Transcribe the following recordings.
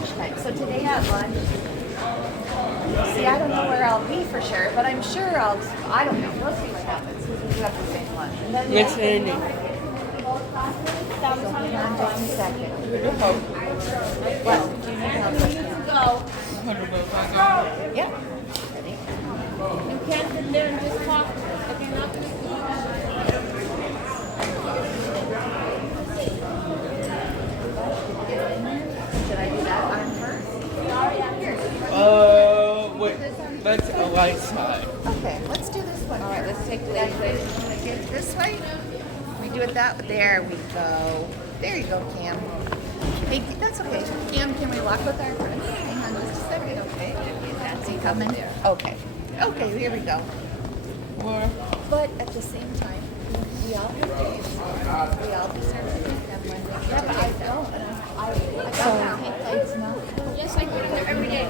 lunchtime. So today at lunch, see, I don't know where I'll be for sure, but I'm sure I don't know. We'll see what happens because we do have to same lunch. And then Yes, Andy. so hang on just a second. What? Do you need help? Yeah. Ready? You can't sit there and just talk if you're not going to eat. Should I do that arm first? Wait. That's a light side. Okay, let's do this one. All right, let's take the leg. Get it this way. We do it that way. There we go. There you go, Cam. Hey, that's okay. Cam, can we walk with our friend? Hang on just a second, okay? Is Nancy coming? Okay. Okay, here we go. But at the same time, we all have days. We all deserve to have one day. Yeah, but I don't. And I it's not. Yes, I put it there every day.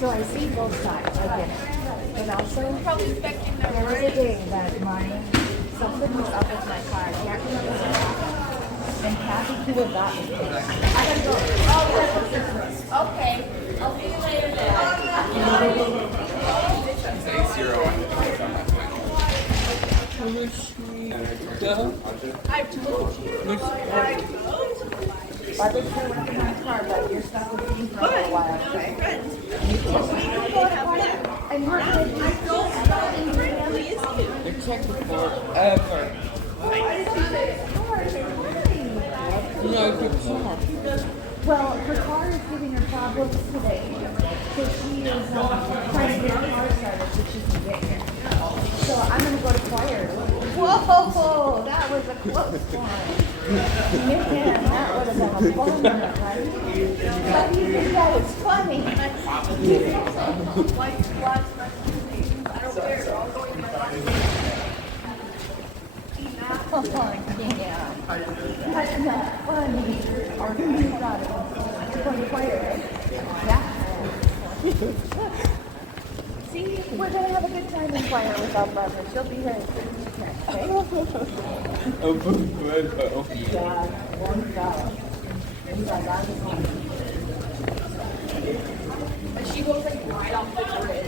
So I see both sides. I get it. But also, Probably expecting that. there was a day that something was up with my car. I can't remember what happened. And Kathy could have gotten me. I gotta go. Okay. I'll see you later then. Say 0 on I told you. I was here with my car, but you're stuck with me for a while. Okay? And we're going to do It took forever. No, good car. Well, her car is giving her problems today. So she is trying to get her car started so she can get here. So I'm going to go to choir. Whoa, that was a close one. Man, that would have been a bummer, right? But you think that was funny. Oh, yeah. That's not funny. Or you got it. You're going to choir, right? Yeah. See, we're going to have a good time in choir without Barbara. She'll be here next, okay? Yeah, one God. And she goes like right off the grid.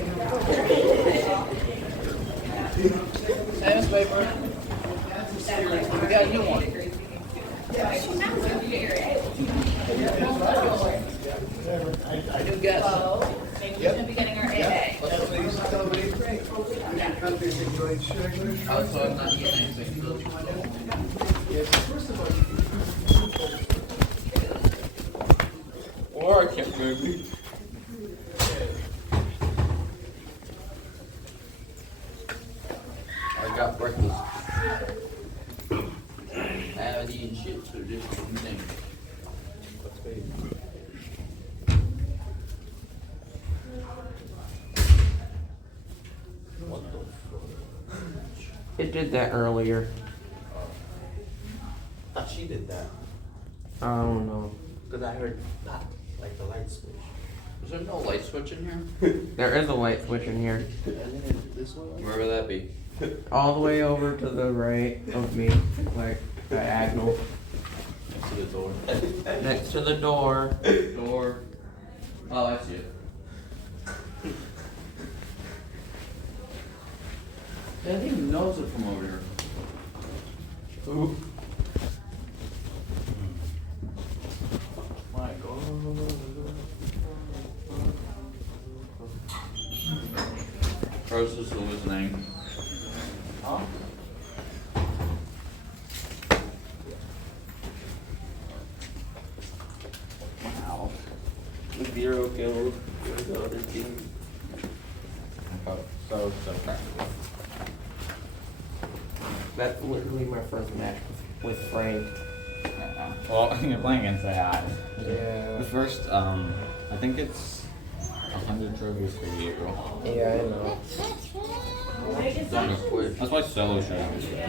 Sandpaper. paper. We got a new one. New guest. Maybe we're going to be getting our AA. Also, I'm not eating anything. Or I can't move. I got breakfast. I haven't eaten shit, so just one thing. It did that earlier. I thought she did that. I don't know. Because I heard that, like the light switch. Is there no light switch in here? There is a light switch in here. Isn't it this one? Where would that be? All the way over to the right of me, like diagonal. Next to the door. Next to the door. Door. Oh, I see it. I didn't even notice it from over here. Ooh. My God. Rose is his name. Huh? Wow. 0 kills for the other team. Oh, so practical. That's literally my first match with Frank. Well, you're playing against AI. Yeah. The first, I think it's 100 trophies for you. Yeah, I know. Done quick. That's why solo shows is good.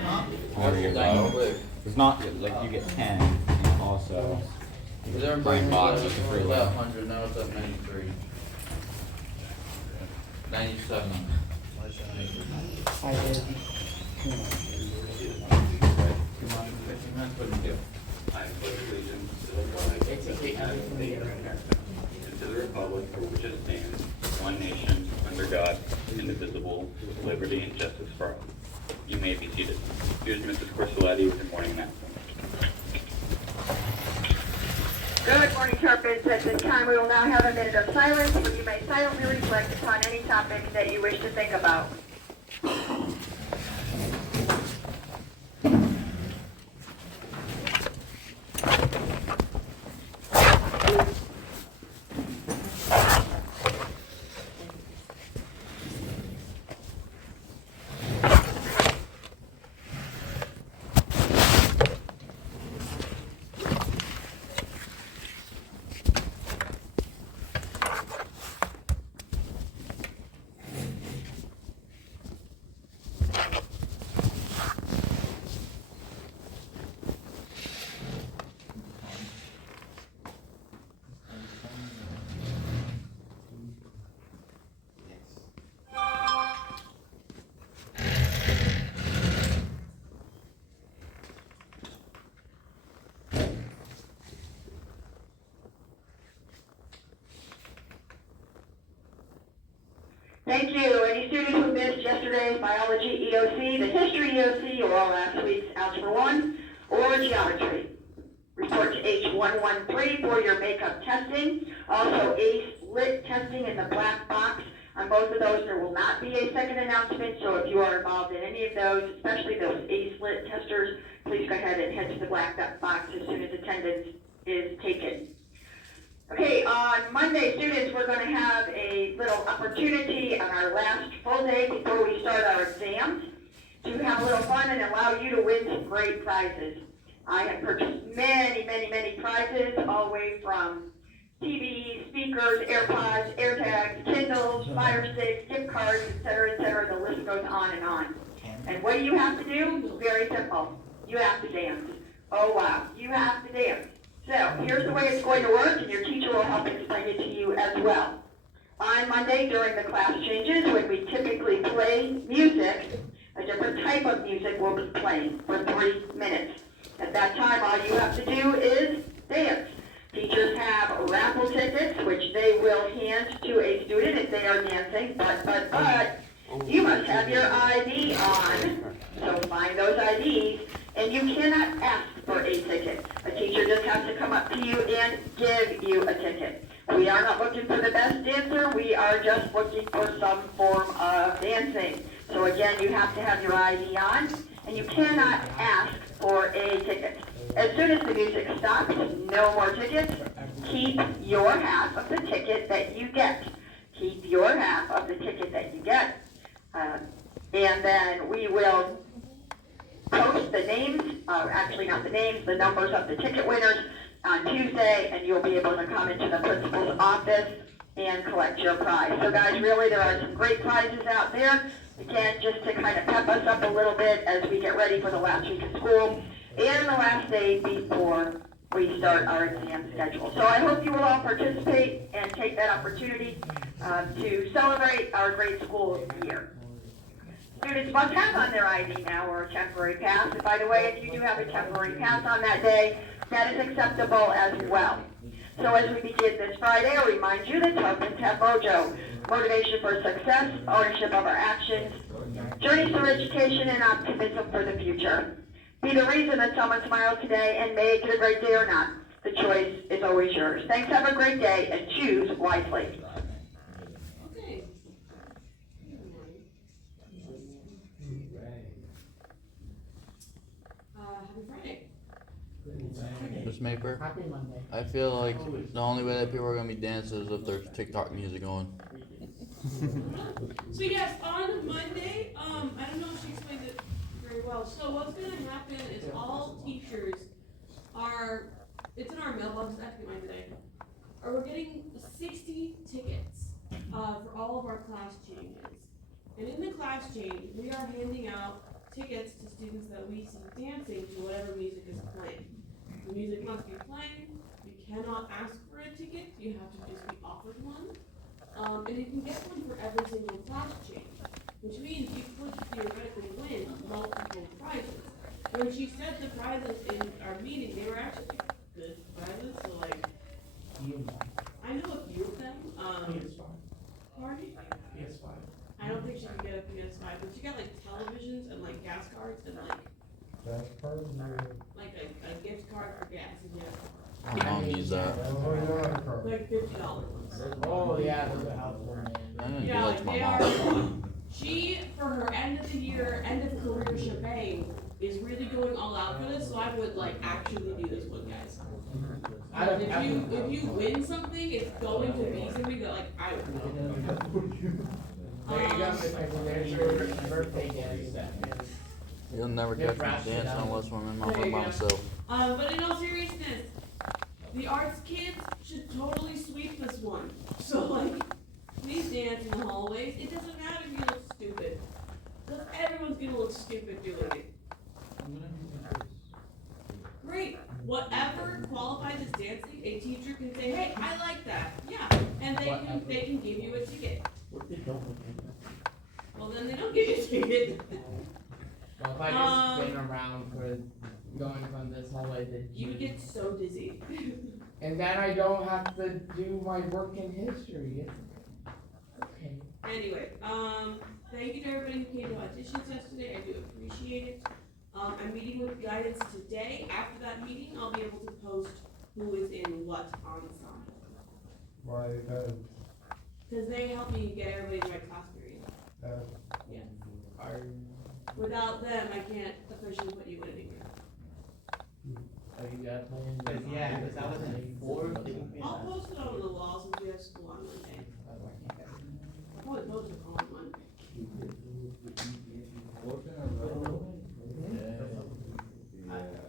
Whenever you Done go, quick. it's not like you get 10, and also you They're get bringing bots it with the free at low. 100, now it's at 93. 97. Why is it 93? I did. Too much in 15 minutes. couldn't do. I pledge allegiance to the flag of the United States of America and to the republic for which it stands, one nation, under God, indivisible, with liberty and justice for all. You may be seated. Here's Mrs. Corsoletti with your morning announcement. Good morning, Sharpens. At this time, we will now have a minute of silence where you may silently reflect upon any topic that you wish to think about. Thank you. Any students who missed yesterday's biology EOC, the history EOC, or last week's Algebra 1, or geometry, report to H113 for your makeup testing. Also, ACE lit testing in the black box. On both of those, there will not be a second announcement, so if you are involved in any of those, especially those ACE lit testers, please go ahead and head to the black box as soon as attendance is taken. Okay, on Monday, students, we're going to have a little opportunity on our last full day before we start our exams to have a little fun and allow you to win some great prizes. I have purchased many, many, many prizes, all the way from TVs, speakers, AirPods, AirTags, Kindles, Fire Sticks, gift cards, etc., etc. The list goes on and on. And what do you have to do? Very simple. You have to dance. Oh, wow. You have to dance. So, here's the way it's going to work, and your teacher will help explain it to you as well. On Monday, during the class changes, when we typically play music, a different type of music will be playing for 3 minutes. At that time, all you have to do is dance. Teachers have raffle tickets, which they will hand to a student if they are dancing, but you must have your ID on, so find those IDs, and you cannot ask for a ticket. A teacher just has to come up to you and give you a ticket. We are not looking for the best dancer, we are just looking for some form of dancing. So again, you have to have your ID on, and you cannot ask for a ticket. As soon as the music stops, no more tickets. Keep your half of the ticket that you get. Keep your half of the ticket that you get. And then we will post the names, actually not the names, the numbers of the ticket winners on Tuesday, and you'll be able to come into the principal's office and collect your prize. So guys, really there are some great prizes out there. Again, just to kind of pep us up a little bit as we get ready for the last week of school and the last day before we start our exam schedule. So I hope you will all participate and take that opportunity to celebrate our great school year. Students must have on their ID now or a temporary pass. And by the way, if you do have a temporary pass on that day, that is acceptable as well. So as we begin this Friday, I remind you that Sharpens have Mojo, motivation for success, ownership of our actions, journeys through education, and optimism for the future. Be the reason that someone smiles today and make it a great day or not. The choice is always yours. Thanks, have a great day, and choose wisely. Okay. Happy Friday. Miss Maper, I feel like the only way that people are gonna be dancing is if there's TikTok music on. So yes, on Monday, I don't know if she explained it very well. So what's gonna happen is all teachers are, it's in our mailbox, I have to get mine today. We're getting 60 tickets for all of our class changes. And in the class change, we are handing out tickets to students that we see dancing to whatever music is playing. The music must be playing. You cannot ask for a ticket. You have to just be offered one. And you can get one for every single class change, which means you could theoretically win multiple prizes. When she said the prizes in our our meeting, they were actually good violence, so like, I know a few of them, pardon? I don't think she could get a PS5, but she got like televisions and like gas cards and like a gift card for gas and gas. I don't use that. Like $50 ones. Oh, yeah, those are helpful, man. I didn't do Yeah, that to like my they mom. are fun. She, for her end of the year, end of career shebang, is really going all out for this, so I would like actually do this one, guys. If you win something, it's going to be something that like I would know. There you go, Miss Michael, there's your birthday dance. You'll never catch me dancing unless I'm in my room by myself. But in all seriousness, the arts kids should totally sweep this one. So like, please dance in the hallways. It doesn't matter if you look stupid, because everyone's gonna look stupid doing it. Great. Whatever qualifies as dancing, a teacher can say, hey, I like that. Yeah. And they can give you a ticket. Well, then they don't give you a ticket. Well, if I just spin around for going from this hallway to You would get so dizzy. and then I don't have to do my work in history. Okay. Anyway, thank you to everybody who came to auditions yesterday. I do appreciate it. I'm meeting with guidance today. After that meeting, I'll be able to post who is in what ensemble. Why that? Because they help me get everybody in the right class period. Yeah. Without them, I can't officially put you in anywhere. Are you got plans? Yeah, because I was in 4. I'll post it on the wall since we have school on Monday. I'll probably post it on Monday.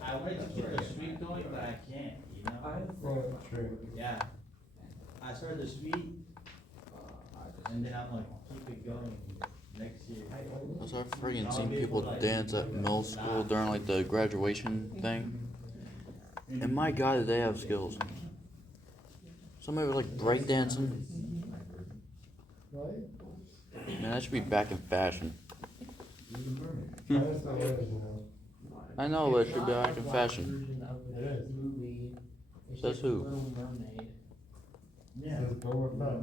I wanted to keep the streak going, but I can't, you know? Well, true. Yeah. I started the streak, and then I'm like, keep it going next year. So I've freaking seen people dance at middle school during like the graduation thing. And my God, did they have skills. Somebody was like breakdancing. Man, that should be back in fashion. China's not what it is, you know. I know, but it should be back in fashion. It is. Says who? Little Mermaid. Yeah. Says go with that.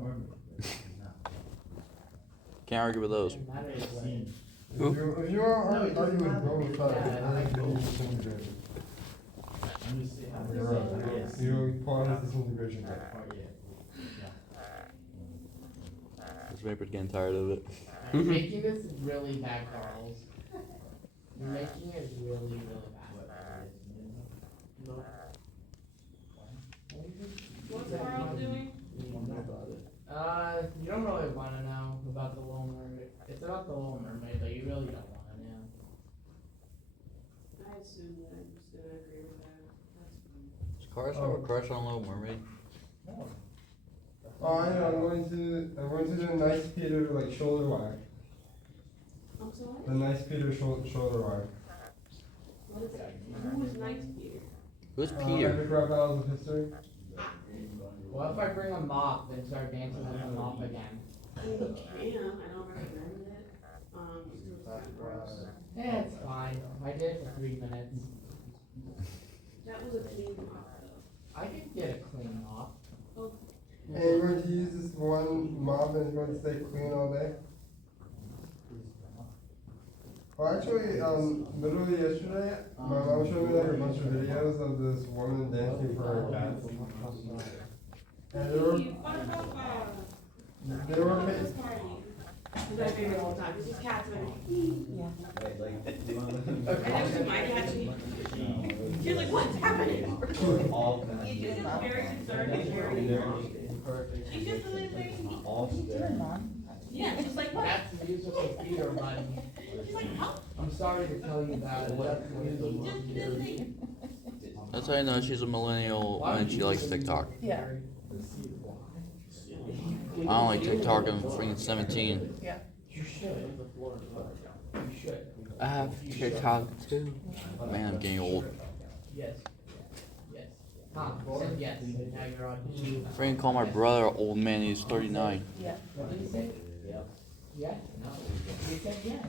Can't argue with those. That is like, If you are arguing with go with that, then you need disintegration. You're right. You call it disintegration. This paper's getting tired of it. you're making this really bad, Carls. You're making it really, really bad. What's Carl doing? You don't really wanna know about the Little Mermaid. It's about the Little Mermaid, but you really don't wanna know. I assume that I'm just gonna agree with that. That's fine. Does Cars have a crush on Little Mermaid? Oh, I know. I'm going to do a nice Peter like shoulder whack. I'm sorry? The nice Peter shoulder whack. What is that? Who is Nice Peter? Who's Epic Peter? rap battles of history. What if I bring a mop and start dancing with a mop again? I mean, you can, I don't recommend it. Just kind of gross. Yeah, it's fine. I did it for 3 minutes. That was a clean mop though. I can get a clean mop. Oh, And you're going to use this one mop and it's going to stay clean all day? Well, actually, literally yesterday, my mom showed me like a bunch of videos of this woman dancing for her cats. And they were Christmas party. It's my favorite of all time. It's just cats and and that was my cat. She's like, what's happening? She's just very concerned and very mom. She's just a little baby. Yeah, just like what? That's the musical theater, buddy. She's like, how? I'm sorry to tell you that. That's the musical Just theater. listening. That's how you know she's a millennial and she likes TikTok. Yeah. I only TikTok in freaking 17. Yeah. You should. You should. I have TikTok too. Man, I'm getting old. Yes. Yes. Huh, said yes. Now you're on. Freaking call my brother an old man, he's 39. Yeah. What did you say? Yes? No. You said yes.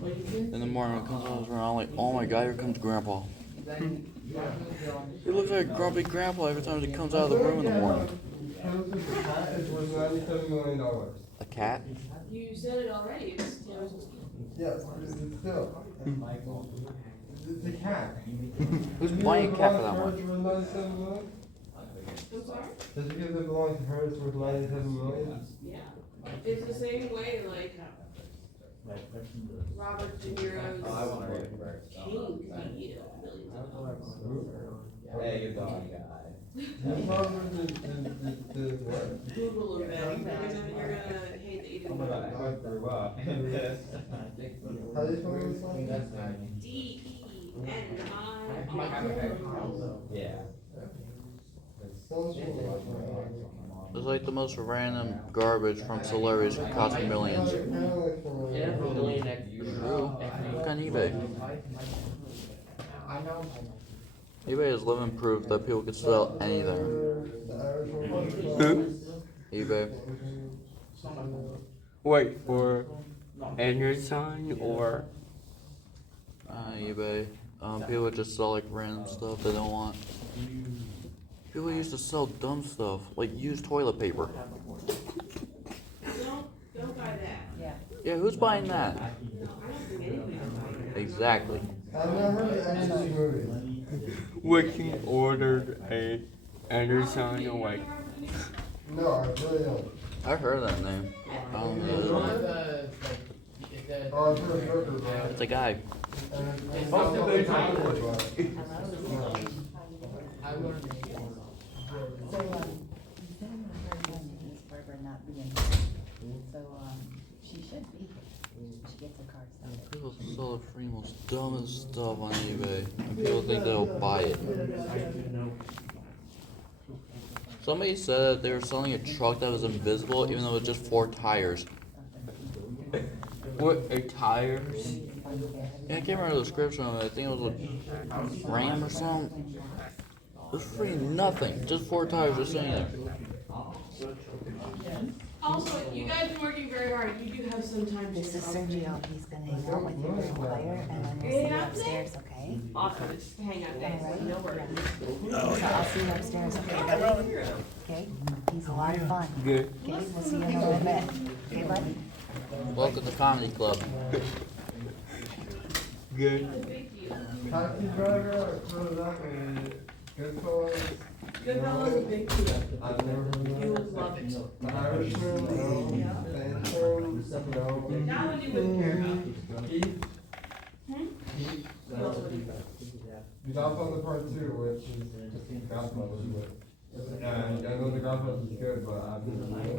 What you did? In the morning when it comes out, I'm like, oh my God, here comes Grandpa. That's then you have to go on. He looks like a grumpy grandpa every time he comes out of the room in the morning. Taylor Swift's cat is worth $97 million. A cat? You said it already, it's Taylor Swift. Yes, but it's still. It's a cat. Who's buying a cat for that much? I'm sorry? Just because it belongs to her, it's worth $97 million. Yeah. It's the same way, like, Robert De Niro's King could be millions of dollars. Hey, good dog guy. That's not the what? Google him, Ben, and then you're gonna hate that you Oh didn't my god, know. I worked very well. How do you spell this one? DENI. Yeah. It's like the most random garbage from celebrities who cost millions. True. Look on eBay. I know. eBay is living proof that people can sell anything. Who? eBay. Wait for Anderson or eBay. People just sell like random stuff they don't want. People used to sell dumb stuff, like used toilet paper. Don't buy that. Yeah, who's buying that? No, I don't think anybody's buying that. Exactly. I've never heard any of these movies. Wiki ordered a Anderson or like No, I really don't. I've heard that name. I don't know his name. Oh, I've heard Joker, but. It's a guy. It's not the title, but. I learned. So, you said in her home is Barbara not being here. So, she should be here. She gets her car started. People sell the free most dumbest stuff on eBay, and people think they'll buy it. Somebody said that they were selling a truck that was invisible, even though it was just 4 tires. what a tires. Yeah, I can't remember the description of it. I think it was a Ram or something. It was free nothing, just 4 tires just sitting there. Also, you guys have been working very hard. You do have some time to This is yourself. Sergio. He's gonna hang out with you for a while, and then we'll see you upstairs, okay? Awesome, just hang out there, Alright. no worries. So I'll see you upstairs, okay, buddy? Okay? He's a lot of fun. Good. Okay, we'll see you in a little bit. Okay, buddy? Welcome to Comedy Club. Good. Taxi driver, what is that movie? Goodfellas? Goodfellas is a big deal. I've never heard of that. You would love it. The Irishman, no. The Intern, no. That one you wouldn't care about. Heat, Hmm? Heat. What else would you? The Godfather Part 2, which is just Godfather, but, I know the Godfather is good, but I've never seen it.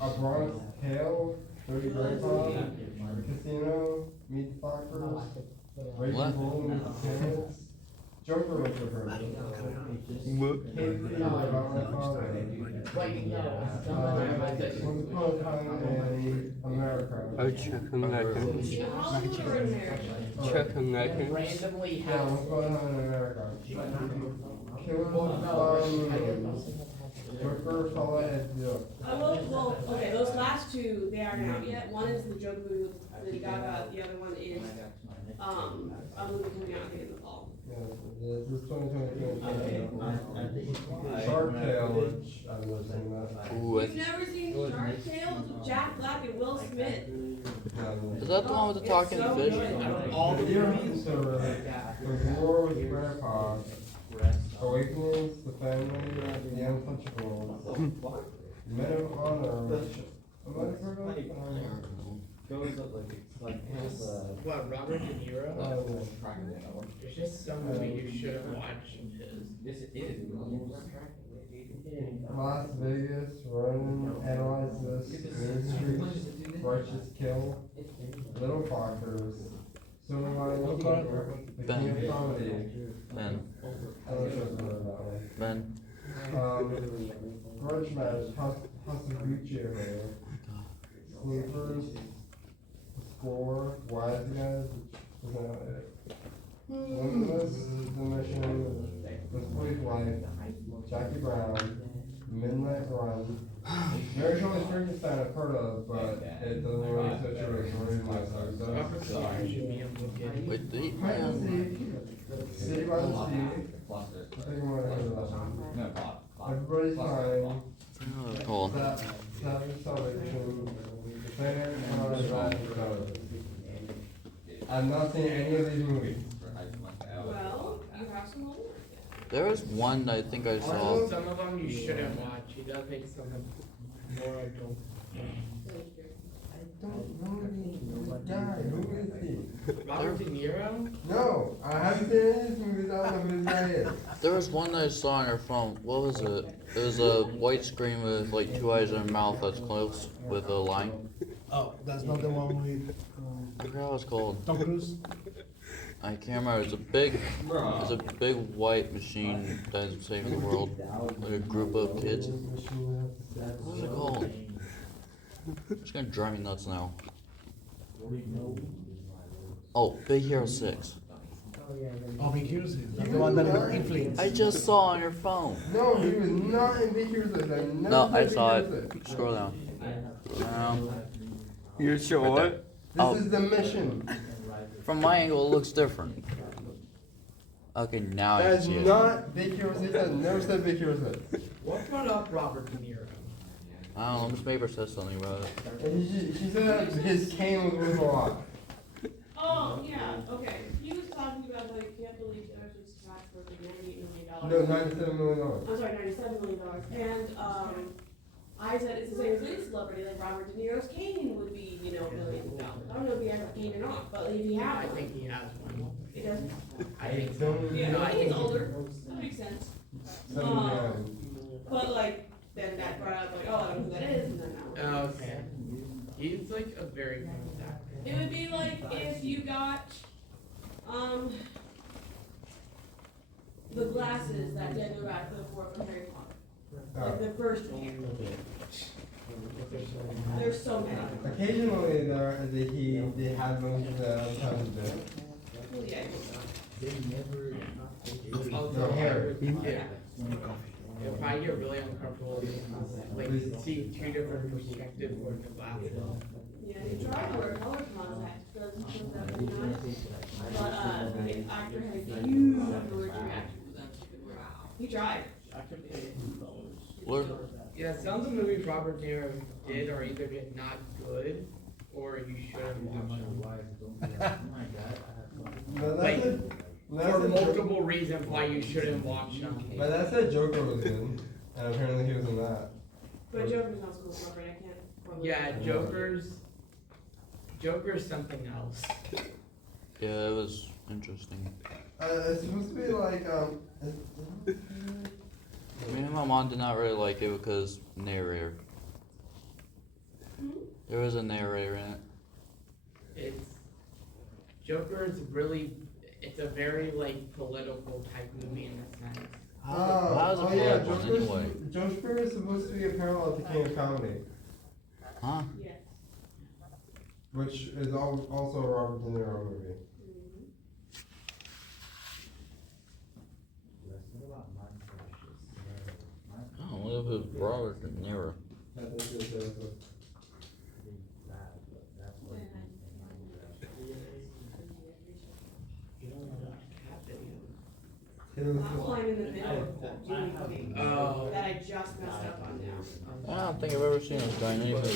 A Bronx Tale, 30 Grandpa, Casino, Meet the Fockers, Raging What? Bull Meets the Parents, Joker was the first. Casey, About My Father. Once Upon a Time in America. Oh, chicken nuggets. Hollywood or America? Chicken nuggets. Randomly Yeah, have. Once Upon a Time in America. Killers of the Flower Moon. Joker, Fella, and Zero. Well, okay, those last two, they aren't out yet. One is the Joker movie with Lady Gaga, the other one is, a movie coming out, I think, in the fall. Yeah, this is 2022. Shark Tale, which I've never seen that. Ooh, You've never seen Shark Tale? It's with Jack Black and Will Smith. is that the one with the talking It's so fish? good. All the movies are The War with Grandpa, Awakenings, The Family, The Untouchables, Men of Honor, which am I heard of? Goes up like his, What, Robert De Niro? Oh, There's just some movie you should watch. Yes, it is. Las Vegas, Ronin, Analyze This, Moon Street, Righteous Kill, Little Fockers, Silver Lining Picture, The King of Comedy. Ben. I don't know if I've heard that one. Ben. Grudge Match, House of Gucci here. Sleepers, Score, Wise Guys, which was not it. Limitless, The Mission, This Boy's Life, Jackie Brown, Midnight Run. Mary Shelley's Frankenstein I've heard of, but it doesn't really situate where my son does. Wait, did he play Hide and on? Seek, City by the Sea. I think I'm gonna heard of that one. Everybody's Fine. What it's called? Savage Salvation. Planet I've not seen any of these movies. Well, you have some homework. There was one I think I saw. Some of them you shouldn't watch. He does make some more adult. I don't know the guy. Who is he? Robert De Niro? No, I haven't seen any of these movies. I don't know who this guy is. There was one that I saw on her phone. What was it? It was a white screen with like two eyes and a mouth that's closed with a line. Oh, that's not the one with I forgot what it's called. Tom Cruise? I can't remember. It's a big white machine that's saving the world. Like a group of kids. What was it called? It's gonna drive me nuts now. Oh, Big Hero 6. Oh, Big Hero 6. That's the one that got influenced. I just saw on your phone. No, he was not in Big Hero 6. No, I saw it. Scroll down. You sure? Right This is the mission. From my angle, it looks different. Okay, now I That's see it. not Big Hero 6. I never said Big Hero 6. What brought up Robert De Niro? I don't know, Miss Paper says something about it. And she said his cane was worth a lot. Oh, yeah, okay. He was talking about how he can't believe it actually scratched for like $98 million. No, $97 million. I'm sorry, $97 million. And, I said it's the same as any celebrity, like Robert De Niro's cane would be, you know, millions of dollars. I don't know if he has a cane or not, but if he has I one, think he has one. he doesn't. I think so. Yeah, I think he's older. That makes sense. 79. But like, then that brought up like, oh, I don't know who that is, and then now. Okay. He's like a very famous actor. It would be like if you got, the glasses that Daniel Radcliffe wore from Harry Potter. Like the first one. There's so many. Occasionally there is a he, they have most of the times there. Well, yeah. No, hair. Yeah. If I get really uncomfortable, like see two different perspectives for the glasses. Yeah, he tried to wear color contacts, doesn't that really nice? But, the actor had a huge allergic reaction to them. He tried. Where? Yeah, some of the movies Robert De Niro did are either not good or you shouldn't watch them. No, Like, that's for a multiple reasons why you shouldn't watch them. But that said Joker was good, and apparently he was in that. But Joker's not school celebrity, I can't. formally- Yeah, Joker's something else. Yeah, it was interesting. It's supposed to be like, Me and my mom did not really like it because narrator. There was a narrator in it. It's a very like political type movie in a sense. How's it yeah, political anyway? Joker is supposed to be a parallel to King of Comedy, Huh? Yes. which is also a Robert De Niro movie. Oh, what if it was Robert De Niro? Well, I'm in the middle of doing something that I just messed up on now. I don't think I've ever seen this guy in any movie.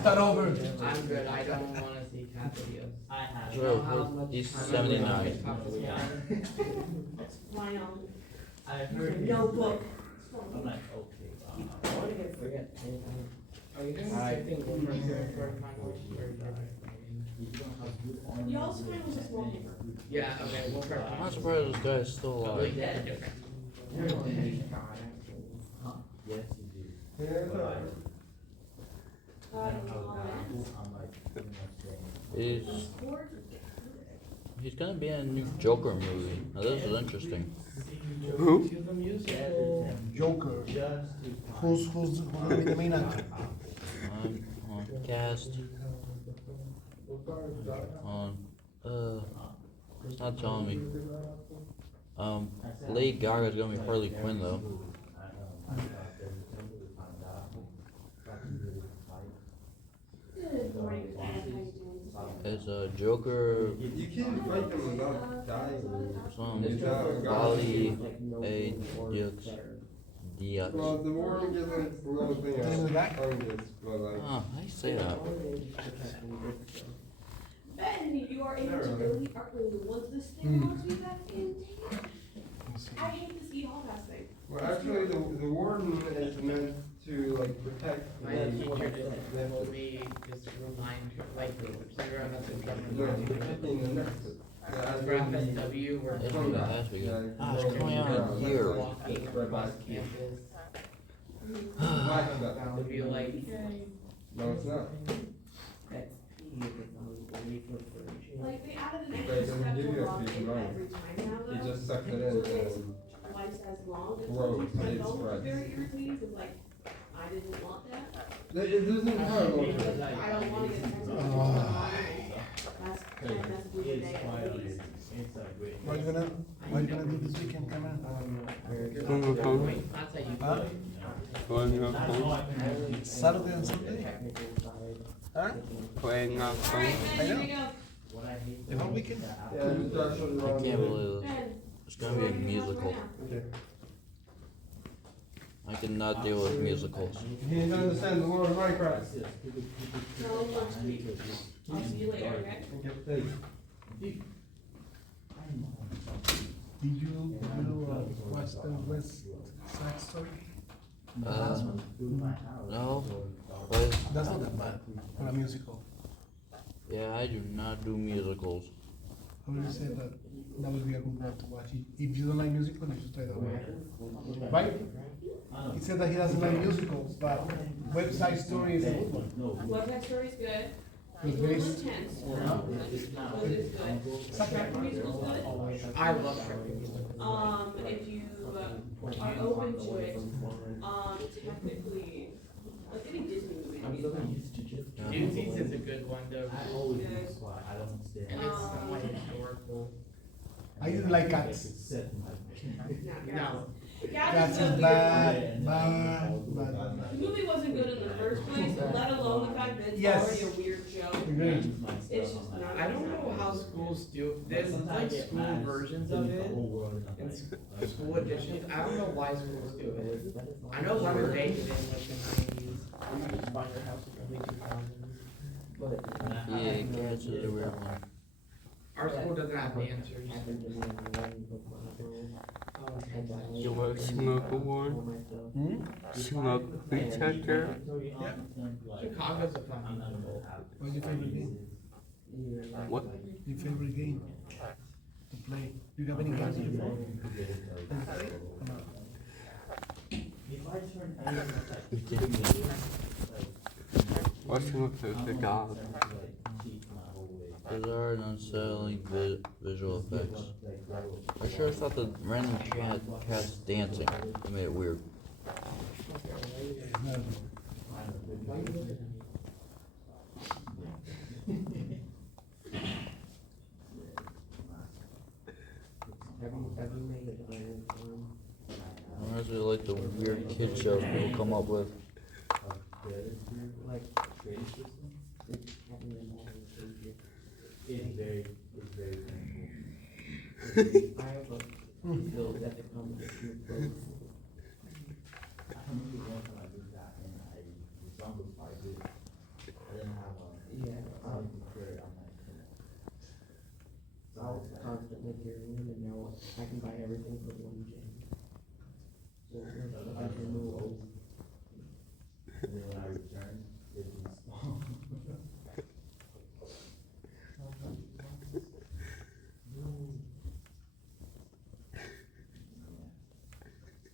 Start over. I'm good. I don't want to see cat videos. I have. Sure, he's 79. Why not? No book. I'm like, okay. Are you doing the same thing with first finals? Y'all's final was just wallpaper. Yeah, okay, we'll try. I'm not surprised this guy is still alive. He's gonna be in a new Joker movie. Now this is interesting. Who? Joker. Who's gonna be the main actor? Cast. It's not telling me. Lady Gaga's gonna be Harley Quinn though. It's a Joker. You can't fight them without dying. Some It's not- Bali a Diaz. Well, the more you get like the little thing fungus, but like. Oh, how do you say that? Ben, you are able to delete our once this thing logs me back in. I hate this e-hall pass thing. Well, actually, the warden is meant to like protect. My teacher just told me, just remind, like, figure out how to for FSW, we're It's from last weekend. Ah, it's coming out in a year. walking across campus. It'd be like, No, it's not. Like, they added an But extra it doesn't step give to you a log free in money. every time now, though. You just suck it in So it's and twice as long. It's grow, like, my it phone was spreads. very irritating, 'cause like, I didn't want that. It doesn't have one. I don't want to get text messages. That's 10 messages a day at least. What are you gonna do this weekend, Cameron? On the phone. Huh? Playing on phone. Saturday and Sunday? Huh? Playing on phone. I know. The whole weekend? Yeah, just drive something I around. can't believe this. It's gonna be a musical. Okay. I cannot deal with musicals. He doesn't understand the world of Minecraft. So, I'll see you later, okay? Thanks. Did you watch the West Side Story? The last one? No, but That's not that bad for a musical. yeah, I do not do musicals. I would say that would be a good one to watch. If you don't like musicals, you should try that one. Right? He said that he doesn't like musicals, but West Side Story is a good one. Website story's good. It's It's a little based- intense, but it's good. Shrek the musical's good. I love Shrek the Musical. If you are open to it, technically, like any Disney movie. Newsies is a good one though. Good. And it's somewhat historical. I didn't like cats. No. Cats Cats is is bad, bad. bad. The movie wasn't good in the first place, let alone the fact that it's Yes. already a weird joke. Agreed. It's just not. I don't know how schools do, there's like school versions of it, and school editions, I don't know why schools do it. I know Leonard made it in like the 90s. Yeah, cats is a weird one. Our school doesn't have dancers. You want smoke award? Smoke detector? Chicago's a fun musical. What's your favorite game? What? Your favorite game to play? Do you have any games on your phone? Can you play? Come on. What's your favorite dog? Bizarre and unsettling visual effects. I sure thought the random cats dancing. It made it weird. I honestly like the weird kid shows people come up with. Constantly hearing them, and now I can buy everything for one gym. So I can move.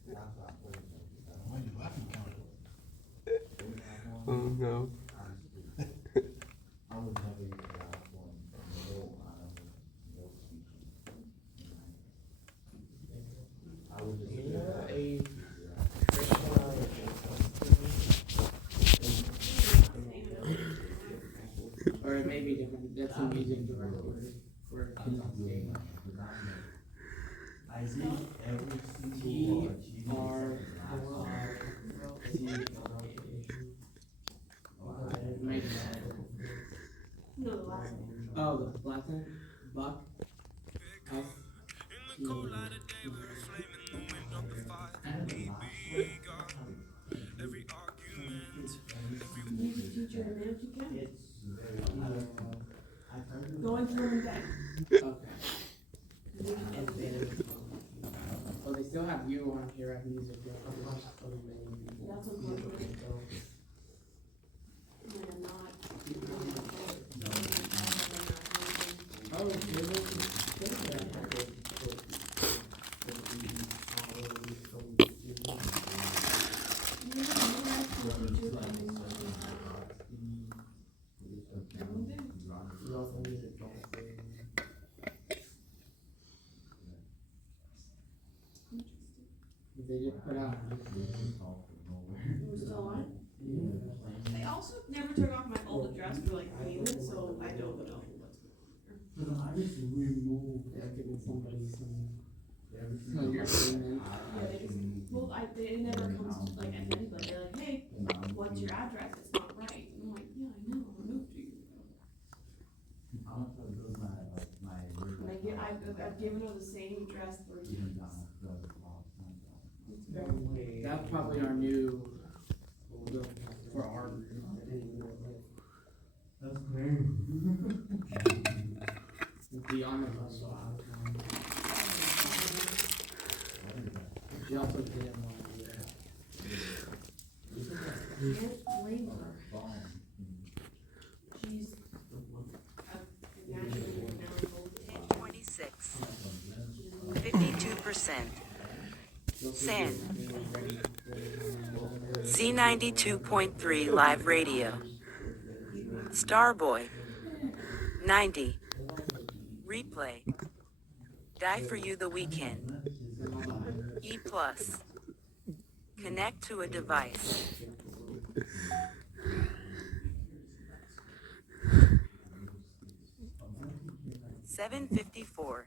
Why are you laughing, Cameron? Oh no. Or it may be different, that's a music director for T-R-R-Y. No, the last one. Music teacher in Manatee County. Going to one day. Okay. Well, they still have you on here at music. That's unfortunate. I am not. Oh, it's really? They just put out. We're still on? I also never took off my old address for like payment, so I don't know what's going on there. Yeah, giving somebody some. No, your payment. Yeah, they just, well, it never comes to like anybody, they're like, hey, what's your address? It's not right. And I'm like, yeah, I know, I moved 2 years ago. And I've given her the same address 3 times. It's very weird. That's probably our new, for our. That's crazy. The omnibus. She also didn't want to do that. Can't blame her. She's naturally now 26. 52%. San. Z92.3 Live Radio. Starboy. 90. Replay. Die for You the Weekend. E+. Connect to a device. $7.54.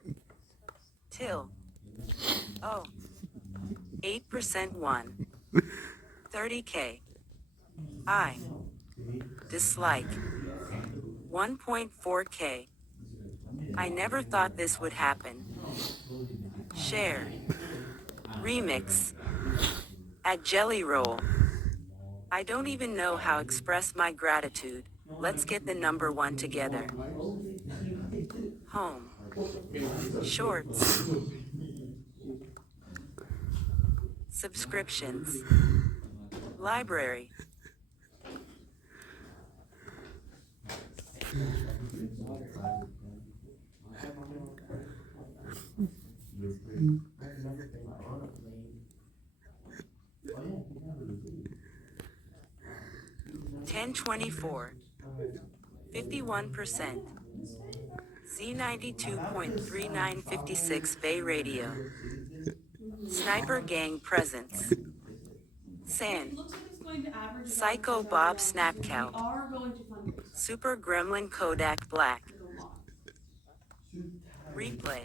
Till. Oh. 8% 1. 30K. I. Dislike. 1.4K. I never thought this would happen. Share. Remix. At Jelly Roll. I don't even know how to express my gratitude. Let's get the number 1 together. Home. Shorts. Subscriptions. Library. $10.24. 51%. Z92.3956 Bay Radio. Sniper Gang Presence. San. Psycho Bob Snapcow. Super Gremlin Kodak Black. Replay.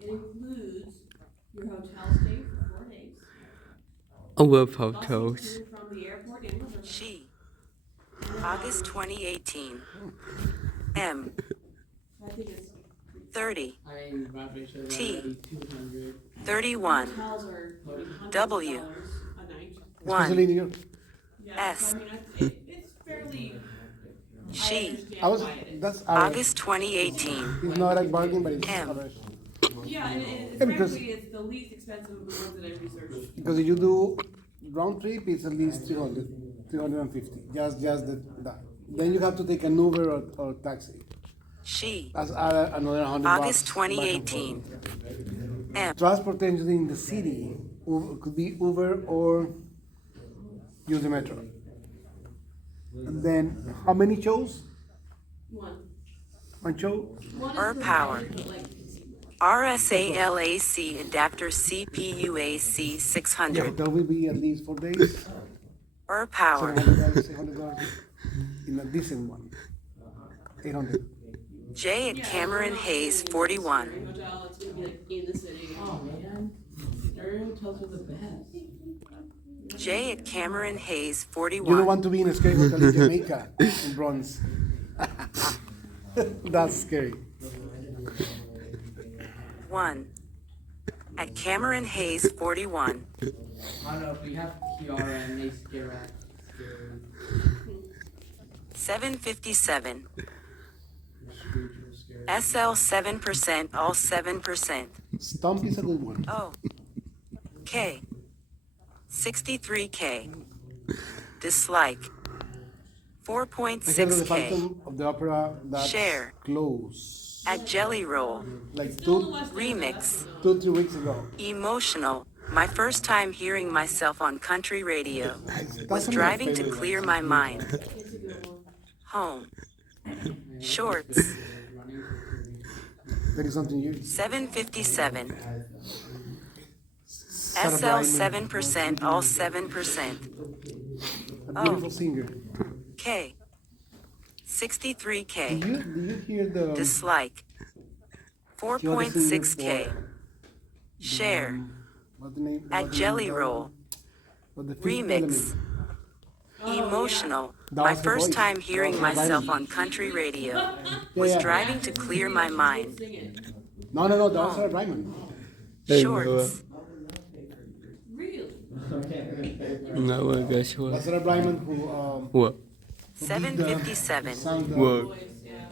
It includes your hotel stay for 4 days. I love Bus hotels. included from the airport in Liverpool. She. August 2018. M. I think it's 30. I mean, about to make sure that T. already 200. 31. hotels are $100 W. a night. Especially in New 1. York. Yeah, S. so I mean, it's fairly. She. I I was, understand why it is. that's average. August 2018. It's not like bargain, but it's M. average. Yeah, and Yeah, because- frankly, it's the least expensive of the ones that I researched. Because if you do round trip, it's at least 300, 350. Just that. Then you have to take an Uber or taxi. She. That's another 100 August bucks. 2018. M. Transportation in the city could be Uber or use the metro. And then, how many shows? One. One show? One Or is power. provided, but, like, RSALAC adapter CPUAC Yeah, 600. that will be at least 4 days. Or power. $700, $800 in a decent one. 800. J at Cameron Hayes 41. hotel, it's gonna be like in the city. Oh, man. Area hotels are the best. J at Cameron Hayes You don't 41. want to be in a scary hotel in Jamaica, in Bronx. That's scary. 1. at Cameron Hayes 41. I don't know if we have Kiara and they scare at. 757. SL 7%, all 7%. Stump is a good one. Oh. K. 63K. Dislike. I heard of the 4.6K. Phantom of the Opera that's Share. close. At Jelly Roll. Like Still in the West End. Remix. 2-3 weeks ago. Emotional. My first time hearing myself on country radio was That's driving to favorite clear ones. my mind. Home. Shorts. There is something you. 757. Sarah SL Brightman, 7%, all 7%. a beautiful singer. K. 63K. Do you hear the Dislike. the other singer 4.6K. for, Share. what's the name? At Jelly Roll. But the Fifth Remix. Element. Emotional. That My was her first voice. time hearing That was her myself voice. on country radio Yeah, was yeah. driving to clear my mind. No, that was Sarah Brightman. Shorts. Really? No, I guess what? That's Sarah Brightman who What? who did 757. sang What?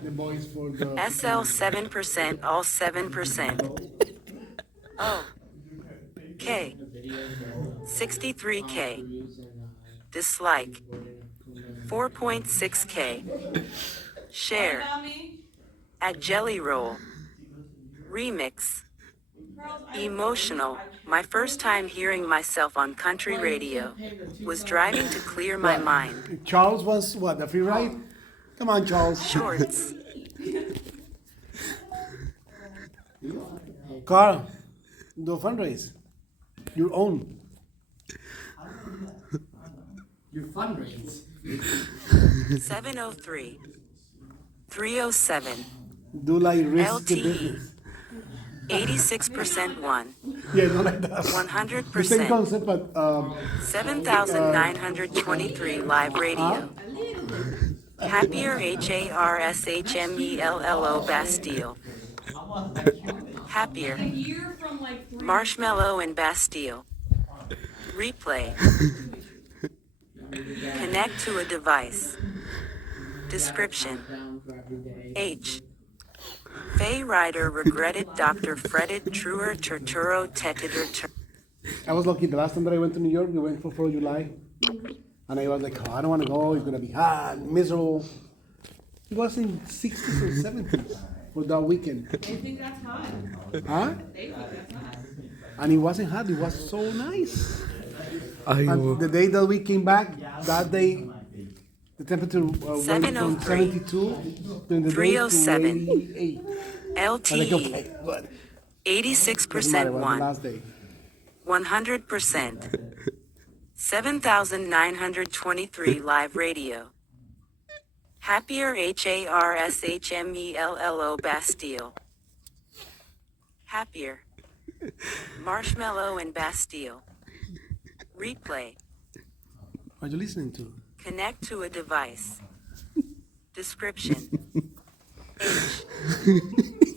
the voice for the SL 7%, all 7%. O. K. 63K. Dislike. 4.6K. Share. At Jelly Roll. Remix. Emotional. My first time hearing myself on country radio was driving to clear my mind. Charles was what, the free ride? Come on, Charles. Shorts. Carl, do a fundraise. Your own. Your fundraise. 703. 307. Do like risk the LTE. business. 86% one. Yeah, not like that. 100%. The same concept, but 7,923 live radio. Happier HARSHMELLO Bastille. Happier. Year from like 3 Marshmallow and Bastille. Replay. Connect to a device. Description. H. Faye Ryder regretted Dr. Fretted Truer Torturo Tetitor. I was lucky. The last time that I went to New York, we went for 4th of July. And I was like, oh, I don't want to go. It's going to be hot, miserable. It was in 60s or 70s for that weekend. They think that's hot. Huh? They think that's hot. And it wasn't hot. It was so nice. And Iowa. the day that we came back, that day, the temperature went from 703. 72 during the day to 307. 88. I was like, LTE. okay, good. Doesn't matter, 86% it was the one. last day. 100%. 7,923 live radio. Happier HARSHMELLO Bastille. Happier. Marshmallow and Bastille. Replay. What are you listening to? Connect to a device. Description. H.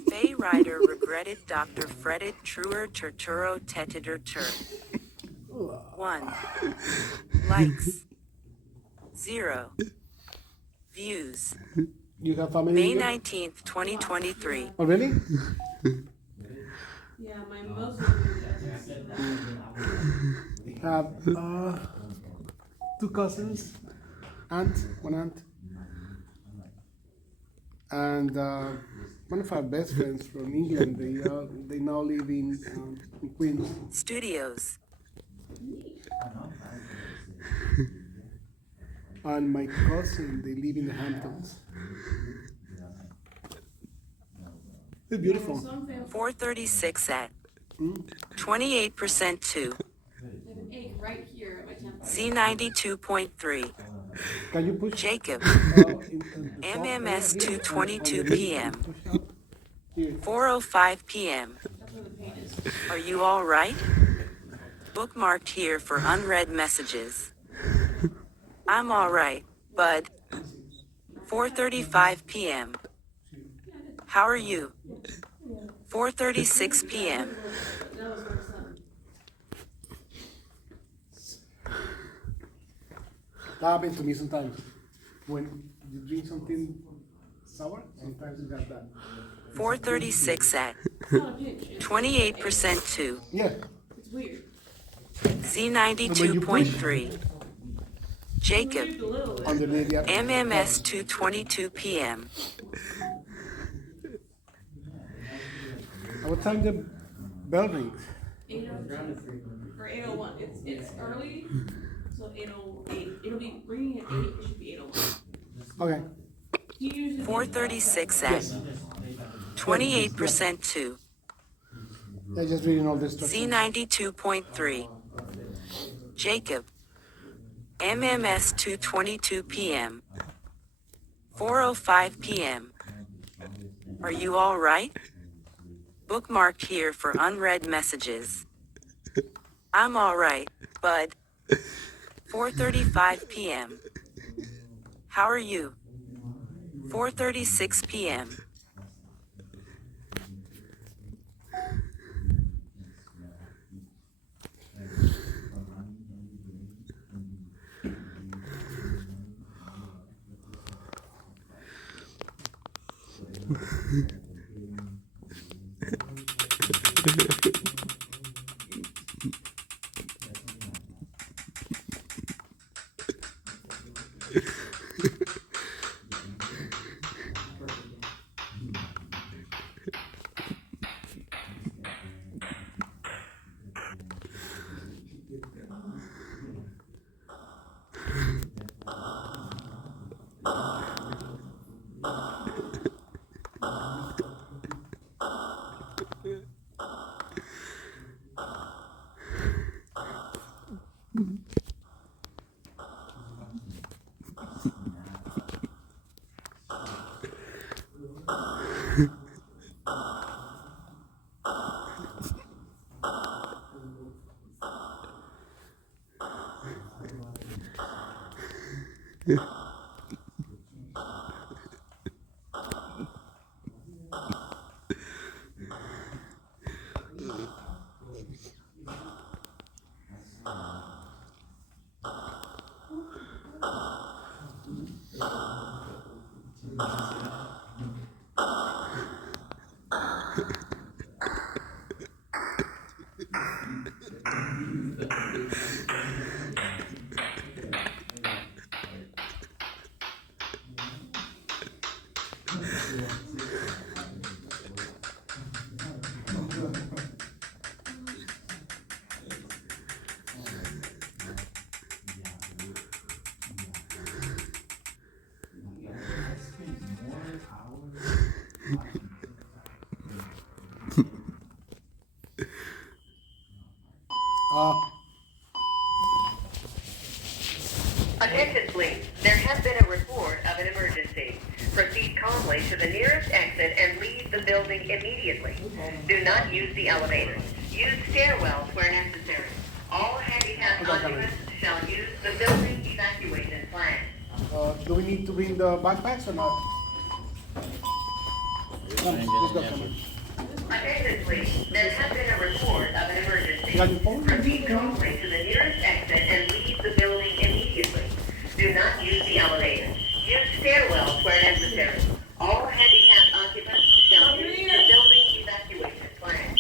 Faye Ryder regretted Dr. Fretted Truer Torturo Tetitor Tur. 1. Likes. 0. Views. You have family? May here? 19th, 2023. Oh, really? Yeah, my most of them We have 2 cousins, one aunt, and one of our best friends from England. They now live in Queens. Studios. And my cousin, they live in the Hamptons. They're beautiful. 436 at 28% 2. an egg right here at my temple. C92.3. Can you push? Jacob. in the MMS software? 2:22 p.m. 4:05 p.m. Are you all right? Bookmarked here for unread messages. I'm all right, bud. 4:35 p.m. How are you? 4:36 p.m. That happened to me sometimes. When you drink something sour, sometimes you got that. 436 at 28% to Yeah. It's weird. Z92.3. Jacob, Underneath, yeah. MMS 2:22 p.m. At what time the bell rings? 8:02 or 8:01. It's early, so 8:08. It'll be ringing at 8. It should be 8:01. Okay. 436 at 28% to I just reading all this stuff. Z92.3. Jacob, MMS 2:22 p.m. 4:05 p.m. Are you all right? Bookmarked here for unread messages. I'm all right, bud. 4:35 p.m. How are you? 4:36 p.m. Attention please, there has been a report of an emergency. Proceed calmly to the nearest exit and leave the building immediately. Do not use the elevators. Use stairwells where necessary. All handicapped occupants shall use the building evacuation plan. Do we need to bring the backpacks or not? Let's go, come on. Attention please, there has been a report of an emergency. You got your phone? Proceed calmly to the nearest exit and leave the building immediately. Do not use the elevators. Use stairwells where necessary. All handicapped occupants shall use the building evacuation plan.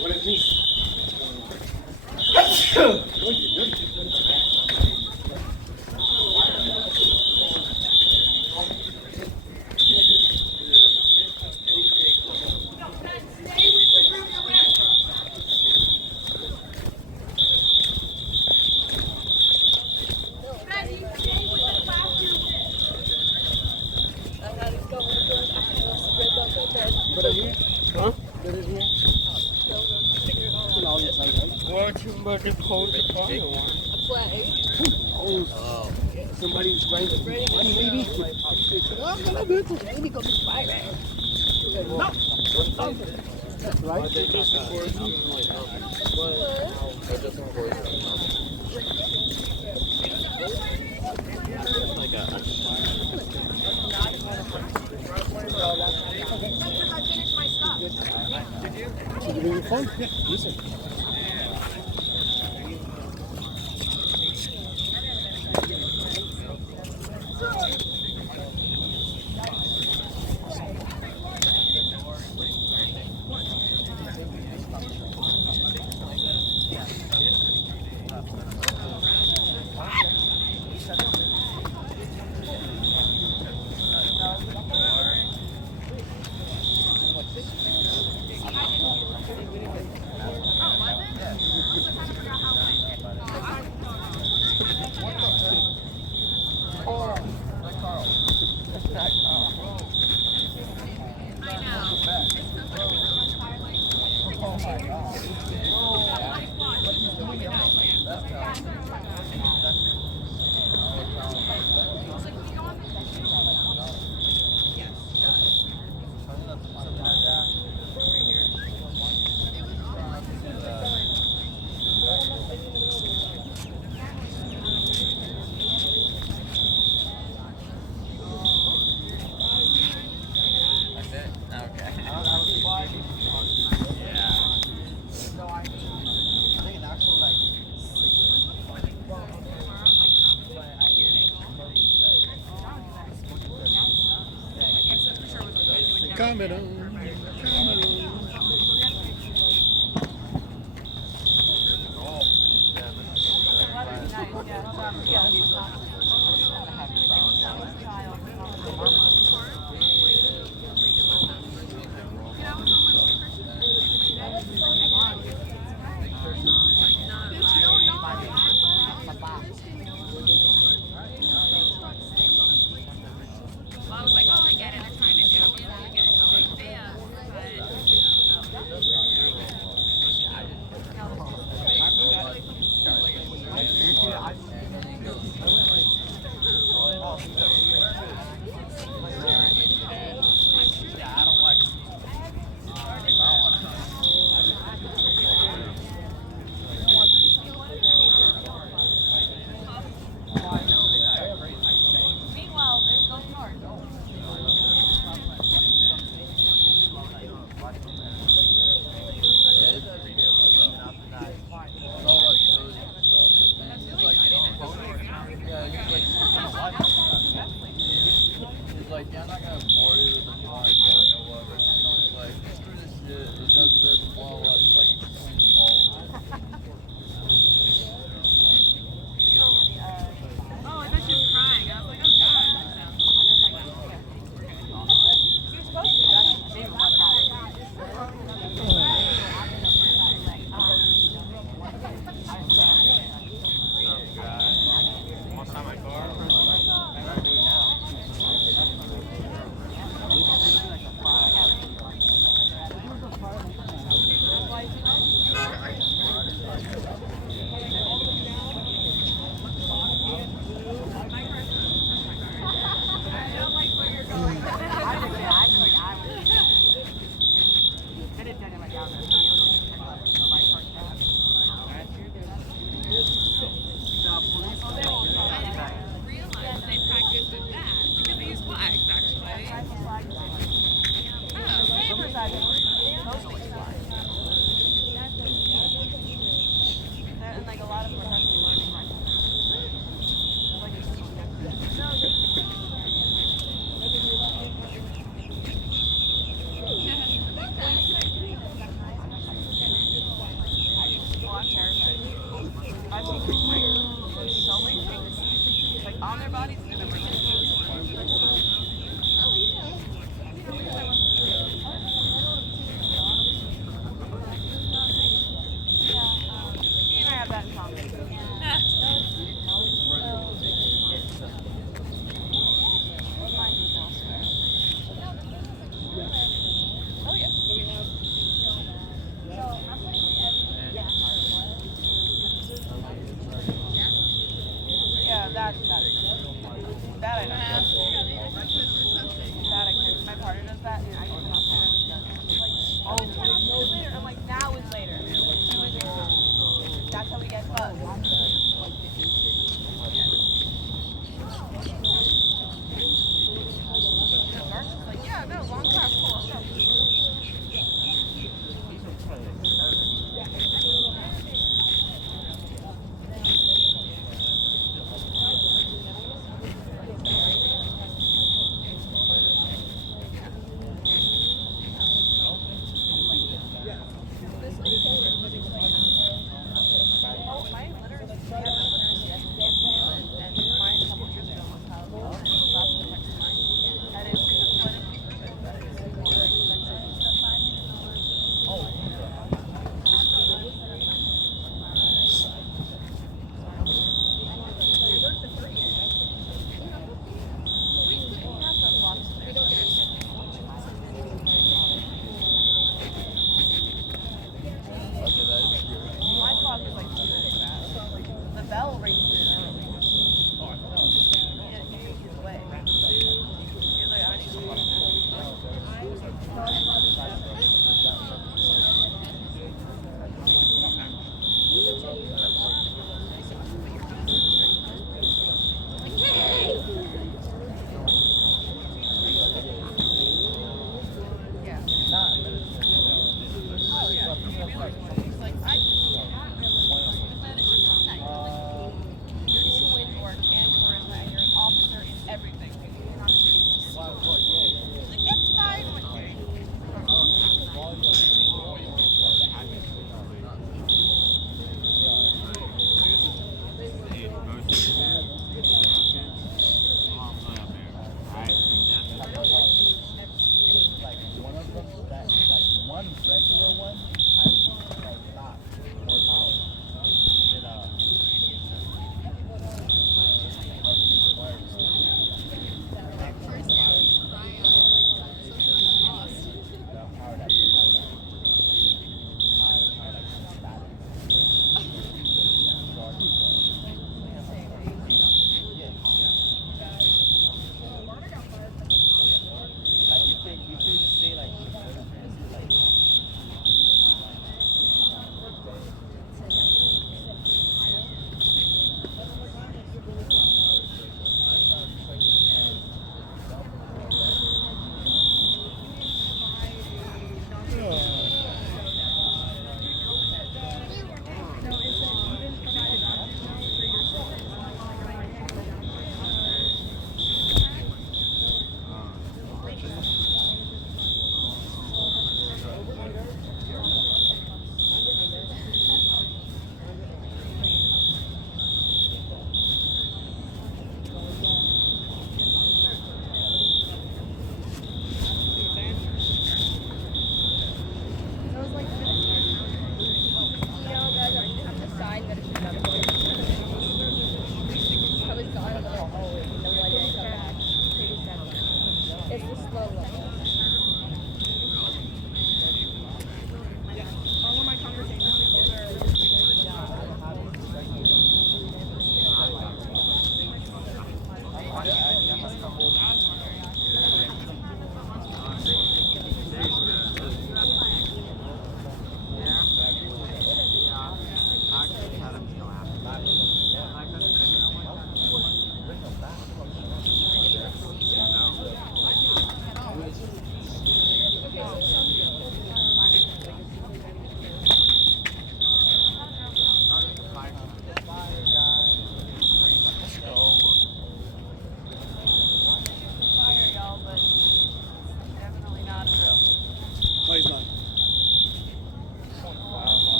What is this? Huh? Watching But they pulled the corner one. Oh, somebody's trying to be funny, maybe. I'm gonna do it. Maybe go to fire. No. right? They just enforce you and like nothing. They just enforce you and nothing. Like a Did you bring your phone? Yeah, listen. Cameron. I was like, oh, I get it. They're trying to do it. Get big fans, but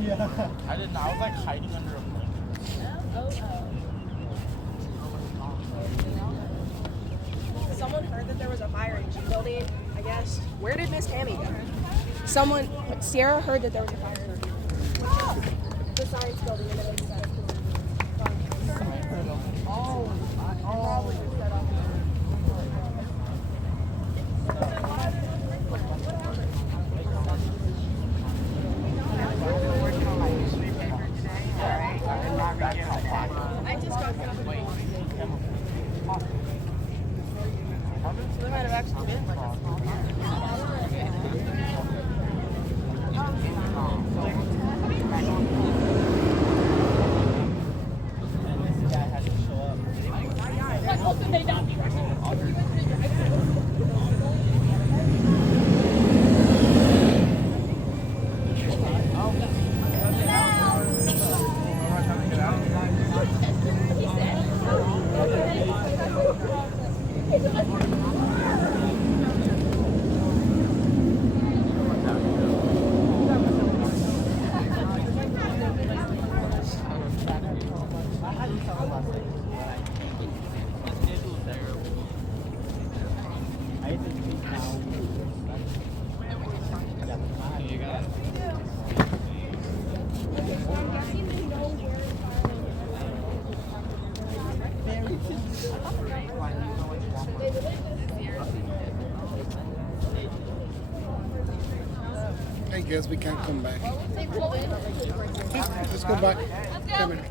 Yeah. I didn't know. I was like hiding under a blanket. Someone heard that there was a fire in G building, I guess. Where did Miss Tammy go? Sierra heard that there was a fire in the science building, and then they said probably just set off. I just got kind of so there might have actually been like a small I guess we can't come back. Let's go back. Come here.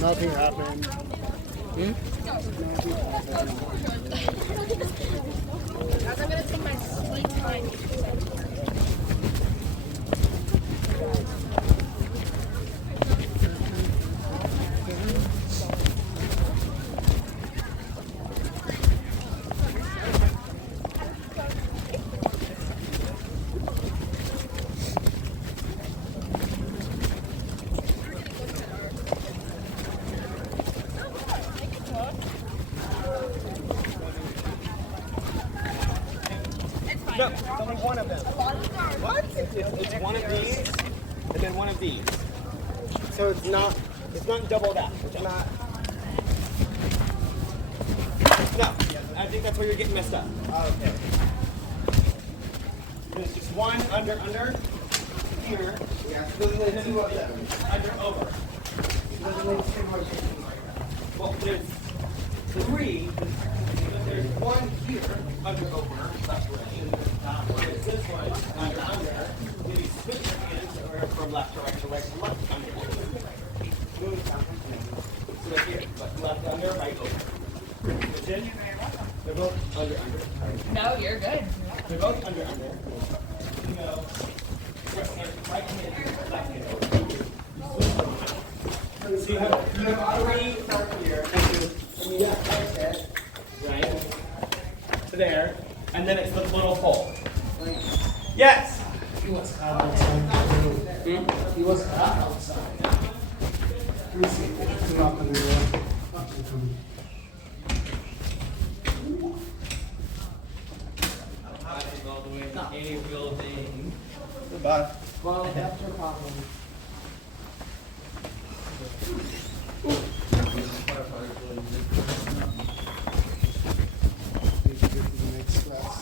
Nothing happened. Guys, I'm gonna take my sweet time. No, it's only one of them. What? It's one of these, and then one of these. So it's not double that. It's not. No, I think that's where you're getting messed up. Oh, okay. There's just one under here. Yeah, and then two of them under over. Well, there's three. There's one here under over. That's right. There's this one under. Then you switch your hands from left to right to right to left under. So they're here, but left under, right over. Switch in. They're both under. No, you're good. They're both under. You go right hand, left hand over. So you have three here, and you got right to there, and then it's the little hole. Yes. He was hot outside. He was hot outside. Let me see. Knock on the door. All the way to any building. Goodbye. Well, that's your problem. Need to get to the next class.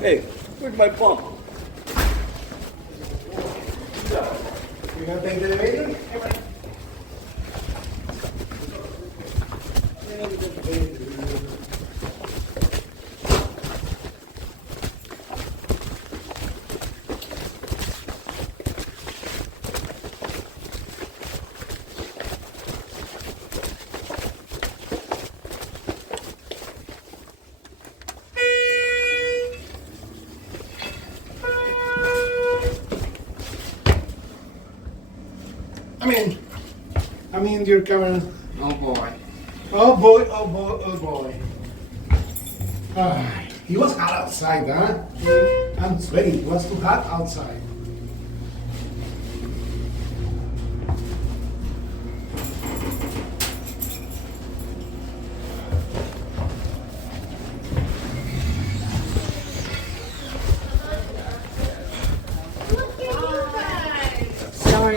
Hey, where's my bump? You gonna take the elevator? I'm in your camera. Oh boy. Oh boy, oh boy, oh boy. He was hot outside, huh? I'm sweating. It was too hot outside. Sorry,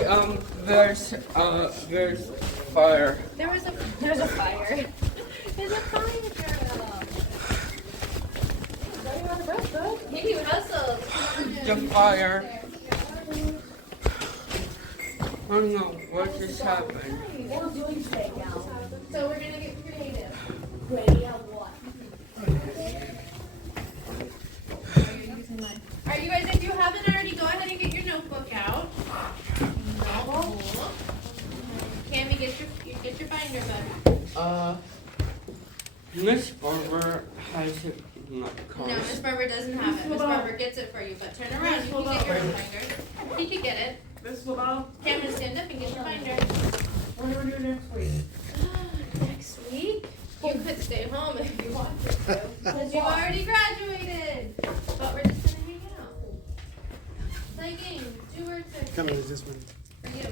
there's fire. There's a fire. There's a fire, girl. Running on the breath, bud. Maybe hustle. The fire. I don't know what just happened. What are we doing today now? So we're gonna get creative. Radio what? Alright, you guys, if you haven't already, go ahead and get your notebook out. Cool. Cammy, get your binder, bud. Miss Barber has it in my car. No, Miss Barber doesn't have it. Miss Barber gets it for you, but turn around. You can get your own binder. He can get it. Miss Lavelle, Cameron, stand up and get your binder. what are we doing next week? Next week? You could stay home if you wanted to, because you already graduated. But we're just gonna hang out. Play games, do word search. Come on, is this one? For you.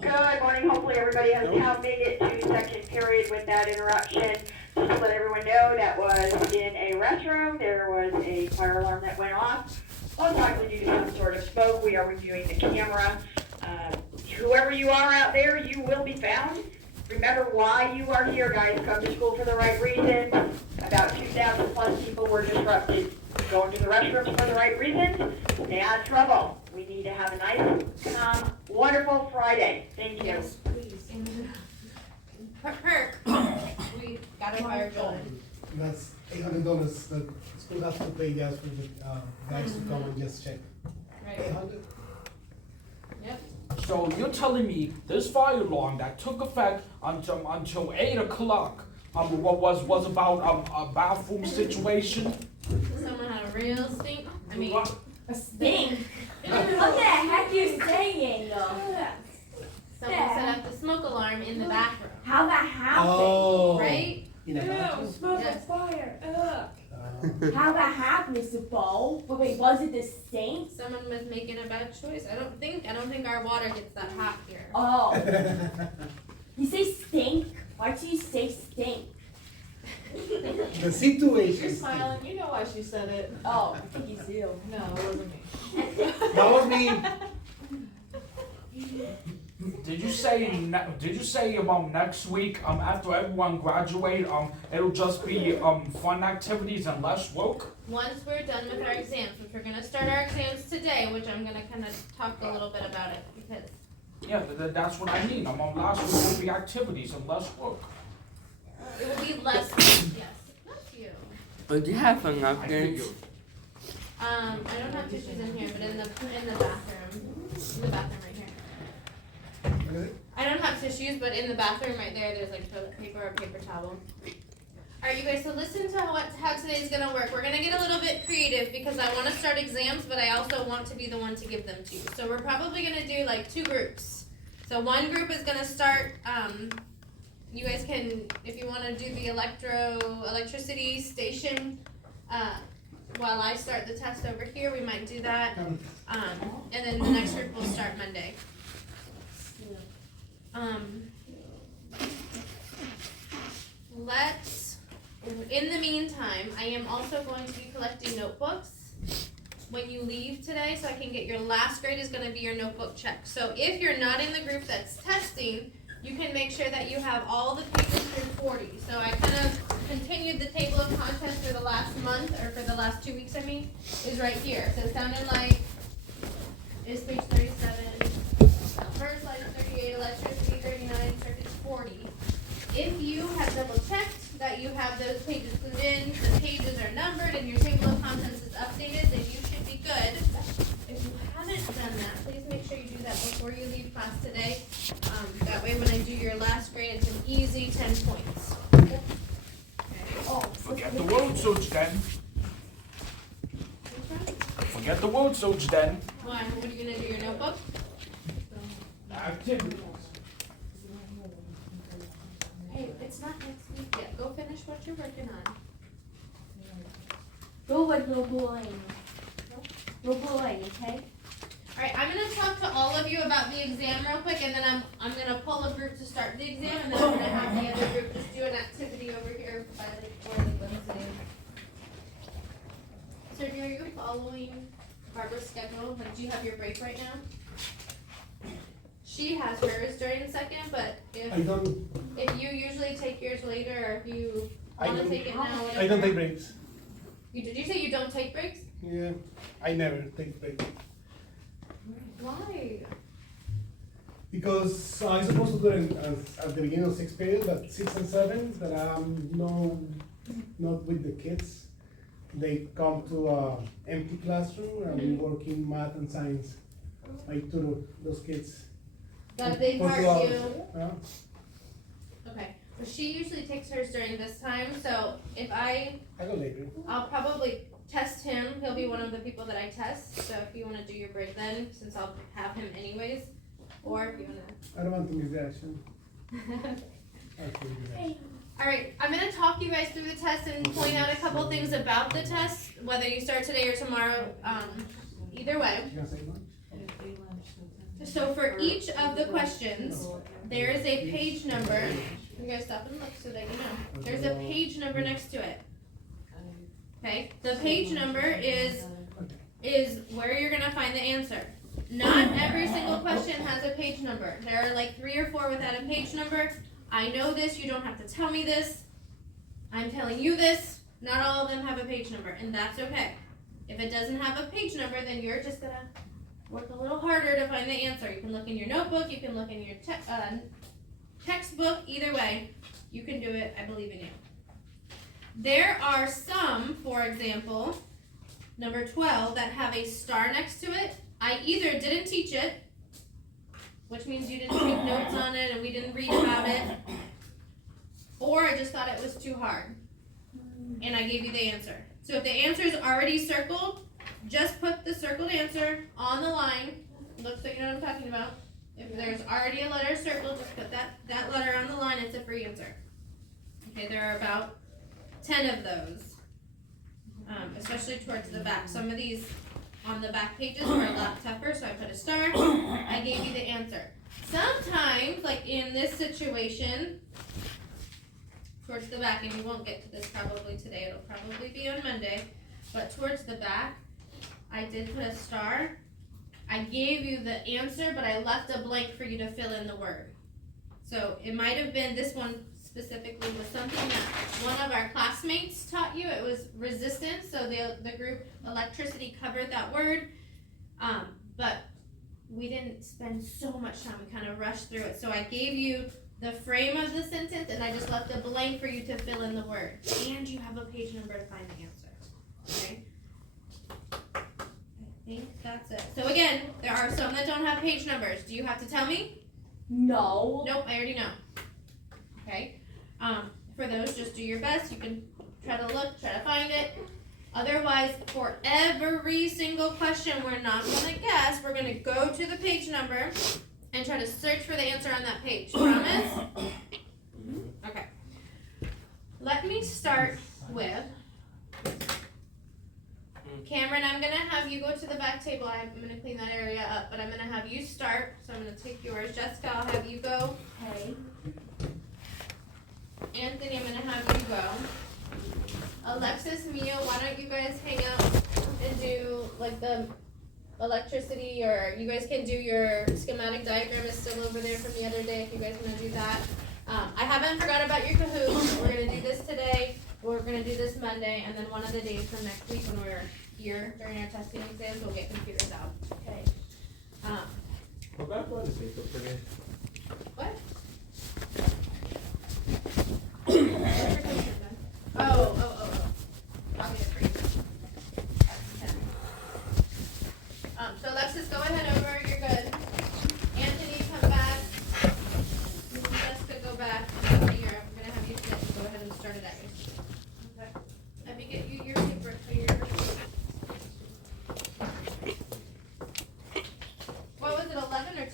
Good morning. Hopefully everybody has now made it to section period without interruption. Just to let everyone know, that was in a restroom. There was a fire alarm that went off. Most likely due to some sort of smoke. We are reviewing the camera. Whoever you are out there, you will be found. Remember why you are here, guys. Come to school for the right reasons. About 2,000 plus people were disrupted. Going to the restrooms for the right reasons. Stay out of trouble. We need to have a nice, calm, wonderful Friday. Thank you. Yes, please. Perk. We got our fire going. That's $800 that school has to pay just for the guys to come and just check. Right. 800? Yep. So you're telling me this fire alarm that took effect until 8 o'clock was about a bathroom situation? Someone had a real stink. I mean, A stink? What the heck you saying? someone set up the smoke alarm in the bathroom. How that happened? Oh. Right? In a bathroom? Smoke Yes. fire. How that happened, Mr. Bo? Wait, was it the stink? Someone was making a bad choice. I don't think our water gets that hot here. Oh. You say stink? Why do you say stink? The situation. You're smiling. You know why she said it. Oh, I think you do. No, it wasn't me. That was me. Did you say next week after everyone graduate it'll just be fun activities and less work? Once we're done with our exams, which we're gonna start our exams today, which I'm gonna kind of talk a little bit about it because Yeah, that's what I mean. Last week will be activities and less work. it will be less. Yes, not you. But do you have an update? I don't have tissues in here, but in the bathroom right here. I don't have tissues, but in the bathroom right there, there's like toilet paper or paper towel. Alright, you guys, so listen to how today's gonna work. We're gonna get a little bit creative because I wanna start exams, but I also want to be the one to give them to you. So we're probably gonna do like 2 groups. So one group is gonna start, you guys can, if you wanna do the electricity station, while I start the test over here, we might do that. And then the next group will start Monday. In the meantime, I am also going to be collecting notebooks when you leave today, so I can get your last grade is going to be your notebook check. So if you're not in the group that's testing, you can make sure that you have all the pages through 40. So I kind of continued the table of contents for the last month, or for the last 2 weeks, I mean, is right here. So Sound and Light is page 37, first light is 38, electricity 39, circuits 40. If you have double checked that you have those pages glued in, the pages are numbered, and your table of contents is updated, then you should be good. If you haven't done that, please make sure you do that before you leave class today. That way when I do your last grade, it's an easy 10 points. Okay. Oh, Forget the word search then. Forget the word search then. Why? What are you going to do, your notebook? Activities. Hey, it's not next week yet. Go finish what you're working on. Go with no boring. No boring, okay? Alright, I'm gonna talk to all of you about the exam real quick, and then I'm gonna pull a group to start the exam, and then I'm gonna have the other group just do an activity over here by the Wednesday. So are you following Barbara's schedule? Like, do you have your break right now? She has hers during the second, but if you usually take yours later, or if you want to take it now, whatever. I don't take breaks. Did you say you don't take breaks? Yeah, I never take breaks. Why? Because I'm supposed to do it at the beginning of 6th period, but 6 and 7, that I'm not with the kids. They come to an empty classroom, and we work in math and science. I tutor those kids. That big for part 2 hours. you. Yeah. Okay. Well, she usually takes hers during this time, so if I go later. I'll probably test him. He'll be one of the people that I test. So if you want to do your break then, since I'll have him anyways, or if you want to. I don't want to miss the action. All right, I'm going to talk you guys through the test and point out a couple things about the test, whether you start today or tomorrow, either way. So for each of the questions, there is a page number. You guys stop and look so that you know. There's a page number next to it. Okay, the page number is where you're going to find the answer. Not every single question has a page number. There are like 3 or 4 without a page number. I know this, you don't have to tell me this. I'm telling you this. Not all of them have a page number, and that's okay. If it doesn't have a page number, then you're just gonna work a little harder to find the answer. You can look in your notebook, you can look in your textbook, either way, you can do it, I believe in you. There are some, for example, number 12, that have a star next to it. I either didn't teach it, which means you didn't take notes on it and we didn't read about it, or I just thought it was too hard and I gave you the answer. So if the answer is already circled, just put the circled answer on the line. Look so you know what I'm talking about. If there's already a letter circled, just put that letter on the line. It's a free answer. Okay, there are about 10 of those, especially towards the back. Some of these on the back pages are a lot tougher, so I put a star. I gave you the answer. Sometimes, like in this situation, towards the back, and we won't get to this probably today, it'll probably be on Monday, but towards the back, I did put a star. I gave you the answer, but I left a blank for you to fill in the word. So it might have been, this one specifically was something that one of our classmates taught you. It was resistance, so the group electricity covered that word, but we didn't spend so much time. We kind of rushed through it. So I gave you the frame of the sentence, and I just left a blank for you to fill in the word. And you have a page number to find the answer. Okay? I think that's it. So again, there are some that don't have page numbers. Do you have to tell me? No. Nope, I already know. Okay? For those, just do your best. You can try to look, try to find it. Otherwise, for every single question, we're not going to guess. We're going to go to the page number and try to search for the answer on that page. Promise? Okay. Let me start with Cameron. I'm going to have you go to the back table. I'm going to clean that area up, but I'm going to have you start. So I'm going to take yours. Jessica, I'll have you go. Okay. Anthony, I'm going to have you go. Alexis, Mia, why don't you guys hang out and do like the electricity, or you guys can do your schematic diagram is still over there from the other day if you guys want to do that. I haven't forgot about your Kahoots. We're going to do this today. We're going to do this Monday, and then one of the days from next week when we're here during our testing exams, we'll get computers out. Okay. What about going to Facebook today? What? Oh. I'll get it for you. So Alexis, go ahead over. You're good. Anthony, come back. Jessica, go back. Here, I'm gonna have you sit. Go ahead and start it at you. Okay. Let me get you your paper for your. What was it? 11 or 10?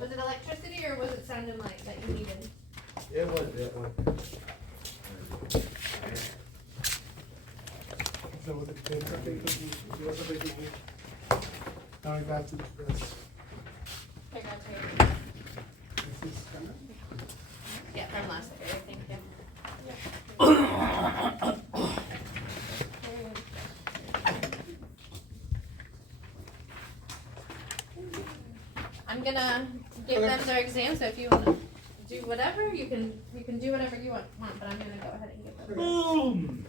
Was it electricity or was it sounding like that you needed? It was that one. So with the something could be, you want something could be. Now I got to this. I got you. This is kind of. Yeah, from last year, thank you. I'm gonna give them their exam, so if you wanna do whatever, you can do whatever you want, but I'm gonna go ahead and give them. Boom!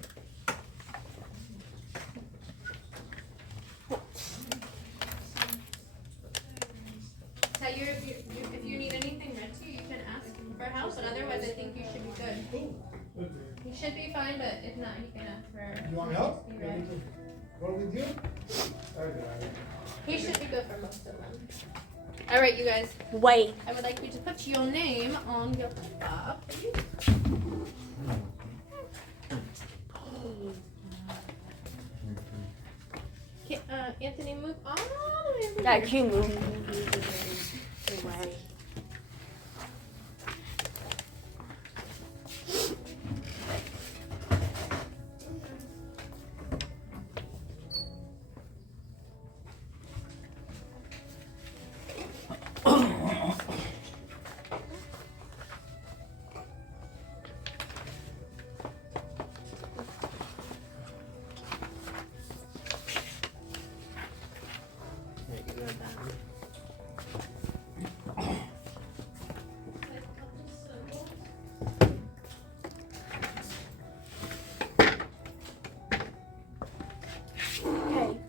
Tell you if you need anything read to you, you can ask for help, but otherwise I think you should be good. You should be fine, but if not, you can ask for. You want help? Be read. What with you? Okay. He should be good for most of them. All right, you guys. Wait. I would like you to put your name on your paper, please. Okay, Anthony, move all the way over Yeah, here. you move. Away.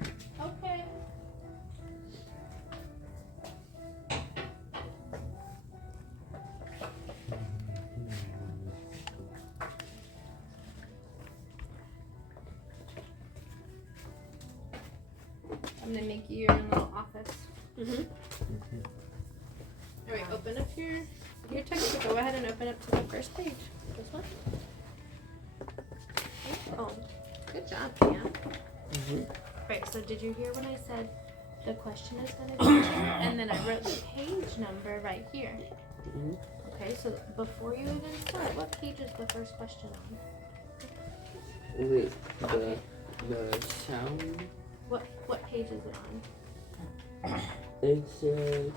Okay. Okay. I'm gonna make you your own little office. Mhm. All right, open up your textbook. Go ahead and open up to the first page. This one. Oh, good job, Pam. Right, so did you hear when I said the question is going to be here? And then I wrote the page number right here. Okay, so before you even start, what page is the first question on? Wait, the sound. What page is it on? It says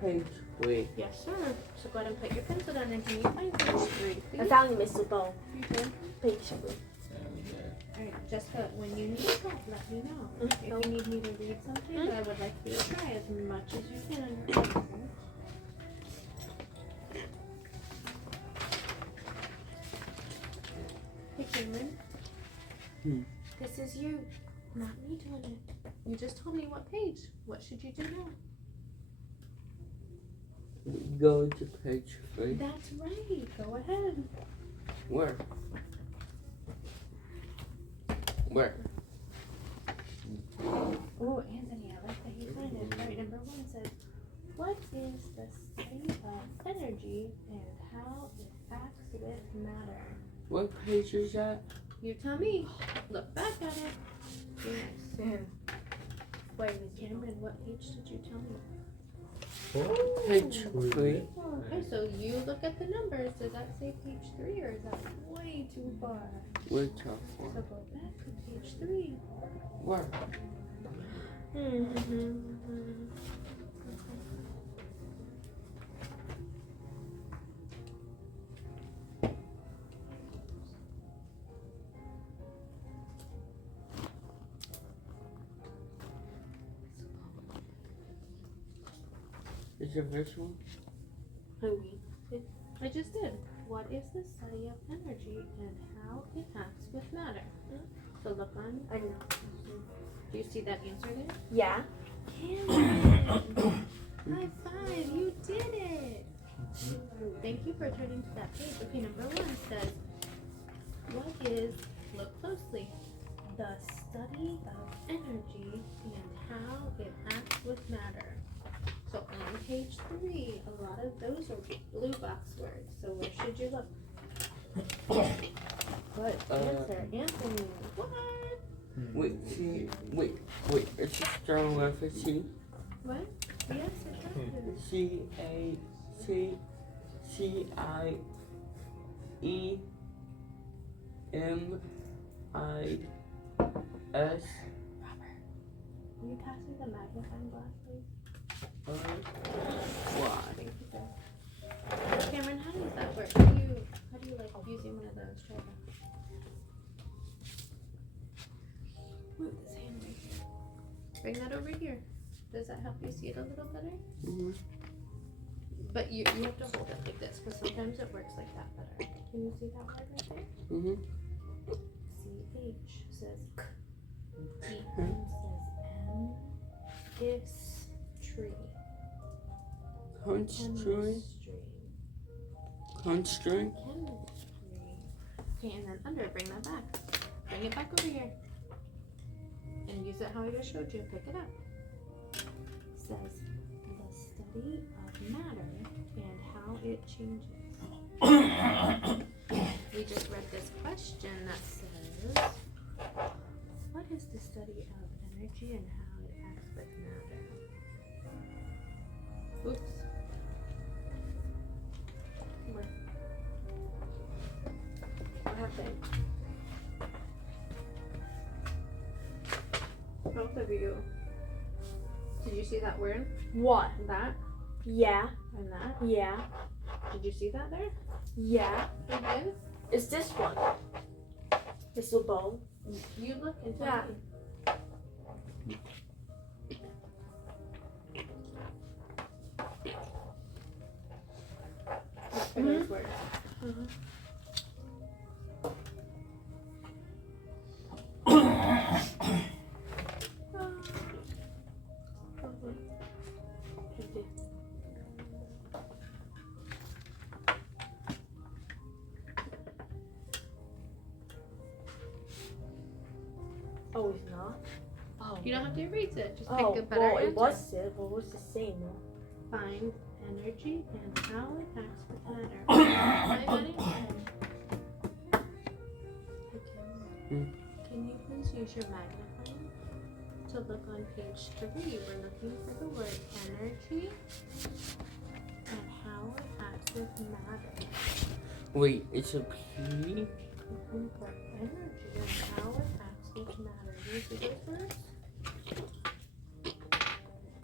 page 3. Yes, sir. So go ahead and put your pencil down and can you find page 3, please? I found Mr. Bo. You can. Page 3. Alright, Jessica, when you need help, let me know. If you need me to read something, I would like you to try as much as you can on your own. Hey Cameron. This is you, not me doing it. You just told me what page. What should you do now? Go to page 3. That's right. Go ahead. Where? Where? Oh, Anthony, I like that you find it. Alright, number 1 says, what is the state of energy and how it acts with matter? What page is that? You tell me. Look back at it. Yes. Wait, Cameron, what page did you tell me? Page 3. Okay, so you look at the numbers. Does that say page 3 or is that way too far? Way too far. So go back to page 3. Where? Is your first one? Hungry. I just did. What is the study of energy and how it acts with matter? So look on. I know. Do you see that answer there? Yeah. Cameron! High five! You did it! Thank you for turning to that page. Okay, number 1 says, what is, look closely, the study of energy and how it acts with matter. So on page 3, a lot of those are blue box words. So where should you look? Good answer, Anthony. What? Wait, it's a strong with a C. What? Yes, it does. CACIEMIS. Can you pass me the magnifying glass, please? Why? Thank you, sir. Cameron, how does that work? How do you like using one of those? Try that. Move this hand right here. Bring that over here. Does that help you see it a little better? Mm-hmm. But you have to hold it like this because sometimes it works like that better. Can you see that word right there? Mm-hmm. CH says K. EN says M. Is tree. Constraint. Chemistry. Okay, and then under, bring that back. Bring it back over here. And use it how I just showed you. Pick it up. It says the study of matter and how it changes. We just read this question that says, what is the study of energy and how it acts with matter? Oops. What happened? Both of you. Did you see that word? What? That? Yeah. And that? Yeah. Did you see that there? Yeah. You did? It's this one. This little bowl. You look and tell Yeah. me. Look for those words. Oh, it's not? Oh. You don't have to erase it. Just pick Oh, a better well, answer. it was it, but what's the same? Find energy and how it acts with matter. Hi, honey. Can you please use your magnifying to look on page 3? We're looking for the word energy and how it acts with matter. Wait, it's a P? Looking for energy and how it acts with matter. Do you see those words?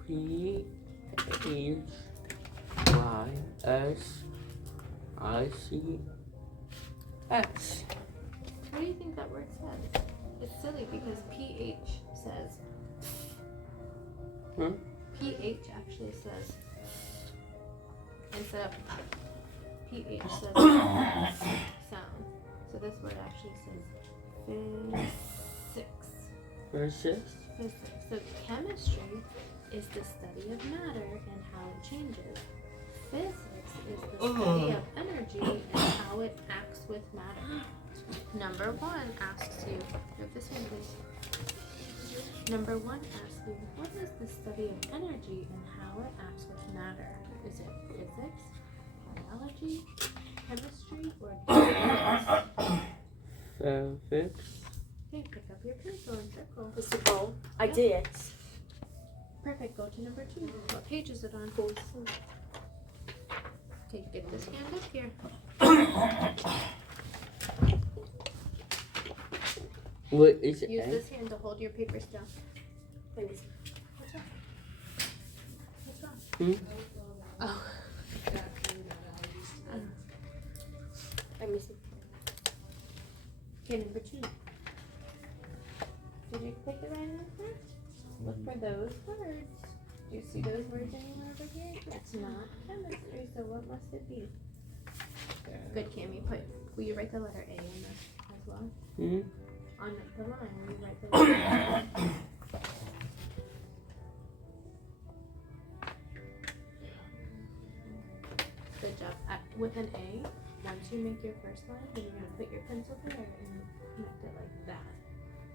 P H Y S I C S. What do you think that word says? It's silly because PH says. Huh? PH actually says. Instead of PH says sound. So this word actually says physics. Versus? Physics. So chemistry is the study of matter and how it changes. Physics is the study of energy and how it acts with matter. Number 1 asks you, move this in please. Number 1 asks you, what is the study of energy and how it acts with matter? Is it physics, biology, chemistry, or genetics? Physics. Okay, pick up your pencil and circle. It's the bowl. I did it. Perfect, go to number 2. What page is it on? Okay, get this hand up here. What is it? Use this hand to hold your papers down. What's wrong? What's wrong? Hmm? Oh. I missed it. Okay, number 2. Did you pick the right answer? Look for those words. Do you see those words anywhere over here? It's not chemistry, so what must it be? Good, Cammy. Will you write the letter A in this as well? Hmm? On the line, will you write the letter A? Good job. With an A, once you make your first line, then you're gonna put your pencil there and connect it like that.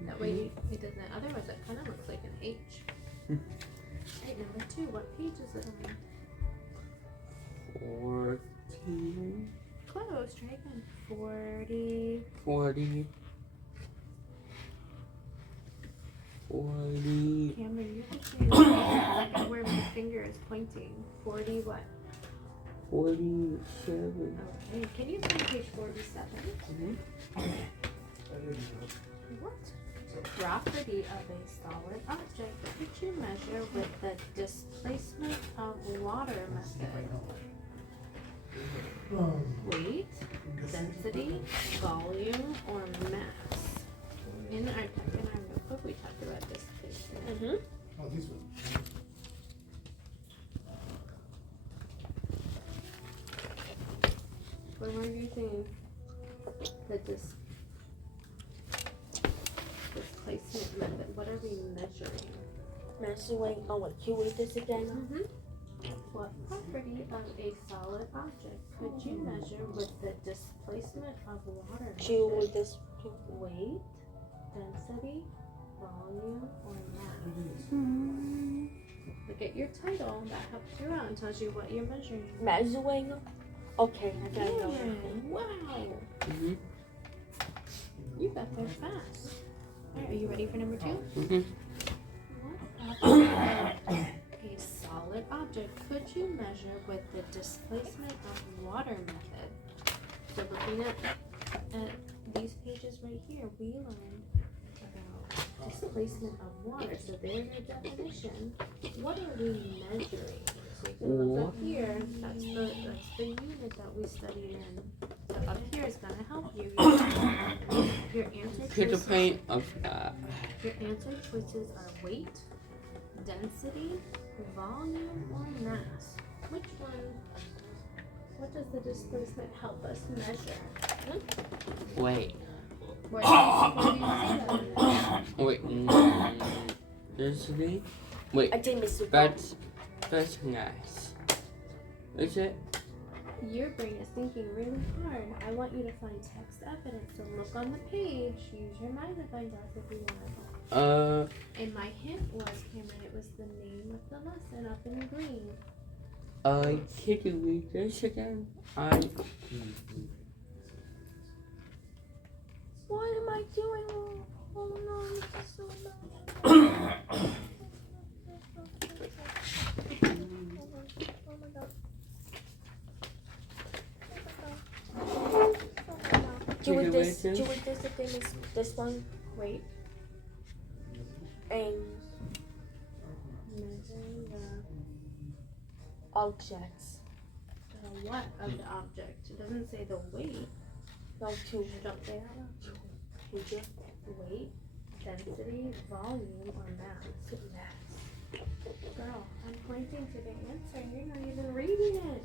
That way it doesn't, otherwise it kind of looks like an H. Alright, number 2, what page is it on? 14. Close, try again. 40. 40. 40. Cameron, you can see look at where my finger is pointing. 40 what? 47. Okay, can you find page 47? What property of a solid object could you measure with the displacement of water method? Weight, density, volume, or mass? In our notebook, we talked about displacement. Oh, this one. What were you saying? The displacement method. What are we measuring? Measuring. Oh, what? Can you read this again? What property of a solid object could you measure with the displacement of water? Can you read this? Weight, density, volume, or mass? Look at your title. That helps you out and tells you what you're measuring. Measuring. Okay, I got it. Wow. You got there fast. Alright, are you ready for number 2? What property of a solid object could you measure with the displacement of water method? So looking at these pages right here, we learned about displacement of water. So there's your definition. What are we measuring? So you can look up here. That's the unit that we studied in. So up here is gonna help you. Your answer choices. Your answer choices are weight, density, volume, or mass. Which one? What does the displacement help us measure? Wait. Where do you see that? Wait. Density? Wait. I did miss it. That's nice. Is it? Your brain is thinking really hard. I want you to find text evidence. So look on the page. Use your magnifying glass if you want. And my hint was, Cameron, it was the name of the lesson up in green. Can you read this again? What am I doing? Oh no, this is so bad. Oh my god. Do you read this? Do you read this again? This one? Wait. And Measuring objects. the what of the object? It doesn't say the weight. No, two. Don't say that out loud. Weight, density, volume, or mass. Girl, I'm pointing to the answer and you're not even reading it.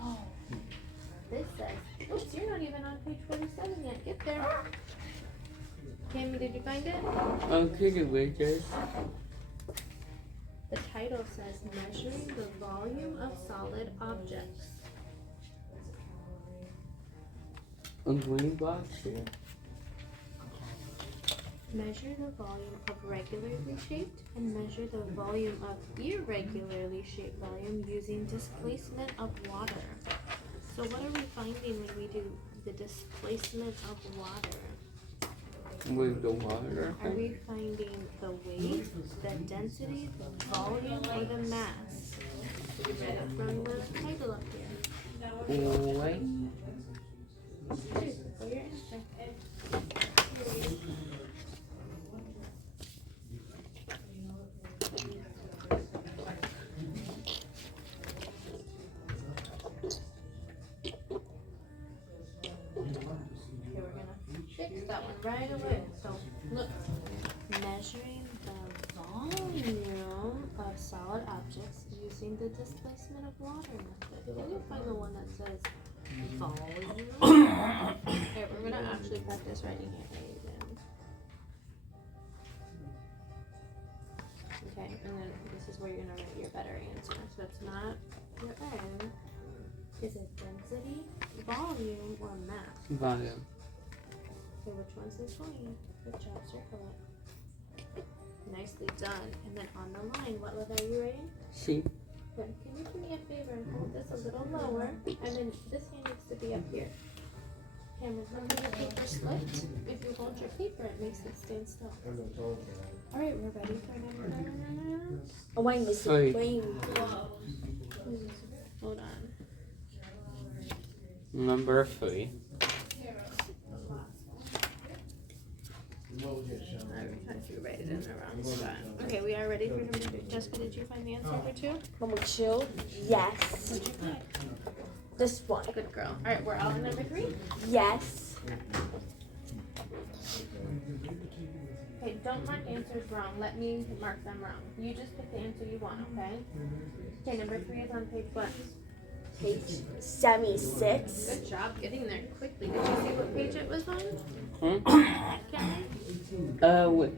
Oh. This says, oops, you're not even on page 47 yet. Get there. Cammy, did you find it? Can you read this? The title says Measuring the Volume of Solid Objects. A green box here. Measure the volume of regularly shaped and measure the volume of irregularly shaped volume using displacement of water. So what are we finding when we do the displacement of water? With the water. Are we finding the weight, the density, the volume, or the mass? You read it from the title up here. Wait. Choose for your answer. Fix that one right away. So look, measuring the volume of solid objects using the displacement of water method. Can you find the one that says volume? Here, we're gonna actually practice writing it down. Okay, and then this is where you're gonna write your better answer. So it's not your N. Is it density, volume, or mass? Volume. Okay, which one says volume? Good job, circle it. Nicely done. And then on the line, what letter are you writing? C. Good. Can you do me a favor and hold this a little lower? And then this hand needs to be up here. Cameron, remember your paper slipped? If you hold your paper, it makes it stand still. Alright, we're ready for number... Oh, I missed Sorry. it. Wait. Hold on. Number 3. If you write it in the wrong spot. Okay, we are ready for number 2. Jessica, did you find the answer for 2? Number 2? Yes. What'd you pick? This one. Good girl. Alright, we're all in number 3? Yes. Okay, don't mark answers wrong. Let me mark them wrong. You just pick the answer you want, okay? Okay, number 3 is on page what? Page 76. Good job getting there quickly. Did you see what page it was on? Cameron?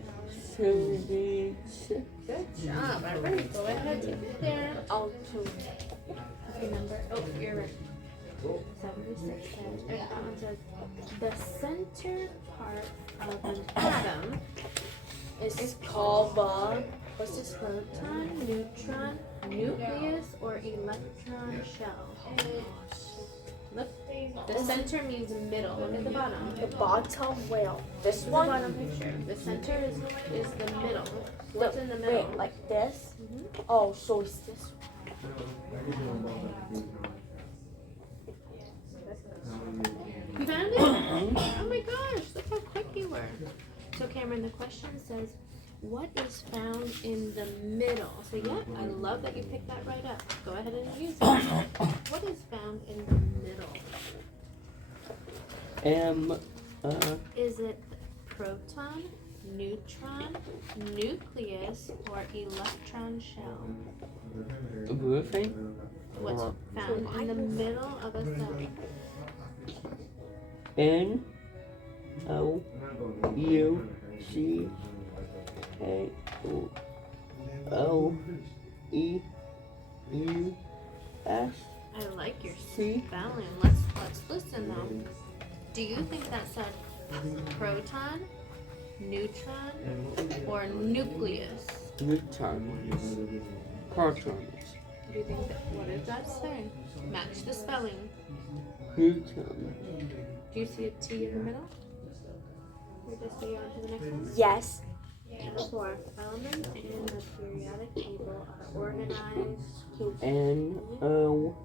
76. Good job. Alright, go ahead, take it there. Oh, 2. Okay, number, oh, you're right. 76 says, that one says, the center part of an atom It's called the... what's this? Proton, neutron, nucleus, or electron shell? Look, the center means middle. Look at the bottom. The bottom whale. This The one? bottom picture. The center is the middle. What's in the middle? Wait, like this? Mhm. Oh, so it's this one. You found it? Oh my gosh, look how quick you were. So Cameron, the question says, what is found in the middle? So yeah, I love that you picked that right up. Go ahead and use it. What is found in the middle? Is it proton, neutron, nucleus, or electron shell? Everything? What's found in the middle of a cell? N O U C A O E U S. I like your spelling. Let's listen though. Do you think that said proton, neutron, or nucleus? Neutrons. Protons. Do you think that, what does that say? Match the spelling. Neutron. Do you see a T in the middle? Or just go on to the next one? Yes. The 4 elements in the periodic table are organized N O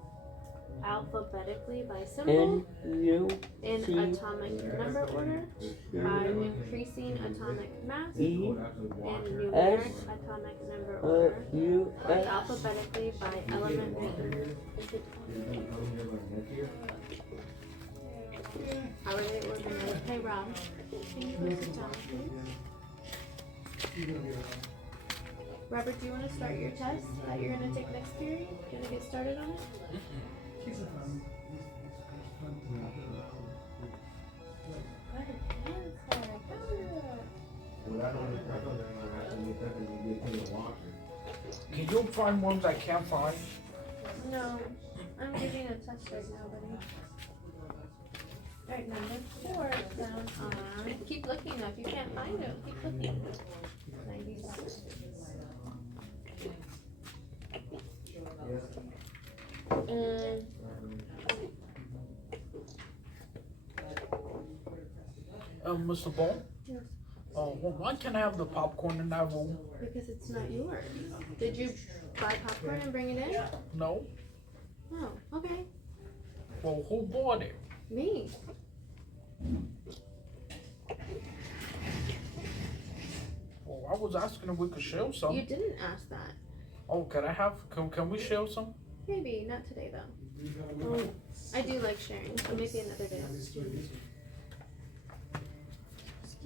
alphabetically by symbol N U in C atomic number order by increasing atomic mass E and numeric atomic number order U or S. alphabetically by element written. How are they organized? Hey Rob, can you please sit down, please? Robert, do you want to start your test that you're going to take next period? Do you want to get started on it? Can you find ones I can't find? No, I'm giving a test right now, buddy. Alright, number 4 is down on. Keep looking though. If you can't find it, keep looking. 97. Mr. Ball? Yes. Well, why can't I have the popcorn in that room? Because it's not yours. Did you buy popcorn and bring it in? No. Oh, okay. Well, who bought it? Me. Well, I was asking if we could share some. You didn't ask that. Oh, can we share some? Maybe, not today though. Oh, I do like sharing, so maybe another day.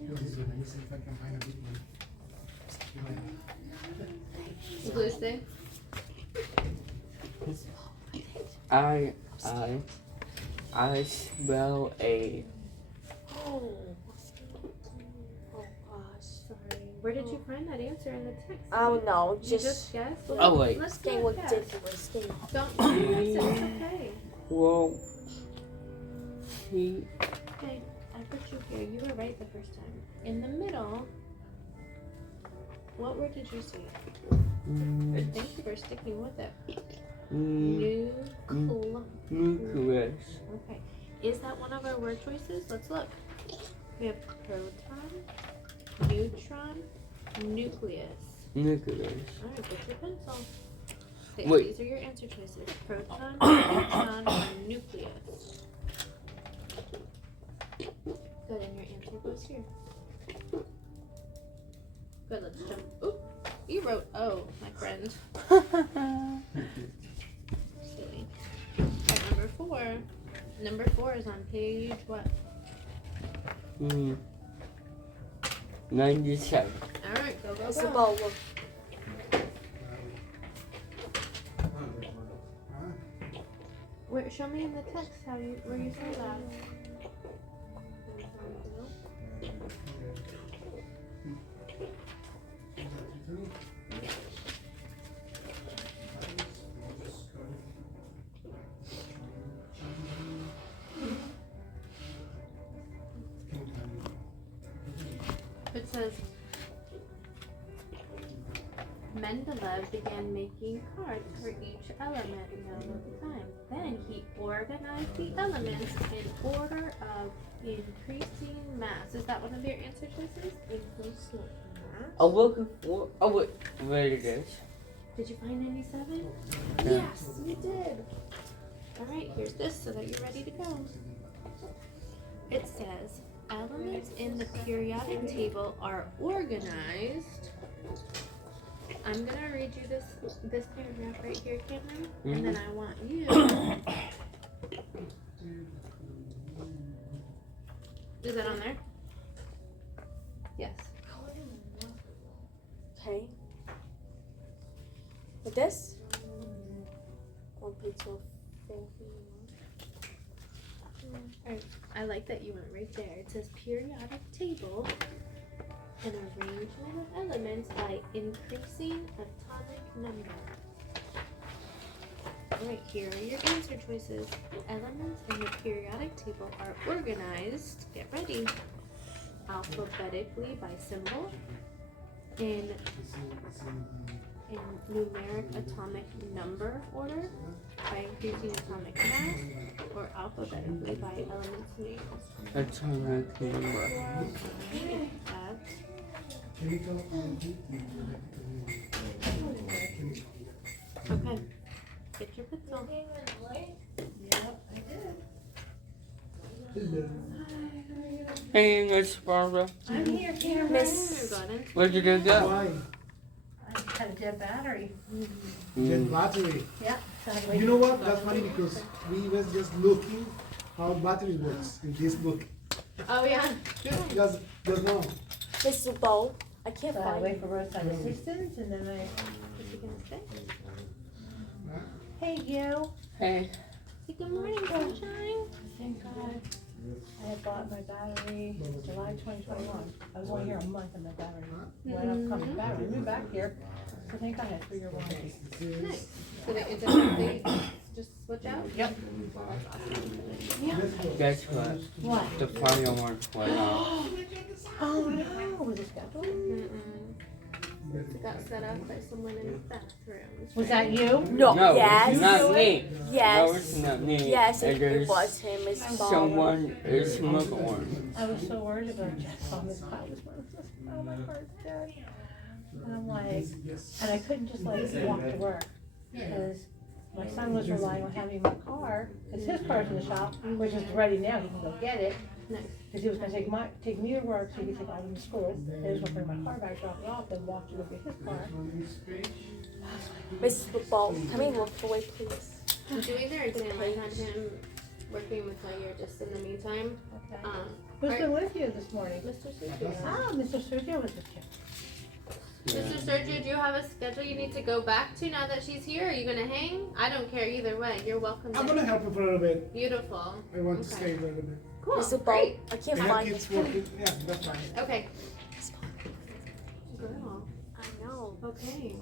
Let me see if I can find a good one. Blue stick. I smell a. Oh. Oh gosh, sorry. Where did you find that answer in the text? Oh no, You just guessed? Oh, wait. Let's This game do a looked guess. ridiculous. Don't guess it. It's okay. Well, he. Okay, I put you here. You were right the first time. In the middle, what word did you see? Thank you for sticking with it. Nucleus. Okay. Is that one of our word choices? Let's look. We have proton, neutron, nucleus. Nucleus. Alright, get your pencil. Wait. These are your answer choices. Proton, neutron, or nucleus. Good, and your answer goes here. Good, let's jump. Oop, you wrote O, my friend. Silly. Alright, number 4. Number 4 is on page what? 97. Alright, go, go, It's a go. ball. Look. Where, show me in the text how you where you say that. It says Mendeleev began making cards for each element known at the time. Then he organized the elements in order of increasing mass. Is that one of your answer choices? Increasing mass? I'm looking for. Oh, wait. Wait, it is. Did you find 97? Yeah. Yes, you did. Alright, here's this so that you're ready to go. It says elements in the periodic table are organized. I'm gonna read you this paragraph right here, Cameron, and then I want you. Is that on there? Yes. Okay. With this? One pizza. Alright, I like that you went right there. It says periodic table, an arrangement of elements by increasing atomic number. Alright, here are your answer choices. Elements in the periodic table are organized, get ready, alphabetically by symbol, in numeric atomic number order, by increasing atomic mass, or alphabetically by elements names. Atomic number. Okay, get your pencil. Hey, Miss Barbara. I'm here, Cameron. Miss. Where'd you get that? Why? I had a dead battery. Dead battery. Yeah. You know what? That's funny because we was just looking how battery works in this book. Oh yeah. Just now. Mrs. Bowl. I can't So I find wait for roadside assistance and then I. Hey, Gil. Hey. Say good morning, sunshine. Thank God. I had bought my battery July 2021. I was only here a month and my battery went up coming back. I moved back here. So thank God I had 3-year warranty. Nice. So that it doesn't they just switch out? Yep. Guess what? What? The party almost went off. Oh no, was it scheduled? It got set up by someone in the bathroom. Was that you? No, No, yes. it's not me. Yes. No, it's not me. Yes, It it is was him, Mrs. Bowl. someone is smuggling. I was so worried about Jeff on this call this morning. Oh, my heart's dead. And I'm like, and I couldn't just like walk to work because my son was relying on having my car, because his car's in the shop, which is ready now, he can go get it. Because he was gonna take me to work so he could take Autumn to school. Then he was gonna bring my car back, drop it off, then walk to go get his car. Mrs. Bowl, can we look away, please? Do either or Sam, I had him working with Lightyear just in the meantime. Who's been with you this morning? Mr. Sergio. Ah, Mr. Sergio was with you. Mr. Sergio, do you have a schedule you need to go back to now that she's here? Are you gonna hang? I don't care either way. You're welcome. I'm gonna help her for a little bit. Beautiful. I want to stay a little bit. Cool. It's about, Great. I can't I have find kids it. working. Yeah, that's fine. Okay. Girl. I know. Okay.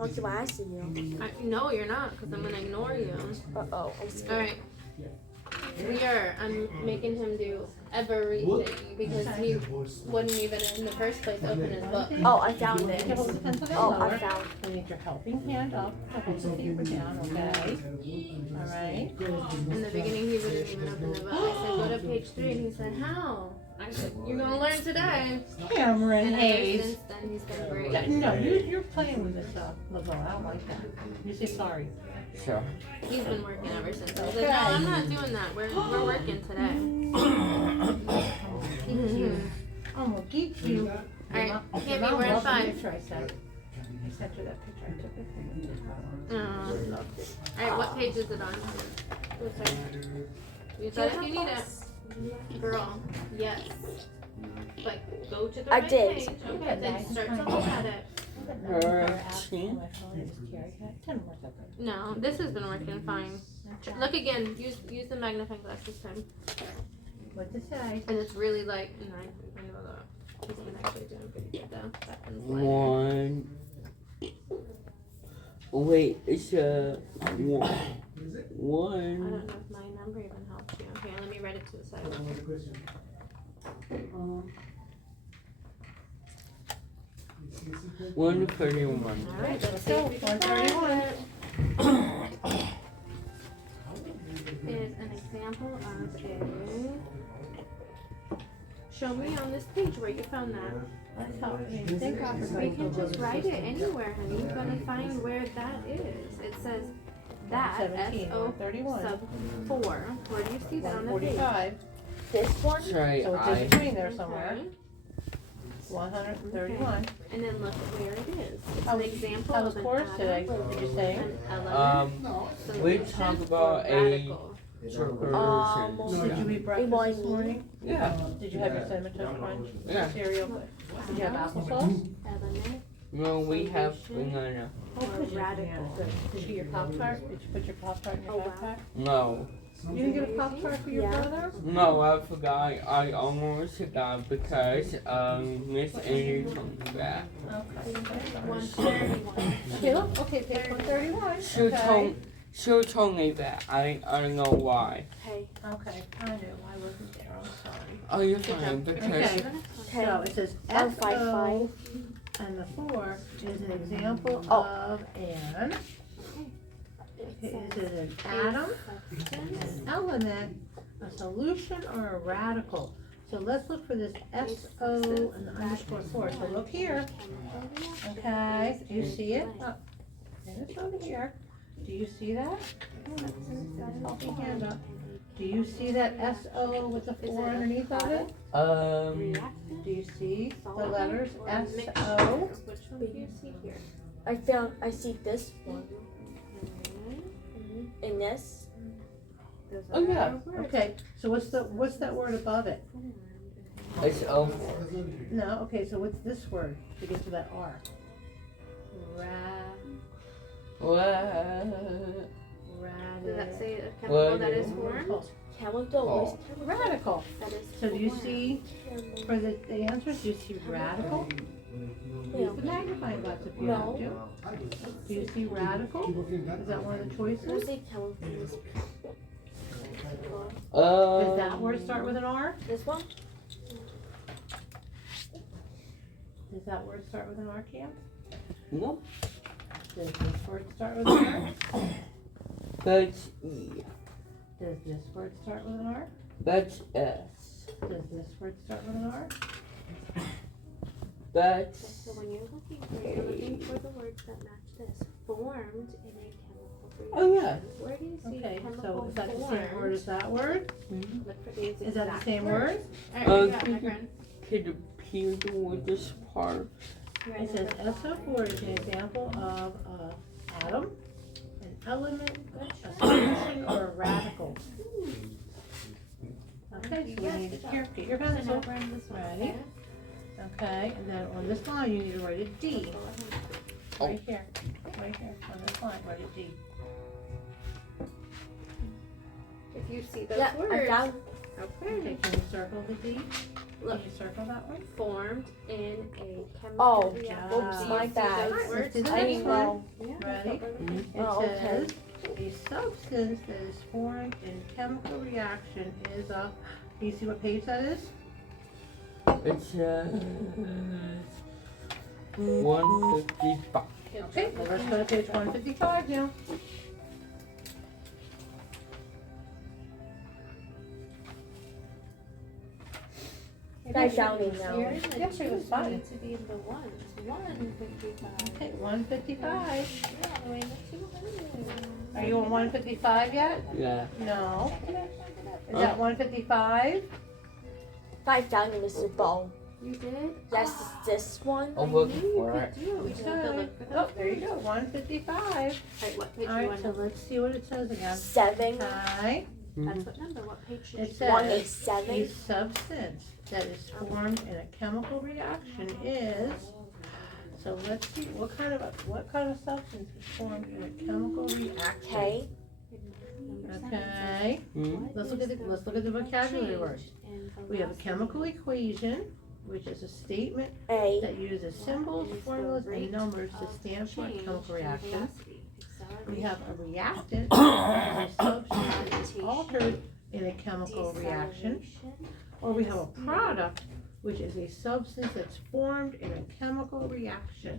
I'll keep my eyes on you. No, you're not, because I'm gonna ignore you. Uh-oh. I'm scared. Alright. I'm making him do everything because he wouldn't even in the first place open his book. Oh, I found it. You hold the pencil down Oh, lower. I found You need your helping hand up. Hold the paper down, okay? Alright. In the beginning, he wouldn't even open the book. I said, go to page 3, and he said, how? I said, you're gonna learn today. Cameron And ever Hayes. since then, he's been great. No, you're playing with this stuff, LeBron. I don't like that. You say sorry. Sure. He's been working ever since. I was like, no, I'm not doing that. We're working today. I'm gonna get you. Alright, Your Cammy, mom we're in loves the 5. picture I sent. I sent her that picture I took of her. Alright, what page is it on? Oh, sorry. You said if you need it. Girl, yes. But go to the I right did. page. Okay, then start to look at it. No, this has been working fine. Look again. Use the magnifying glass this time. What's it say? And it's really like, no, I know that. He's been actually doing pretty good though. That one's lighter. 1. Wait, it's one. I don't know if my number even helps you. Okay, let me write it to the side. 131. Alright, let's see if we can find it. Is an example of a. Show me on this page where you found that. Let's help me. We can just write it anywhere, honey. You're gonna find where that is. It says that 17, SO 31. sub 4. Where do you see that on the page? 145. This one? Sorry, So it's in between there somewhere. Okay. 131. And then look at where it is. It's How an was- example how was of an course today? atom, Did you say? an element, We solution, talk about or a radical. Did you eat breakfast this morning? Yeah. Did you have your cinnamon toast crunch? Yeah. Cereal? Did you have applesauce? Element, No, we have banana. Oh, good. radical. Did you eat your Pop-Tart? Did you put your Pop-Tart in your backpack? No. You didn't get a Pop-Tart for your brother? No, I forgot. I almost forgot because Miss Amy told me that. Okay. 131. Okay, look, okay, page 131. She told me that. I don't know why. Hey. Okay, I knew, I wasn't there, I'm sorry. Oh, you're fine because Okay, so it says 155. and the 4 is an example Oh. of an, is it an atom, an element, a solution, or a radical? So let's look for this SO and the underscore 4. So look here, okay, do you see it? Oh, and it's over here. Do you see that? Hold your hand up. Do you see that SO with the 4 underneath of it? Do you see the letters SO? Which one do you see here? I see this one. And this. Oh yeah. Okay. So what's that word above it? it's O. No. Okay. So what's this word to get to that R? Does that say a chemical that is formed? Chemical. Radical. That is So do you formed. see for the answers? Do you see radical? Use the magnifying glass if you have to. Do you see radical? Is that one of the choices? Does that word start with an R? This one? Does that word start with an R, Cam? No. Does this word start with an R? That's E. Does this word start with an R? That's S. Does this word start with an R? That's So when you're looking for the words that match this, formed in a chemical reaction. Oh, yeah. Where do you see Okay, chemical so is that the formed? same word as that word? Look for these Is that the exact same words. word? Alright, what you got, my friend? could appear with this part. It says SO4 is an example of an atom, an element, a solution, or a radical. Okay, so we need to here, get your pencil. Ready? Okay, and then on this line, you need to write a D. Right here, on this line, write a D. If you see those Yeah, words. I found. Okay, can you circle the D? Look. Can you circle that one? Formed in a chemical Oh, reaction. oops, Do you my see bad. those words? Let's do the I next didn't one. know. Ready? It Oh, okay. says, a substance that is formed in chemical reaction is a, can you see what page that is? It's 155. Okay, well, let's go to page 155 now. Dive down in now. You're in the Yes, it was twos, fine. you need to be in the ones. 155. Okay, 155. Yeah, all the way to 200. Are you on 155 yet? Yeah. No. Is that 155? Dive down in Mr. Ball. You did? Yes, it's this one. I'm looking for it. We should have to look for that. Oh, there you go, 155. Alright, what page do you Alright, want so to let's see what it says again. 7. Okay. That's what number? What page should It you says, 187. a substance that is formed in a chemical reaction is, so let's see, what kind of substance is formed in a chemical reaction? K. Okay. Let's look at the vocabulary words. We have a chemical equation, which is a statement A. that uses symbols, formulas, and numbers to stand for a chemical reaction. We have a reactant, which is a substance that is altered in a chemical reaction. Or we have a product, which is a substance that's formed in a chemical reaction.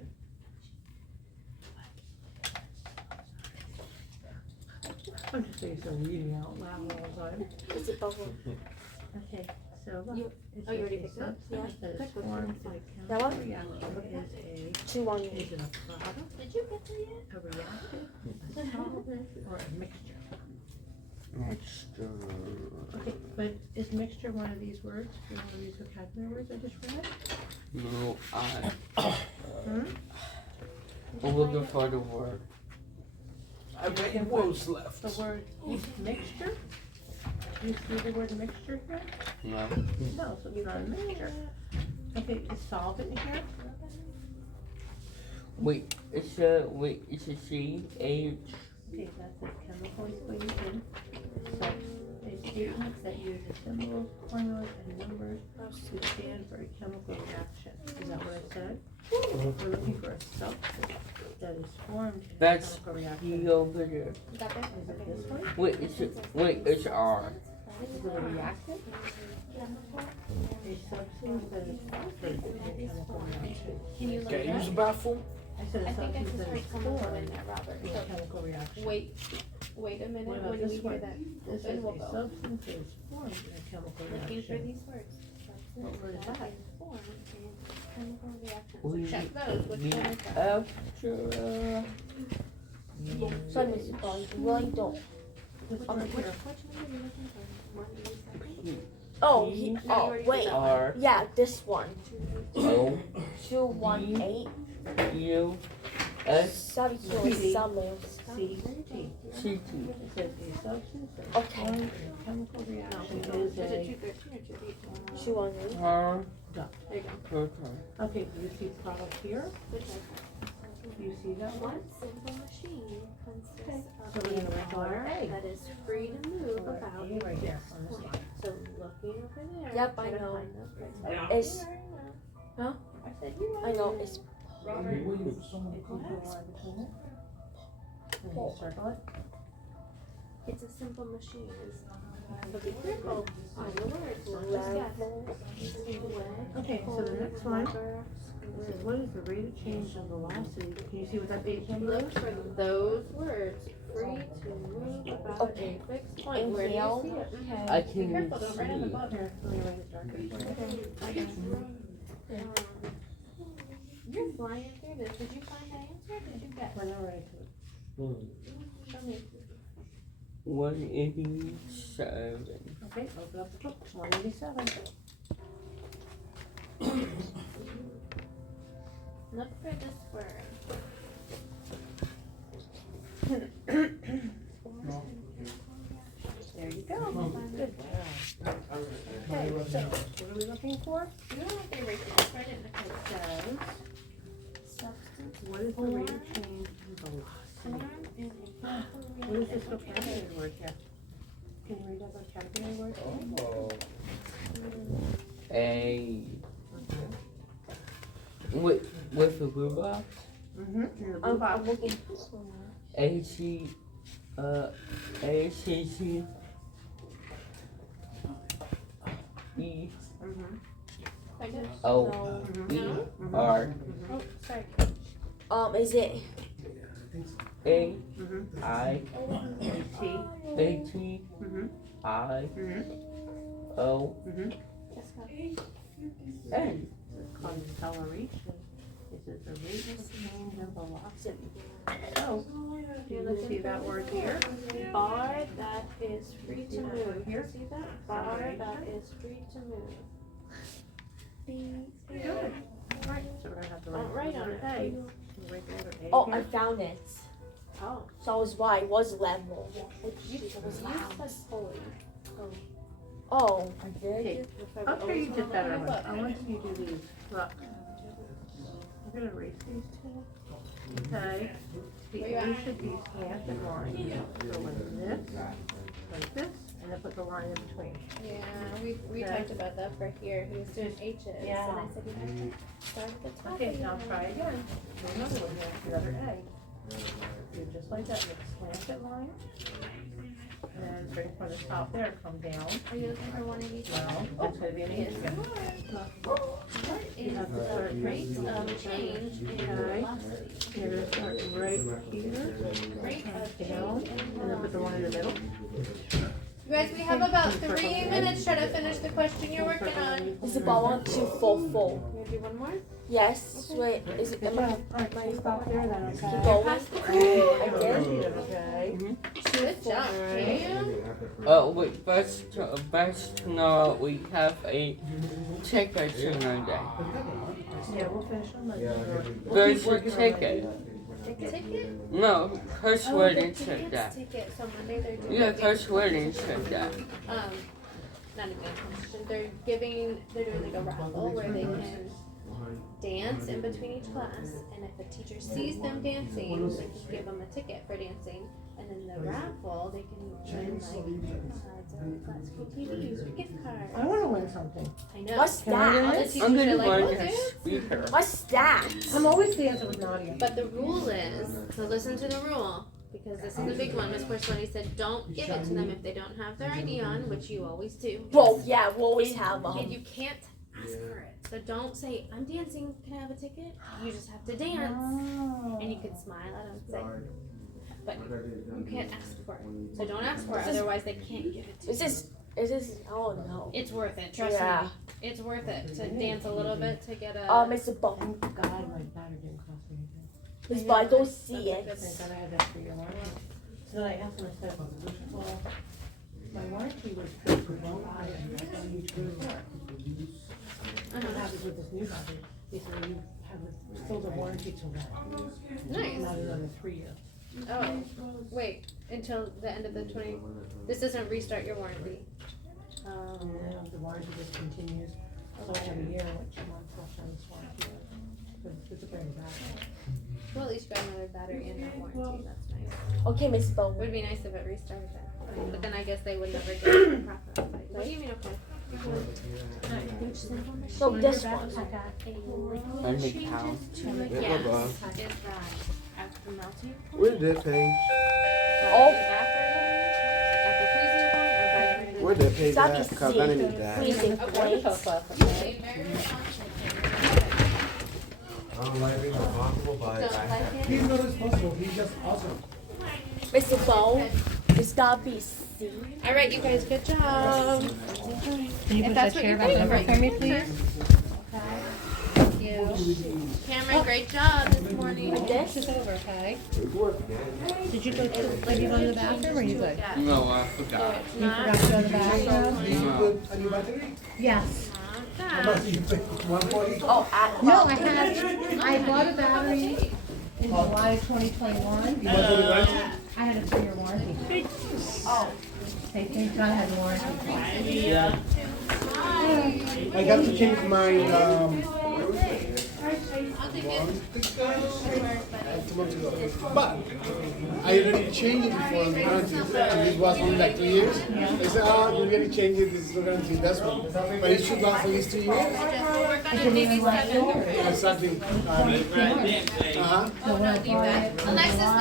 I'm just doing some reading out loud all the time. Is it bubble? Okay, so look, You- it oh, you already says a picked it up? substance that is Quick, formed in a That one? chemical reaction is 218. a, is it a product, Did you get to yet? a reactant, a solvent, or a mixture? Mixture. Okay, but is mixture one of these words, one of these vocabulary words I just read? No, Hmm? I'm looking for the word. I bet you wolves left. The word mixture? Do you see the word mixture here? No. No, so it's not a mixture. Okay, is solvent here? Wait, it's a C-H. Okay, that's a chemical equation. So, a statement that uses symbols, formulas, and numbers to stand for a chemical reaction. Is that what I said? We're looking for a substance that is formed in a That's chemical reaction. P over there. Is it this one? It's R. Is it a reactant? A substance that is altered in a chemical reaction. Can you look Can it I use up? the bathroom? I said a I think I substance just that heard is someone come in formed there, Robert. in a So, chemical reaction. wait a minute. What about When this we hear one? that, This then is we'll a go. substance that is formed in a chemical Looking for reaction. these words. What word is that? Formed in chemical reactions. We So check those. Which need one is that? extra. Sorry, Mr. Ball, you really don't. This Which one one here. are you looking for? 187? Oh, No, you already wait. did that one. R Yeah, this one. O 218. U S Sorry, C. summers. C T. C T. It says a substance that is Okay. formed in a chemical reaction Is is it a 213 or 218? 218. R. dot. There you go. Proton. Okay, do you see product here? Which one? Do you see that one? One simple machine consists So of we're a gonna write bar A. that is free to move Or about A right here on this point. line. So looking over there. Yep, try I to know. find those words. It's, Huh? I said you I know, it's Robert. Can you circle it? It's a simple machine. So be careful. Find the words, not just guess. Okay, so the next one is what is the rate of change of velocity? Can you see what that page number is? Look for those words. Free to move about a fixed point. Where do you Inhale. see it? I Be can careful, don't write on the see. bottom. Here, let me write it darker for you. I got you. You're flying through this. Did you find the answer or did you guess? We're not ready to. Show me. 187. Okay, open up the book, 187. Look for this word. There you go. Good job. Okay, so what are we looking for? You don't have to erase it. Just write it What is this vocabulary word here? Can you read that vocabulary word? Oh. A. With the blue box? Mm-hmm. I'm looking. A-C, A-C-C, E, O, E, R, Oh, sorry. Is it? A, I, A-T, I, O, N. Concentration. This is the rate of change of velocity. So, do you see that word here? Bar that is free to move. Here? See that? Bar that is free to move. Good. Right, so we're gonna have to write on it. A. Write the letter A Oh, here. I found it. Oh. So I was right. It was level. You said holy. Oh. I did. I'll show you just better ones. I want you to do these. Look. I'm gonna erase these two. Okay. The A should be slanted line. So like this, and then put the line in between. Yeah, we talked about that for here. He was doing H's. Yeah. And I said, you have to start at the top. Okay, now try again. Do another one here, the other A. Do just like that, make a slanted line. And bring from the top there, come down. Are you looking for one of each? No, it's gonna be an each. What is the rate of change in velocity? You're gonna start right here, Rate of down, change in and then put the one in the middle. You guys, we have about 3 minutes. Try to finish the question you're working on. It's about 1, 2, 4, 4. Can we do one more? Yes. Wait. Is it? Am I? Alright, stop there then, okay? Keep going. I did. Okay. Good job, Cam. Wait, best to know we have a ticket tonight. Yeah, we'll finish on Monday. There's a ticket. Ticket? No, Coach Oh, Wedding the said that. ticket. So Monday they're doing. Yeah, Coach Wedding said that. Not even a question. They're doing like a raffle where they can dance in between each class, and if a teacher sees them dancing, they can give them a ticket for dancing. And then the raffle, they can win like flat school TVs or gift cards. I wanna win something. I know. What's Can I do that? this? I'm gonna like, learn "Oh, to dance?" speaker. What's that? I'm always dancing with Nadia. But the rule is, so listen to the rule, because this is the big one. Miss Porcelani said, don't give it to them if they don't have their ID on, which you always do. Well, yeah, we always have them. And you can't ask for it. So don't say, I'm dancing, can I have a ticket? You just have to dance. And you can smile at them and say, but you can't ask for it. So don't ask for it, otherwise they can't give it to you. Is this, oh no. It's worth it, trust Yeah. me. It's worth it to dance a little bit to get a... It's a bump. Thank God my battery didn't cost me anything. It's but I don't see it. Thank God I had that 3-year warranty. So then I asked them, I said, well, my warranty was good for 1 year, and I need to work. What happens with this new battery? They said, you have still the warranty till then. Nice. Not another 3 years. Oh, wait, until the end of the 20, this doesn't restart your warranty. No, the warranty just continues, so I have a year, like 2 months left on this warranty. But it's a brand new battery. Well, at least you got another battery in that warranty, that's nice. Okay, Miss Bow. It would be nice if it restarted that, but then I guess they would never get the profit of it. What do you mean, okay? So this one. I make cow. Yes, is that after the melting point? Where's that page? Oh. At the freezing point or by the Where's that page Stop at? Cause I need that. freezing point. I don't like being responsible, but Don't like it? He's not responsible, he's just awesome. Mr. Bow, it's gotta be C. All right, you guys, good job. Can you If put that's that what chair you're back paying over for, for me, you can please? Thank you. Cameron, great job this morning. Push this over, okay? Did you go to the bathroom, or you good? No, I forgot. You forgot to go to the bathroom? A new battery? Yes. How much do you pay? 140? Oh, No, I bought a battery in July of 2021. You want to go to I had a 3-year warranty. Oh. They think God had a warranty. Yeah. I got to change my, 2 months ago. But I already changed it before on the guarantee, and it was only like 2 years. I said, we already changed it, this is the guarantee, that's one. But it should last at least 2 years. Work on it, maybe 7. Exactly. Alexis,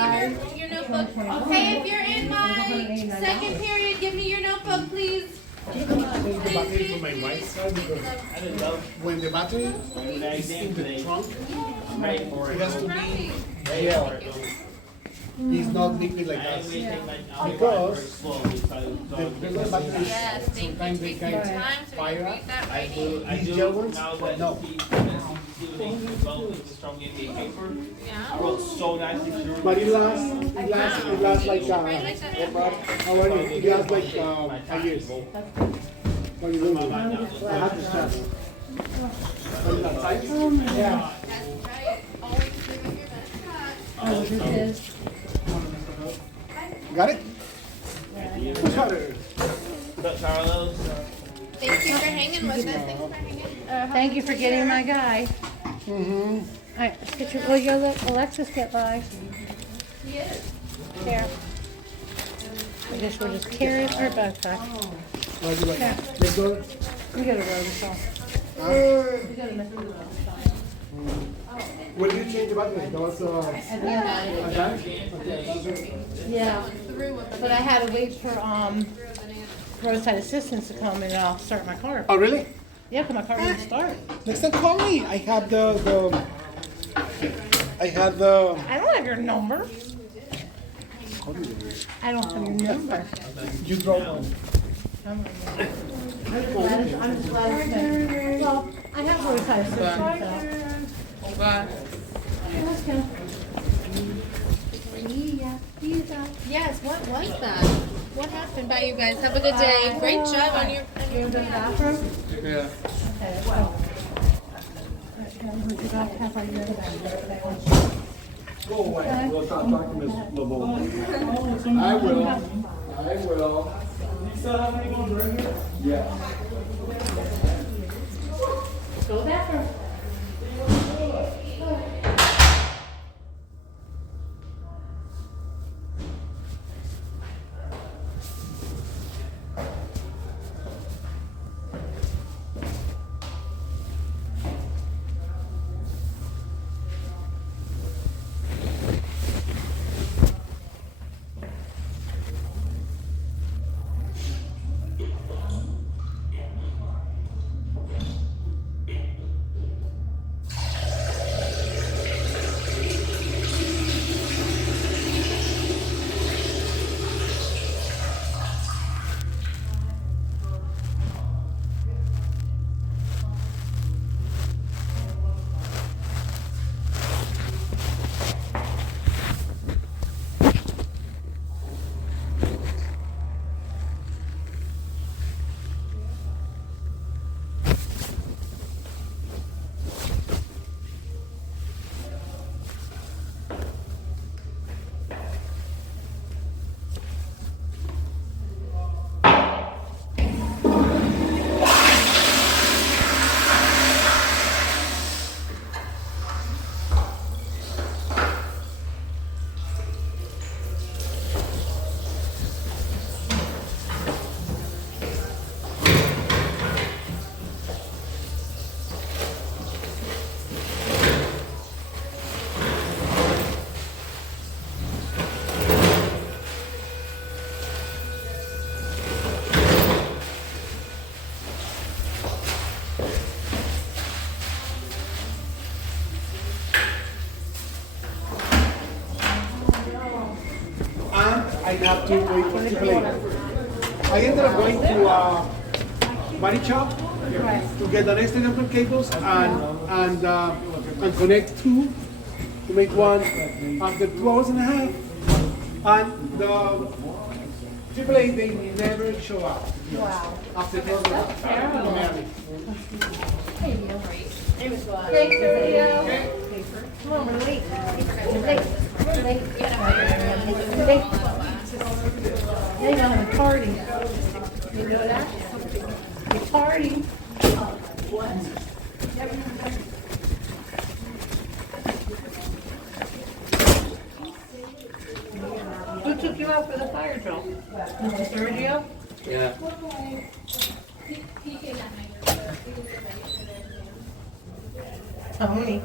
leave your notebook. Okay, if you're in my second period, give me your notebook, please. The battery for my wife's car because when the battery is in the trunk, it has to be gel. It's not liquid like that. Because the regular batteries, sometimes they can fire up. These gel ones, no. But it lasts like, how are you? It lasts like 5 years. What are you doing? I have to start. Yeah. Oh, this is. Got it? Got it. Thank you for hanging with us. Thank you for getting my guy. Mm-hmm. All right, let's get will you let Alexis get by? Yes. There. I guess we'll just carry our backpack. Okay. Let's go. We gotta roll this off. We gotta mess with When did you change the battery? That was yeah, but I had to wait for roadside assistance to come and I'll start my car. Oh, really? Yeah, because my car wouldn't start. Next time call me. I have the. I don't have your number. I don't have your number. You drove one. I'm just glad it's been. Well, I have roadside assistance. Yes, what was that? What happened? Bye, you guys. Have a good day. Great job on your. You in the bathroom? Yeah. Okay, well. Go away. We'll stop talking to Miss LeBeau. I will. You still have any more drink here? Yeah. Go bathroom. I have to wait for AAA. I ended up going to body shop to get the next example cables and connect two to make one after 2 hours and a half. And the AAA, they never show up. Wow. After 2 hours and a half. Terrible. Hey, Neil. Thanks, Leo. Come on, we're late. We're late. We're late. We're late. They know how to party. You know that? They party. Who took you out for the fire drill? Mr. Sergio? Yeah. He came at my group, so he was ready for their Tony.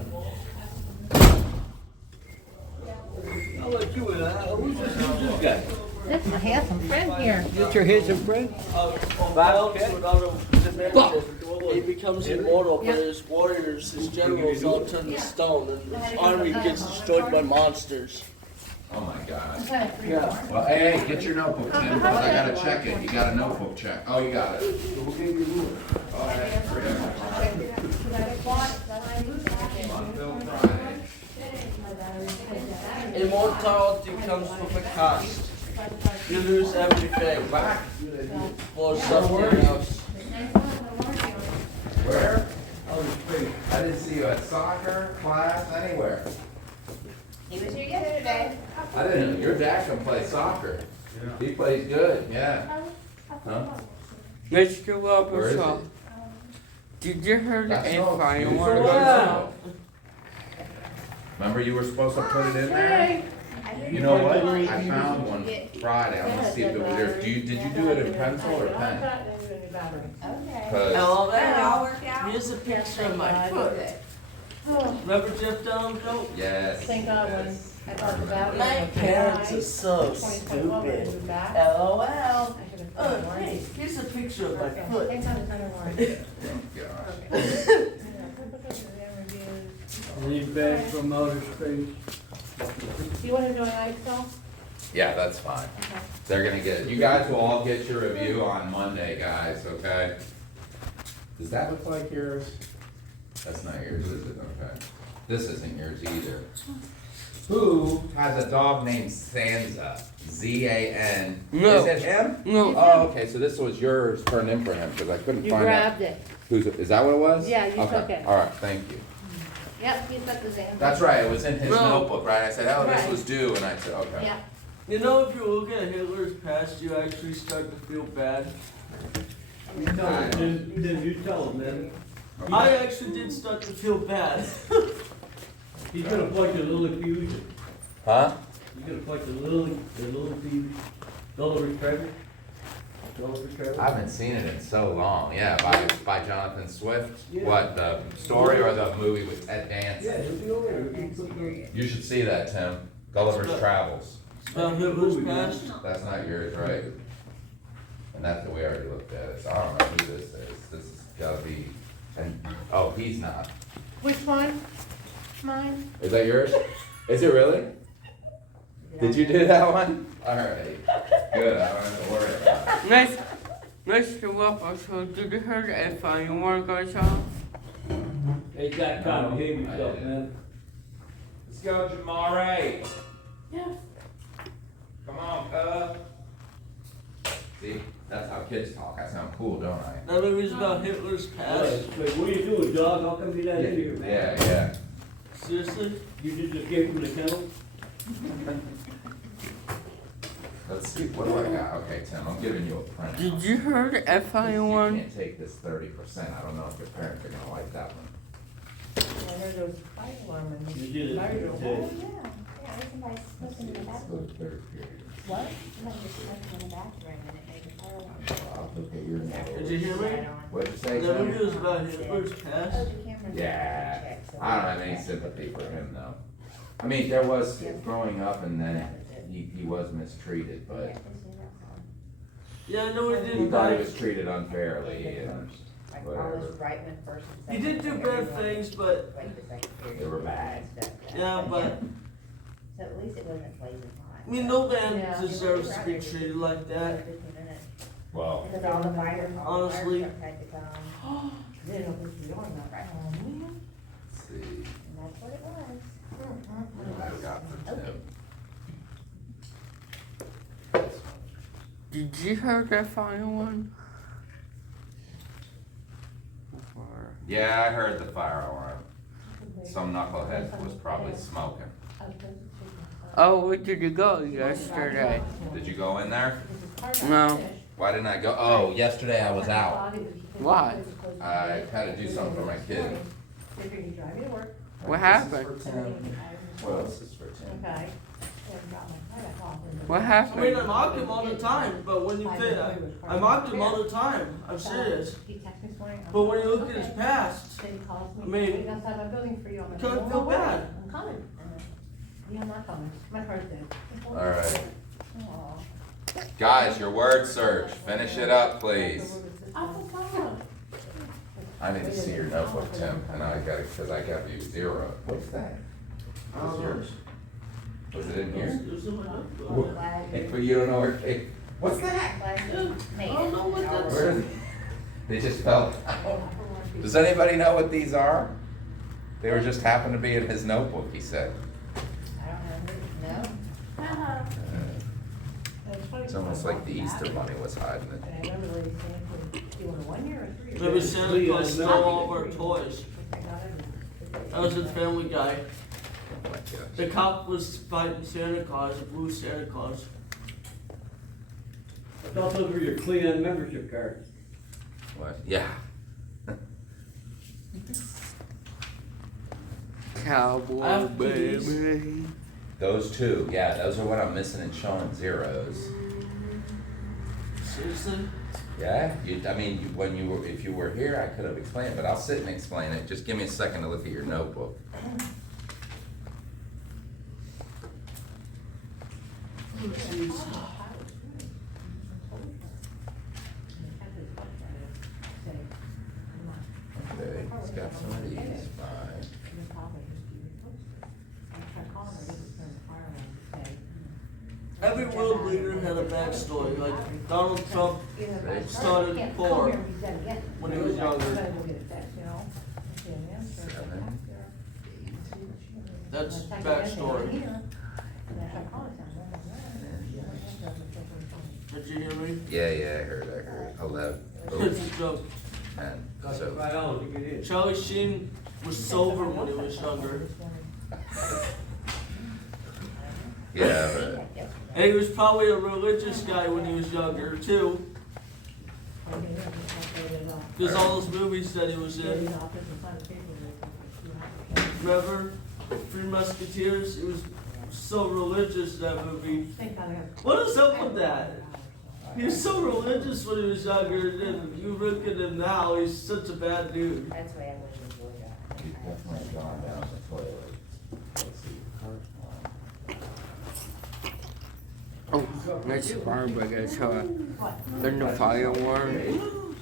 I'll let you in. Who's this guy? That's my handsome friend here. That's your handsome friend? He becomes immortal, but his warriors, his generals all turn to stone, and his army gets destroyed by monsters. Oh my God. Yeah. Well, hey, get your notebook, Tim, because I gotta check it. You got a notebook check. Oh, you got it. All right. Immortality comes with a cost. You lose everything for something else. Where? I didn't see you at soccer, class, anywhere. He was here yesterday. I didn't know. Your dad can play soccer. He plays good, yeah. Huh? Mr. Where is Robertson, did you hear the That's no fire excuse. alarm? Remember you were supposed to put it in there? You know what? I found one Friday. I'm gonna see if it was yours. Did you do it in pencil or pen? Okay. 'Cause- Oh, That all worked out? here's a picture of my foot. Remember Jeff Downs? Yes. Thank God when I thought the battery My was parents are died, so 2021 when I stupid. moved back. LOL. I should have put it Hey, on. here's a picture of my Okay. foot. Thanks, I'm worried. Lean back from outer space. Do you want to join ice though? Yeah, that's fine. Okay. They're gonna get, you guys will all get your review on Monday, guys, okay? Does that look like yours? That's not yours, is it? Okay. This isn't yours either. Who has a dog named Sansa? Z-A-N. No. Is it him? No. Oh, okay, so this was yours turned in for him, because I couldn't You find out. grabbed it. Who's, is that what it was? Yeah, you Okay. took it. All right, thank you. Yep, he's got the Xanax. That's right, it was in his No. notebook, right? I said, oh, this Right. was due, and I said, okay. Yeah. You know, if you look at Hitler's past, you actually start to feel bad. You tell him, then you tell him, man. I actually did start to feel bad. He's gonna plug the little fusion. Huh? He's gonna plug the little fusion. Little retriever. I haven't seen it in so long. Yeah, by Jonathan Swift. Yeah. What, the story or the movie with Ted Yeah, Danson? it'll be over there. You should see that, Tim. Gulliver's Travels. About Hitler's past. That's not yours, right? And that's the way I already looked at it. So I don't know who this is. This has gotta be, and, oh, he's not. Which one? Mine? Is that yours? Is it really? Did you do that one? All right. Good, I don't have to worry about it. Mr. Robertson, did you hear the fire alarm goes off? Hey, Jack, Con, behave yourself, man. Let's go, Jamare. Yeah. Come on, cuz. See, that's how kids talk. I sound cool, don't I? That movie's about Hitler's past. Wait, what are you doing, dog? How come you're not in here, man? Yeah, yeah. Seriously? You just escaped from the kennel? Let's see, what do I got? Okay, Tim, I'm giving you a print. Did you hear the fire You alarm? can't take this 30%. I don't know if your parents are gonna like that one. I heard there was a fire alarm in You did it. fire drill. Ted. Yeah, somebody's smoking in the Let's bathroom. go to third period. What? Somebody was smoking in the bathroom and it made the fire alarm. I'll look at your name. Did you hear me? What'd you say, That movie Tim? was about Hitler's past. Oh, the camera's Yeah, checked, so- I don't have any sympathy for him though. I mean, there was growing up and then he was mistreated, but Yeah, I know he he didn't thought he like. was treated unfairly and Like all whatever. those Reitman first and He did do second, bad everyone- things, but Wait a second. They were bad. yeah, but So at least it wasn't blazing hot. I mean, no man Yeah. deserves to be treated like that. Well, Because all the fire, all the fire Honestly. trucks had to come. They don't put you on that, right? let's see. And that's what it was. What do I got for Tim? Did you hear that fire alarm? Yeah, I heard the fire alarm. Some knucklehead was probably smoking. Oh, where did you go yesterday? Did you go in there? No. Why didn't I go? Oh, yesterday I was out. Why? I had to do something for my kid. If you're driving to work. What This is happened? for Tim. What else is for Tim? Okay. What I happened? mean, I mocked him all the time, but when you say I mocked him all the time. I'm serious. But when you look at his past, I mean, I couldn't feel bad. I'm coming. Yeah, I'm not coming. My car's dead. All right. Guys, your word search. Finish it up, please. I need to see your notebook, Tim, and I got it because I got you 0. What's that? What's yours? Was it in here? But you don't know where it came. What's that? I don't know what that's. Where did they just fell out? Does anybody know what these are? They were just happened to be in his notebook, he said. It's almost like the Easter bunny was hiding it. Maybe Santa Claus stole all of our toys. That was in Family Guy. Oh my gosh. The cop was fighting Santa Claus, a blue Santa Claus. I thought those were your Cleon membership cards. What? Yeah. Cowboy baby. Those two, yeah, those are what I'm missing and showing 0s. Seriously? Yeah, I mean, when you were, if you were here, I could have explained, but I'll sit and explain it. Just give me a second to look at your notebook. Oh, jeez. Okay, it's got some of these. 5. Every world leader had a backstory. Like Donald Trump started poor when he was younger. 7. That's backstory. Did you hear me? Yeah, I heard. 11. It's a joke. 10. So, Charlie Sheen was sober when he was younger. yeah, but And he was probably a religious guy when he was younger, too. Because all those movies that he was in. Remember? Three Musketeers? He was so religious in that movie. What is up with that? He was so religious when he was younger, and you look at him now, he's such a bad dude. he's definitely gone down the toilet. Let's see. Oh, that's Barbara, so in the firework.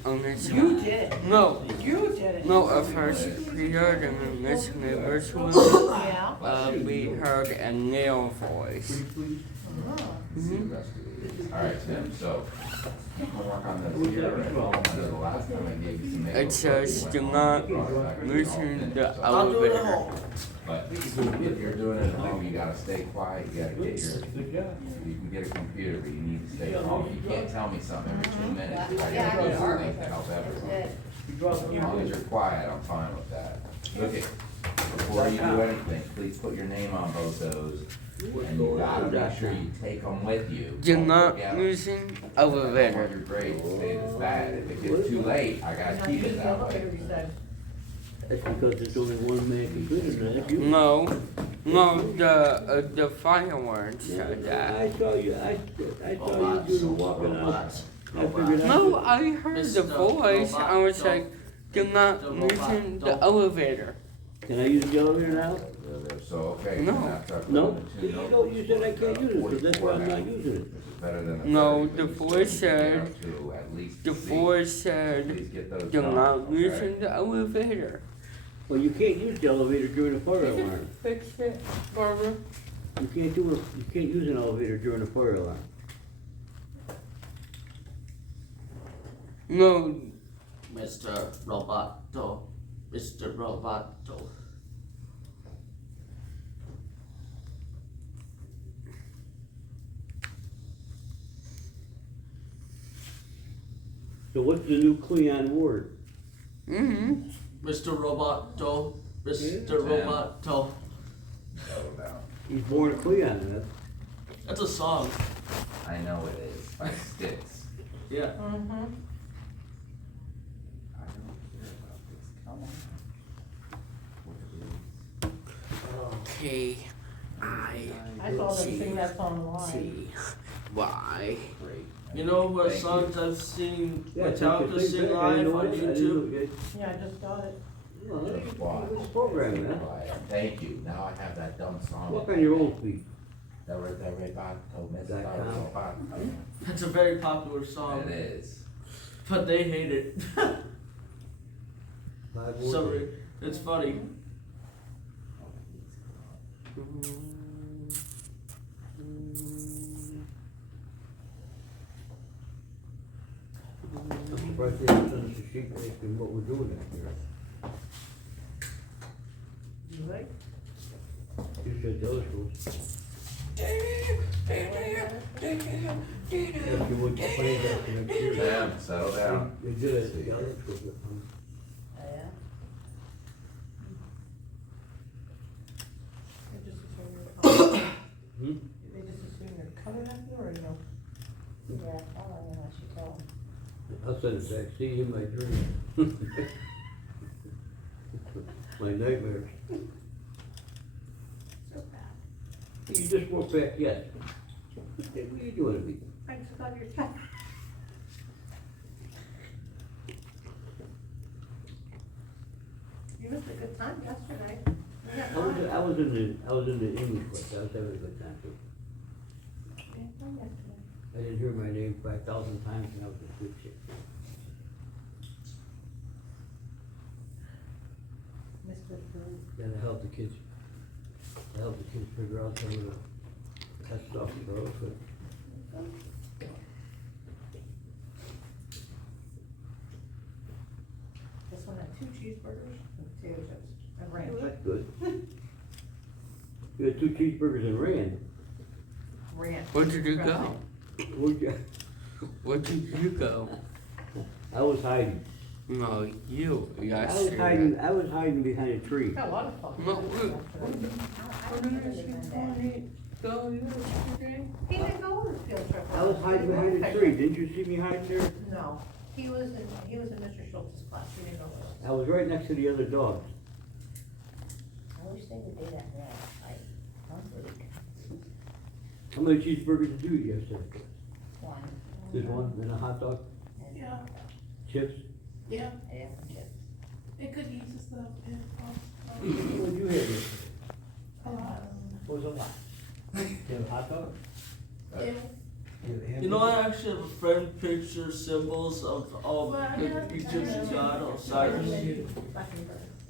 You did it. No. You did it. No, a first period in the Miss Universe one. Yeah. We heard a male voice. All right, Tim, so, we'll work on this here. The last time I gave you some It says do not listen the I'll do it at elevator. home. But if you're doing it at home, you gotta stay quiet, you gotta get you can get a computer, but you need to stay calm. You can't tell me something every 2 minutes. I gotta do something to help everyone. As long as you're quiet, I'm fine with that. Okay, before you do anything, please put your name on both those. And you gotta make sure you take them with you. Do Don't not forget 'em. listen I want elevator. your grades to stay this bad. If it gets too late, I gotta keep it that way. That's because there's only one man computer now. No, the fireworks said that. I saw you doing walking out. I figured No, I heard the voice. I was like, do not listen the elevator. Can I use the elevator now? So, okay. No. No? You said I can't use it, so that's why I'm not using it. No, the voice said, do not listen the elevator. Well, you can't use the elevator during a fire alarm. Fix it, Barbara. You can't use an elevator during a fire alarm. No. Mr. Roboto. Mr. Roboto. So what's the new Cleon word? Mm-hmm. Mr. Roboto. Mr. Roboto. He's born Cleon, That's a song. I know it is, by Styx. Yeah. Mm-hmm. I don't care about this, come on. Okay. I saw them sing that song live. Why? Great. You know what Thank songs I've seen Yeah, Metallica take sing it back. I didn't live know on it. I didn't YouTube? know it. Yeah, I just got it. Watch. It's programmed, man. Thank you, now I have that dumb song. Look on your old feet. It's a very popular song. It is. But they hate it. So Days. it's funny. I'm surprised they haven't done us a sheet asking what we're doing out here. You like? You said the other schools. If you would play that for next year. Sam, settle down. They did it at the other school. Hmm? They just assume they're coming after or no? Yeah, I'll unless you tell them. I'll send it back, see you in my dream. My nightmares. So bad. You just woke back, yes. Hey, what are you doing to me? I just got your text. You missed a good time yesterday. I was in the English class, I was having a good time too. I didn't hear my name 5,000 times and I was in good shape. Then I helped the kids figure out some of the test stuff and go for it. This one had 2 cheeseburgers and potato chips and ranch. That's good. You had 2 cheeseburgers and ran. Ranch. Where did you go? Where did you go? I was hiding. No, you. I was hiding behind a tree. Got a lot of fun. No, He didn't go on the field trip. I was hiding behind a tree. Didn't you see me hiding there? No, he was in Mr. Schultz's class. He didn't go with us. I was right next to the other dogs. I wish they would do that now, like, once a week. How many cheeseburgers did you eat yesterday? One. Just one and a hot dog? Yeah. Chips? Yeah. Yeah, some chips. And cookies and stuff, and What did you have yesterday? a lot. What was a lot? You have a hot dog? Yeah. You have a You know, hamburger? I actually have a friend picture symbols of all the Egyptian god Osiris. You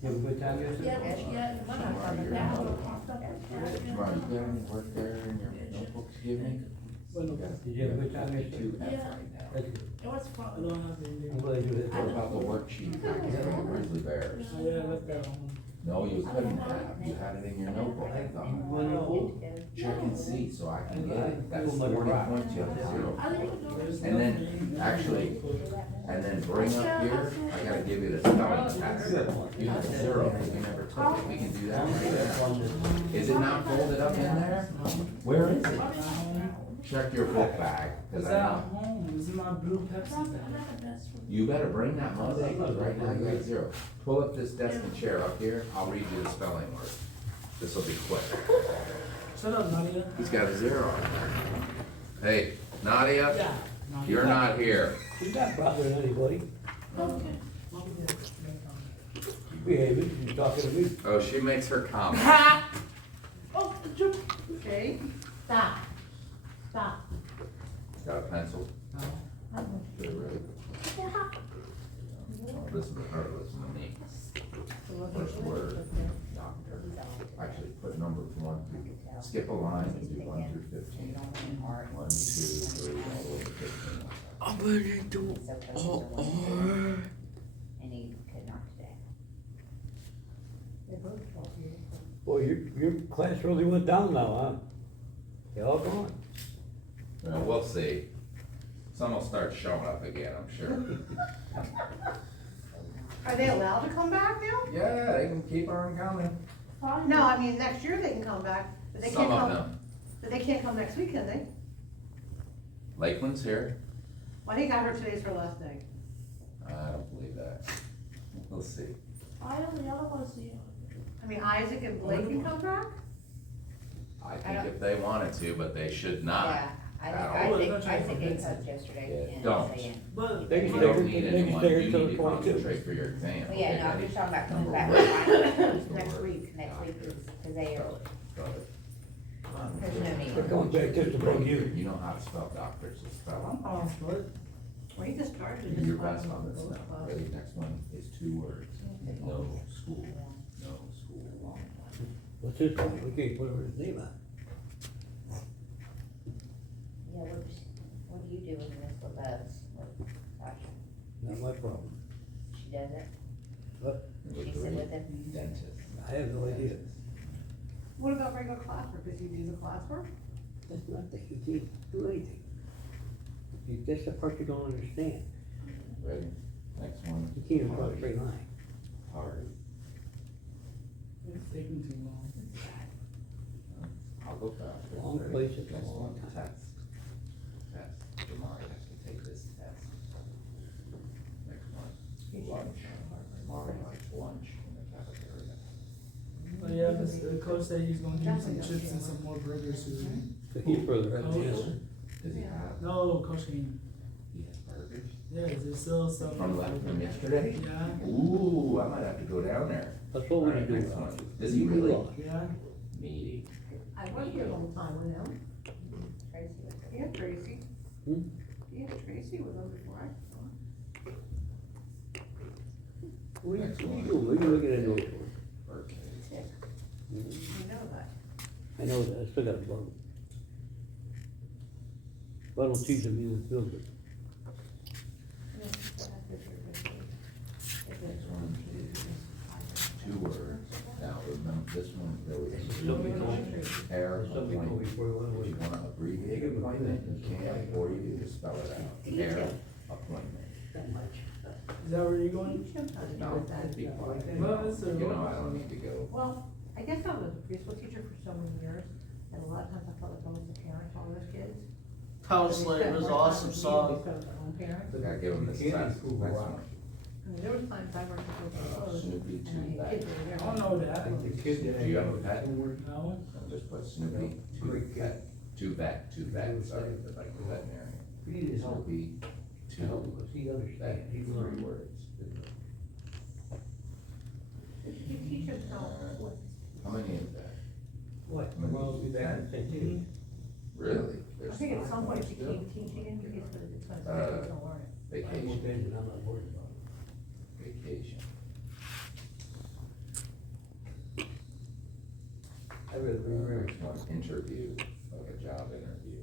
have a good time yesterday? Yeah, Come on, you got any work there in your notebook to give me? Did you have a good time yesterday? Yeah. That's good. It was fun. I'm glad you had What about the worksheet from the grizzly bears? No, you couldn't have, you had it in your notebook, I thought. Check and see, so I can get it, that's 40 points, you have 0. And then, actually, and then bring up here, I gotta give you the spelling test. You have 0, because we never took it, we can do that right there. Is it not folded up in there? Where is it? Check your book bag, cause I know. home? Is in my blue Pepsi bag. You better bring that Monday, because right now you got 0. Pull up this desk and chair up here, I'll read you the spelling word. This'll be quick. Shut up, Nadia. He's got a 0 on there. Hey, Nadia, you're not here. You're not bothering anybody. Okay. You behaving, you're talking to me. Oh, she makes her comments. Oh, the jump. Okay, stop. Stop. Got a pencil? Good, really? Listen to her, listen to me. First word, doctor. Actually, put numbers 1 through, skip a line and do 1 through 15. 1, 2, 3, all the way to 15. I'm gonna do And he could not today. Boy, your class really went down now, huh? They all gone. Well, we'll see. Some will start showing up again, I'm sure. Are they allowed to come back now? Yeah, they can keep on coming. No, I mean, next year they can come back, but they can't Some of come, them. but they can't come next week, can they? Lakeland's here. Well, I think I heard today's her last day. I don't believe that. We'll see. I don't know, I wanna see you. I mean, Isaac and Blake can come back? I think if they wanted to, but they should not. Yeah, I think it cut yesterday. Yeah, and don't. saying- But They You can don't stay- need they can anyone, stay you until need to 22. concentrate for your exam. Well, yeah, no, I'm Okay, just talking about coming Number back. one. Next week is, cause they are, there's no need. They're going back just to bug you. You know how to spell doctors, so spell them. Oh, but Well, he just started. Do your best on this now. Ready, next one is 2 words. No school, no school. What's his name? We can't put his name on. Yeah, what do you do when Miss does? Sasha? Not my problem. She does it? What? She sit with him? Dentist. I have no idea. What about regular classwork? Does he do the classwork? That's nothing. You can't do anything. That's the part you don't understand. Ready, next one. You can't even draw a straight line. Hard. it's taking too long. I'll go fast. Long Ready? places, Next long one, test. Test. Tomorrow has to take this test. Next one, lunch. Tomorrow likes lunch in the cafeteria. But yeah, the coach said he's gonna give me some chips and some more burgers soon. So he's further ahead than Coach? you. Does he have? No, Coach Haynes. He has burgers? Yeah, there's still some. From left from yesterday? Yeah. Ooh, I might have to go down there. That's what we Alright, do. next one. Does he really? Yeah. Meaty. I was here all the time with him. Tracy was there. Yeah, Tracy. Hmm? Yeah, Tracy was on before I. What are you doing? What are you looking at doing? Birthday. Sick. Mhm. You know that. I know that. I still got a bug. But I don't teach them either. Feel good. Next one is 2 words. Now, remember, this one really is. Somebody told me. Hair Somebody told me appointment. before I went If you away. wanna abbreviate appointment, you can, or you can just spell it out. Hair appointment. That much. Is that where you're going? No, be quiet. Well, it's a- You know, I don't need to go. Well, I guess I was a preschool teacher for so many years, and a lot of times I felt like I was the parent to all those kids. House Slave is an awesome song. Instead of their own parents. Gotta give them this test. Next one. I mean, there was times I worked with those clothes, Snoopy, and I had kids that were there. I don't know that. Do you have a pet? No. I'll just put Snoopy, two vet, sorry, like the veterinarian. Snoopy, Because he understands. He 3 learned. words. You teach them How many is that? What? How many? Well, we back in 10. Really? I think at some point you keep teaching it, it's gonna, it's gonna learn it. I'm Vacation, offended. I'm not worried about it. vacation. I really remember. Next one, interview, like a job interview.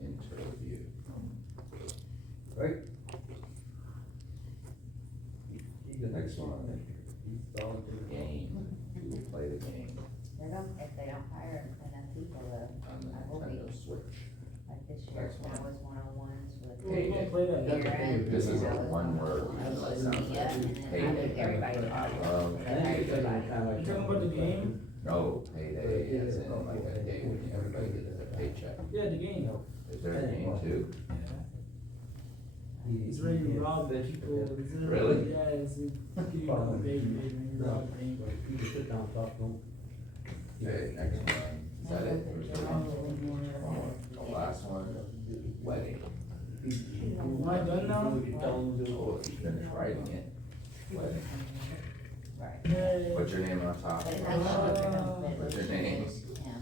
Interview. Right? The next one, game, you will play the game They don't, if they don't hire enough people, on the I hope Nintendo they, Switch. like this year, Next one. that was one-on-ones with. Hey, We'll play that. Year-end, This is a that was one word, one-on-ones that with sounds Mia, and then I Payday. moved everybody. I love I hired everybody. You talking about the game? No, payday, as in like a day when everybody gets a paycheck. Yeah, the game. Is there a game too? He's ready to rob people. Really? Yeah, it's give you a bait, when you rob bank. You can sit down, talk to him. Okay, next one, is that it? Or is there one more? The last one, wedding. Am I done now? Oh, if you finish writing it, wedding. Yay. What's your name on top? What's your name?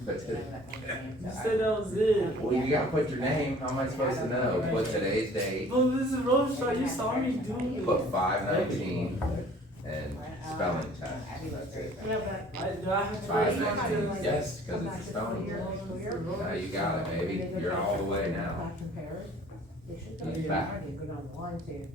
You said that was it. Well, you gotta put your name, how am I supposed to know? Put today's date, Well, this is Roadshow, you saw me do it. put 5/19, and spelling test, that's it. Do I have to write 5/19, something? yes, cause it's a spelling test. Now you got it, baby, you're all the way now. They should He's be back. already good on the line too.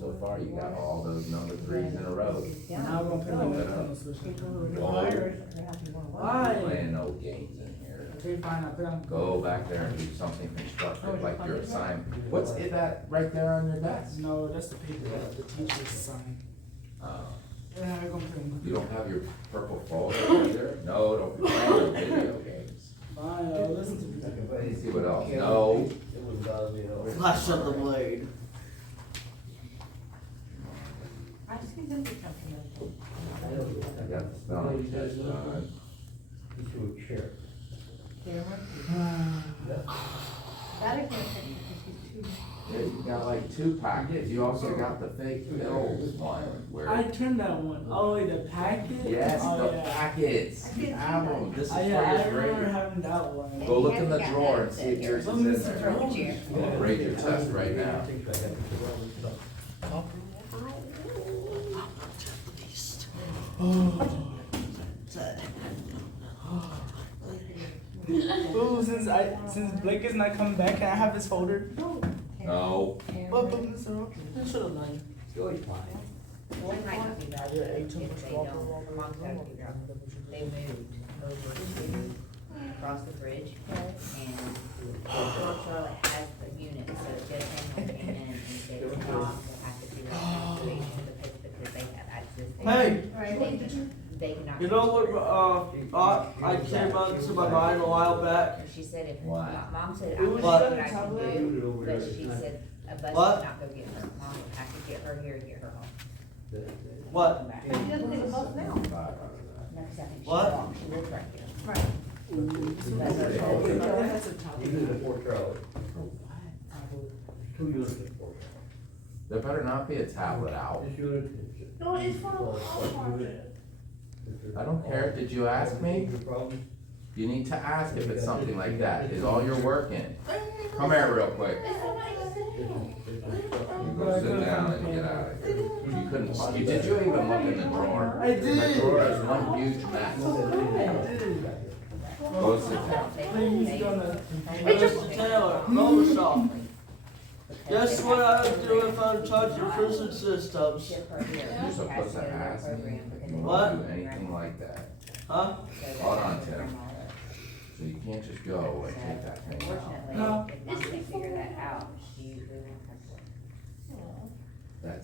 So far, you got all those number 3s in a row. Now I'm gonna put my Open Nintendo up. Switch. People who are new Oh. hires, they have to want to. Why? Playing no games in here. Okay, fine, I'll put on. Go back there and do something constructive, like your assignment. What's it that right there on your desk? No, that's the paper that the teachers sign. Yeah, I'm gonna put them. You don't have your purple folder either? No, don't be playing no video games. Fine, I'll listen to you. Let me see what else. No. Flash of the blade. I just think that'd be something. I got the spelling test done. Just to a chair. Cameron? That is gonna take, because he's too. Yeah, you got like 2 packets. You also got the fake pills one where. I turned that one. Oh, wait, the packet? Yes, oh, the yeah. packets. You have them. This is for Yeah, your I remember grade. having that one. Go look in the drawer and see if yours is in there. Roach. We'll grade your test right now. Ooh, since Blake is not coming back, can I have his folder? No. But Mr. Roach, you should have known. It's always fine. One might not be bad, Yeah, if 18 they for don't, strawberry. the mom's gotta figure out, they moved over to across the bridge, and North Charlotte has the unit, so Jeff Hamilton came in and said, mom will have to do that situation because they have access. Hey. They cannot. You know what, I came out to my mind a while back. And she said, if, What? mom said, I It don't was know what? what I can do, but she said, a bus What? cannot go get her, mom would have to get her here, get her home. What? Come back. She doesn't take a bus now. No, 'cause I think she What? walks, she lives right here. Right. Even the Fort Charlotte. 2 units at Fort There better not be a tablet out. This unit. No, it's for the I don't care. Did you ask me? You need to ask if it's something like that. Is all your work in? Come here real quick. You go sit down and get out of here. You couldn't, did you even look in the drawer? I did. The drawer is one huge mess. Go sit down. Please, gonna. Mr. Taylor, roll shop. Guess what I would do if I'm in charge of prison systems? You're supposed to ask me if you What? want to do anything like that. Huh? Hold on, Tim. So you can't just go and take that thing out. Unfortunately, if mom can't figure that out, we won't have to.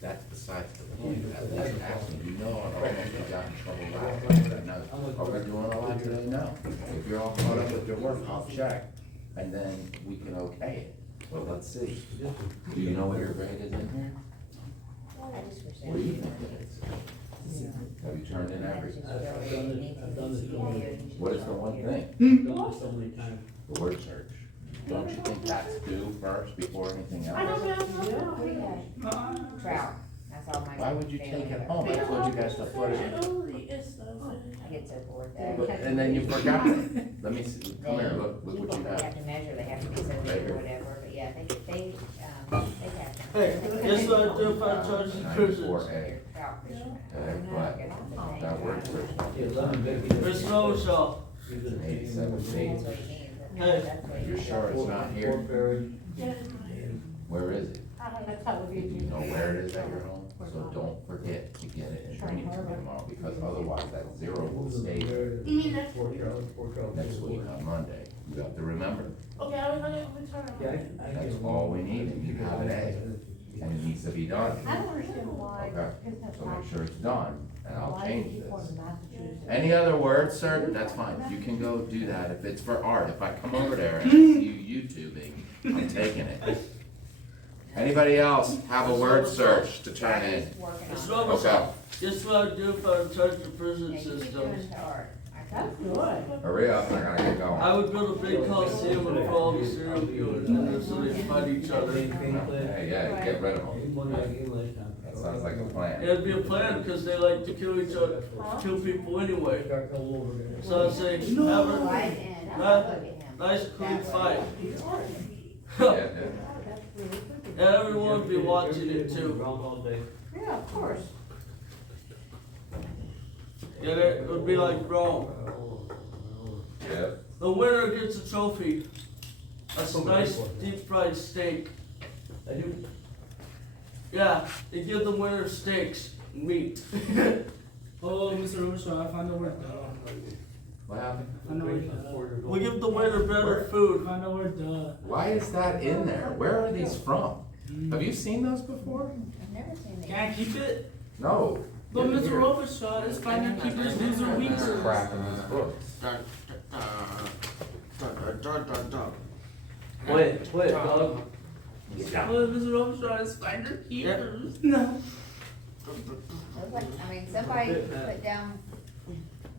That's besides the point. At least ask me. You know, I almost got in trouble last night. No. Are we doing all that today? No. If you're all caught up with your work, I'll check. And then we can okay it. Well, let's see. Do you know what your grade is in here? I just wish What do you think it is? Have you turned in everything? I've done this so many. What is the one thing? I've done this so many times. The word search. Don't you think that's due first before anything else? I don't know. Trout, that's all my. Why would you take it home? I told you guys to put it in. I get so bored. But- And then you forgot it. Let me see, come here, look what you People have have. to measure, they have to be so Right big here. or whatever, but yeah, they have. Hey, guess what I do if I'm in charge of prisons? 94A. Trout fishermen. But that word search. Mr. Roach. It's an 87 That's page. what he means. Hey. That's what he You're means. sure it's not here? Where is it? That's how Do you know where it is at your home? So don't forget to get it and bring it to me tomorrow, because otherwise that 0 will stay there You mean next Fort Charlotte, Fort Charlotte. next week on Monday. You have to remember, Okay, I was gonna return. that's all we need, and you have an A, and it needs to be done. I don't understand why. Okay, so make sure it's done, and I'll Why change people this. in Massachusetts- Any other words, sir? That's fine, you can go do that. If it's for art, if I come over there and I see you YouTubing, I'm taking it. Anybody else have a word search to turn in? Mr. Roach. Okay, Guess what I would do if I'm in charge of prison Yeah, you keep systems? doing the art. That's good. hurry up, I gotta get going. I would build a big coliseum with all the serial killers in there so they fight each other. Hey, yeah, get rid of them. That sounds like a plan. It'd be a plan because they like to kill each other, kill people anyway. So I'd say, have Right, a and look at him. nice clean fight. Yeah, And everyone would be watching it too. Yeah, of course. Yeah, it would be like Rome. yeah. The winner gets a trophy. A nice deep fried steak. Yeah, they give the winner steaks, meat. Oh, Mr. Russo, I found the word. What happened? I know word. We give the winner better food. I know word. Why is that in there? Where are these from? Have you seen those before? I've never seen that. Can I keep it? No. But Get it Mr. here. Robichaud is finding keepers, these are This weakers. crap in these books. Wait, dog. Well, Mr. Robichaud is finder keepers. No. Looks like, I mean, somebody put down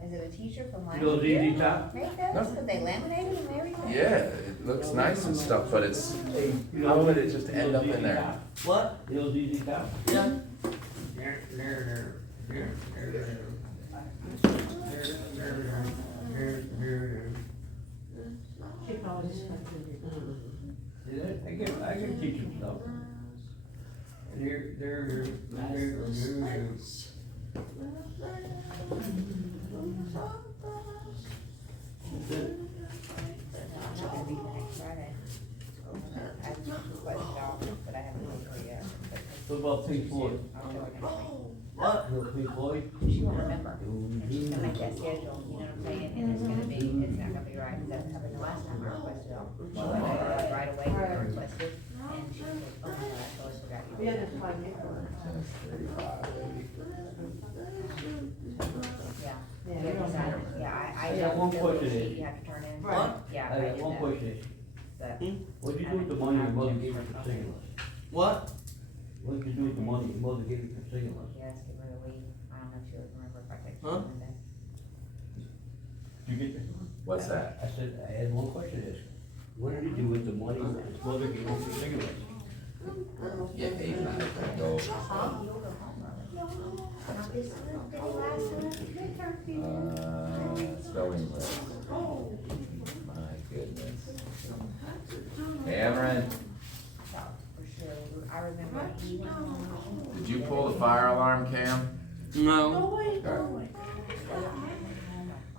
Is it a teacher from last Those year? easy top? Make those, but they laminated them and everything? Yeah, it looks nice and stuff, but it's, how would it just end up in there? What? Those easy top? Yeah. She can always just I can teach them stuff. There. I'm not gonna be here next Friday. I just requested off, but I haven't told her yet. What about Pink Floyd? I'll tell her next week. What? You know Pink Floyd? She won't remember. And she's gonna make that schedule, you know what I'm saying? And it's not gonna be right, because that's happened the last time I requested off. She went right away when I requested, and she was like, oh my God, I totally forgot you. The other time, Yeah. Yeah, Yeah, you don't decided. know. Yeah, I I got don't one know what question. sheet you have to turn in. What? Yeah, I I got did one that. question. But What'd you do with the money your mother gave you for singing lessons? What? What'd you do with the money your mother gave you for singing lessons? yes, give her the weed. I don't know if she would remember if I text her Huh? Monday. Did you get that? What's that? I said, I had one question to ask you. What did he do with the money his mother gave him for singing lessons? Yeah, Dave and I gotta go. You'll go home early. Not this little bitty last Spelling list. My goodness. Cameron, For sure. I remember he did you pull the fire alarm, Cam? No. Okay.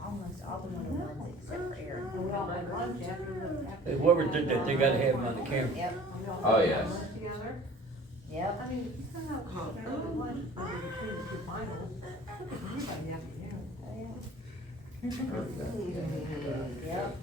almost all the little ones except for Aaron. Hey, whoever did that, they gotta have him on the camera. Yep. Oh, yes. Yep. I mean, you don't know, lunch, between the two finals, everybody has to Yep.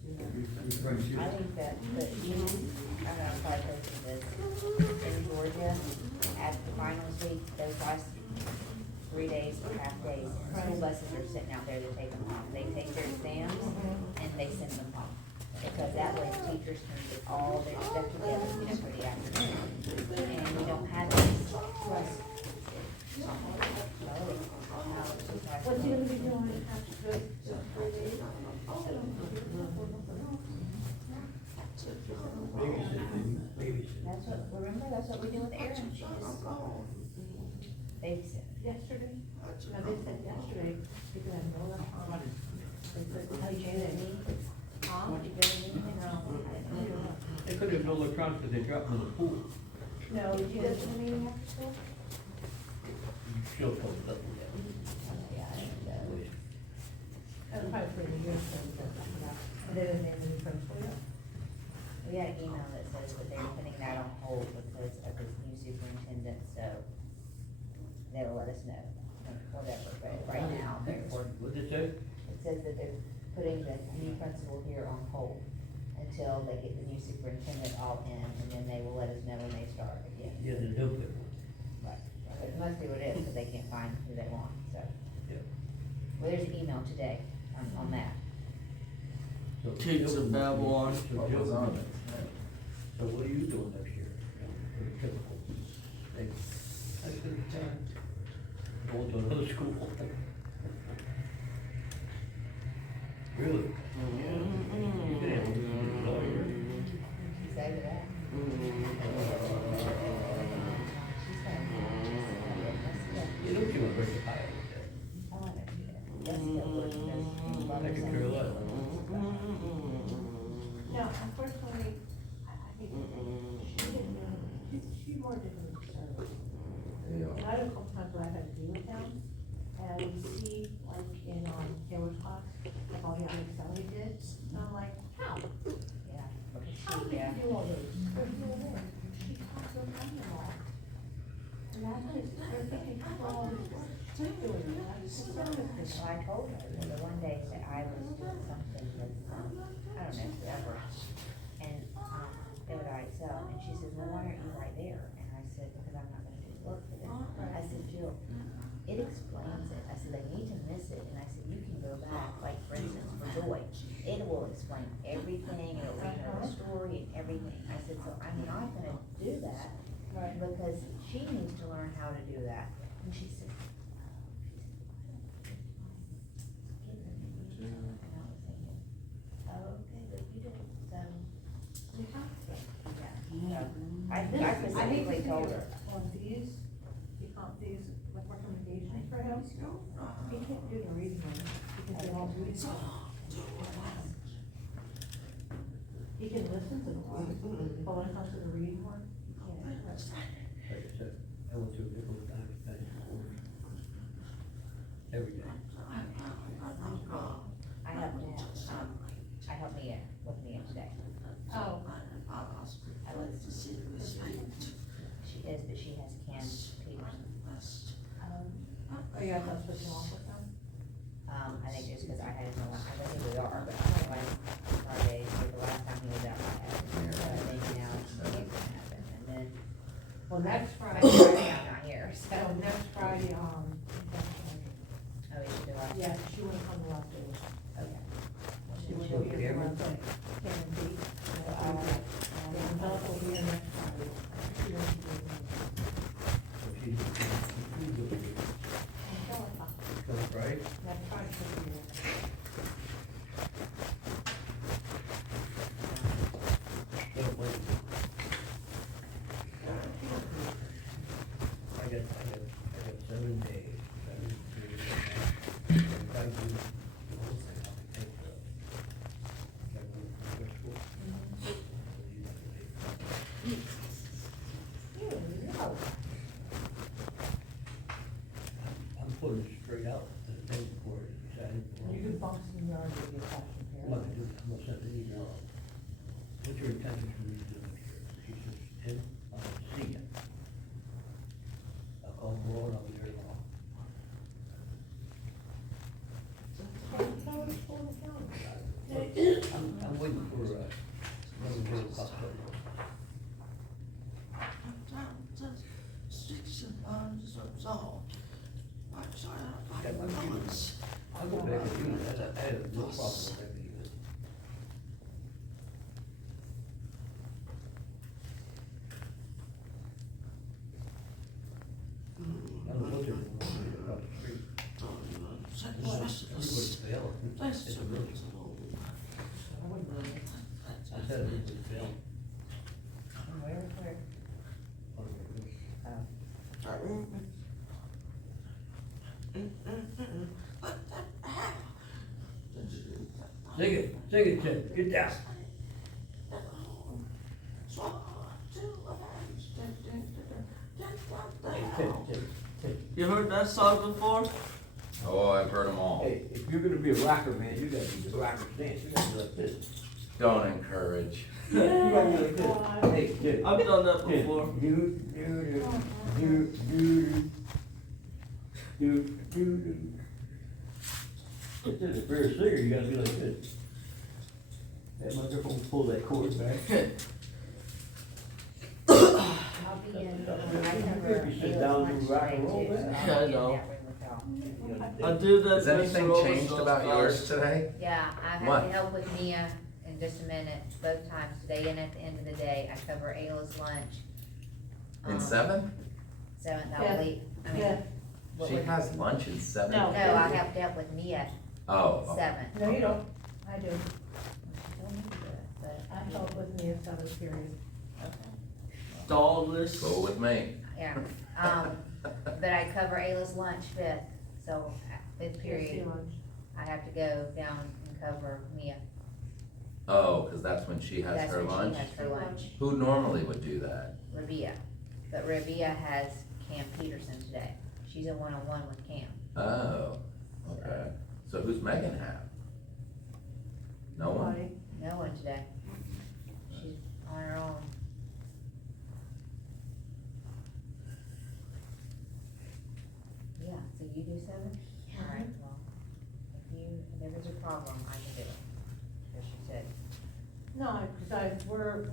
I think that the union, I don't know, if I posted this, in Georgia, at the finals week, those last 3 days or half days, school buses are sitting out there to take them home. They take their exams and they send them home. Because that way the teachers can get all their stuff together, you know, for the afternoon. And we don't have this. What's he gonna be doing after good? That's what, remember, that's what we do with Erin, she just babysit. Yesterday, no, they said yesterday, you could have no left. They said, Oh, you did me? Huh? You did me? No. They couldn't have no electronics because they dropped them in the pool. No, did you go to the meeting after school? You still told them. Yeah, I didn't go. That was probably for the year, so, yeah. They didn't name the principal yet. We got an email that says that they're putting that on hold because of this new superintendent, so they'll let us know, whatever, but right now, they're, What'd it say? it says that they're putting the new principal here on hold until they get the new superintendent all in, and then they will let us know when they start again. Yeah, the duplicate. Right, but it must be what it is, because they can't find who they want, so. Yeah. Well, there's an email today on that. So Kids of Babylon. What was on it? So what are you doing next year? For the typical thing? Going to another school. Really? You could have a lawyer. Say to that. You know you want to break the pile with that. I want to do that. That's the word, that's. I could care less. No, unfortunately, I think she didn't know, she more different than Sarah. And I had a couple times where I had to deal with them, and I would see, like, in, Taylor's class, like all the other Sally did, and I'm like, how? Yeah. How did you do all this? What are you doing there? She talks so kind of all. And that's what it's, they're thinking, people all this work, she's doing it, and I'm just so So I told her that the one day that I was doing something with, I don't know, whatever, and, it would already sell, and she says, well, why aren't you right there? And I said, because I'm not gonna do the work for them. I said, Jill, it explains it. I said, they need to miss it, and I said, you can go back, like, for instance, for Joy, it will explain everything, it'll read her everything. I said, so I'm not gonna do that, because she needs to learn how to do that. And she said, oh, okay, but you did, so. Yeah, so, I specifically told her. On these, you can't, these, like recommendations for him, he can't do the reading one, because they're all reading. He can listen to the one, but when it comes to the reading one, he can't. Like I said, I went through a different back every day. I helped Mia, with Mia today. Oh. I was, she is, but she has Ken Peterson. Oh, you guys not switching off with them? I think just because I had no, I think we are, but I don't like Fridays, like the last time he was out, I had, so I think now it's gonna happen, and then. Well, next Friday. Next Friday, I'm not here, so. So next Friday, Oh, you should do that? yeah, she wouldn't come the last day. Okay. She would be here for Wednesday, Ken and Pete. And Bella will be here next Friday. She wants to do it Wednesday. Right? Next Friday she'll be here. I got 7 days. I'm putting it straight out to the day before it decided. You can box in the yard with your fashion here. I'm gonna do, I'm gonna send an email. What's your intention for me to do next year? He says, Tim, I'll see you. I'll call the road, I'll be there tomorrow. I'm waiting for, another bill to pop up. I'll go back and use it, I have no problem with that either. I don't know what they're doing across the street. Everybody's failing. It's a really. I said everybody's failing. Where? Sing it, Tim, get down. Hey, Tim. You heard that song before? Oh, I've heard them all. Hey, if you're gonna be a rocker, man, you gotta do the rocker stance, you gotta be like this. Don't encourage. You gotta be like this. Hey, Tim. I've done that before. If there's a fair singer, you gotta be like this. That microphone pull that cord back. I'll be in, I cover You sit down and rock and roll, man. Yeah, I know. I do that. Has anything changed about yours today? Yeah, I have What? to help with Mia in just a minute, both times, today and at the end of the day. I cover Ayla's lunch. In 7? 7th, Yeah. I'll leave, I mean. Yeah. what She would- has lunch in 7? No. No, I have to help with Mia, Oh. 7th. No, you don't. I do. She told me to do it, but. I help with me at 7 period. Dollars. Go with me. Yeah, but I cover Ayla's lunch 5th, so at 5th period, I have to go down and cover Mia. Oh, because that's when she has That's her when she lunch? has her lunch. Who normally would do that? Rabia, but Rabia has Cam Peterson today. She's a one-on-one with Cam. Oh, okay. So who's Megan have? No one? No one today. She's on her own. Yeah, so you do 7? Alright, well, if there's a problem, I can do it. As she said. No, because we're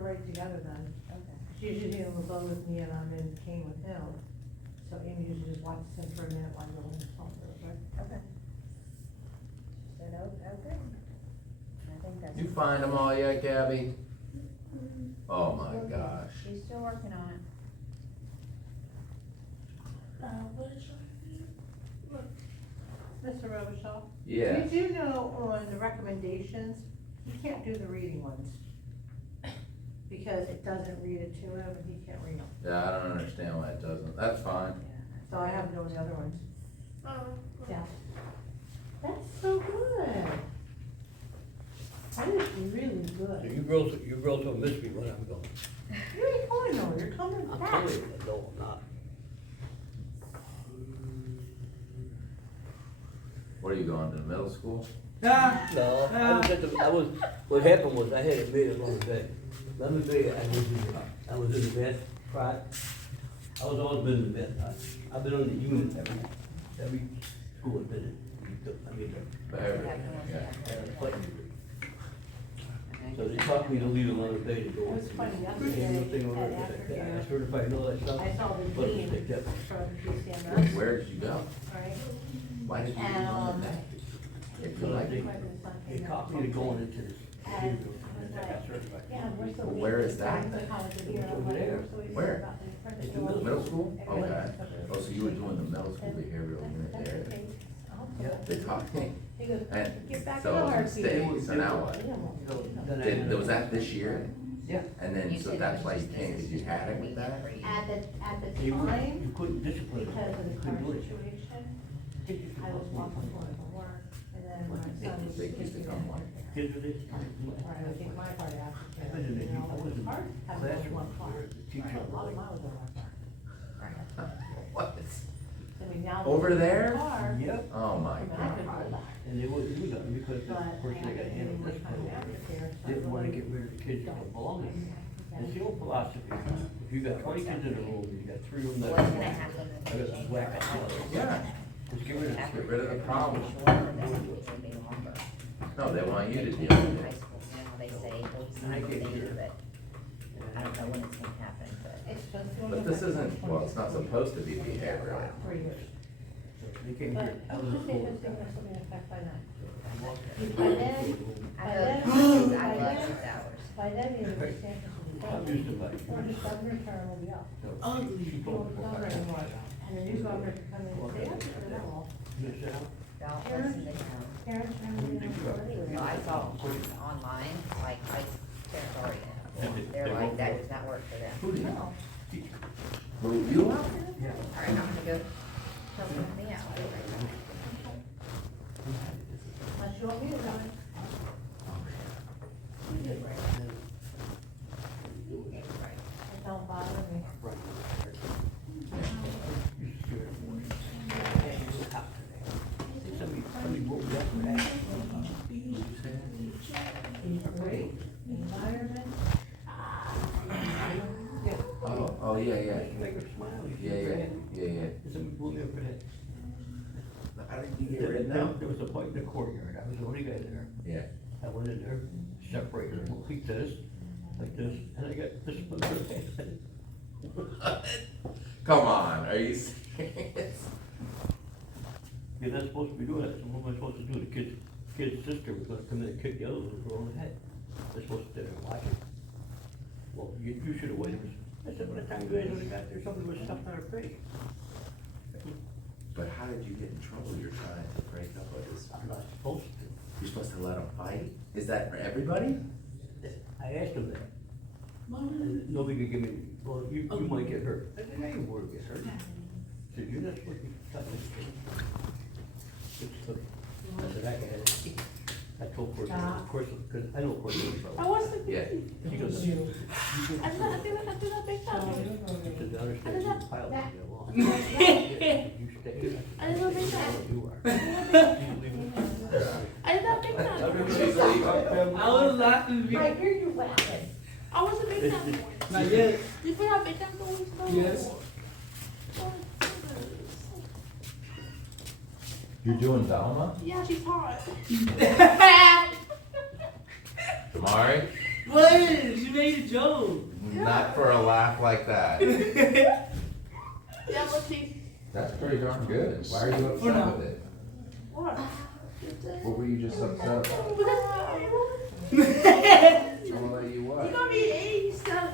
right together then. Okay. She's usually on the phone with me and I'm in King with him. So Amy usually just watches him for a minute while you're on the phone with her, right? Okay. She said, oh, okay. And I think that's. You find them all yet, Gabby? Oh my gosh. She's still working on it. Mr. Robichaud? Yes. You do know on the recommendations, you can't do the reading ones. Because it doesn't read it to him and he can't read them. Yeah, I don't understand why it doesn't. That's fine. So I have no the other ones. Yeah. That's so good. That is really So good. you girls don't miss me when I'm gone. You ain't going nowhere, you're coming I'm back. telling you, no, I'm not. What are you going to middle school? No, what happened was I had a meeting on the bed. Let me tell you, I was in the bed, cried. I was always been in the bed. I've been on the unit every school I've been in. I mean, so they taught me to leave alone the day to go. It was funny, yesterday I certified and all that stuff. I saw the But dean they kept- from PCMS. Where did you go? Right? Why did you do And, that? If you So like they, it. they taught me to go into this. And I got certified. Yeah, we're so. Where is that? Over there. Where? It's the Middle school? Okay. Oh, so you were doing the middle school behavioral unit there. Yeah. They taught me. He goes, And get back in so the you heartbeat. stayed, so now what? Then I- Was that this year? Yeah. And then, so that's why you came, because you had it with that? At the You time, couldn't discipline them. because of the You car couldn't do it. situation, I was walking home from work, and then my son was They used to come like. Kids with this. Right, I think my part after. I've been in the, I was in the Hard having classroom one car. where the teacher Right, a lot was of mine was on my car. What? I mean, now. Over there? Car, Yep. Oh my I mean, I could God. roll back. And they wouldn't do that because the But person I that got had to handled give this me my program aftercare, so I didn't wanna really get rid of the kids that were belonging. It's the old philosophy. If you got 20 kids in a room, you got 3 of them that What's are gonna belong. happen I got to whack it out. Yeah. Just get rid of it. Get rid of the problem. It'll be longer. No, they want you to deal High with it. school now, they say, they'll And I sign get the date here. of it. I don't know when it's gonna happen, but. It's supposed to. But this isn't, well, it's not supposed to be behavioral. 3 years. They came But here, I was who's a the school. safest thing that's something in effect by then? I walked By then, I by know, then, I love by 6 hours. then, the circumstances will be I'm done. used to it. Or the governor term will be up. Ugly. You don't govern anymore, and the new governor can come in and say, I'm sure that will. You sit down? Don't listen to him. Parents, family, No, I saw online, like, parents already know. They're like, that does not work for them. Who did? No. Who, you? All right, I'm gonna go help me out. Unless you want me to go. It don't bother me. Somebody woke me up for that. Great environment. Oh, yeah, yeah. Make her smile. Yeah. Somebody woke me up for that. How did you get rid of There them? was a point in the courtyard, I was the only guy there. Yeah. I went in there, separated them, like this, and I got this one there. Come on, are you serious? You're not supposed to be doing that, so what am I supposed to do? The kid's sister was gonna come in and kick the other one over the head. They're supposed to sit there and watch it. Well, you should have waited. I said, by the time you guys would have got there, somebody was stuffed on her face. But how did you get in trouble? You're trying to break up with this. I'm not supposed to. You're supposed to let them fight? Is that for everybody? I asked him that. And nobody could give me, well, you might get hurt. I said, I ain't worried get hurt. I said, you're not supposed to be touching this kid. I said, I had it. I told Courtney, of course, because I know Courtney. I wasn't. Yeah. He goes, I did not do that big time. he said, I understand you piled that- me along. You stay. I did not big time. You are. I did not big time. She's leaving. I was laughing. I hear you laughing. I was a big time. Not yet. You put out big time going? Yes. You're doing Dalma? Yeah, she's hot. Damari? What? She made a joke. Not for a laugh like that. Yeah, let's see. That's pretty darn good. Why are you upset with it? What? What were you just upset about? Because I'm gonna let you you what? got me 87.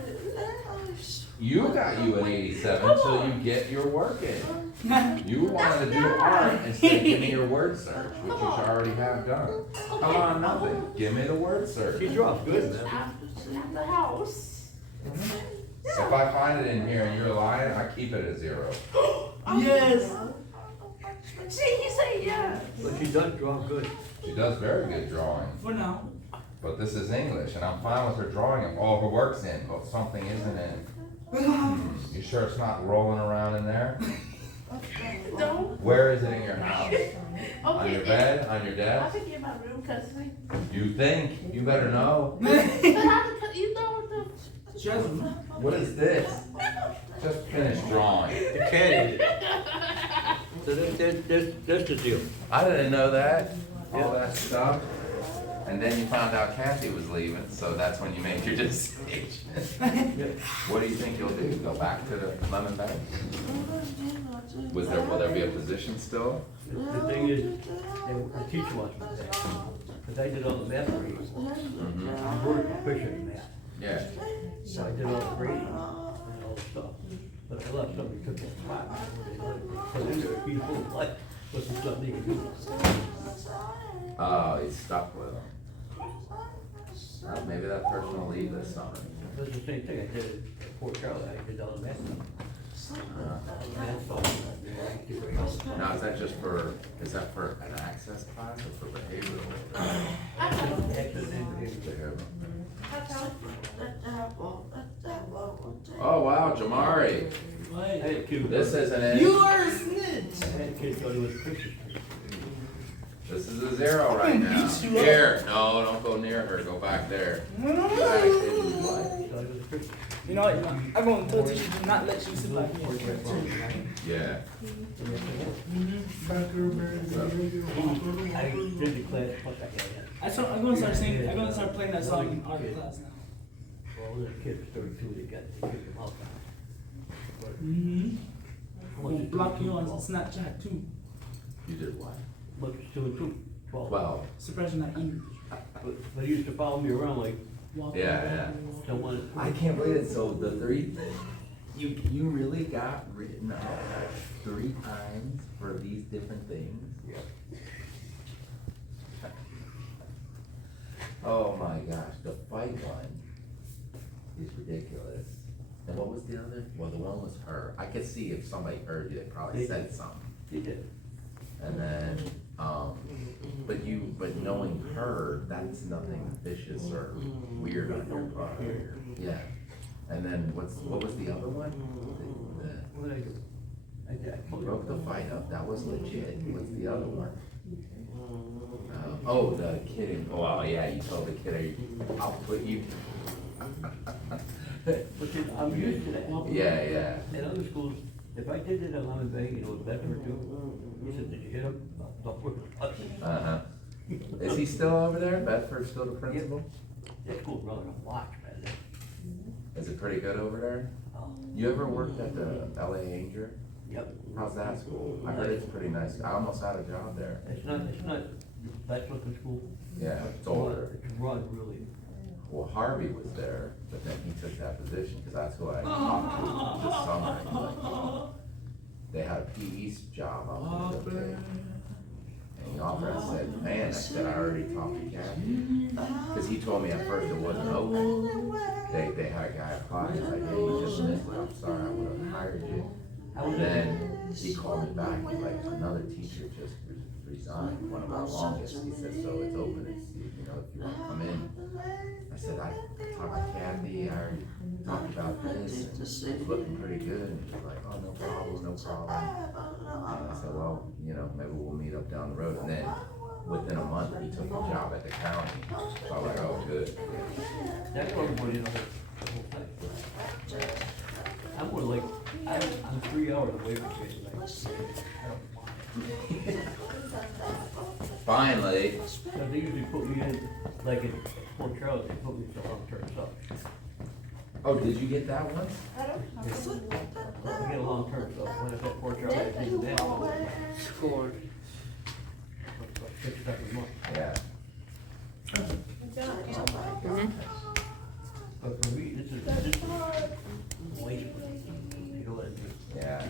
You got you an 87, so you get your work in. You wanted to do art instead of give me your word search, which you should already have done. Come on, nothing. Give me the word search. She draws good, man. At the house. If I find it in here and you're lying, I keep it at 0. Yes. See, he said yes. But she does draw good. She does very good drawing. For now. But this is English, and I'm fine with her drawing if all her work's in, but something isn't in. You sure it's not rolling around in there? No. Where is it in your house? Okay. On your bed? On your I desk? think in my room, cause You think? You better know. you know the. Just. What is this? Just finished drawing. The cat. So that's the deal. I didn't know that. All that stuff. And then you found out Kathy was leaving, so that's when you made your decision. What do you think you'll do? Go back to the Lemon Bay? Will there be a position still? The thing is, the teacher wants me there. Because I did all the math readings. I'm very proficient in math. Yeah. So I did all the readings and all the stuff. But I left somebody took that spot. Because they're a beautiful life. Wasn't something they could do. Oh, he's stuck with them. Maybe that person will leave this summer. That's the same thing I did at Fort Charlotte. I did all the math stuff. Now, is that just for, is that for an access class or for behavioral? Oh, wow, Jamari. This isn't it. You are a snitch. I had a kid thought he was a Christian. This is a 0 right now. Here, no, don't go near her, go back there. You had a kid who's what? You know what? I'm going to tell you, she did not let you sit back here. Yeah. I did the class, plus I got it. I'm going to start singing. I'm going to start playing that song in art class now. Well, the kids are 32, they kicked them out. I'm going to block you on Snapchat too. You did what? Look, it's 2 and 2, 12. 12. Suppressing that email. But he used to follow me around like, Yeah. someone. I can't believe it. So the 3, you really got written up 3 times for these different things? Yeah. Oh my gosh, the fight one is ridiculous. And what was the other? Well, the one was her. I could see if somebody heard you, they probably said something. He did. And then, but knowing her, that's nothing vicious or weird on your part. Yeah. And then what was the other one? What did I do? Broke the fight up. That was legit. What's the other one? Oh, the kidding. Oh, well, yeah, you told the kid, I'll put you. But I'm used to that. Yeah. In other schools, if I did it at Lemon Bay, you know, Bedford too, he said, did you hit him? Uh-huh. Is he still over there? Bedford still the principal? That school's running a watch, man. Is it pretty good over there? You ever worked at the LA Angel? Yep. How's that school? I heard it's pretty nice. I almost had a job there. It's not that's what the school. Yeah, it's older. It's run really. Well, Harvey was there, but then he took that position, because that's who I talked to this summer. And he's like, they had a PE job out there. And he offered, I said, man, I said, I already talked to Kathy. Because he told me at first it wasn't open. They had a guy apply, he's like, hey, you just missed it, I'm sorry, I would have hired you. And then he called me back, he's like, another teacher just resigned, one of our longest. He said, so it's open, it's, you know, if you want to come in. I said, I talked to Kathy, I already talked about this, it's looking pretty good. And she's like, oh, no problem. And I said, well, you know, maybe we'll meet up down the road. And then within a month, he took a job at the county. So I was like, oh, good. That's what everybody knows. I'm more like, I'm 3 hours away from it. Like, I don't Finally. So they usually put me in, like in Fort Charlotte, they put me in long-term stuff. Oh, did you get that one? I get a long-term stuff. When I was at Fort Charlotte, I did that. Scored. Yeah. But for me, this is way basement. You know what I mean? Yeah.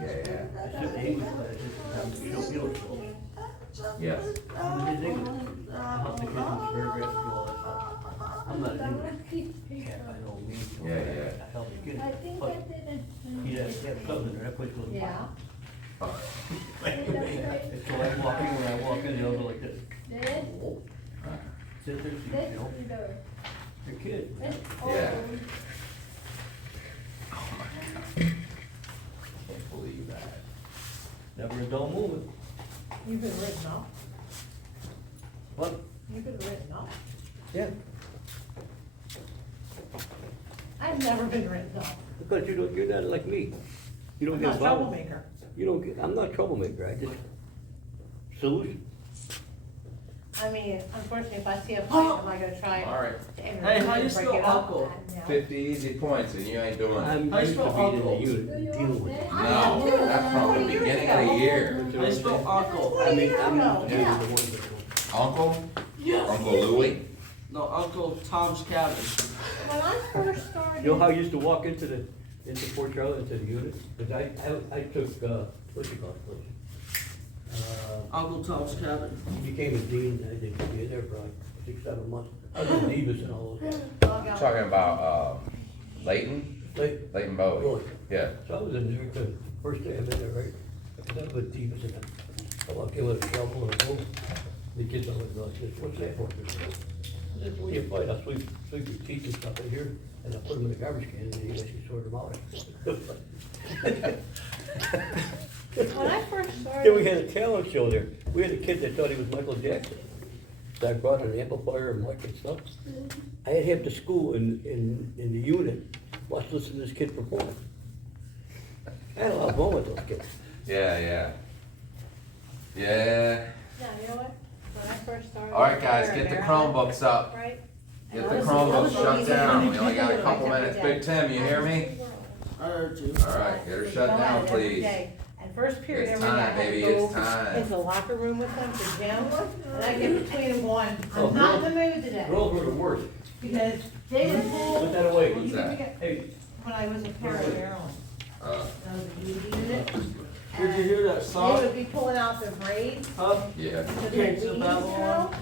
Yeah. I took the English class, just to show English. Yes. I did English. I helped the kids with paragraphs and all that stuff. I'm not an English cat by no means. Yeah. I help the kids, but he has to have something there, that place goes. Yeah. So I walk in, when I walk in, they'll go like this. Sit there, see, you know, they're kids. Yeah. Oh my God. Can't believe that. Never a dull moment. You've been written off. What? You've been written off. Yeah. I've never been written off. Because you're not like me. You don't I'm get not a involved. troublemaker. I'm not a troublemaker, I just, solution. I mean, unfortunately, if I see a fight, am I gonna try All right. and Hey, how you break spell it up? uncle? No. 50 easy points and you ain't doing it. I'm How you used to spell being in the uncle? unit, dealing with it. No, that's from the beginning of the year. How you spell uncle? I mean, I'm No, dealing yeah. with the ones that don't. Uncle? Yes. Uncle Louie? No, Uncle Tom's cabin. When I first started. You know how I used to walk into Fort Charlotte, into the unit? Cause I took, what you call it, place? Uncle Tom's cabin. He became a dean, I think he was there for like 6, 7 months. I was in Davis and all those. Talking about, Leighton? Like, Leighton Bowie? Bowie. Yeah. so I was in there, the first day I'm in there, right? Cause I was with Davis and I walked in with a shovel and a bowl. The kids always go like this, what's that for? I said, when you fight, I'll sweep your teeth and stuff in here, and I'll put them in the garbage can, and then you guys can sort them out. When I first started. Then we had a talent show there. We had a kid that thought he was Michael Jackson. So I brought an amplifier and mic and stuff. I had half the school in the unit listen to this kid perform. I had a lot of fun with those kids. Yeah. Yeah, you know what? When I first started. All right, guys, there get the in Chromebooks up. Right? Get the Chromebooks shut down. We only got a couple minutes. Big Tim, you hear me? I heard you. All right, get her shut down, please. And first period, It's every day I time, had to baby, go it's time. into the locker room with them for gym, and I get between them going, I'm not in the mood today. Girls were the worst. Because they would pull. Put that away. What's that? Hey, When I was a para in Maryland, I was a UD unit. Did you hear that They song? would be pulling out their braids. Huh? Yeah. Because Kings they're of weeds, Babylon. girl.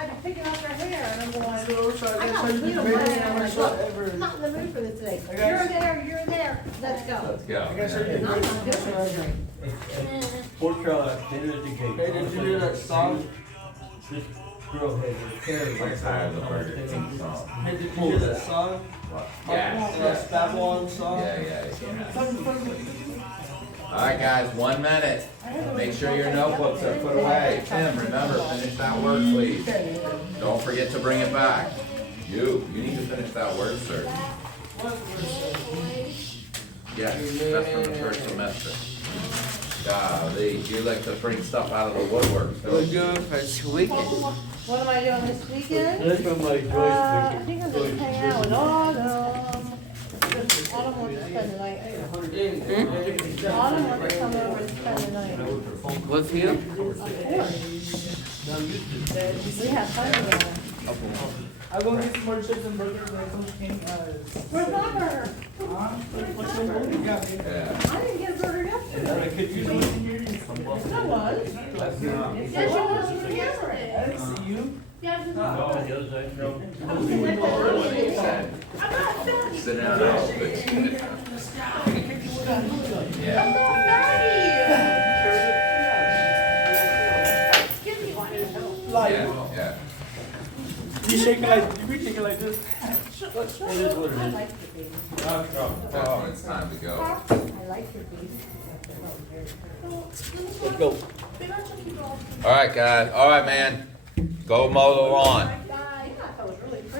I'd be picking out their hair, and I'm going, I I guess got I to did clean the them greatest right now. I'm like, ever look, ever. I'm not in the mood for this today. I guess- You're there, let's go. Let's go. I guess I Yeah. did. And I'm not doing it. Fort Charlotte, dinner at the gate. Hey, did you hear that song? This girl had her hair. I'm tired of the Burger King song. Hey, did you hear that song? Yeah. Babylon song? Yeah. All right, guys, 1 minute. Make sure your notebooks are put away. Tim, remember, finish that work, please. Don't forget to bring it back. You need to finish that word search. Yes, that's from the first semester. Golly, you like to bring stuff out of the woodwork. We're doing for this weekend. What am I doing this weekend? That's from my Joyce. I think I'm gonna hang out with Autumn. Autumn wants to spend the night. Autumn wants to come over and spend the night. With you? Of course. We have fun together. I go get some more chips and burgers like Coach King. Where's my burger? What's your burger? You got me. Yeah. I didn't get a burger yesterday. I was. Yes, you Yes, you was yesterday. I didn't see you. Yeah, No, the other side. What he said. Sit down now. Yeah. Yeah. You shake it like, you be shaking like this. It is what it is. That's when it's time to go. I like your beef. Let's go. All right, guys. All right, man. Go mow the lawn.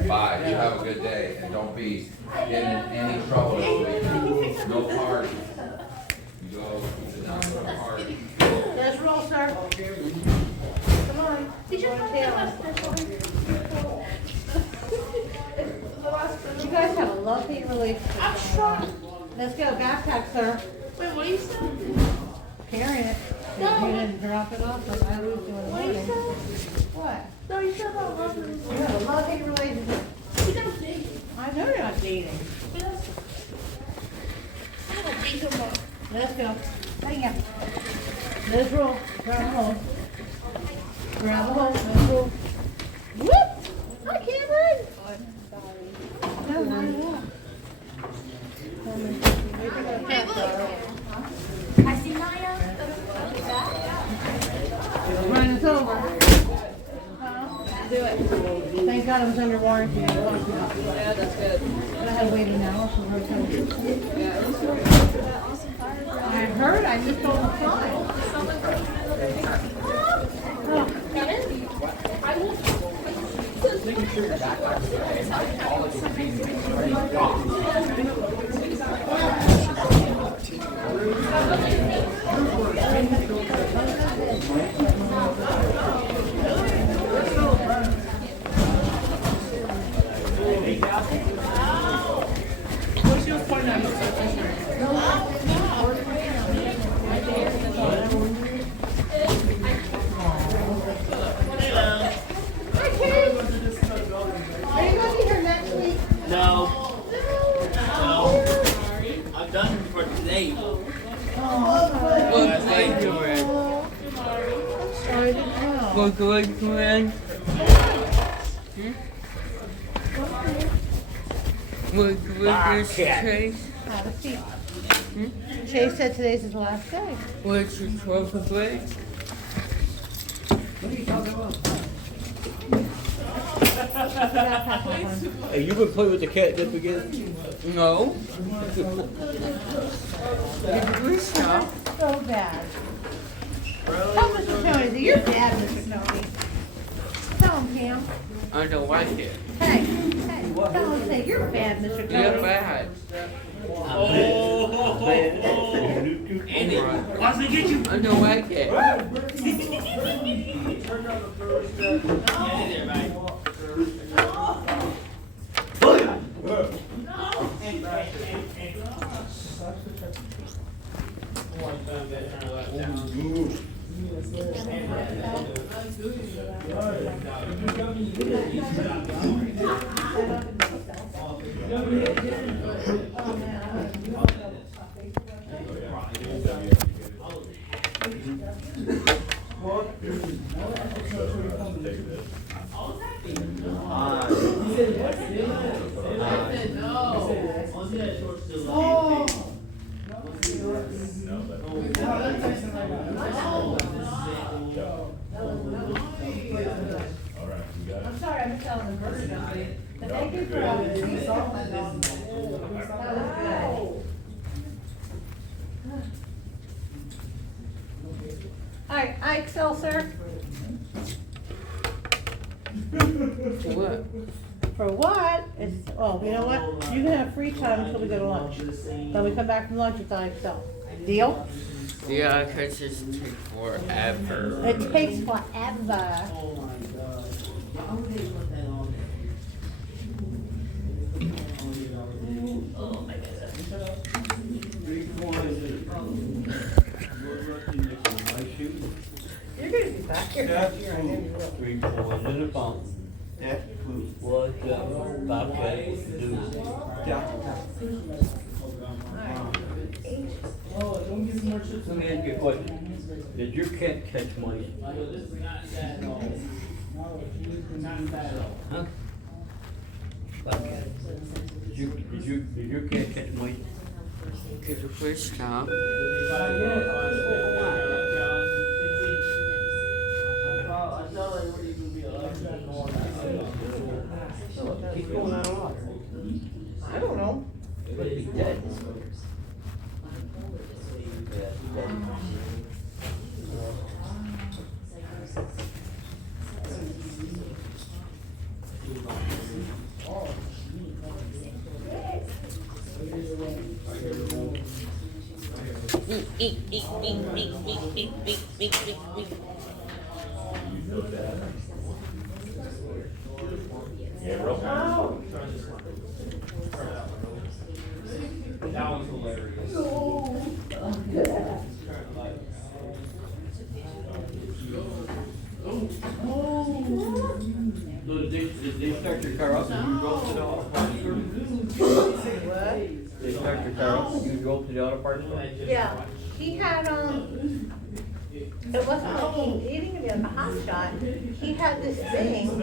Bye. You have a good day, and don't be getting in any trouble this week. No party. You go sit down for a party. Let's roll, sir. Come on. You guys have a lovely relationship. Let's go, backpack, sir. Wait, what are you saying? Carrying it. No. You didn't drop it off, but I was doing it. What are you saying? What? No, you said about love. You have a lovely relationship. We never dated. I know you're not dating. But that's Let's go. Venga. Let's roll. Grab a hold. Grab a hold. Let's roll. Whoop! Hi, Cameron! No, not at all. Hey, look. I see Maya. Ryan, it's over. Do it. Thank God it was under warranty. Yeah, that's good. I had to wait an hour for her to. I heard, I just told the client. Making sure your backpack's okay. All of your things ready to go. Are you gonna be here next week? No. I'm done for today. Oh, Thank you, man. sorry to know. Go good, man. Chase? Have a seat. Chase said today's his last day. What's your 12th of grade? What are you talking about? Hey, you been playing with the catnip again? No. So bad. Tell Mr. Tony that you're bad, Mr. Tony. Tell him, Cam. I don't like it. Hey, tell him, say you're bad, Mr. Tony. You're bad. Andy, watch me get you. I don't like it. I'm sorry, I'm telling the bird. But thank you for I excel, sir. For what? For what? It's, oh, you know what? You can have free time until we go to lunch. Then we come back from lunch, it's I excel. Deal? Yeah, because it takes forever. It takes forever. You're gonna be back here next year, I know you will. 3 points in the fountain. What's up, Bobcat do? Let me ask you a question. Did your cat catch mice? Huh? Bobcat. Did your cat catch mice? Could you please stop? He's going out a lot. I don't know. He must be dead. Yeah, real fast. That one's hilarious. So did they start your car up and you drove it off? They start your car up and you drove drove to the auto parts store? Yeah, he had, it wasn't like he didn't give me like a hot shot. He had this thing, I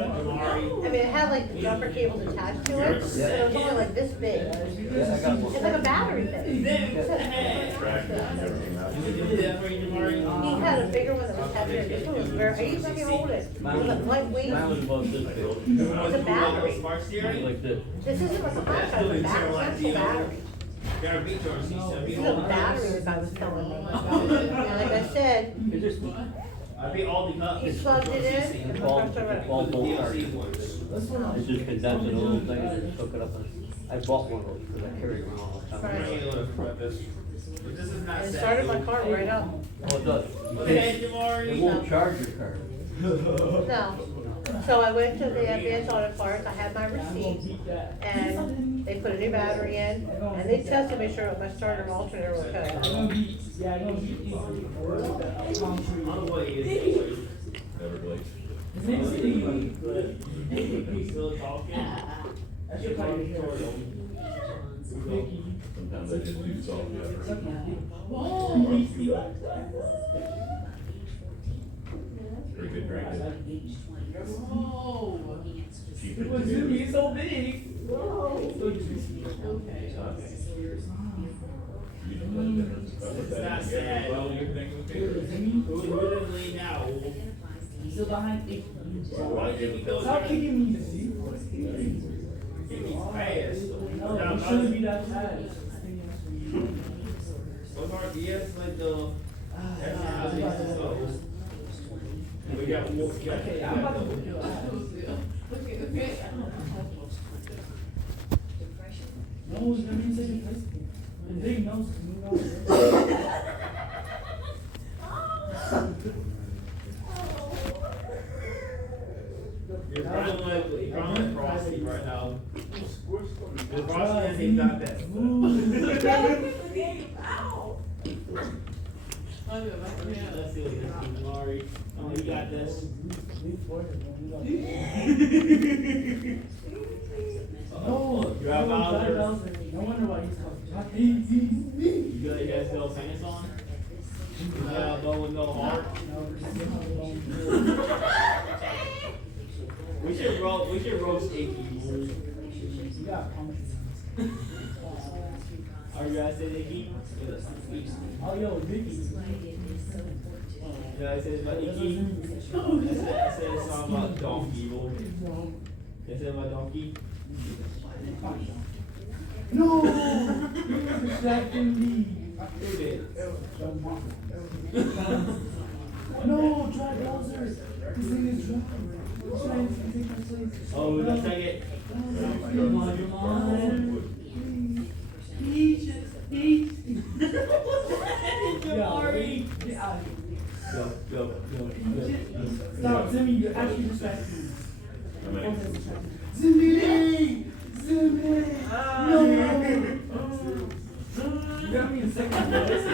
mean, it had like the jumper cables attached to it, but it was only like this big. Yeah, I got one. It's like a battery thing. He had a bigger one that was heavier. This one was very, I used to let me hold it. It was like lightweight. Mine was about this big. It's a battery. Like this. This isn't like a hot shot, it's a battery, it's a battery. This is a battery that I was telling me. And like I said, he plugged it in. It's all bolt starters. It's just condensed in a little thing and just hook it up. I bought one of those because I carry it around all the time. And it started my car right up. Oh, it does. It won't charge your car. No. So I went to the advanced auto parts, I had my receipt, and they put a new battery in, and they tested to make sure my starter and alternator were okay. Sometimes I just do salt and pepper. Pretty good drink. Cheap and good. so big. It's not sad. Well, you're thinking Literally now. Still behind me. Stop kicking me. Fast. No, it shouldn't be that fast. What's our DS like the we got more. Okay, I'm about to put you Okay. No, it's gonna be second place. And they knows to move You're probably like Frosty right now. Frosty and he's not that. Let's see what this is, Laurie. Oh, you got this. No, You have Bowser. no wonder why he's talking. You guys still pants on? No with no heart. We should roast Icky. You got pumpkins. Are you guys saying Icky? Oh, yo, Vicky. Yeah, I said about Icky. I said a song about donkey. I said about donkey. No! You're distracting me. Who did? No, try Bowser. This thing is drunk. Trying to take my place. Oh, the second. Come on. Peach. Jamari. Get out of here. Go. Stop, Zimmy, you're actually distracting me. Zimmy! No! You got me in second place.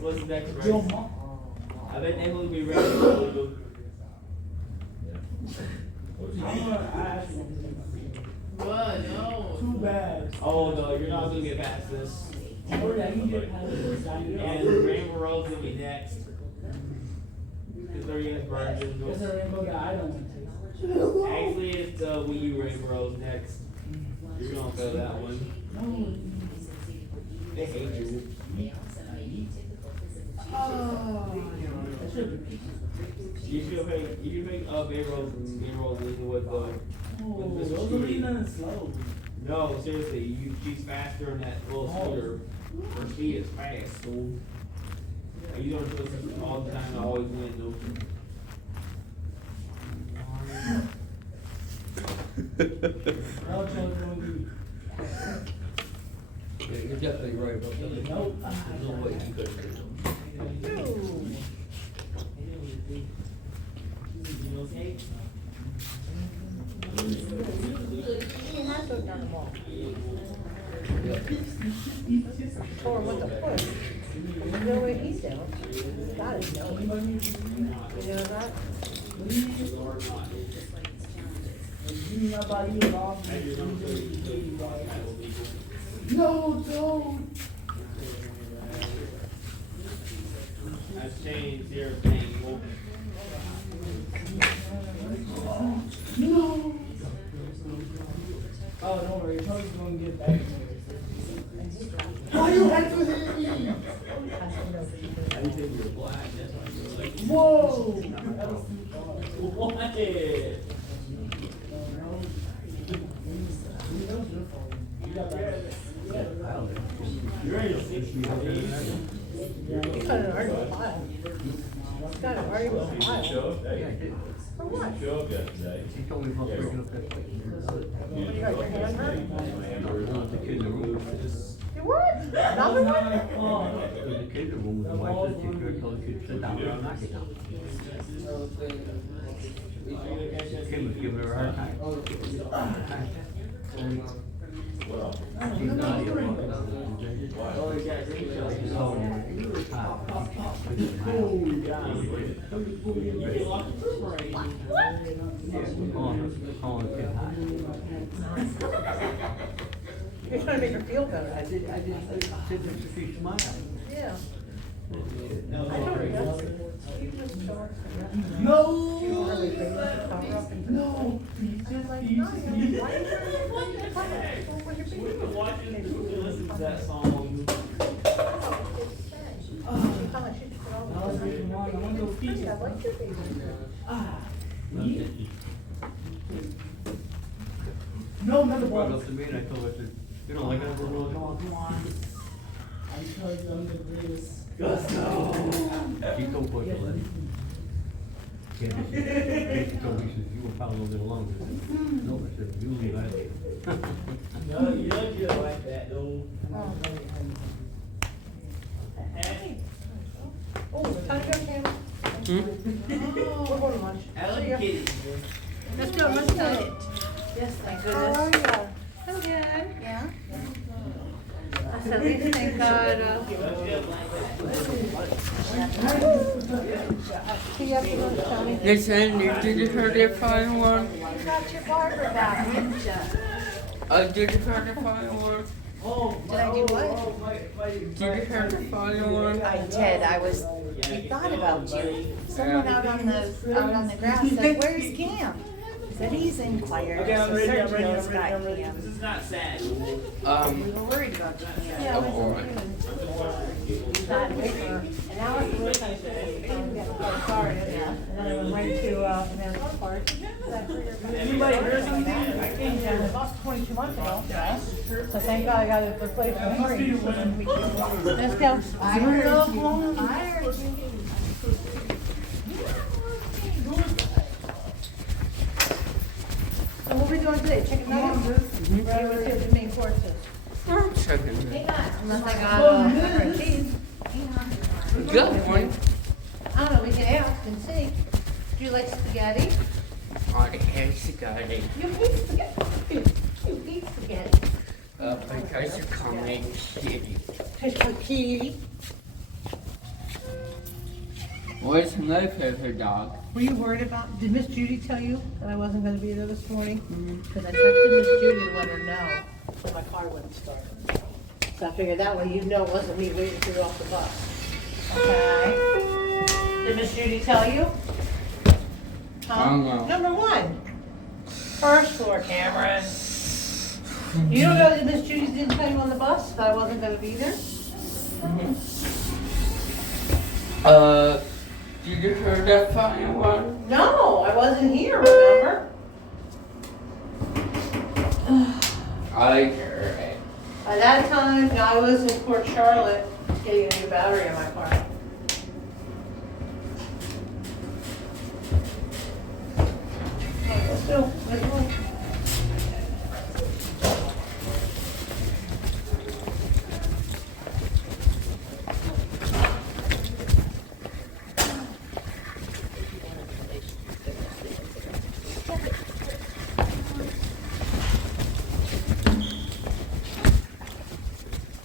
What's the next race? I bet Emily will be ready. What? No. Too bad. Oh no, you're not gonna get past this. Oh, yeah, you get past this. And Rainbow Road's gonna be next. Because they're against Virgin. There's a rainbow guy I don't want to. Actually, it's Wii U Rainbow Road's next. You're gonna fail that one. They hate you. You should make Bay-Rose leading with Oh, those are leaning slow. No, seriously, she's faster than that little scooter. Her speed is fast, so you don't do this all the time. I always win, though. Yeah, you're definitely right about that. Nope. There's no way you could have done it. He has those down the wall. Or with the foot. There's no way he's down. He's got it, no. You know that? No, don't. I've changed everything. No. Oh, don't worry. Tony's going to get back to me. Why you have to hit me? I didn't think you were black. That's why you were like, Whoa. what? You ready to 60 days? You got an argument file. You got an argument file. Show up there. Yeah, I did. For what? Show up yesterday. She told me about breaking up that fight. What, you got your hand hurt? The kid in the room. You what? Another one? The kid in the room with my sister, told the kid to sit down, and knock it down. Kid was giving her a hard time. She's not here. You're trying to make her feel better. I did, said this to she smiled. Yeah. I told her yesterday. You just charged her. No. She was really big. Cover up and. No. She was like, no, you're why are you trying to cover up? What you're being? Watching, listen to that song. She felt like she should put all the I like your baby. No, another She brought it one. up to me and I told her, I said, you don't like it? Come on. I'm telling them the greatest. Let's go. She told Coach to let him. Yeah, she told me, she says, you were probably a little bit longer. No, I said, you leave out. No, you don't get it like that, though. Oh, time to go, Cam. We're going to lunch. I love See you, ya. kitty. Let's go, let's go. Yes, thank goodness. How are ya? I'm good. Yeah? I said, at least thank God. See you after lunch, Tony. Listen, did you hear the final one? You got your barber back, didn't you? Did you hear the final one? Did I do what? Did you hear the final one? I did. We thought about you. Someone out on the grass said, "Where's Cam?" Said he's inquired. Okay, I'm So ready, I'm Sergio's ready, I'm got ready, I'm ready. Cam. This is not sad. We were worried about you. Yeah, I All was right. not waiting. And now it's really kind of started. And then I went right to American Park. Anybody heard something? I came down about 22 months ago. So thank God I got it replaced for free. Let's go. I heard you. I heard you. So what are we doing today? Chicken nuggets? Right, what's here, the main courses? I'm checking. Unless I got pepper and cheese. Good one. I don't know, we can ask and see. Do you like spaghetti? I hate spaghetti. You hate spaghetti. You hate spaghetti. Because you call me kitty. Tastes like kitty. What's my favorite dog? Were you worried about, did Miss Judy tell you that I wasn't gonna be there this morning? Because I texted Miss Judy to let her know, so my car wouldn't start. So I figured that way you'd know it wasn't me waiting for you off the bus. Okay? Did Miss Judy tell you? I don't know. Number one, first floor, Cameron. You don't know that Miss Judy didn't tell you on the bus that I wasn't gonna be there? Did you hear that final one? No, I wasn't here, remember? I heard it. By that time, I was in Port Charlotte getting a new battery in my car. Let's go, let's go.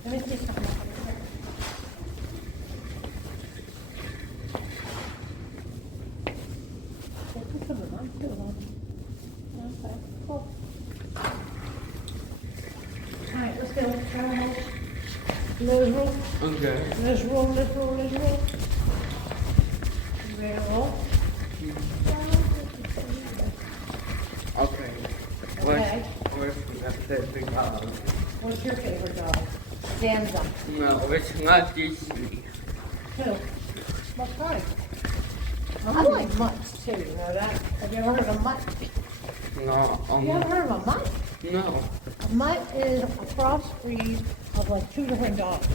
Let me see something. Let's roll. Okay. Let's roll, let's roll, let's roll. You ready to roll? Okay. Okay. What's What's your favorite dog? Stanza. No, it's not Disney. Who? What kind? I like mutts too, you know that? Have you ever heard of a mutt? No, You ever heard of a mutt? no. A mutt is a crossbreed of like two different dogs.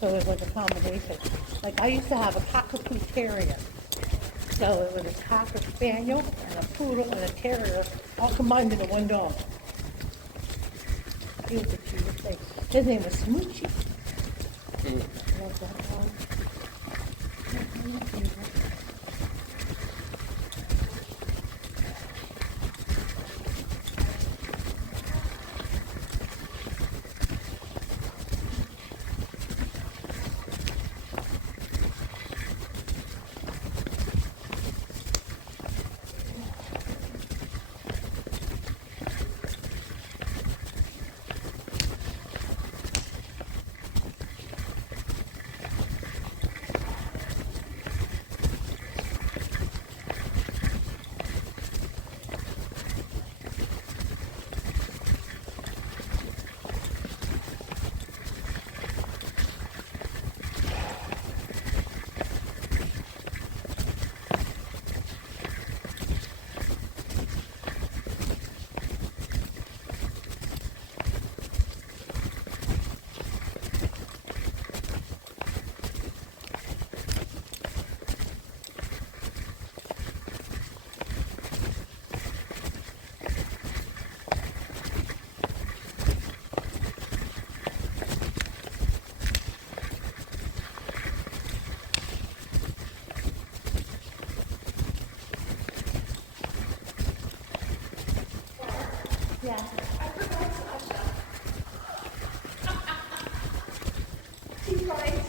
So it's like a combination. Like I used to have a cockapoo terrier. So it was a cocker spaniel and a poodle and a terrier all combined into one dog. He was the cutest thing. His name was Smoochie. I love that dog. Yeah. She's right.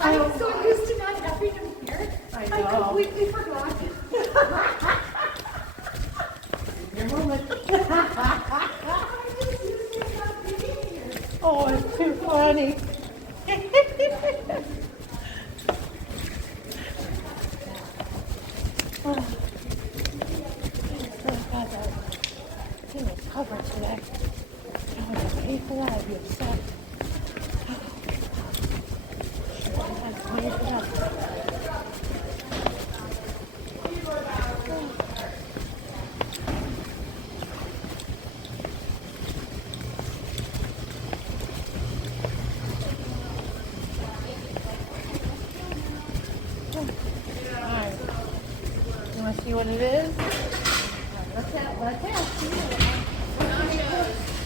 I'm so used to not having him here. I know. I completely forgot. Your moment. Oh, it's too funny. Oh. He was covered today. Oh, you're paid for that. I'd be upset. I'm paid for that. Alright. You want to see what it is? Let's have.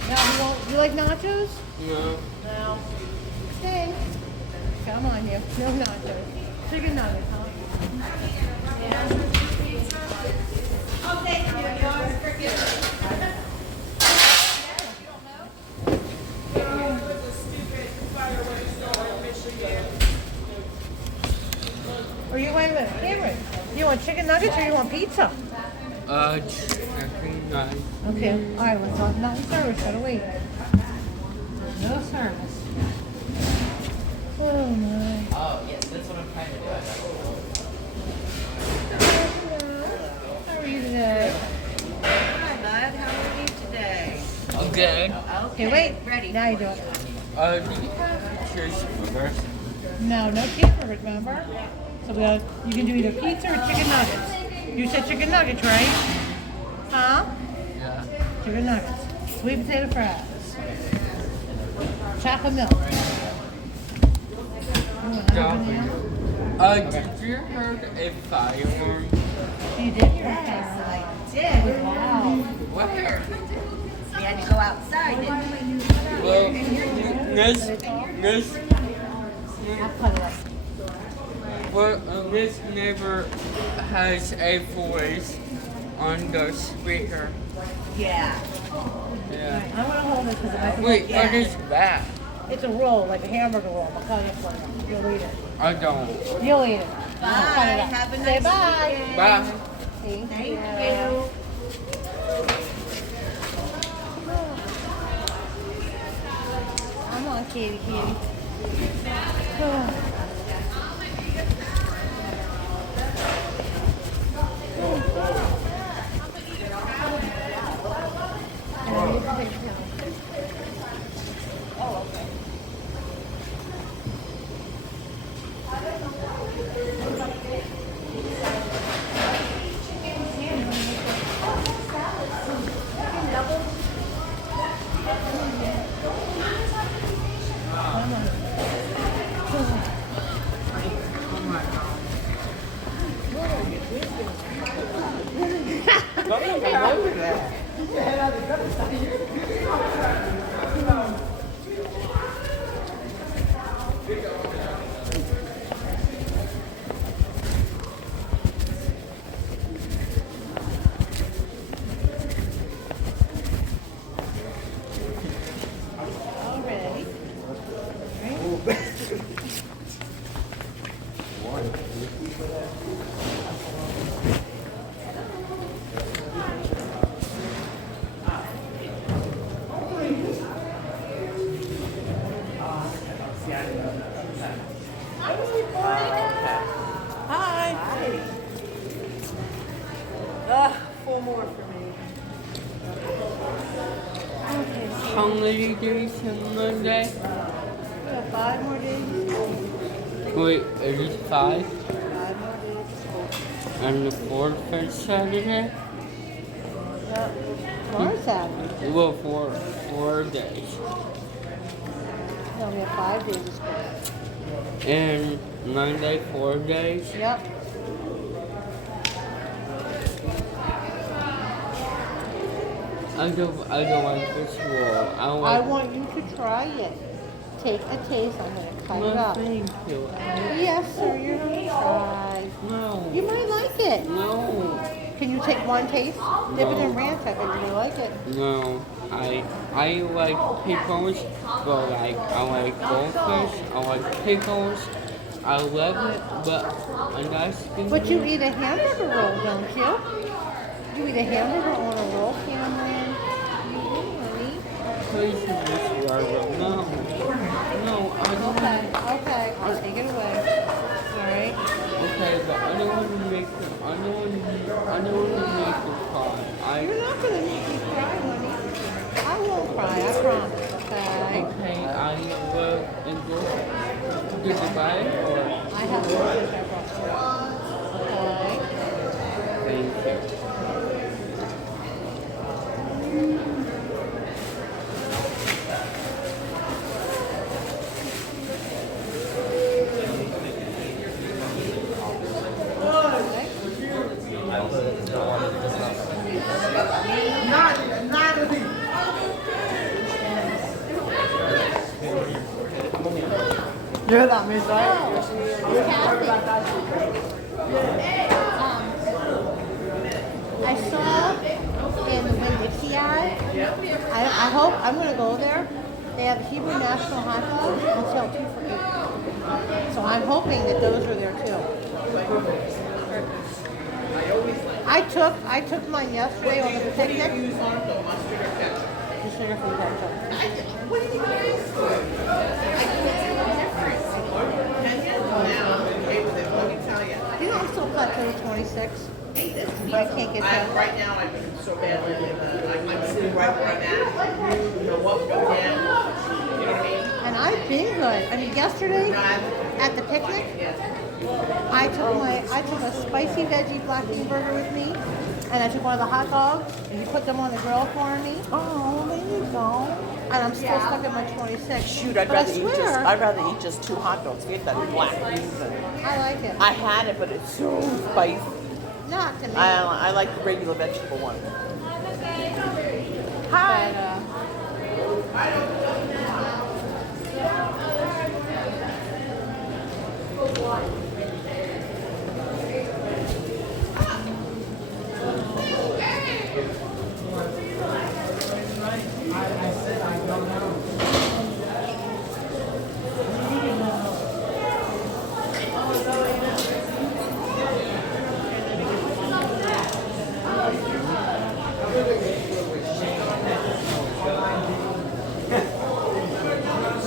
Now, you like nachos? No. No. Okay. Come on, you. No nachos. Chicken nuggets, huh? Yeah. Oh, thank you. Yours for giving. Or you wait a minute, Cameron. You want chicken nuggets or you want pizza? Chicken nuggets. Okay. All right. Let's talk about service. Gotta wait. No service. Oh my. Oh, yes, that's what I'm trying to do. How are you today? Hi, bud. How are you today? I'm good. Okay, wait. Ready. Now you do it. Do you have cheeseburgers? No cheeseburgers, remember? So you can do either pizza or chicken nuggets. You said chicken nuggets, right? Huh? Yeah. Chicken nuggets. Sweet potato fries. Chocolate milk. Did you heard a fireworm? You did? Yes, I did. Wow. Where? We had to go outside, didn't we? Well, this neighbor has a voice on the speaker. Yeah. Yeah. I want to hold this because I Wait, what is that? It's a roll, like a hamburger roll. I'll cut it for you. You'll eat it. I don't. You'll eat it. Bye. Cut it up. Have a Say nice bye. weekend. Bye. Thank you. Come on. Katie, Katie. And I need to take it down. Oh, okay. Four more for me. How many days in Monday? We have 5 more days. Wait, is it 5? 5 more days of school. And the 4th is Saturday? Yep. Tomorrow's Saturday. Well, 4 days. No, we have 5 days of school. And Monday, 4 days? Yep. I don't like this roll. I want you to try it. Take a taste. I'm going to cut it up. Thank you. Yes, sir. You're going to try. No. You might like it. No. Can you take one taste? Dip it in ranch. I bet you're going to like it. No. I like pickles, but I like goldfish. I like pickles. I love it, but I'm not skinny. But you eat a hamburger roll, don't you? You eat a hamburger on a roll, Cameron. You do, honey. Please, Miss Rara. No. No, I don't. Okay. I'll take it away. Alright? Okay, but I don't want to make you. I don't want to make you cry. You're not going to make me cry, honey. I won't cry, I promise, okay? Okay, I will enjoy. Did you buy it or? I have one that I brought you. Okay? Thank you. You're that miss, right? I saw in the Winn-Dixie ad, I hope, I'm gonna go there. They have Hebrew National Hot Dogs on sale 2 for $8. So I'm hoping that those are there too. I took mine yesterday on the picnic. Just sugar for ketchup. What do you guys do? You know, I'm still plateau 26. But I can't get that. Right now, I'm so badly in I'm sitting right where I'm at. No up, no down. You know what I mean? And I've been good. I mean, yesterday at the picnic, I took a spicy veggie black bean burger with me, and I took one of the hot dogs, and you put them on the grill for me. Oh, there you go. And I'm still stuck at my 26. Shoot, I'd rather eat just 2 hot dogs. Get that black beans. I like it. I had it, but it's so spicy. Not to me. I like the regular vegetable one. Hi.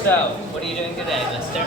So, what are you doing today, mister?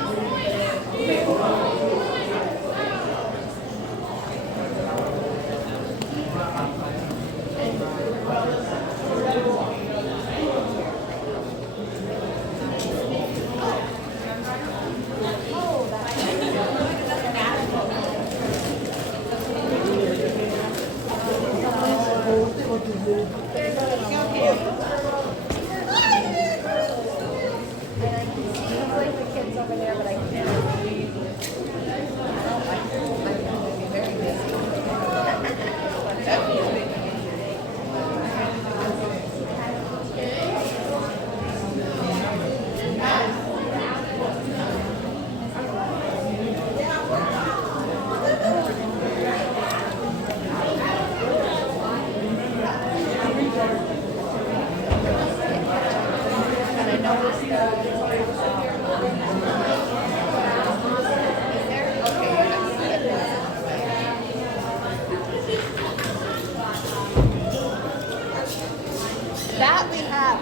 That we have.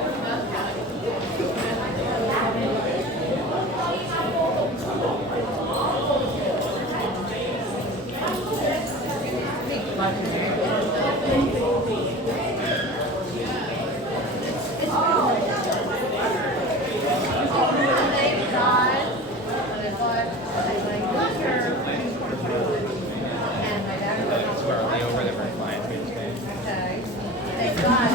Squarely over the red line. Thank God.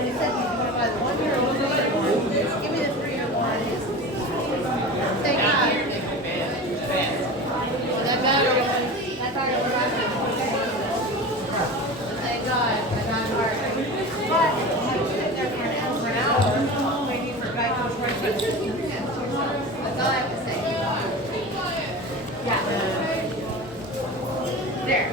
He said he's gonna buy the 1-year-old one. Give me the 3-year one. Thank God. That battery was, I thought it was thank God. I got it hard. But I was sitting there for an hour waiting for a guy to come right to me. That's all I have to say. Yeah. There.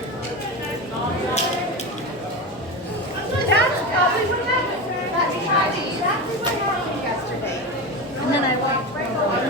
That's probably what happened. That's probably exactly what happened yesterday. And then I walked right over.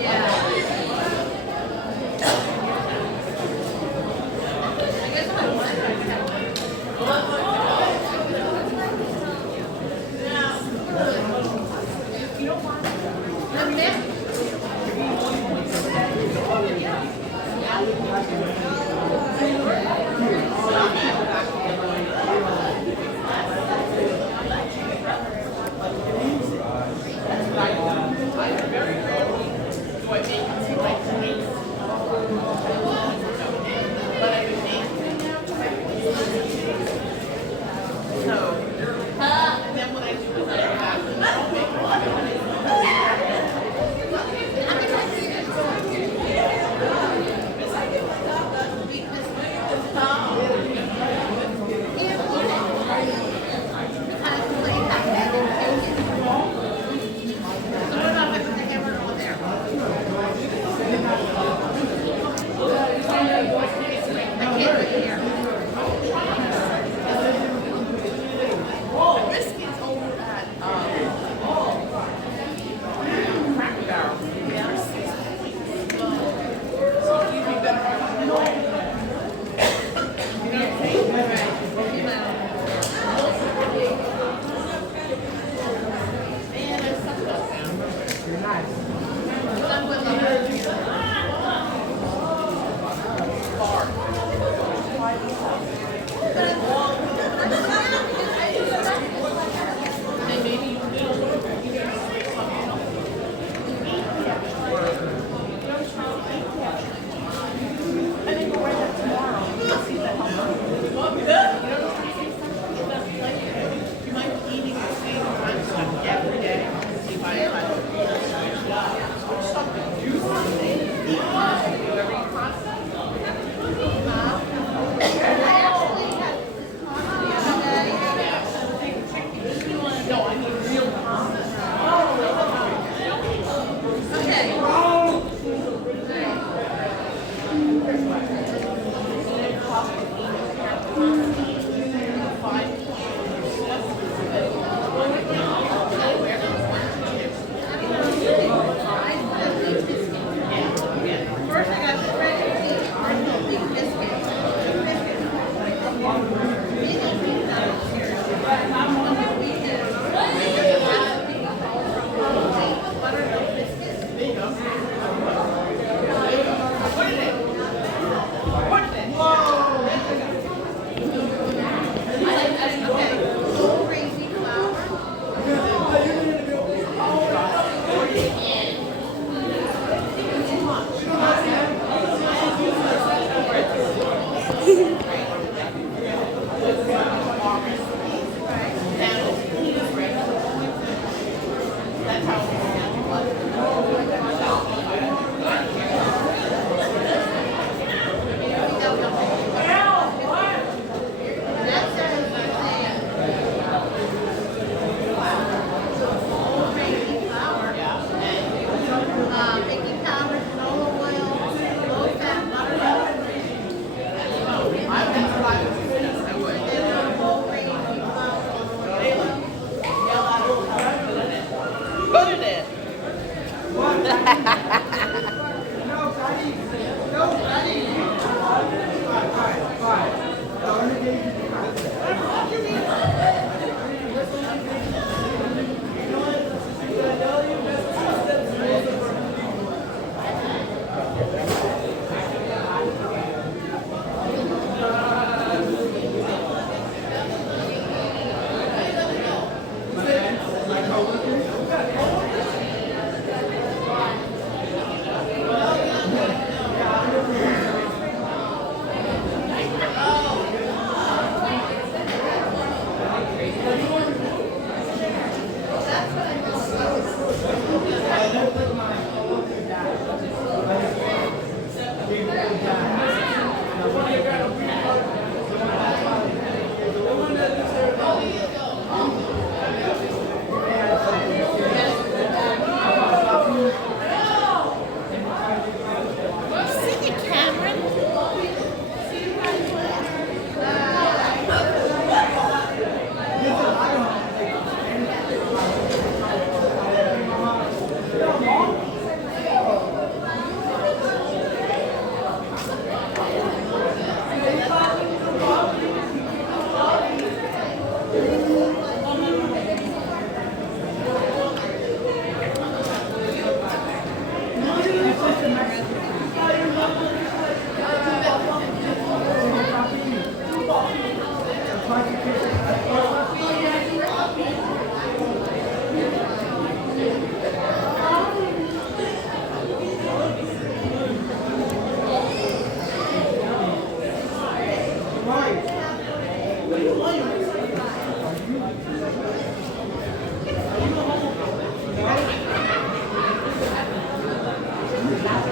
Yeah.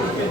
Thank you.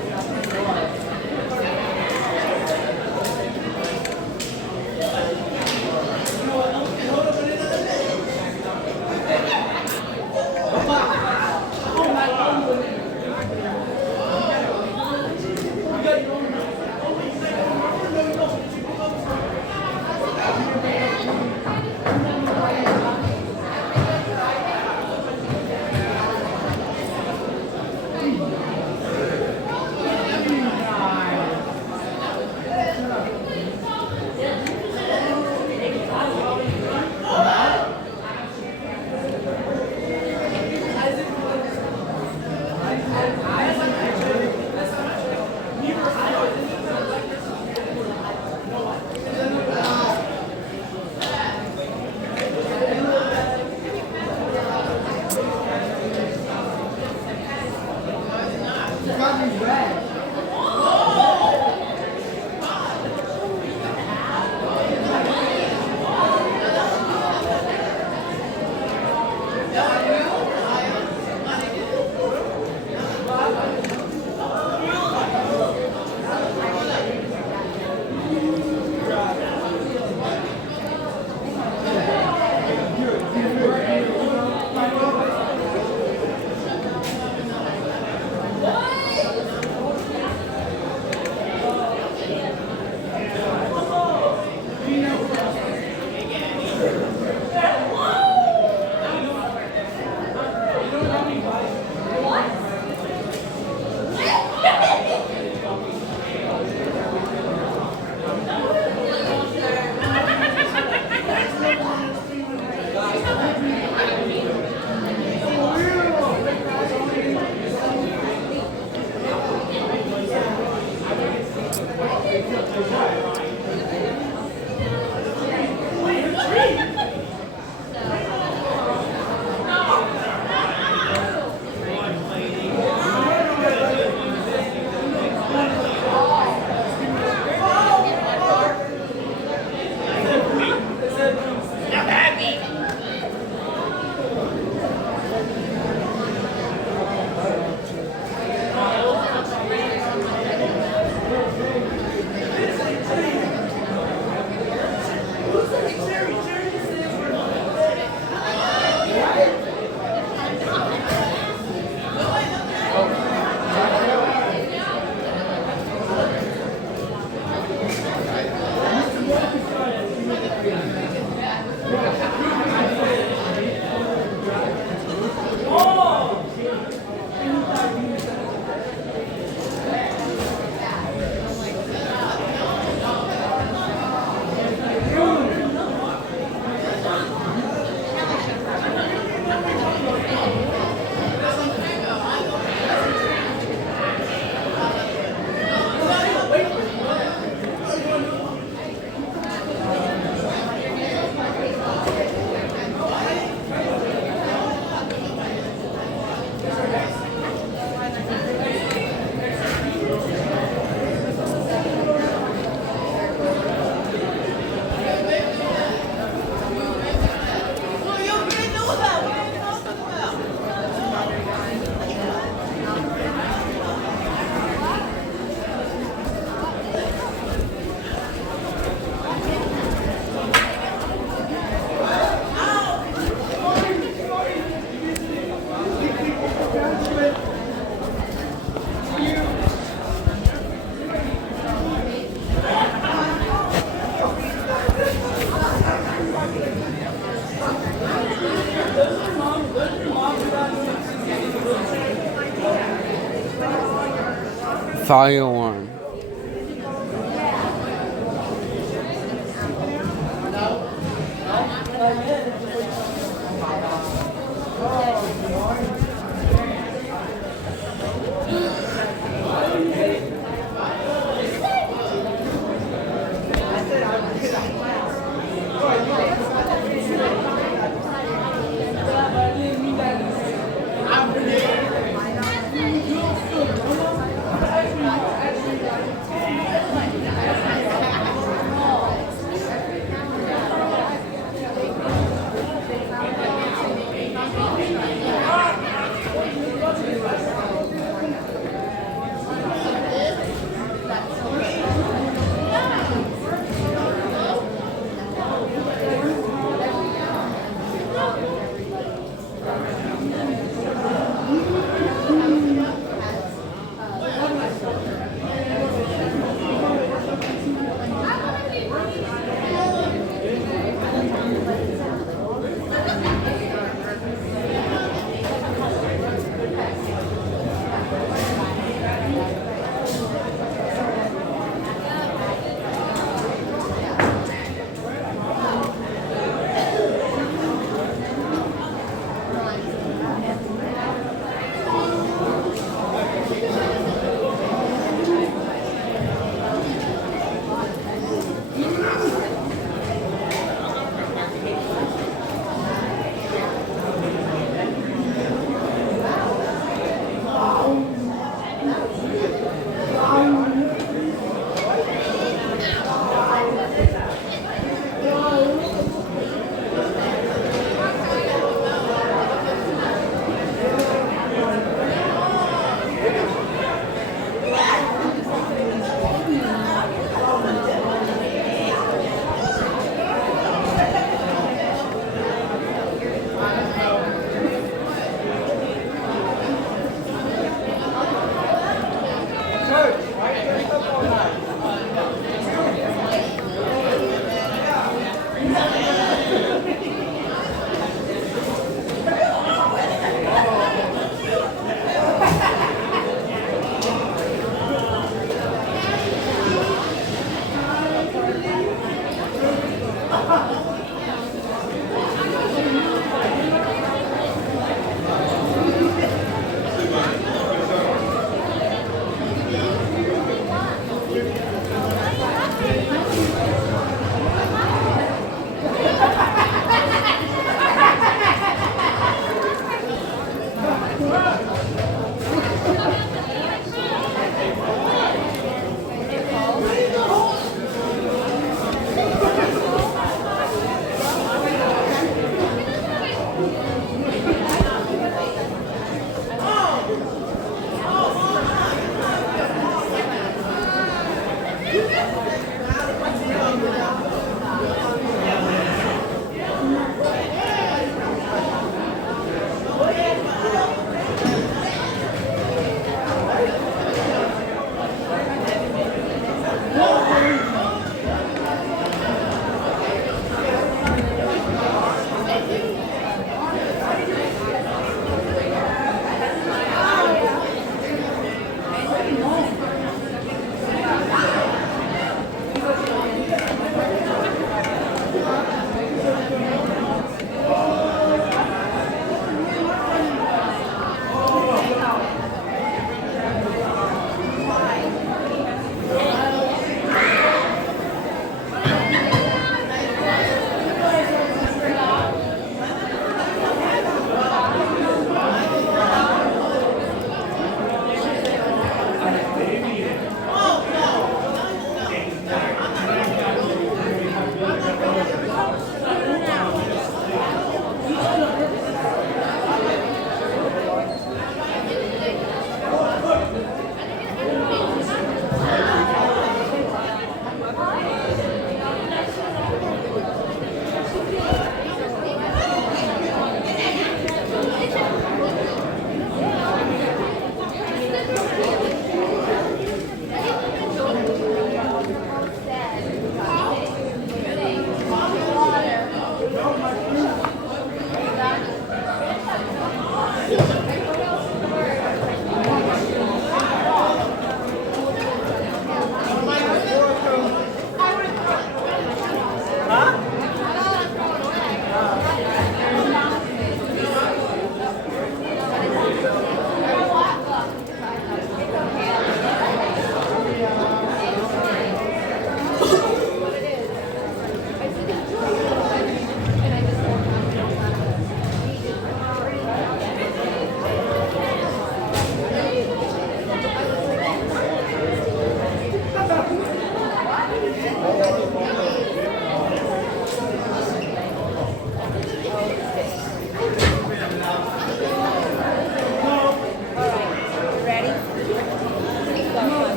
Fire alarm.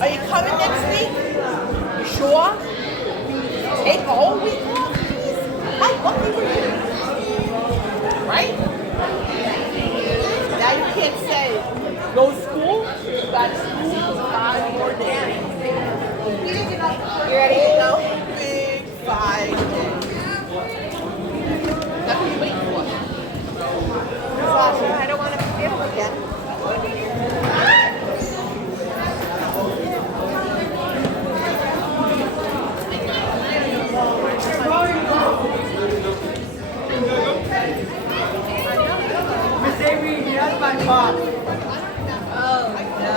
Are you coming next week? You sure? Take a whole week off, please. How lucky were you? Right? Now you can't say no school. You got school 5 more days. You ready to go? Big 5 days. That's what you wait for. I don't want to forget them again. Miss Amy, that's my pop. Oh, no.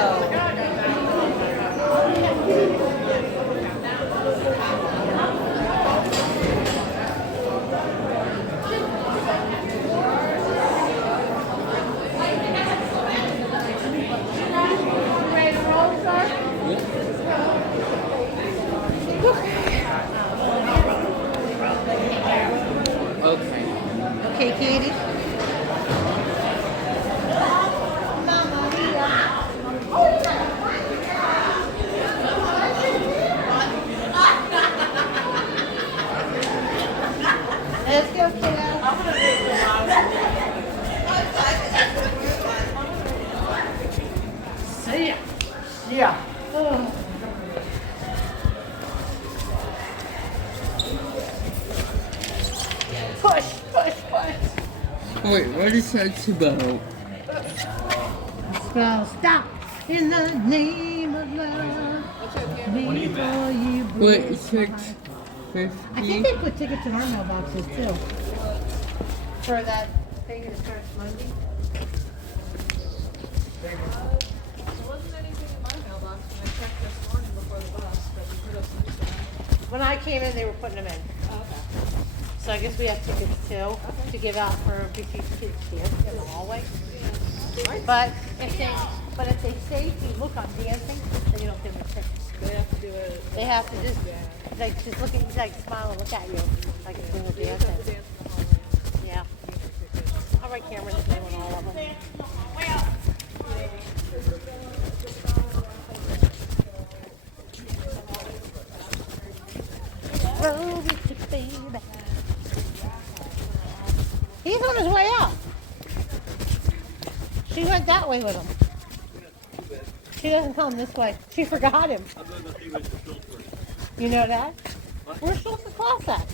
Okay. Okay, Katie. Let's go, kiddo. See ya. Yeah. Push, push, push. Wait, what is that about? Spell stop in the name of love. Before you Wait, it's 50. I think they put tickets in our mailboxes too. For that thing that starts Monday? There wasn't anything in my mailbox when I checked this morning before the bus, but we could have sent them. When I came in, they were putting them in. Okay. So I guess we have tickets too to give out for BC's kids here in the hallway. But if they say if you look on dancing, then you don't give them a ticket. They have to do it. They have to just Like, just look at you, like, smile and look at you. Like, it's when we're dancing. Yeah. All right, Cameron is doing all of them. Roll with your baby. He's on his way out. She went that way with him. She doesn't come this way. She forgot him. You know that? Where's Schultz's class at?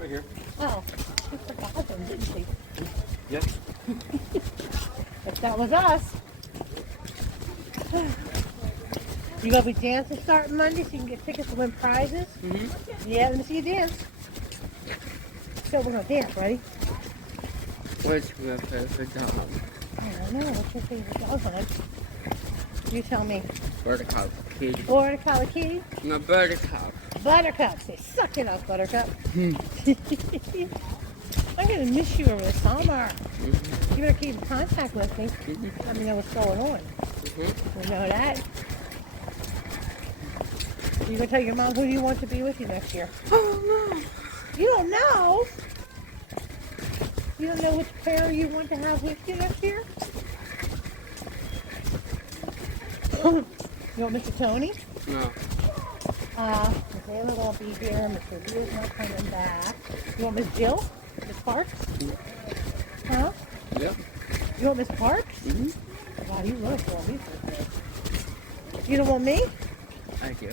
Right here. Oh, she forgot him, didn't she? Yep. If that was us. You gonna be dancing starting Monday so you can get tickets to win prizes? Mm-hmm. Yeah, let me see you dance. So we're gonna dance, ready? What's your favorite dog? I don't know. What's your favorite dog, hon? You tell me. Buttercup. Kitty. Border collie kitty? No, Buttercup. Buttercup. Say, suck it up, Buttercup. I'm gonna miss you over the summer. Mm-hmm. You better keep in contact with me. Let me know what's going on. Mm-hmm. You know that? You gonna tell your mom who you want to be with you next year? Oh, no. You don't know? You don't know which pair you want to have with you next year? You want Mr. Tony? No. Miss Ayla won't be here. Mr. Leo's not coming back. You want Miss Jill? Miss Parks? Huh? Yep. You want Miss Parks? Mm-hmm. Wow, you really want me for this. You don't want me? I do.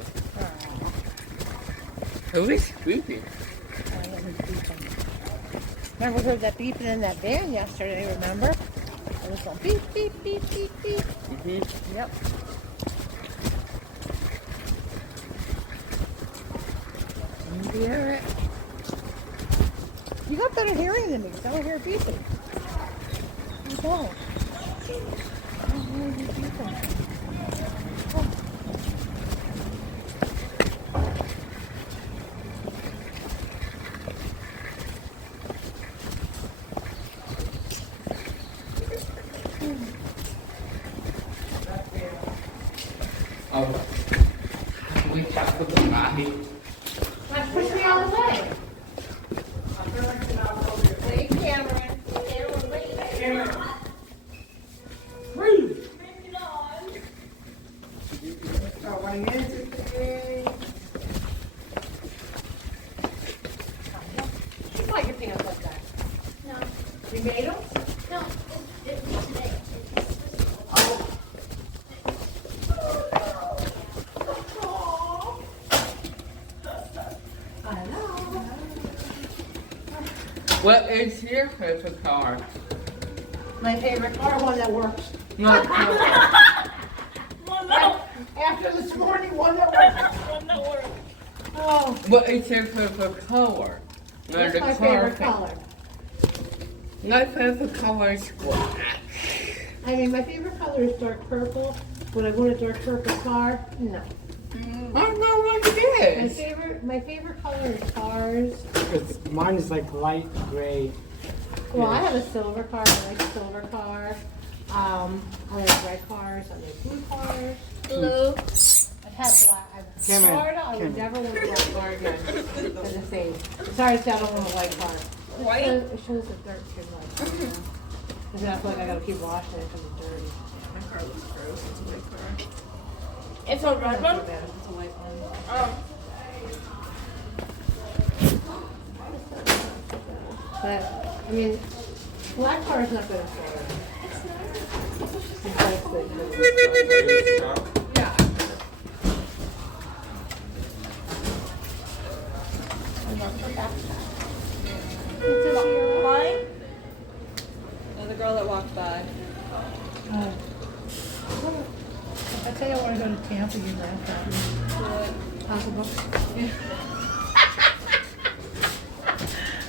Who is creepy? Remember, we heard that beeping in that van yesterday, remember? It was going beep, beep, beep, beep, beep. Mm-hmm. Yep. You hear it? You got better hearing than me, so I don't hear beeping. You don't. I don't hear you beeping. Oh. Oh. We talk with the body. Let's push me out of the way. Wait, Cameron. Cameron. Breathe. Oh, my answer today. You like your pants like that? No. You made them? No, it's today. What is your favorite car? My favorite car, one that works. No. After this morning, one that works. One that works. Oh. What is your favorite color? What's my favorite color? My favorite color is black. I mean, my favorite color is dark purple. Would I want a dark purple car? No. I don't know what it is. My favorite color is cars. Because mine is like light gray. Well, I have a silver car. I like a silver car. I like red cars. I like blue cars. Blue. I've had black. In Florida, I would never want a black car again. They're the same. Sorry to say I don't want a white car. White? It shows the dirt too much. Because I feel like I gotta keep washing it because it's dirty. My car looks gross. It's a white car. It's a red one? It's a white one. Oh. But, I mean, black car is not good in Florida. It's nice. Yeah. Mine? No, the girl that walked by. I tell you I want to go to Tampa, you laugh at me. Pocketbooks.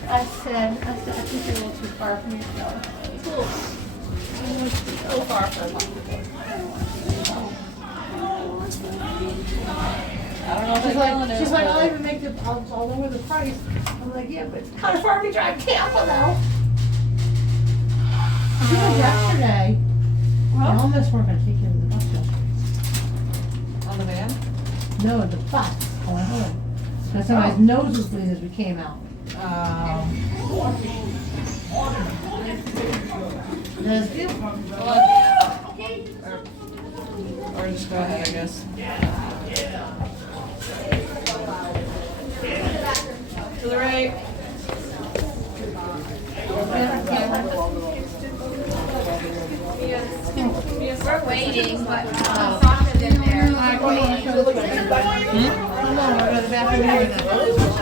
I said, I think you're a little too far from yourself. So far from I don't know if She's I'm like, feeling she's it, like, but- I'll even make it, I'll lower the price. I'm like, yeah, but it's kind of far to drive Tampa though. She was yesterday. I almost weren't gonna take you to the bus yesterday. On the van? No, the bus going home. So somebody's nose was bleeding as we came out. Does it? Or just go ahead, I guess. To the right. We're waiting, but Sasha's in there. Alright, come on, show us. Come on, we'll go to the bathroom here then.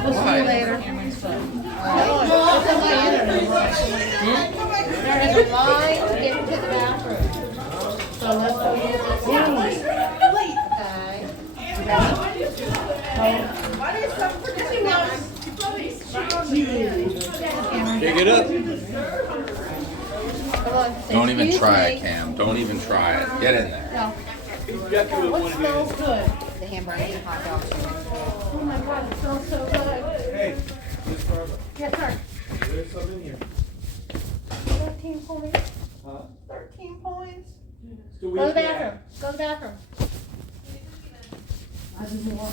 We'll see you later. No, I'll come by in there. There is a line to get into the bathroom. So let's go use this. Pick it up. Don't even try it, Cam. Don't even try it. Get in there. What smells good? The hamburgers and hot dogs. Oh my god, it smells so good. Hey, Miss Barbara. Yes, sir. There's some in here. 13 points. Huh? 13 points. So Go to the bathroom. Go to the bathroom. I do more.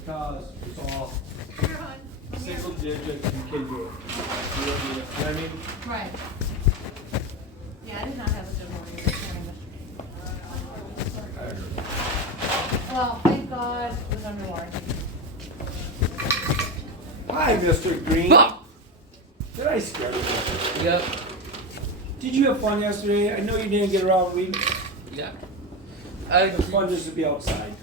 Because it's all single digits, you can do it. You know what I mean? Right. Yeah, I did not have a good morning this morning. Well, thank God it was under warranty. Hi, Mr. Green. Did I scare you? Yep. Did you have fun yesterday? I know you didn't get around reading. Yep. It was fun just to be outside.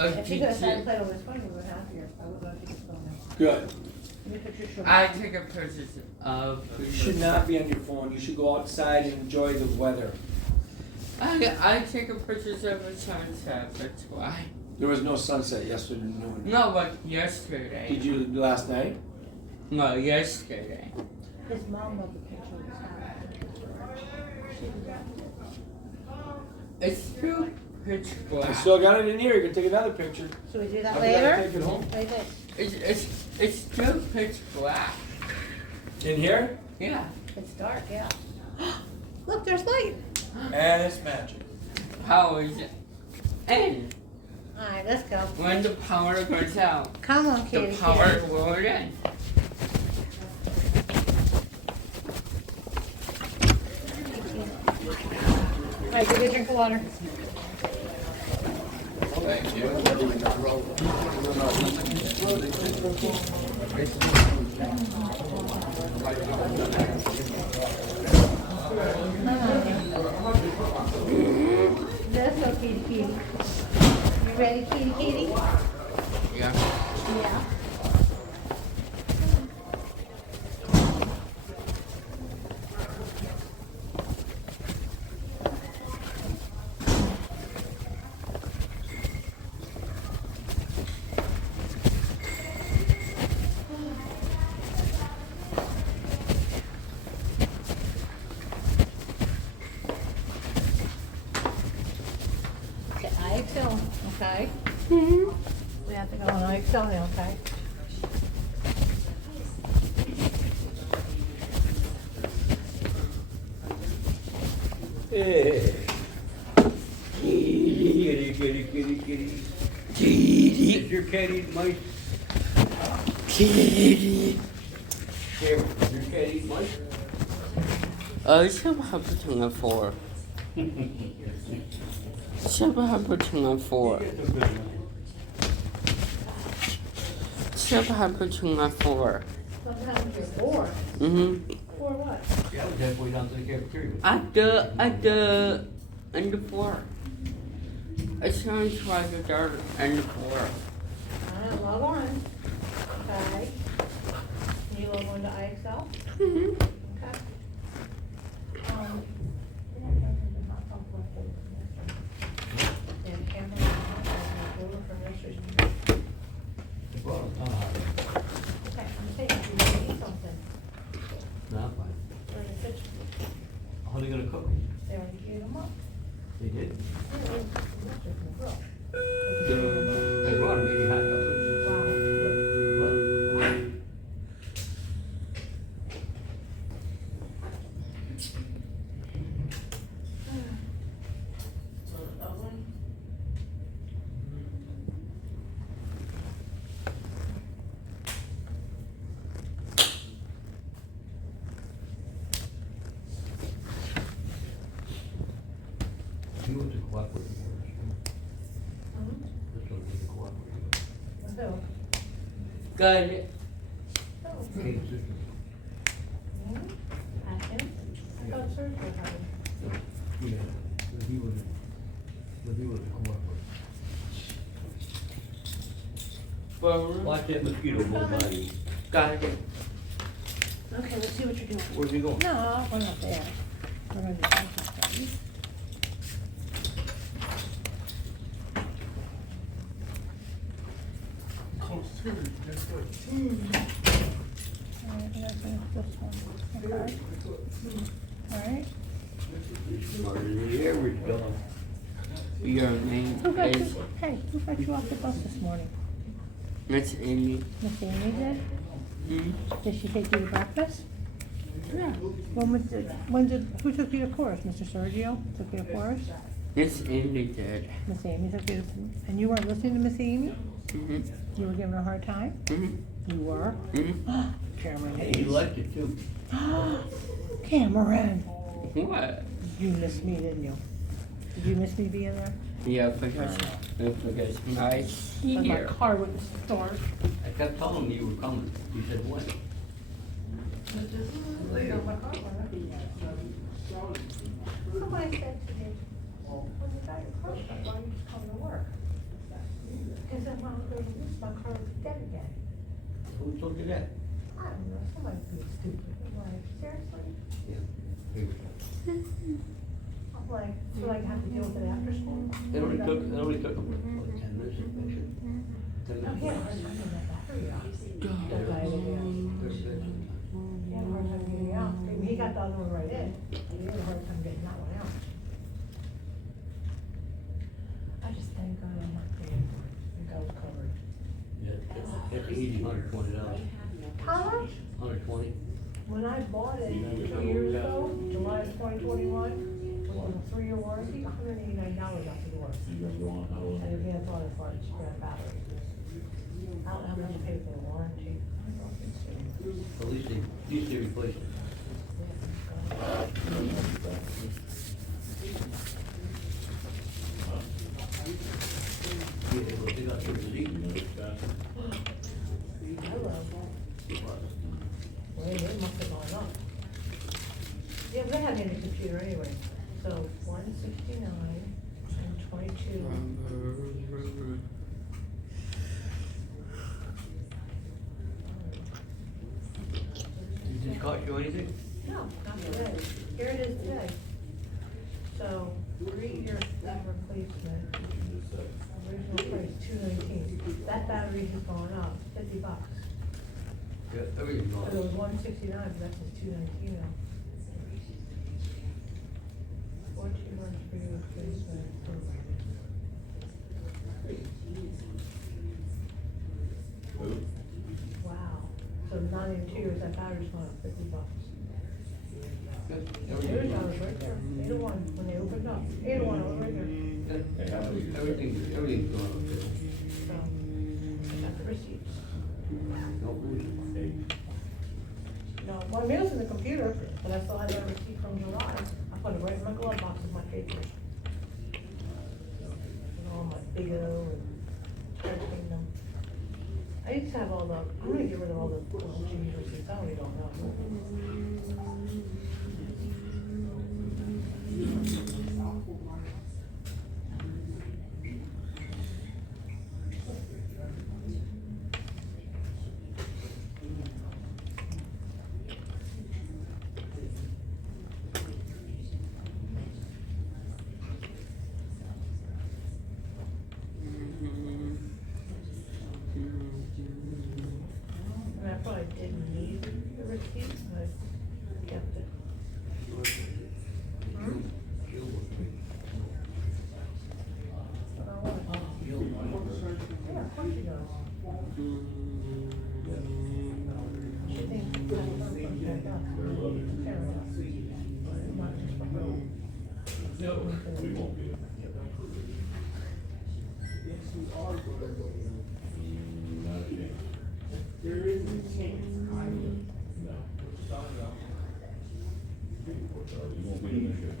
If you could have sat and played over this phone, we would have happier. I would love to get phone now. Good. Let me put your shoulder. I take a picture of. You should not be on your phone. You should go outside and enjoy the weather. I take a picture of the sunset. That's why. There was no sunset yesterday noon. No, but yesterday. Did you last night? No, yesterday. His mom loved the picture of his house. She did that. It's still pitch black. I still got it in here. You can take another picture. Should we do that I've later? got to take it home. What do you think? It's still pitch black. In here? Yeah. It's dark, yeah. Look, there's light. And it's magic. How is it? And Alright, let's go. when the power goes out, Come on, kitty. the power kitty. will in. Alright, give me a drink of water. Thank you. That's so kitty kitty. You ready, kitty kitty? Yeah. Yeah. okay? Mm-hmm. We have to go on Excel now, okay? Hey. Kitty, kitty, kitty, kitty. Kitty. Is your cat eating mice? Kitty. Cameron, is your cat eating mice? Siapa bertengah for? Siapa bertengah for? Siapa bertengah for? Sometimes you're bored. Mm-hmm. For what? Yeah, I was halfway down to the cafeteria. At the end of floor. It sounds like a dark end of floor. Alright, log on. Okay. Can you log on to iExcel? Mm-hmm. Okay. Yeah, Cameron, ruler for nurseries. Well, Okay, I'm thinking you need something. no, I'm fine. Or in the kitchen. How are they gonna cook? They already gave them up. They did? Yeah, they left it in the grill. They brought me hot dogs. What? You went to cooperative orders. This one was a cooperative. Who? Good. Kate's sister. Atkins? I thought surgery had him. Yeah, but he was a cooperative. Watch that mosquito go by you. Got it. Okay, let's see what you're doing. Where's he going? No, we're not there. We're going to do something study. Alright, we gotta finish this one. Okay. Alright. Smarter than the average dog. Your name Who got is you, hey, who got you off the bus this morning? Miss Amy. Miss Amy did? Mm-hmm. Did she take you to breakfast? Yeah. Who took you to chorus? Mr. Sergio took you to chorus? Miss Amy did. Miss Amy took you to, and you weren't listening to Miss Amy? Mm-hmm. You were giving her a hard time? Mm-hmm. You were? Mm-hmm. Cameron. He liked it too. Cameron. What? You missed me, didn't you? Did you miss me being there? Yeah, because my My here. car wouldn't start. I kept telling him you were coming. He said, when? Somebody said to me, well, when you got your car started, why don't you just come to work? Because then when I was going to use my car, was dead again. Who told you that? I don't know, somebody being stupid. I'm like, seriously? I'm like, so I have to deal with it after school? It only took him like 10 minutes to finish it. 10 No, he had a hard minutes. time getting that battery out. That guy over there. He had a hard time getting it out. I mean, he got the other one right in, but he had a hard time getting that one out. I just thank God I'm not paying for it. I think I was covered. Yeah, it's easy, $120. How much? 120. When I bought it 2 years ago, July of 2021, with a 3-year warranty, $189 out the door. And if you had bought it for a spare battery. I don't know how much you pay for the warranty. At least they replaced it. Yeah, well, they got your seat. Hello. Well, it must have gone up. Yeah, we had it in the computer anyway. So 169 and 22. Did this cost you anything? No, not today. Here it is today. So 3-year replacement. Original price $219. That battery has gone up $50. Yeah, everything's So gone. it was 169, but that's just $219 now. 14 months free replacement. not even 2 years, that battery's gone up $50. Good. Yours, I was right there, 8 to 1, when they opened up, 8 to 1, I was right there. Everything's going up there. So, I got the receipts. Don't lose it. No, my mail's in the computer, but I still had that receipt from July. I put it right in my glove box with my papers. And all my big O and everything. I used to have all the, I'm gonna get rid of all the cheese receipts, I really don't know. And I probably didn't need the receipt, but I kept it. Hmm? Yeah, of course she does. She thinks it's like her first day up. Sarah does. Not just for her. No, we won't be. Not a chance. There is a chance. No. You won't be in the show.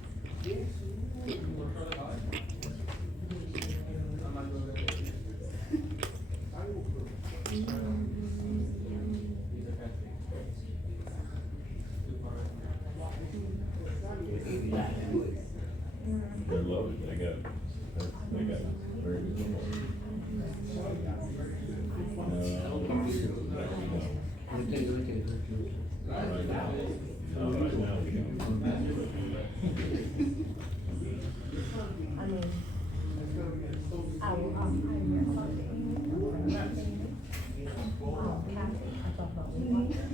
They're loaded, they got very good support. Right now, no, right now we don't. I mean, I will, I'm here talking. Kathy, I talked about Weight Watchers.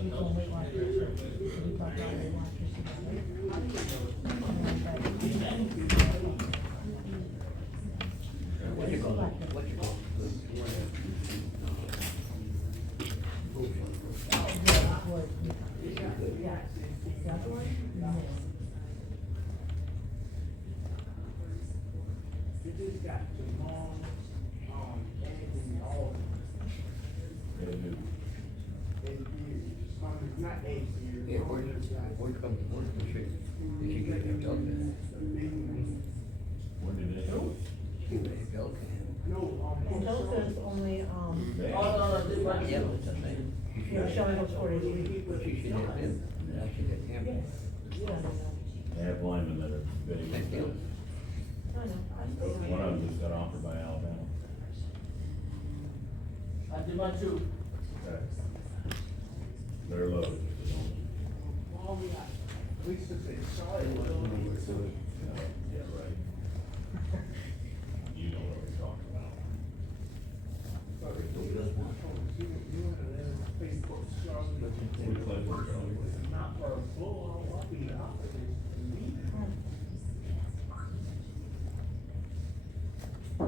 She's on Weight Watchers. We talked about Weight Watchers What you call it? What you call it? Yeah, the other one, no. It just got too long, and all. Yeah, dude. Not 8 years. Yeah, where comes the work machine? Did you get that done then? When did it go? You made a belt can. And Delta's only, Yeah, but it's a thing. yeah, Shelley was 43. But she should have been, now she got him. They have linemen that are bidding. Thank you. I know, I stayed. One of them just got offered by Alabama. I did my two. Okay. They're loaded. All we got, we should say, sorry. Yeah, right. You know what we're talking about. Facebook, not for a full, I'll be out. I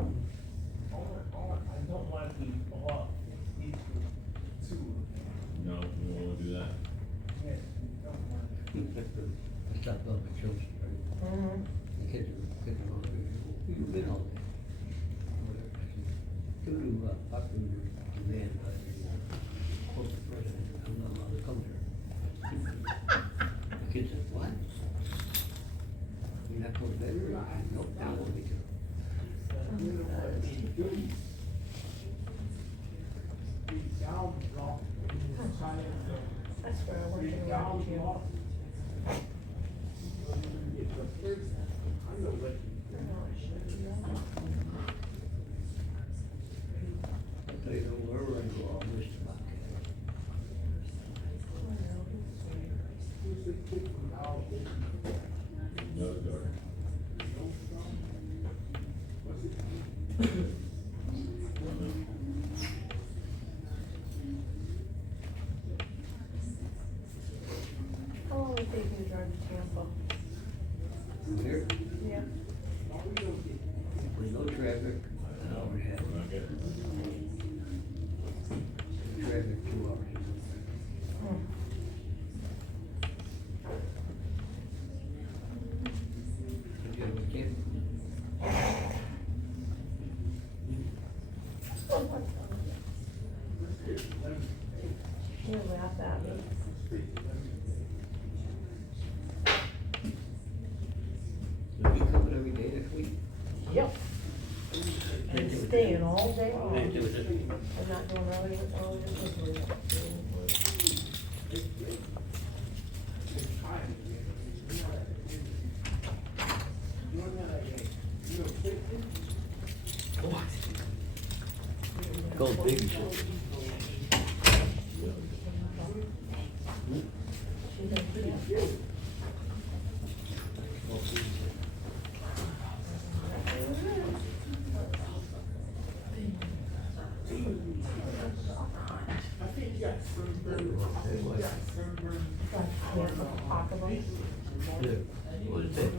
don't want to be off. No, we won't do that. Yes, we don't want to. It's not about the children, right? Mm-hmm. The kids are all good. You've been all day. Due to popular demand by the corporate president, I'm not allowed to come here. The kid said, what? You're not going to bed? Nope, I won't be here. That's where I work in around you. I tell you, wherever I go, I'll miss the No, dark. How long would it take you to drive to Tampa? From here, Yeah. with no traffic, an hour and a half. We're not getting. Traffic, 2 hours. She'll laugh at me. So you coming every day this week? Yep. And staying all day long. Hey, do it. I'm not doing really all this. Go big. What is it?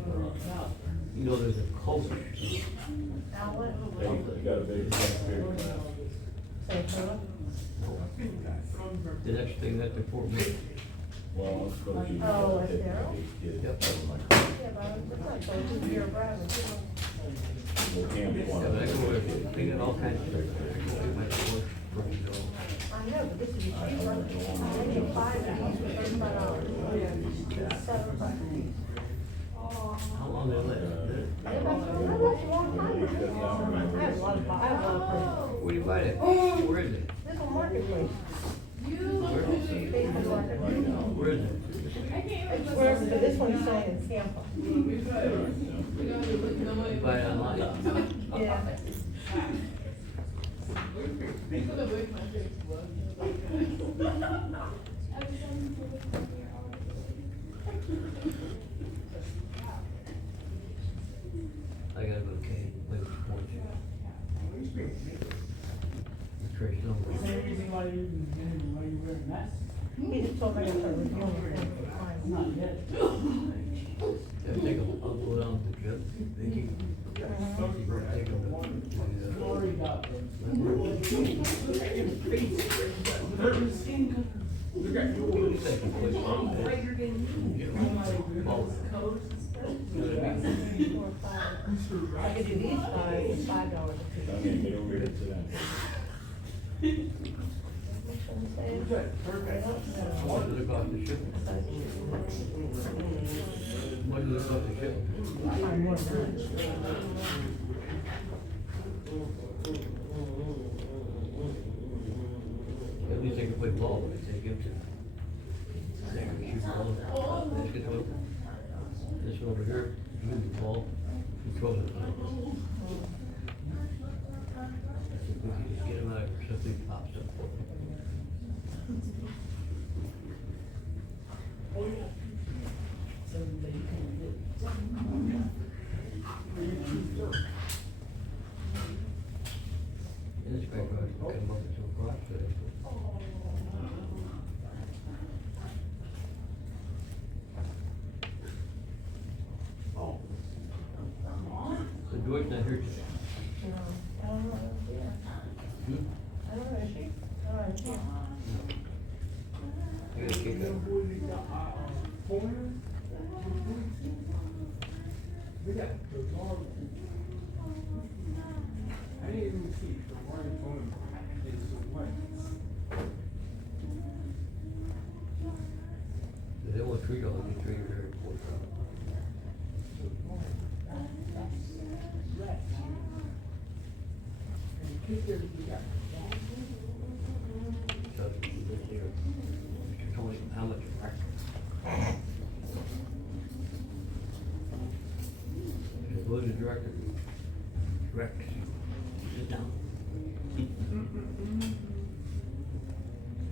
You know, there's a coach. You got a big experience. The next thing that the Fort Worth. Well, I'm supposed to. Oh, that's Daryl? Yep. Yeah, but it's not so two-year Bradley. Yeah, but I go over there, they got all kinds of stuff. I go get my work from I know, but this is cheaper. I get 5 of these for $35. $7. How long they let? I have a lot of friends. Where do you buy it? Where is it? This is Marketplace. Where is it? Facebook Marketplace. Where is it? Wherever, but this one's selling in Tampa. You buy it online? Yeah. I gotta go to Kane, wait for points. Trace number. He just told me I gotta start reviewing it. Yeah, take them, I'll go down to the gym, they keep. Take them I could do these 5 for $5 a piece. Okay, get over here to that. What does it cost to ship? What does it cost to ship? At least they can play ball, but they give to. They can shoot the ball. Let's get over. This one over here, shoot the ball, he throws it. If we can just get him out of here, something pops up for him. And this guy goes, come up to a cross today. So Joy's not here today. I don't know, Hmm? I don't know, is she? I don't know, is she? I gotta kick out. I didn't even see the one phone is what? They want $3, you trade your hair for $4. So, Mr. Tony, how much? What is the director? Director. Sit down.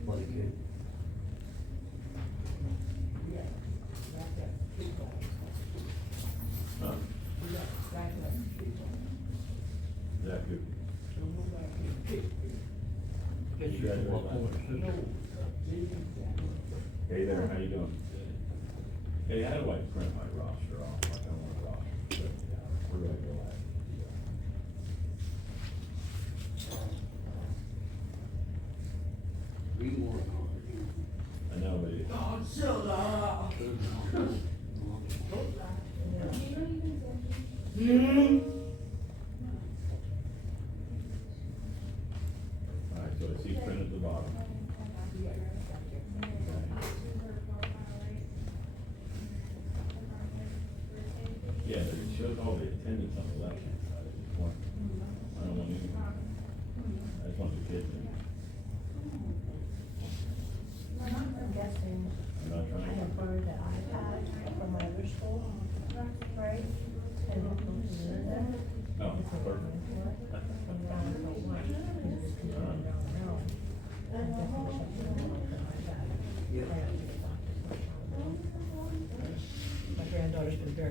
What a kid. Huh? That good. Guess you should walk over to sister. Hey there, how you doing? Hey, I'd like to print my roster off, like I want a roster, but we're gonna go at it. Read more. I know, but it.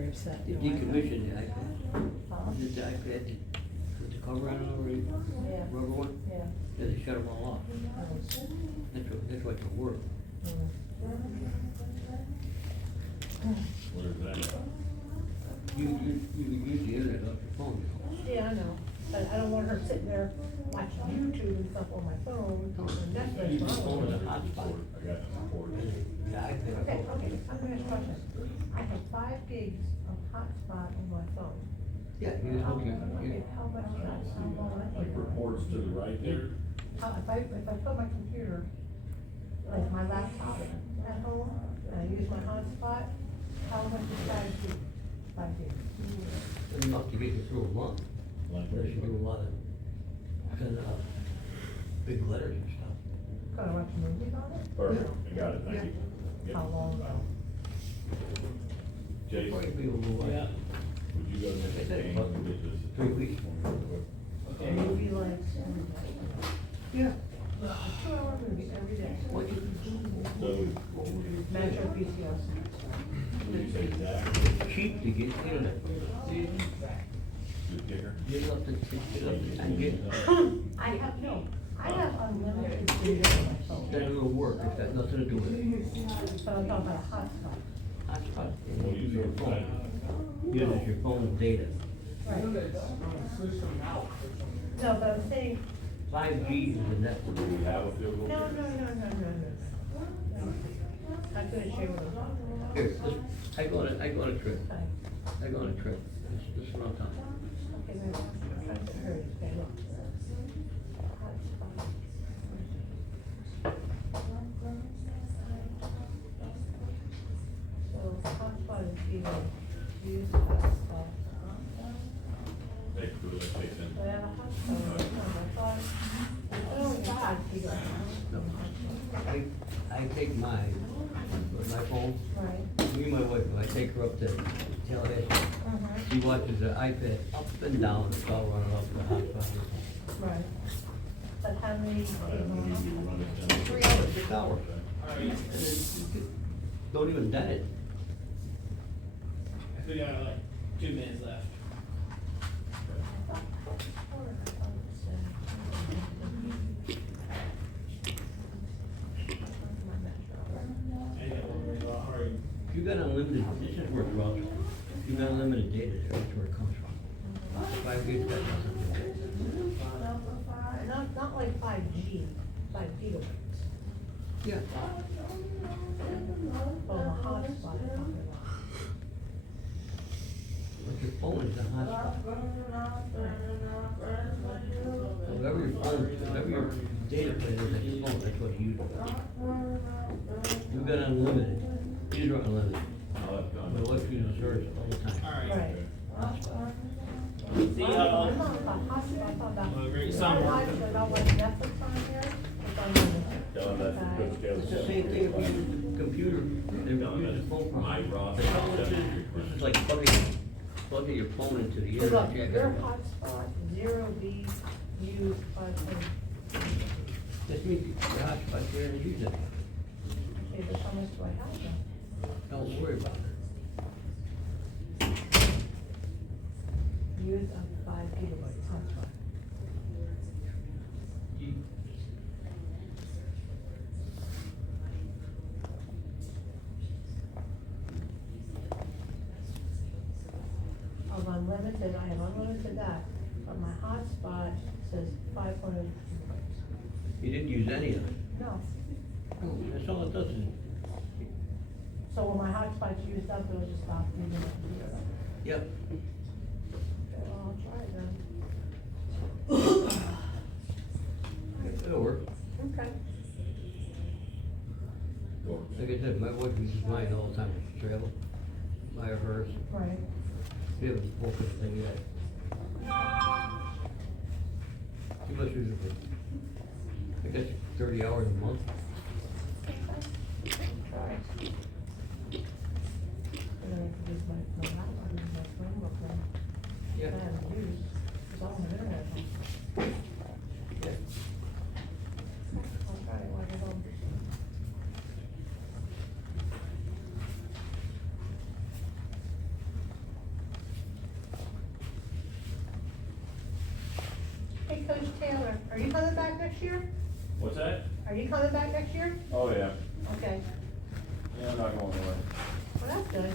very upset. They decommissioned the iPad. Did the iPad with the cover on it already? Yeah. Rubber one? Yeah. Then they shut them all off. That's what it worked. Where's that? You use the internet off your phone. Yeah, I know, but I don't want her sitting there watching YouTube and stuff on my phone, and Netflix. Use the phone as a hotspot. I got the report. The iPad. Okay, I'm gonna ask a question. I have 5 gigs of hotspot on my phone. Yeah, you How, okay. okay, how much, how long I Like reports to the right there. if I put my computer, like my laptop at home, and I use my hotspot, how much is 5 gig? 5 gigs. Enough to get you through a month. Unless you do a lot of, send out big letters and stuff. Gonna watch movies on it? Perfect, I got it, thank you. Yep. How long? Jason, Probably be a little while. would you go to the game and get this? 3 weeks. Okay. Movie like every day. Yeah. A 2-hour movie every day. What you So, Metro PCS. you say Zach, cheap to get internet. good kicker? Get up and get. I have unlimited data on my phone. That will work, it's got nothing to do with it. But I'm talking about a hotspot. Hotspot, Well, use use your your phone. phone. Uses your phone data. Right. No, but I'm saying, 5G is the network. Do we have a field goal? no. I couldn't share with them. Here, I go on a trip. I go on a trip. This is what I'm talking about. Okay, wait, I'm trying to hurry, okay, look. So hotspot is either use hotspot. Hey, do it, take it. I have a hotspot, I thought, oh God, you got I take my phone, Right. me and my wife, when I take her up to Tallahassee, she watches the iPad up and down, it's all running off the hotspot. Right. But how many? 3 hours, 6 hours. Don't even done it. We got like 2 minutes left. You got unlimited, this is where it draws from. You got unlimited data there, that's where it comes from. 5 gigs, got nothing to do with it. Not like 5G, 5 gigabytes. Yeah. Oh, the hotspot. But your phone is a hotspot. Whatever your phone, whatever your data plan is at your phone, that's what you use. You got unlimited, these are unlimited. My wife uses hers all the time. Right. See, I'm not about hotspot, I'm about. great summer. I got like Netflix on here, it's unlimited. Tell them that's the Coach Taylor. It's the same thing if you use the computer, they use the phone My program. Ross. That's all this is like plugging your phone into the So look, internet. your hotspot, 0B, use 500. That means your hotspot there and use it. Okay, but how much do I have then? Don't worry about it. Use of 5 gigabytes hotspot. Of unlimited, I have unlimited that, but my hotspot says 500 gigabytes. You didn't use any of it. No. No, that's all it does is, So when my hotspot's used up, it'll just stop using it. yep. Okay, well, I'll try it then. It'll work. Okay. Like I said, my wife uses mine all the time to travel. My or hers. Right. We haven't spoken to them yet. She must use it for, I guess, 30 hours a month. Try. And then I can use my laptop, use my Chromebook then. Yeah. I haven't used, it's all on the internet. Yeah. I'll try it while you're home. Hey, Coach Taylor, are you coming back next year? What's that? Are you coming back next year? Oh, yeah. Okay, Yeah, I'm not going away. well, that's good.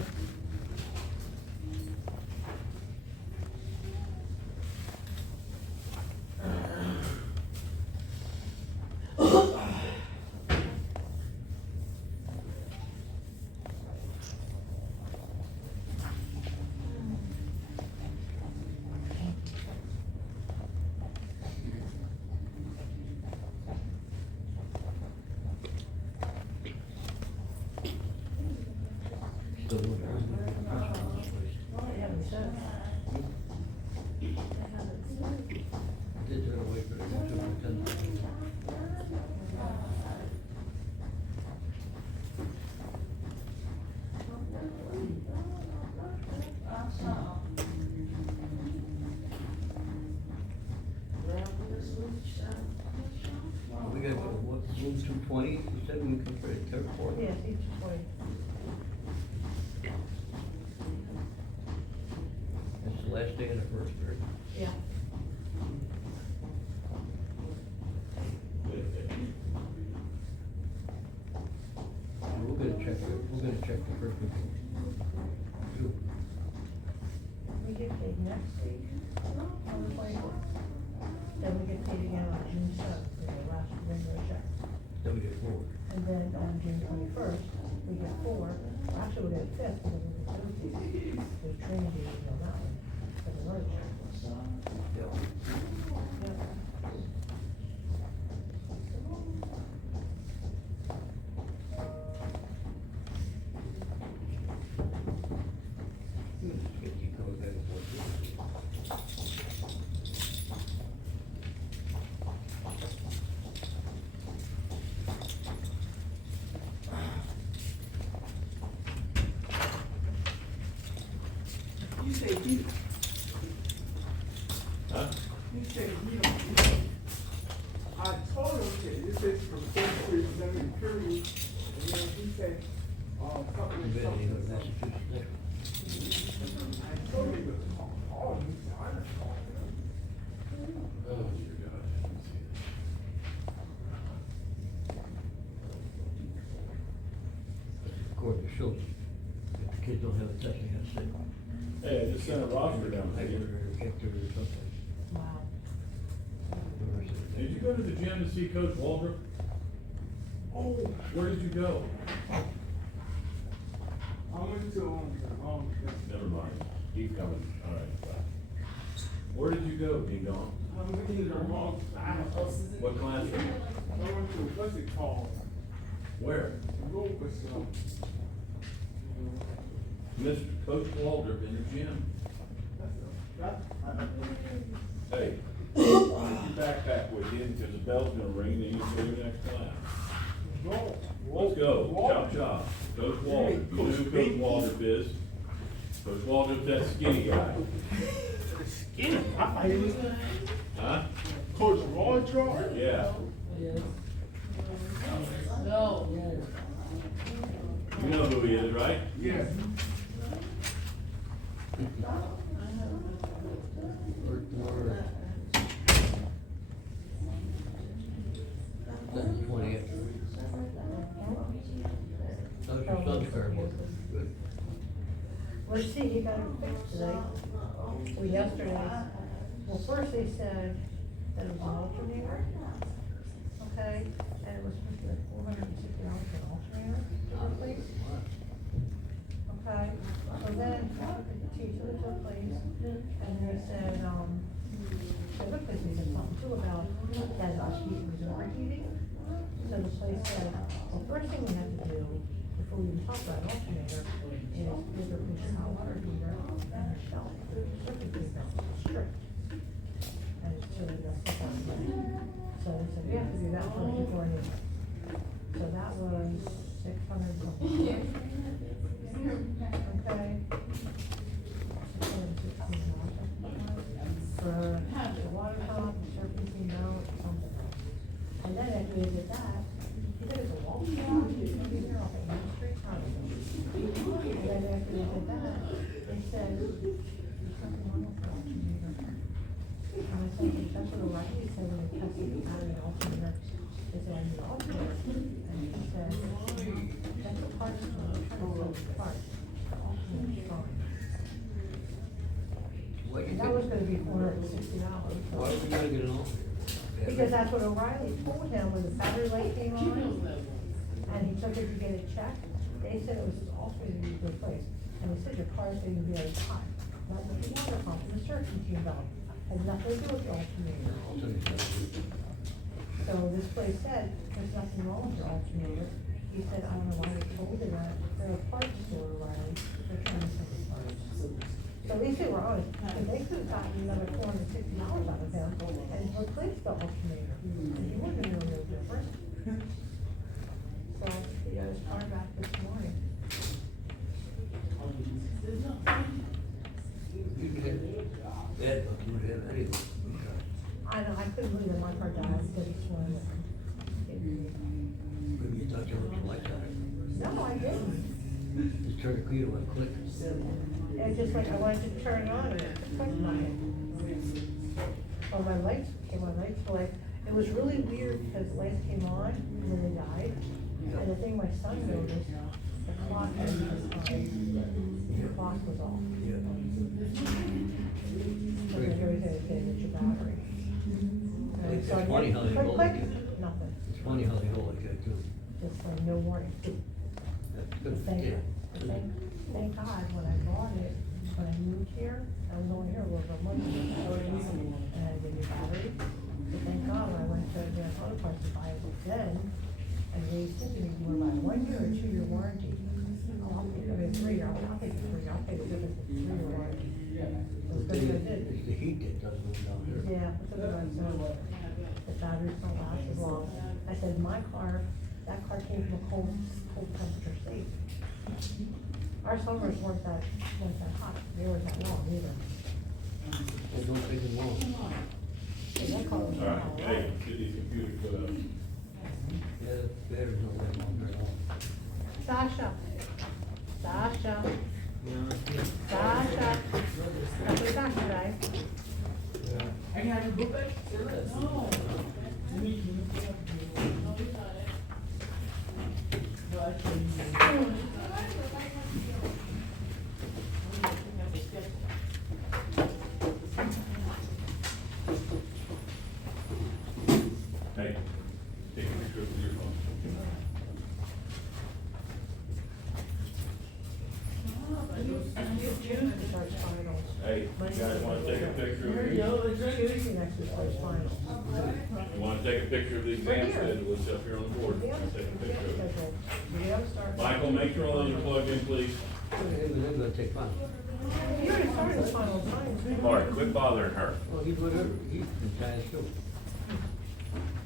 We gotta go, what, room 220, you said we can come for the third floor? Yes, each way. It's the last day of the first, right? Yeah. We're gonna check the first week. Two. We get paid next week, on the 24th. Then we get paid again on June 7th, for the last regular check. Then we get 4. And then on June 21st, we get 4. Well, actually, we get 5th, because we get Thursday. There's training days on that one, for the road check. You say you. Huh? You say you. I told him that this is from 437 Curry, and then he said, something. I told him to call me, so I didn't call him. Oh, dear God. According to Schultz, if the kids don't have a test, they have to sit. Hey, I just sent a roster down I here. get to or something. Wow. Did you go to the gym to see Coach Waldrop? Oh, Where did you go? I went to, Never mind. Keep coming. All right, bye. Where did you go, Ding Dong? I was in the wrong class. What classroom? I went to, what's it called? Where? Locus, Mr. Coach Waldrop in the gym. Hey, keep your backpack with you because the bell's gonna ring and you can go to the next class. Let's go. Chop chop. Coach Waldrop. You know who Coach Waldrop is? Coach Waldrop's that skinny guy. Skinny? Huh? Coach Waldrop? Yeah. No. You know who he is, right? Yes. How's your son's car working? Good. Let's see, he got it fixed today. Well, yesterday. Well, first they said that it was an alternator. Okay, and it was supposed to be like $460 for an alternator to replace. Okay, so then the teacher took place, and they said, they looked at me, said something too about that heat was overheating. So the place said, the first thing we have to do, before we even talk about an alternator, is get a picture hot water heater and a shelf. Circuit breaker, strict. And it's so that stuff on the So they said, we have to do that first before anything. So that was 600 something. Okay. For the water pump, serpentine belt, something else. And then after we did that, he said it's a wall shop, he's gonna be there off at Main Street, and then after we did that, they said, there's something wrong with the alternator. And I said, that's what O'Reilly said when they tested the battery alternator. They said, I need an alternator. And he said, that's the part of the part. The alternator's fine. That was gonna be $460. Why would you gotta get an alternator? Because that's what O'Reilly told him when the battery light came on, and he took it to get it checked. They said it was his alternator to be replaced, and they said your car's going to be very hot. Not with the water pump, the certainty valve, has nothing to do with the alternator. So this place said, there's nothing wrong with your alternator. He said, I don't know why they told you that, they're a parts store, O'Reilly, they're trying to sell the parts. So at least they were honest, because they could have gotten another $460 out of him and replaced the alternator. And he wouldn't have known no different. So he got his car back this morning. You can have that, but you would have anything. I know, I couldn't believe that my car died because he swung it. Maybe you thought you looked like that. No, I didn't. Just turn the key and click. It's just like I wanted to turn it on and it clicked on it. Oh, my lights were like, it was really weird because the lights came on when they died. And the thing my son noticed, the clock had the clock was off. So he always had to get it your battery. It's So I funny did- how they click, roll click, like that. nothing. It's funny how they roll like that too. Just like no warning. Thank God, when I bought it, when I moved here, I was only here over a month, and I had a new battery. But thank God, when I went to the auto parts to buy it then, and they said to me, you want to buy 1 year or 2 year warranty? I'll take it, 3 year, I'll take the 3 year, I'll pay the difference of 3 year warranty. So it's good what I did. It's the heat that does move down here. Yeah, that's what I said. The batteries don't last as long. I said, my car, that car came from a cold temperature state. Our summers weren't that hot, they weren't that long either. They don't take them long. So that car was All right, hey, get these computers put up. Yeah, the batteries don't last long very long. Sasha. Yeah. That's what Sasha died. I can have your book back? No. Hey, take a picture of your phone. Hey, you guys wanna take a picture of these? Tuesday next week starts finals. You wanna take a picture of the exam schedule, it's up here on the board, take a picture of it. Michael, make sure all those are plugged in, please. They're gonna take fun. You already started the final times. Mark, quit bothering her. Well, he's whatever, he's in China too.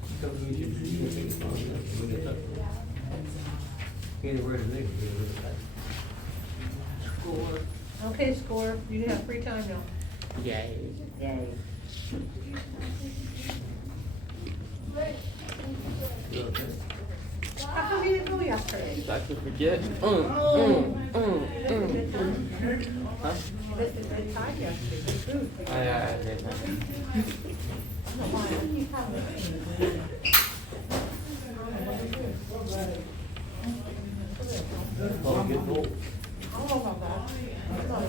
He comes to me, he's gonna take his phone, when it's up. Can't wear his name, he's really tight. Okay, score, you have free time now. Yay. Yay. You okay? How come you didn't go yesterday? So I can forget. You missed a good time yesterday, good food. I did that. I don't know why, I keep having it. Oh, get old. I don't know about that. I'm not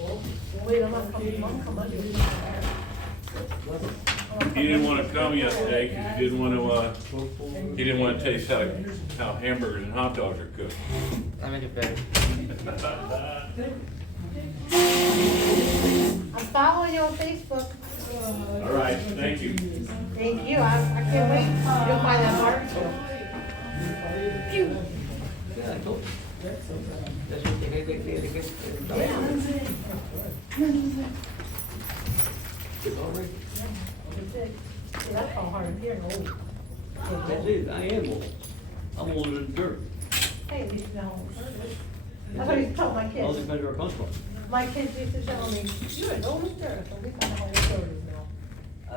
old. Wait, I'm not coming, Mom, come on. He didn't wanna come yesterday, cause he didn't wanna taste how hamburgers and hot dogs are cooked. I make it better. I'm following you on Facebook. All right, thank you. Thank you, I can't wait. You'll find that barbecue. Yeah, I told you. That's what they had to get. It's all right. That's it. See, that's how hard of hearing, old. That's it, I am old. I'm older than dirt. Hey, at least you know how old it is. That's what I used to tell my All kids. depends where it comes from. My kids used to tell me, you're an old as dirt, so at least I know how old it is now. I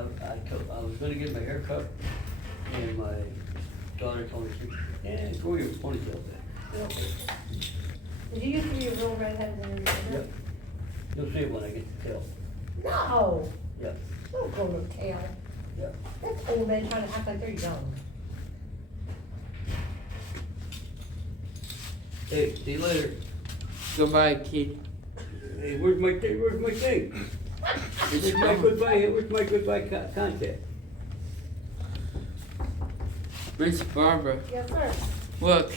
was gonna get my hair cut, and my daughter told me, grow your ponytail back. Did you used to be a real redhead when you were younger? Yep. You'll see it when I get the tail. No! Yep. Don't go to Kale. That's old men trying to act like they're young. Hey, see you later. Goodbye, kid. Hey, where's my thing? Where's my thing? Where's my goodbye? Where's my goodbye contact? Miss Barbara, Yes, sir. look,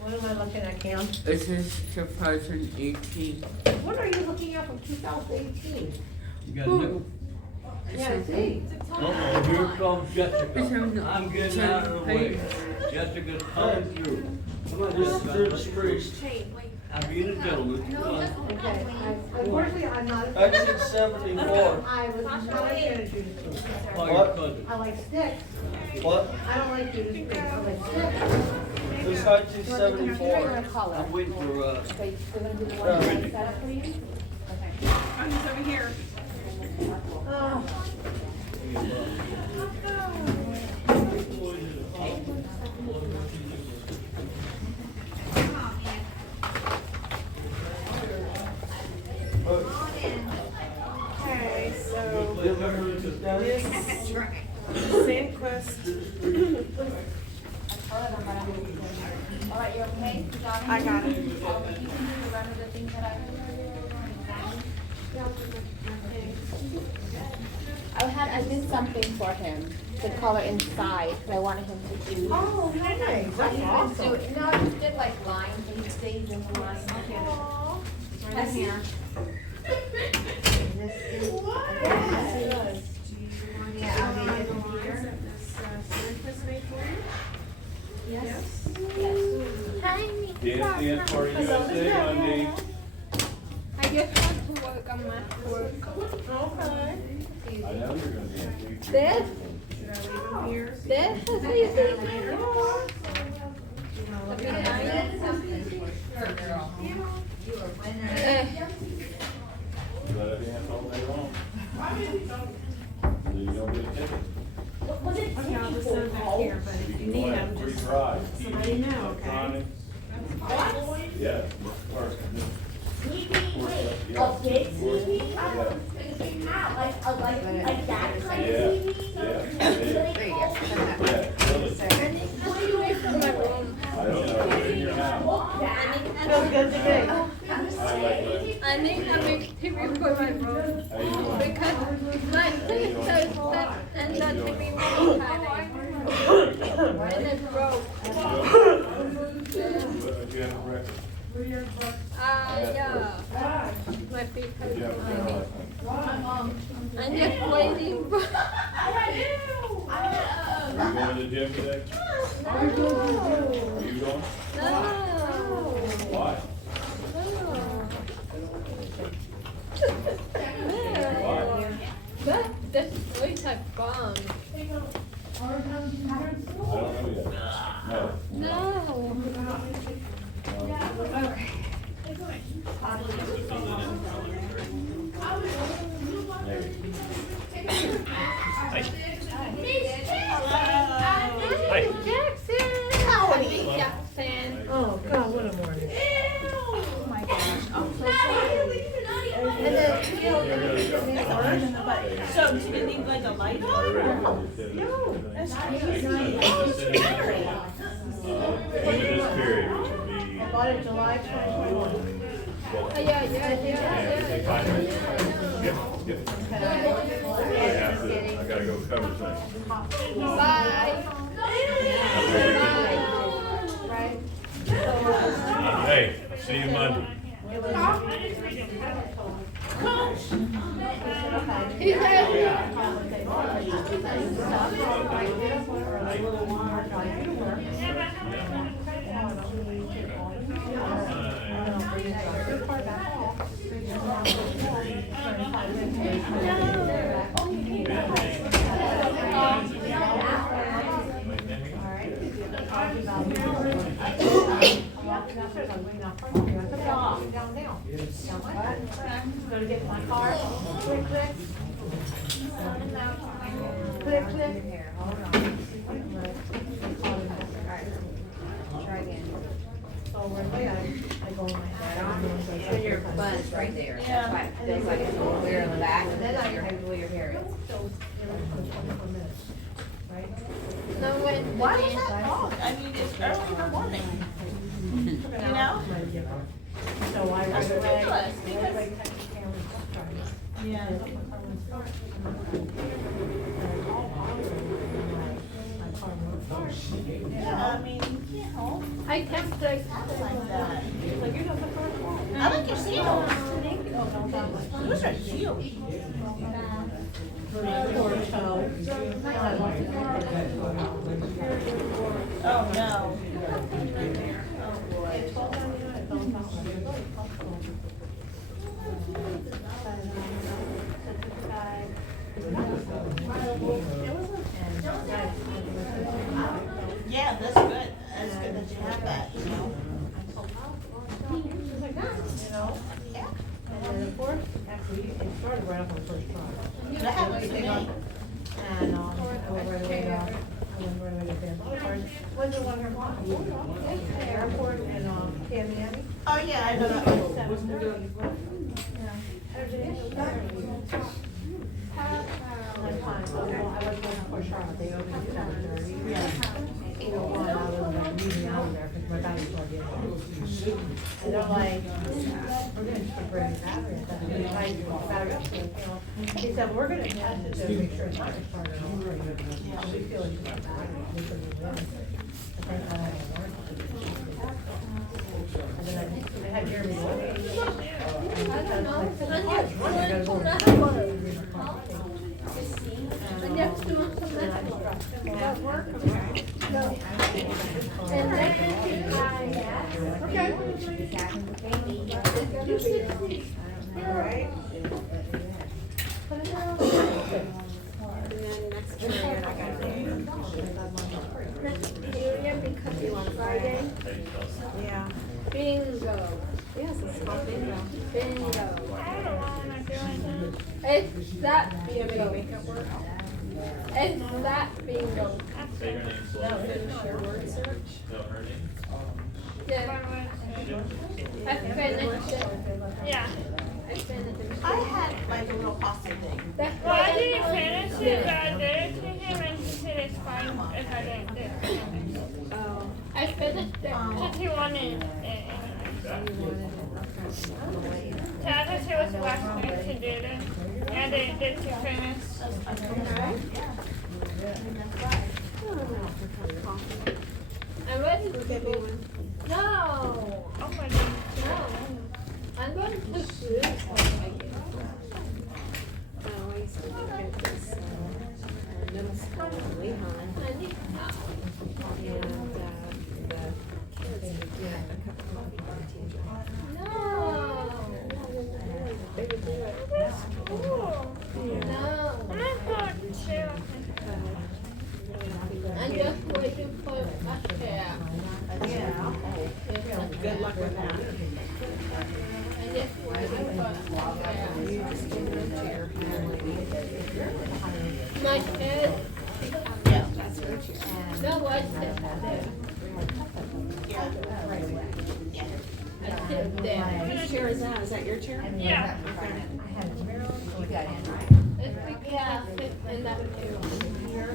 What am I looking at, Cam? this is 2018. What are you looking at from 2018? You got a nickel? Yeah, I see. Uh-oh, here comes Jessica. I'm getting out of the way. Jessica's coming through. Come on, this is through the street. I'm being a gentleman. Come on. Okay. Unfortunately, I'm not. Exit 74. I was not going to do this. Call your cousin. I like sticks. What? I don't like Judas Priest. I like sticks. This is exit 74. I'm waiting for, Wait, we're gonna do the one that set up for you? I'm just over here. Oh. Okay, so Sandquist. Alright, you okay? I got it. I did something for him, the color inside, because I wanted him to choose. Oh, nice. That's awesome. No, I just did like lines, and he stays in the line. Right here. This is. Yeah, I'll be it here. Yes. Dance for USA Monday. I just want to work on my work. Okay. I know you're gonna dance. This? This is easy. You let it dance all day long. Then you don't get a ticket. Was it Okay, I'll just send back here, but if you need them, Free just ride. let me know, okay? Electronics. Yeah. First. A big TV? Yeah. Like that kind of Yeah. TV? Yeah. There you go. What do you make from my room? I don't know, in your house. Feels good to me. I like that. I need a big TV for my room How you doing? because my sister's that and that TV was tiny. And it broke. Did you have a breakfast? Yeah. My feet Did you have a hurt. dinner last night? I'm just waiting for. Are you going to the gym today? Are you going? Why? This place I bombed. I don't know yet. No. No. Jackson. Oh, God, what a morning. Oh my gosh, I'm so sorry. And then, you know, So, do you need like a light on? no, That's End of this period, which would be. I bought it July 2021. Take 5 minutes. Skip. I gotta go cover things. Bye. Right? Hey, see you Monday. He said, Gonna get my car. Click, click. Click, click. Here, hold on. Try again. So right there, I go on my head. And your bun is right there. That's why it feels like it's a little weird in the back, and then I have to where your hair is. till, you know, for 24 minutes, right? No, when Why was that long? I mean, it's early in the morning. You know? So I That's right away, ridiculous, right because- away cut the camera and start it. Yeah. And someone's car, and all hours, my car works. Yeah, I mean, you can't hold I can't like like that. She's like, you're not the first one. I like your seals. Those are cute. Oh, no. Oh, boy. Yeah, that's good. That's good that you have that, you know? You know? Yeah. And then of course, actually, it started right off on first try. That happens to me. And, I went right away to, Van Ballpark. Went to one of her moms. Airport in, Miami. Oh, yeah, I know that one. I went for Charlotte, they opened at 7:30. 8:01, I was like leaving out of there because my battery was already low. And they're like, we're gonna just bring the battery. I said, "Really nice, you want the battery up to it, you know?" He said, we're gonna test it to make sure it's not started on. So we feel like it's not battery, we can move in. But then I had a warranty. And then I had Jeremy go. I don't know. And you have to do some that work. No. And then Alright. Because you want Friday. Yeah. Bingo. Yes, it's called bingo. Bingo. It's that bingo. It's that bingo. Say her name slowly. No, her name. Yeah. I finished it. Yeah. I finished it. I had like a little pasta thing. That's Well, why I didn't finish it, but Yeah. I did it to him, and he said it's fine if I didn't do it. Oh. I finished it. Since he wanted it anyway. So I just it was last minute to do this, and they did to finish. I'm ready to get one. No. Oh my goodness. No. I'm going to shoot. Oh, I used to work at this middle school in Lehigh. And the kids would get a cup of coffee from the teacher. No. They would do it. That's cool. No. I'm not going to. I'm just waiting for a chair. Yeah. Good luck with that. I'm just waiting for a chair. My chair. Yeah, that's your chair. No, what's it? Yeah, right away. Yeah. I sit there. Whose chair is that? Is that your chair? Yeah. You got in, right? It's yeah, sit in that chair.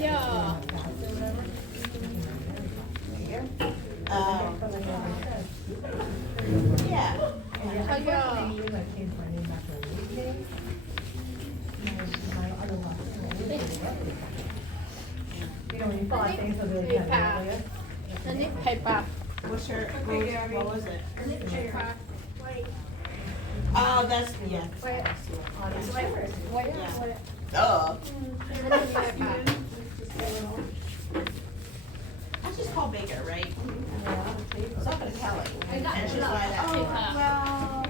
Yeah. Yeah. You know, when you fill out things, they'll really kind of you. I need paper. What's your, what was it? Paper. Oh, that's, yeah. Wait. Wait. Yeah. Duh. I just call Baker, right? So I'm gonna tell her. And she's like, oh, well,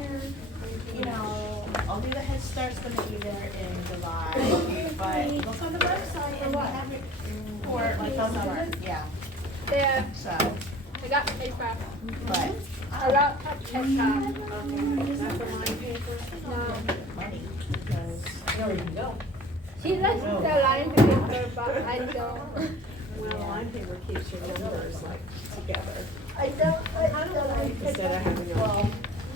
you know, I'll do the Head Start's gonna be there in July, but look on the website and we'll have it for like the summer, yeah. There. So, I got paper. but. I got a paper. Money. You know where you can go. She likes the line paper, but I don't. Well, line paper keeps your numbers like together. I don't like the line paper. Instead of having a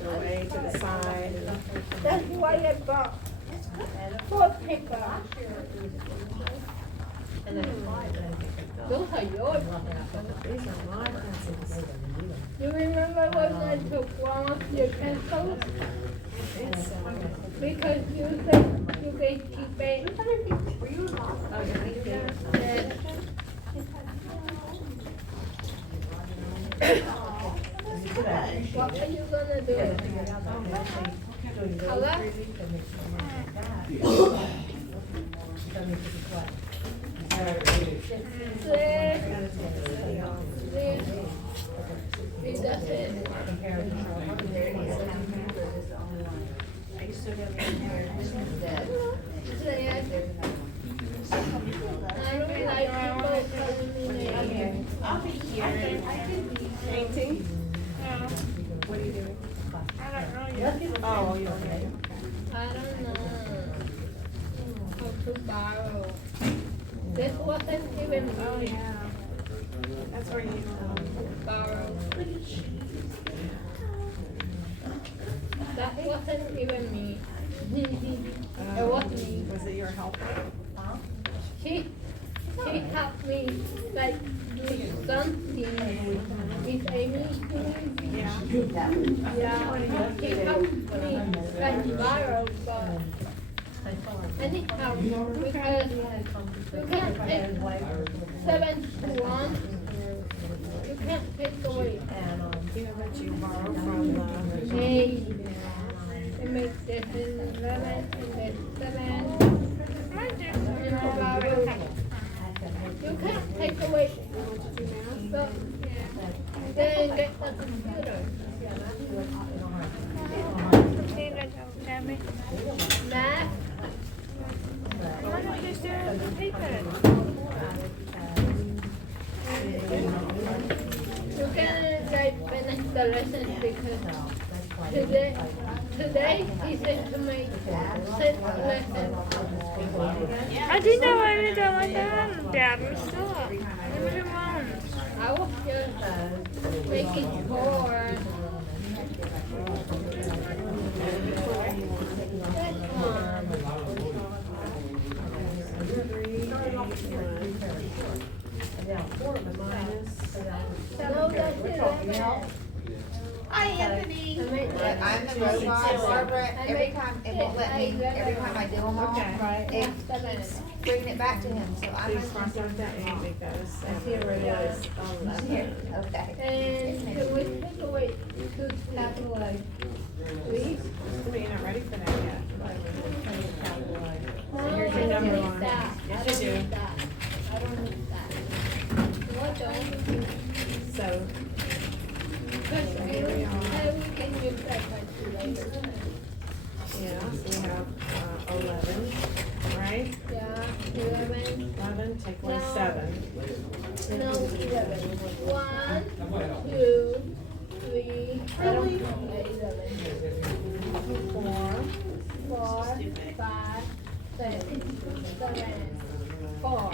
away to the side. That's why I bought four paper. And then Those are yours. these are my pencils. You remember when I took one of your pencils? Because you said you could keep it. Were you involved? Oh, yeah, What are you gonna do? Color? That's it. I'll be here. Painting? What are you doing? Oh, you're okay. I don't know how to borrow. This wasn't even me. Oh, yeah. That's where you, Borrow. That wasn't even me. It was me. Was it your helper? She helped me like do something with Amy. Yeah. Yeah. She helped me like borrow, but anyhow, because you can't take 7 to 1. You can't take away. You know what you borrow from the. Hey, it makes this 11 and this 7. You can't take away. So, then get the computer. Math. Why don't you just do it on the paper? You can like finish the lesson because today he said to make 6 lessons. I didn't know I did that like that. Dad, we're still. Give me your mom. I was just making 4. Hi, Anthony. I'm the robot, Barbara. Every time, it won't let me, every time I do them all, it keeps bringing it back to him, so I'm. Please cross out that 8 because I see where it is. Here, okay. And can we take away 2 capitalize? Please? You're not ready for that yet. No, Here's I your don't number need line. that. I Yes, don't you do. need that. I don't need that. What don't? So, Because everything you said by 2 later. yeah, so we have 11, right? Yeah, 11. 11, take away No. 7. No, 11. 1, 2, 3, I don't know, 11. 4, 5, 6, 7, 4.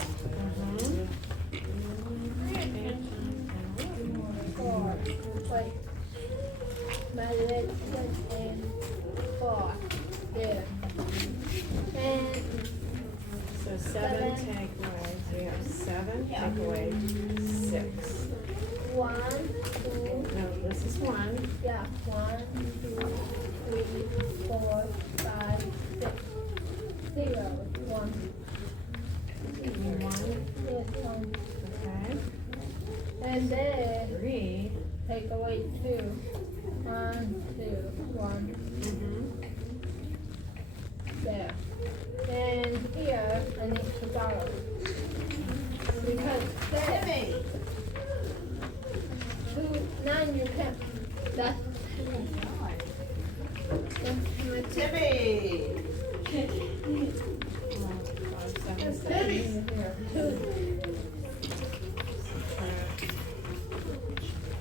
4. Wait. My legs and 4. There. And So 7 take away, so we have 7, take away 6. 1, 2. No, this is 1. Yeah, 1, 2, 3, 4, 5, 6. 0, 1. 1. Yes, 1. Okay. And then 3. take away 2. 1, 2, 1. There. And here I need to borrow. Because there. 2, 9 you can't. That's Timmy.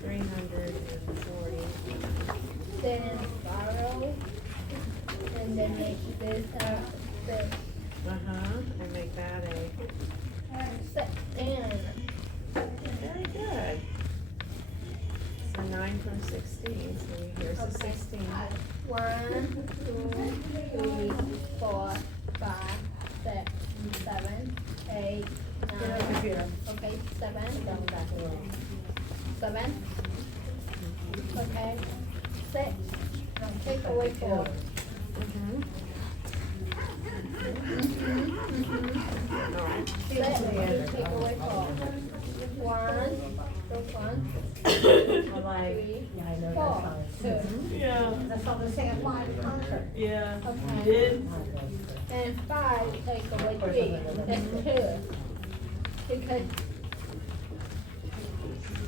340. Then borrow. And then make this this. And make that a. And Very good. a 9 from 16, so here's a Okay. 16. 1, 2, 3, 4, 5, 6, 7, 8, 9. Okay, 7. 7. Okay. 6. Take away 4. Six. Take away 4. 1. That's 1. I'm like, 3, yeah, I know 4. that's 2. Yeah. That's all the same live concert. Yeah. Okay. You did? And 5 take away 3. That's 2. Because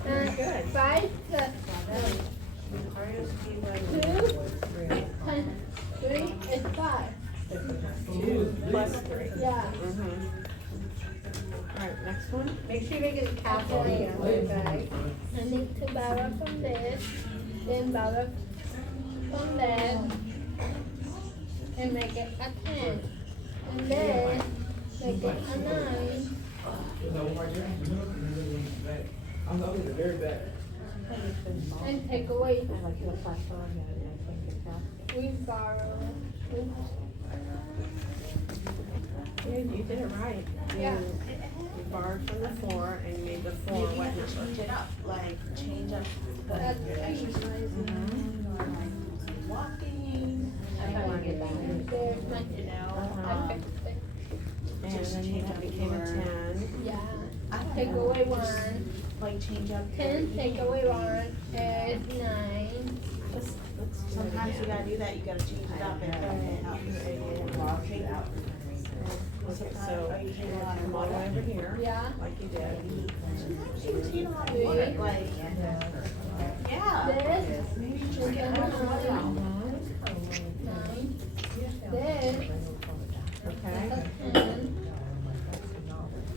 Good. 5 plus 2 and 3 is 5. 2 plus 3. Yeah. Alright, next one. Make sure you make it a Okay, capital. okay. I need to borrow from this, then borrow from that, and make it a 10. And then make it a 9. I'm up in the very back. And take away. I like your flash on here, I think it's capital. We borrow. Yeah, you did it right. Yeah. You borrowed from the 4 and you made the 4 Maybe what you could number? change it up, like change up That's your exercise or like walking. I wanna get that. There's my, You know, I fixed it. And then you became a 10. Yeah. I don't Take know. away 1. Like change up. 10 take away 1 is 9. Sometimes you gotta do that, you gotta change it up and help you. Okay, so come all the way over here, Yeah. like you did. Sometimes you just need a lot of water, like, yeah. This Maybe you is just a get 9. a lot of water out. 9. This Okay. is a 10.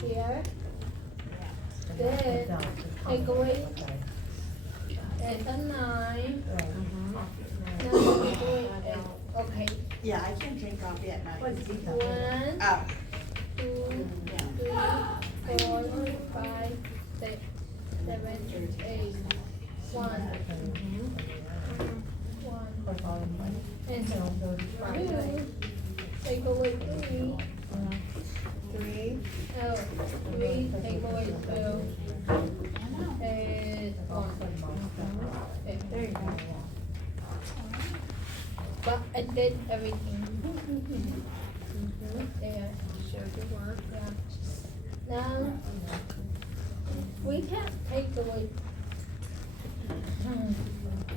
Here. This take away it's a 9. Now take away is okay. Yeah, I can't drink coffee at night. 1, Oh. 2, 3, 4, 5, 6, 7, 8, 1. 1. And 2. Take away 3. 3. Oh, 3 take away 2 is 1. Okay. There you go. But I did everything. There. Showed your work. Yeah. Now, we can't take away.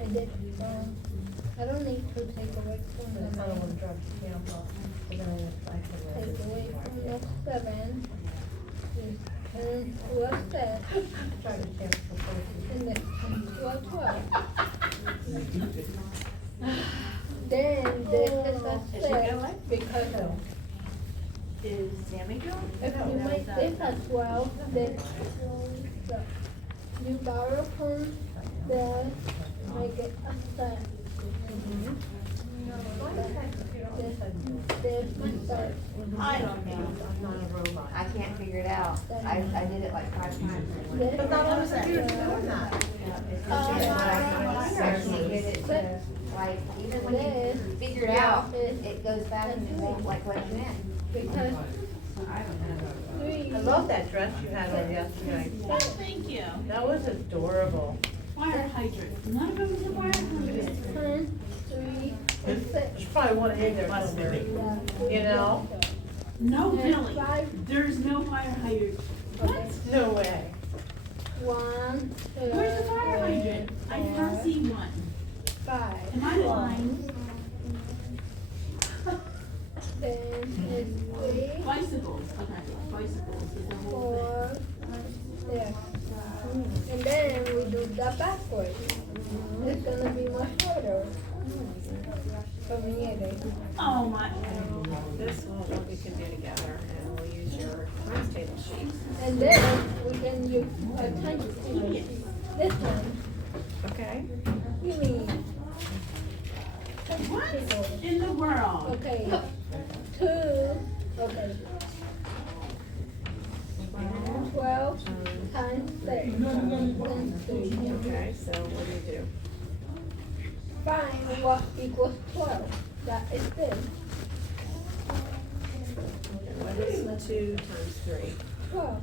I did, I don't need to take away from the 9. Take away from the 7. And what's that? And then, what's 12? Then this is a 6 because Is Sammy going? if you make this a 12, then you borrow from there, make it a 6. There's my 6. I don't know. I can't figure it out. I did it like 5 times. But not all the computers doing that. I can't get it to, like, even when you figure it out, it goes back and it won't like let you in. Because I love that dress you had on yesterday. Thank you. That was adorable. Fire hydrant. None of them was a fire hydrant. 10, 3, and 6. There's probably one in there somewhere, you know? No, And Billy. 5. There's no fire hydrant. Okay. No way. 1, 2, Where's the fire 3, hydrant? I did not 4, see one. 5. Am I blind? Then it's 3, Bicycles. Okay, bicycles is the whole 4, there. And then we do the backwards. It's gonna be much harder. For me, it is. thing. Oh my. This one we can do together and we'll use your times table sheet. And then we can use a times table sheet. This one. Okay? You mean? What in the world? Okay. 2. Okay. 12 times 6 and 3. Okay, so what do you do? Find what equals 12. That is this. What is 2 times 3? 12.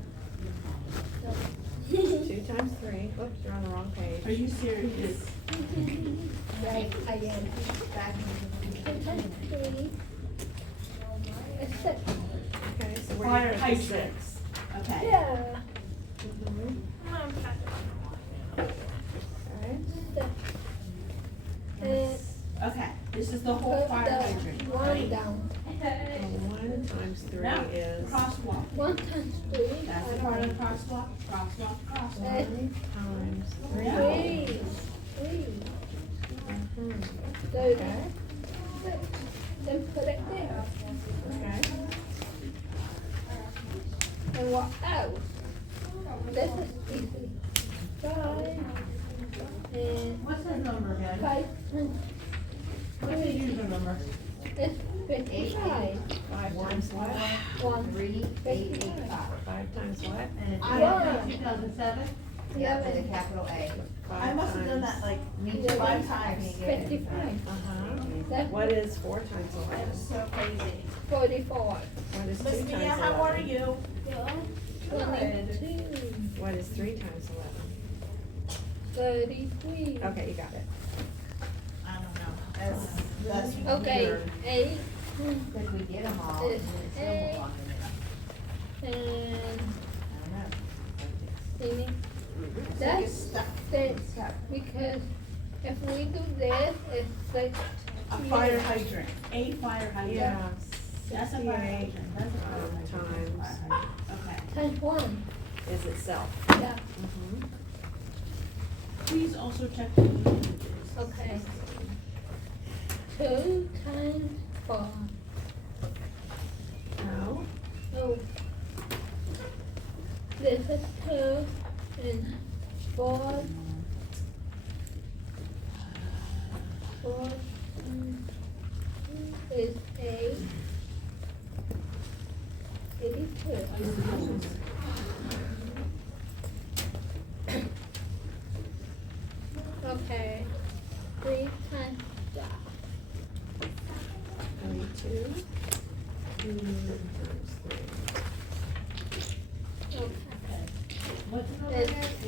2 times 3. Oops, you're on the wrong page. Are you serious? Right, I am. 2 times 3 is 6. Okay, so where Fire do you put the hydrant. 6? Okay. Yeah. Okay, this is the whole fire hydrant, One right? down. 1 times 3 No, is crosswalk. 1 times 3. That's the part of the crosswalk, crosswalk, crosswalk. 1 times 3. 3. 3. So, Okay. then put it there. Okay. And what else? This is easy. 5. And What's the number again? 5 times What's the user number? It's 55. 5 times what? 1, 3, 55. 5 times what? And it's Yeah. 2007? Yeah, With a capital A. I must have done that like Me too. 5 times. 55. Uh-huh. What is 4 times 11? That's so crazy. 44. What is 2 Miss times Mia, 11? how are you? 22. What is 3 times 33. 11? Okay, you got it. I don't know. That's Okay, weird. 8. Could we get them all? It's 8. And see, that's 6. Because if we do this, it's 6. A fire hydrant, a fire hydrant. Yeah. That's a fire hydrant, that's a fire hydrant. Times Okay. Times 1. is itself. Yeah. Mm-hmm. Please also check the images. Okay. 2 times 4. No. So this is 2 and 4. 4 is 8. 82. Okay. 3 times 5. 32. 2 times 3. Okay. What's the number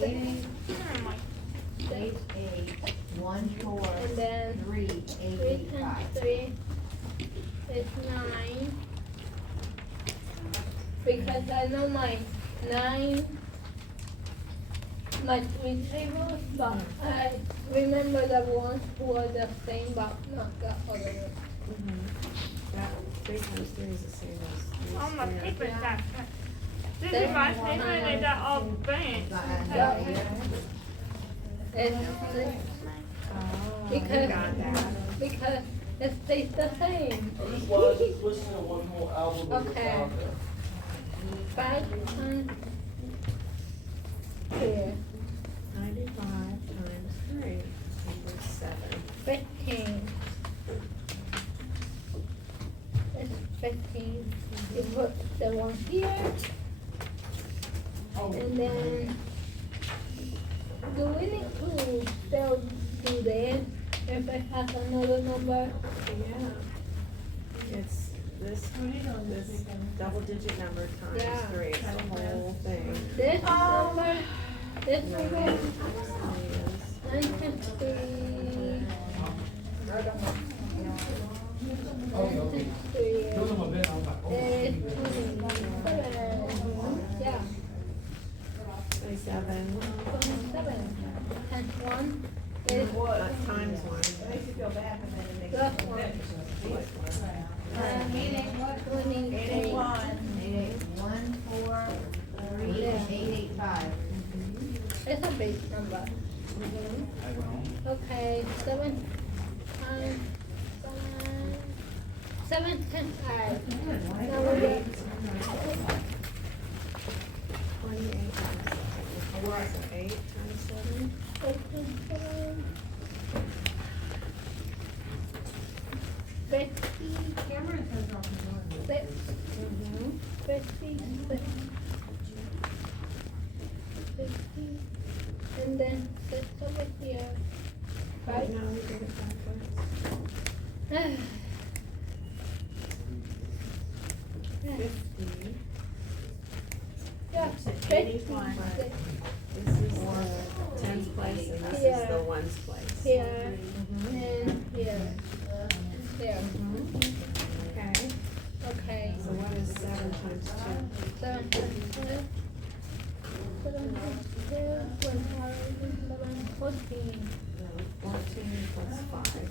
again? 8, 8, 1, 4, And then 3, 8, 3 8, 5. times 3 is 9. Because I know my 9, my 3 tables, but I remember the ones who were the same, but not the other ones. Mm-hmm. That 3 times 3 is the same as 3 Oh, my squared. paper's got, this Then- is my paper and they got all bent. It's 6. Oh, Because, you got that. because it stays the same. listening to one whole album of Okay. 5 times here, 95 times 3 equals 7. 15. It's 15. You put the one here, and then do we need to still do this if it has another number? Yeah. It's this double digit number times Yeah. 3. It's the whole thing. This number, this Nine number, times 3 is 9 times 3. I don't know. 9 times 3 is 27. Yeah. 27. 27 times 1 is Times 1. Makes you feel bad for them. plus 1. 28. 8, 1, 4, 3, 8, 8, 5. It's a big number. Okay, 7 times 7 times 5. Now we get 28 times 7. So 8 times 7. 8 times 7. 50. 6. 56. and then this over here. Right? No, we did it backwards. Yeah, Eighty-one. This is the tens place and this is the ones place. Here, and here, here. Okay. Okay. So what is 7 times 2? 7 times 2. 7 times 2, 1, 14. 14 plus 5.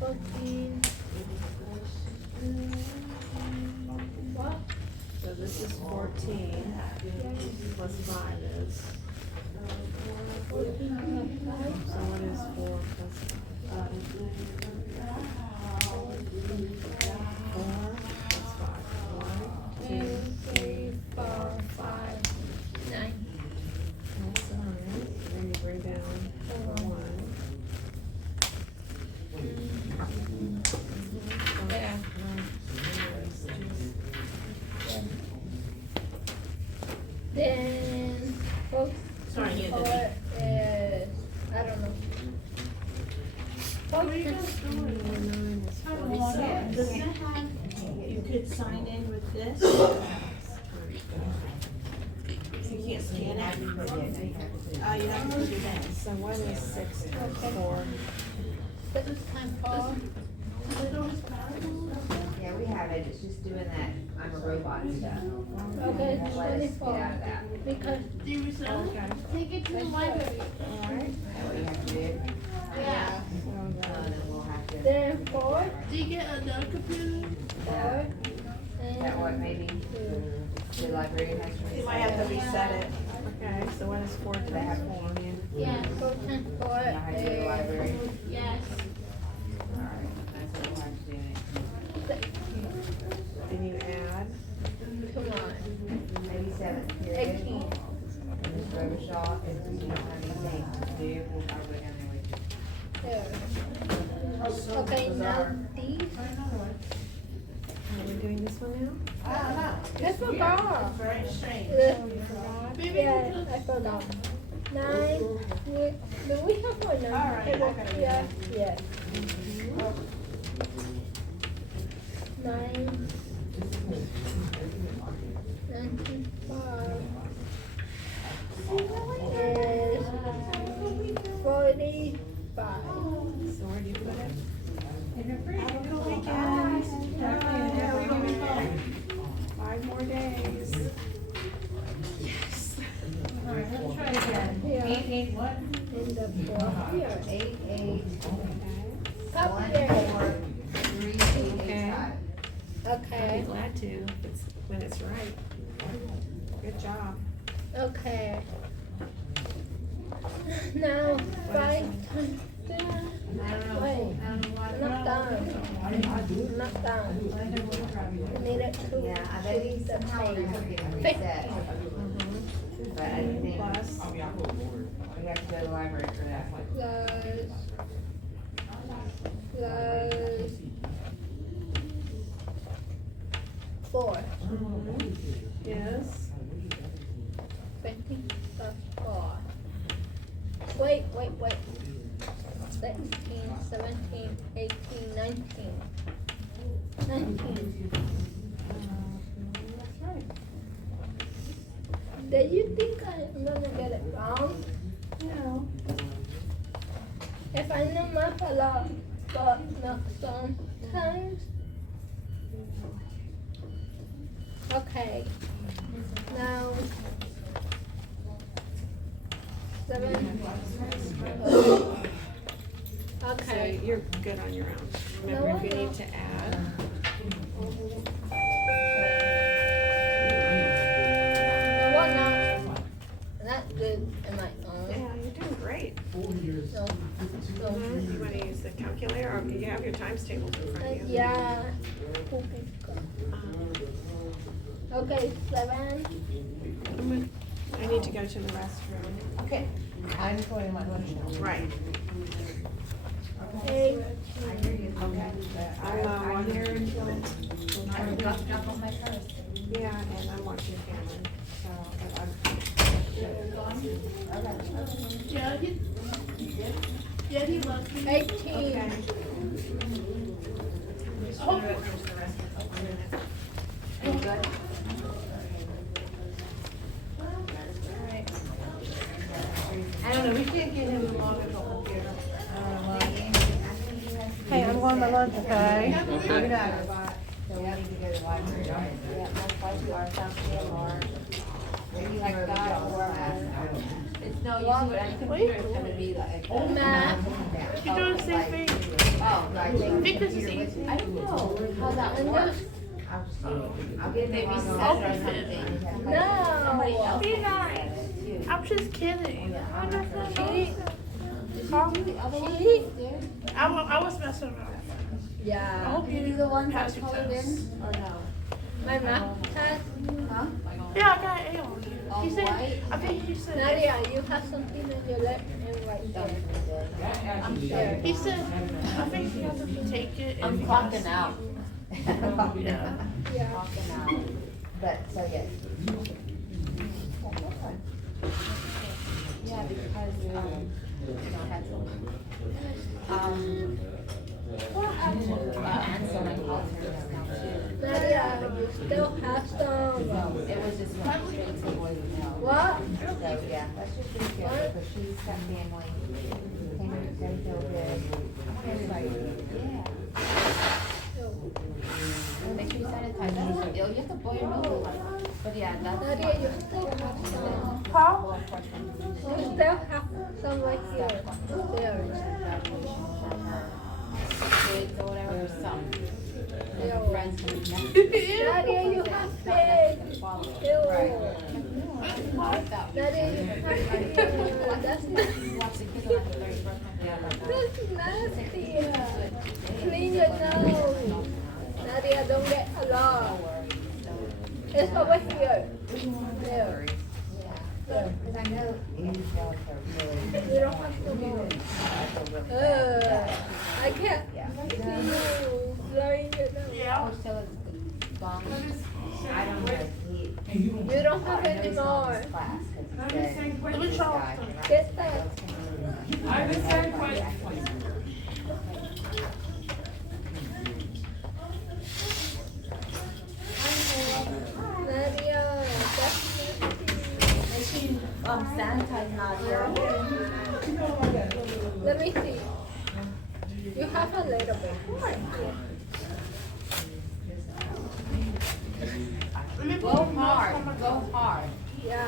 14. What? So this is 14 plus 5 is. 14 plus 5. So what is 4 plus 5? 4 plus 5. 1, 2, 3, 4, 5, 9. That's 9. Then you bring down 1. Yeah. Then, Sorry, you or, I don't know. Does it have, you could sign in with this? So you can't scan it? You have to put it in. So what is 6 times 4? 6 times 4. Yeah, we have it, it's just doing that, I'm a robot stuff. Okay, Let us get 24. out of that. Because take it to the library. Alright. Is that what you have to do? Yeah. Then we'll have to. Then 4. Do you get another computer? 4. Is that what maybe the librarian has to reset? You might have to reset it. Okay, so what is 4 times 4? Yeah, 4 times 4 You know how to do the library? Yes. Alright, that's what we'll have to do next. And you add? Come on. Maybe 7th period. 18. And Ms. Robichaud, if we don't have anything to do, I'll go down there with you. There. Okay, now these. Are we doing this one now? I don't know. I forgot. It's very strange. Yeah, I forgot. 9. Do we have one now? All right, I got it. Yeah, yes. 9. 95. Is 45. So where do you put it? Have a good weekend. Yeah, we will be home. 5 more days. Yes. Alright, let's try it again. Yeah. 8, 8, what? In the 4 here. 8, 8, Up 1, there. 4, 3, 8, 8, 5. I'd Okay. be glad to, if it's, when it's right. Good job. Okay. Now 5 times 2. I don't know. Wait, I don't know why. I'm not done. I'm not done. I need it to. Yeah, I bet you somehow we're gonna have to get it reset. But I think Plus. we have to go to the library for that. Plus 4. Yes. 20 plus 4. Wait. 16, 17, 18, 19. 19. That's right. Do you think I'm gonna get it wrong? No. If I know math a lot, but not sometimes. Okay. Now 7. Okay. So you're good on your own. Remember, if you need to add. No, what not? Not good in my own. Yeah, you're doing great. No. You want to use the calculator, or you have your times tables in front of you? Yeah. Okay, 7. I need to go to the restroom. Okay. I'm going to my lunch. Right. 8. Okay. I'm watching. I forgot to drop off my purse. Yeah, and I'm watching Cameron. So, but Yeah, he loves me. 18. Oh. Good. I don't know, we can't get him a longer computer. Hey, I'm going to lunch, okay? So we need to go to the library. Yeah, most likely or something, or maybe like that, or it's no use with any computer, it's gonna be like. Math. You're doing the same thing. Oh, like. I think this is easy. I don't know how that works. I'll get maybe set or something. No. Be nice. I'm just kidding. I was messing around. Yeah. I hope you the ones that colored in or no? My math test? Huh? Yeah, I got an A on it. He said, I think he said. Nadia, you have something in your left and right there. I'm sure. He said, I think you have to take it. I'm clocking out. Yeah. Clocking out. But, so yes. Yeah, because, you know, I had some, and so I called her just now too. Nadia, you still have some. No, it was just one straight to voicemail. What? So, yeah, let's just be careful, because she's got family, came in to say feel good. Everybody, yeah. Make sure you sanitize, that's ill, you have to blow your nose. But yeah, that's. Nadia, you still have some. Huh? You still have some right here. There. Kids or whatever, or some. Ew. Friends. Nadia, you have figs. Ew. Nadia, you have figs. That's nasty. That's nasty. Clean your nose. Nadia, don't get a lot. It's over here. There. Because I know these dogs are really. You don't have to move. I can't see you blowing your nose. Yeah. I don't know. You don't have any more. Let me try. Get that. I was very quiet. Nadia, that's sanitize Nadia. Let me see. You have a little bit. Go hard. Go hard. Yeah.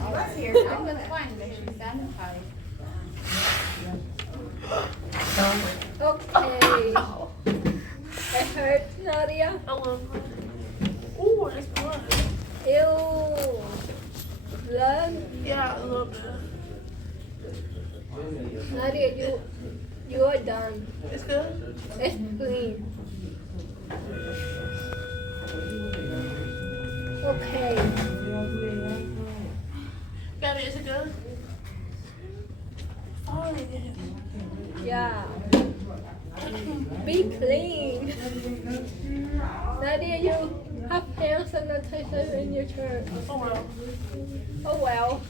Oh, that's here. I'm gonna find. Make sure you sanitize. Okay. It hurts, Nadia. A little bit. Ooh, there's blood. Ew. Blood? Yeah, a little bit. Nadia, you are done. It's good? It's clean. Okay. Gabby, is it good? Oh, Yeah. Be clean. Nadia, you have hand sanitizer in your shirt. Oh well. Oh well.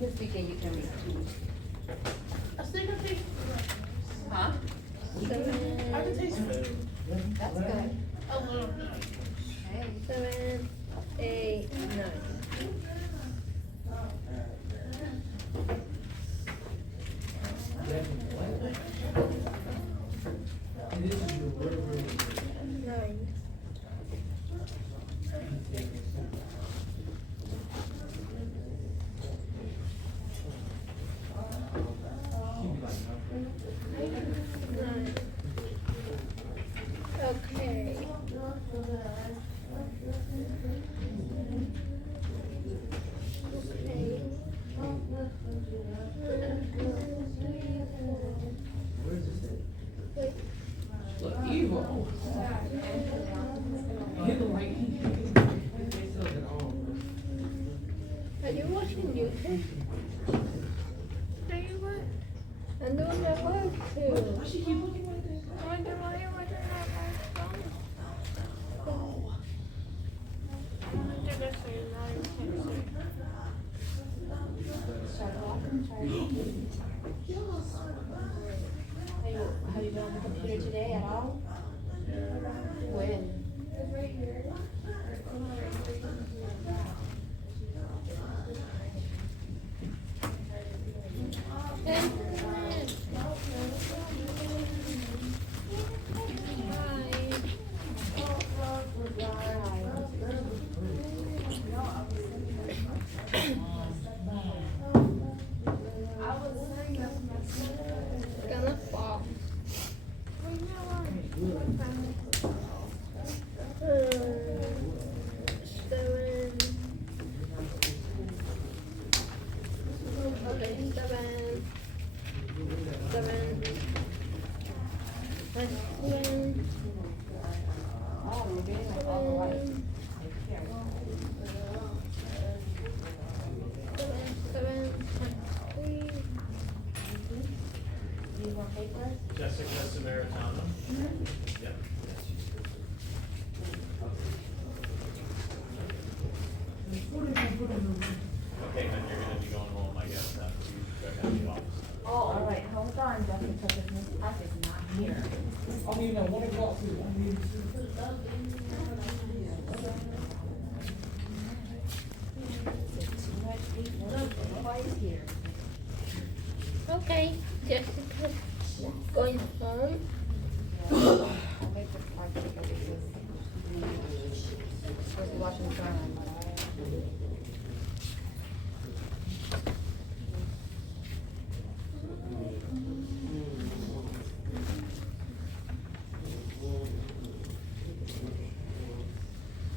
This weekend you can repeat. I still can taste food. Huh? I can taste food. That's good. A little bit. Okay. 7, 8, 9. Nine. Okay. Look evil. Are you watching YouTube? I'm doing my work too. Have you been on the computer today at all? When? Right here. Gonna fall. Jessica Samaritano. Yep. Okay, then you're gonna be going home, I guess, after you check out the office. Oh, all right, hold on, Jessica, because Miss Puck is not here. I mean, at 1 o'clock, too. I mean, Here. Okay, Jessica's going home.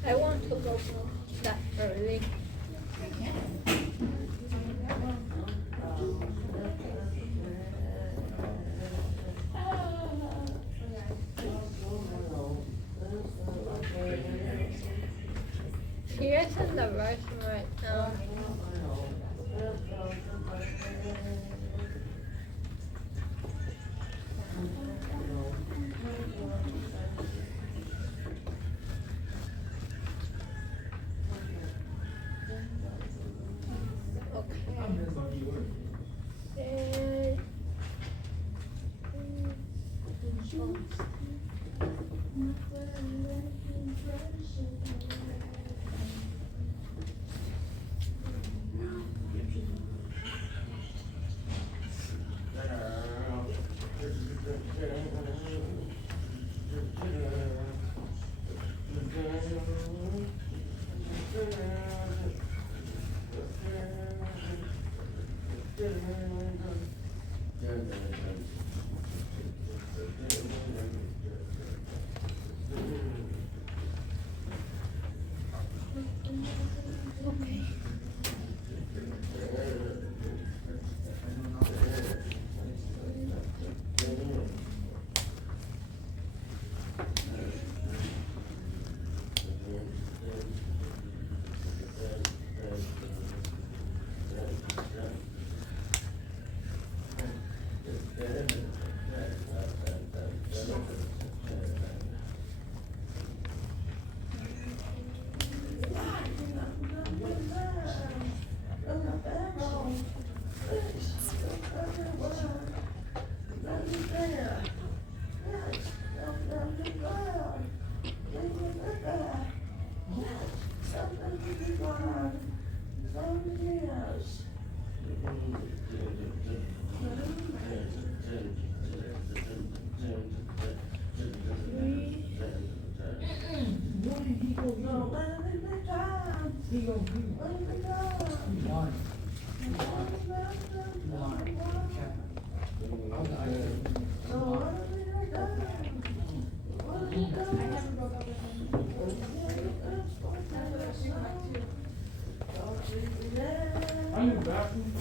I want to go home that early. She is in the restroom right now. I'm in the bathroom.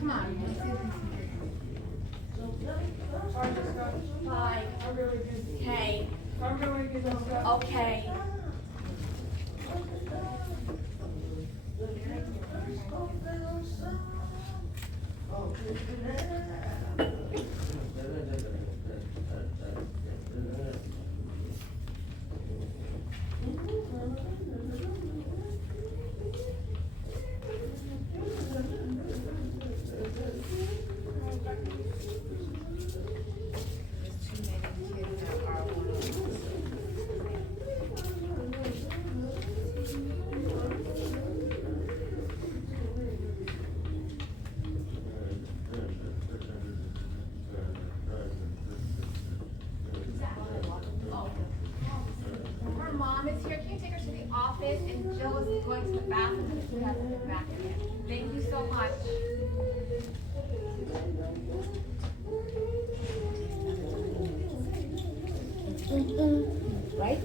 Come on. Bye. Okay. Okay. Her mom is here. Can you take her to the office? And Jill is going to the bathroom because she hasn't been back in yet. Thank you so much. Right?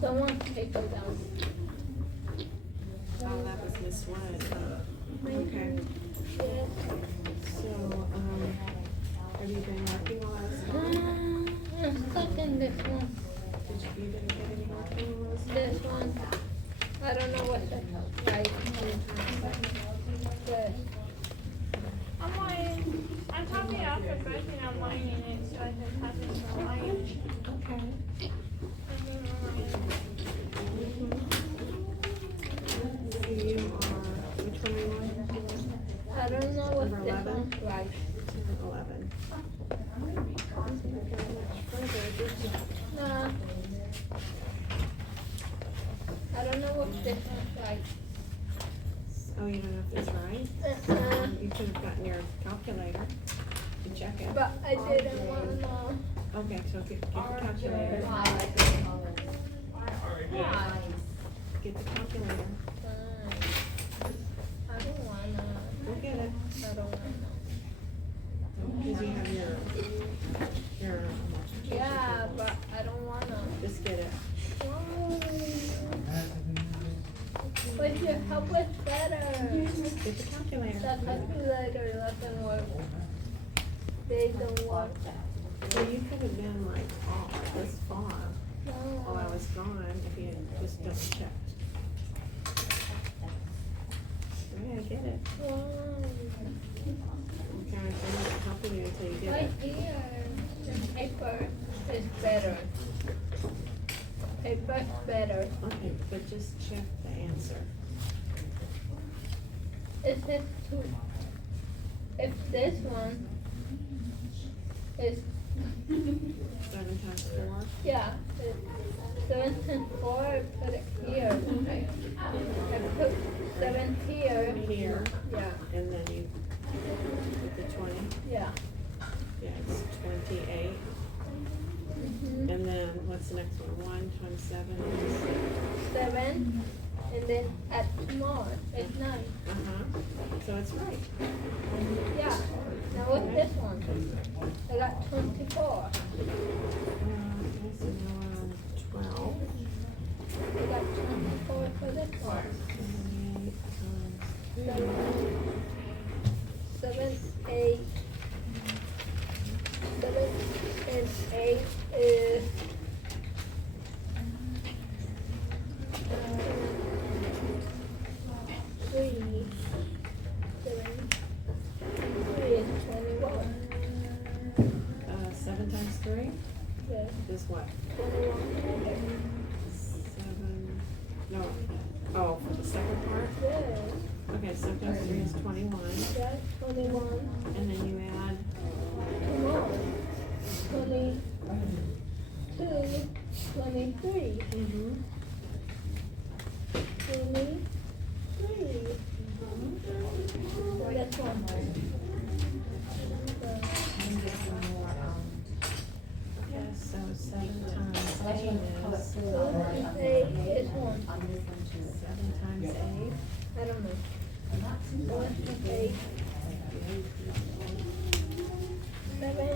Someone take them down. Oh, that was Miss One. Okay. Yes. So, have you been working all that stuff? I'm stuck in this one. Did you even get any work on all that stuff? This one. I don't know what the right but I'm lying. I'm talking out for both and I'm lining it so I can have it for lying. Okay. So you are, which one are you on? I don't know what Number this 11? one's right. 11. Nah. I don't know what this one's right. Oh, you don't know if it's right? You could have gotten your calculator to check it. But I didn't want to know. Okay, so get the calculator. Get the calculator. I don't want to. Go get it. I don't want to. Because you have your Yeah, but I don't want to. Just get it. But your help is better. Get the calculator. The calculator doesn't work. They don't work. So you could have been like, oh, this far. while I was gone, if you had just double checked. Yeah, I get it. Okay, I'm not helping you until you get Right it. here, the paper is better. Paper's better. Okay, but just check the answer. It says two. If this one is 7 times 4. yeah, it's 7 times 4, I put it here. I put 7 here. Here. Yeah. And then you put the 20. Yeah. Yeah, it's 28. Mhm. And then what's the next one? 1 times 7 is 7, and then add more, it's 9. So it's right. Yeah. Now what's this one? I got 24. So now we're on 12. I got 24 for this one. 7, 8. 7 and 8 is 3. 7 and 3 is 21. 7 times 3 Yes. is what? 21. 7. No. Oh, for the second part? Yes. Okay, 7 times 3 is 21. Yeah, 21. And then you add 2 more. 22, 23. 23. That's one. Okay, so 7 times 8 is 8 is 1. 7 times 8. I don't know. 1 is 8. 7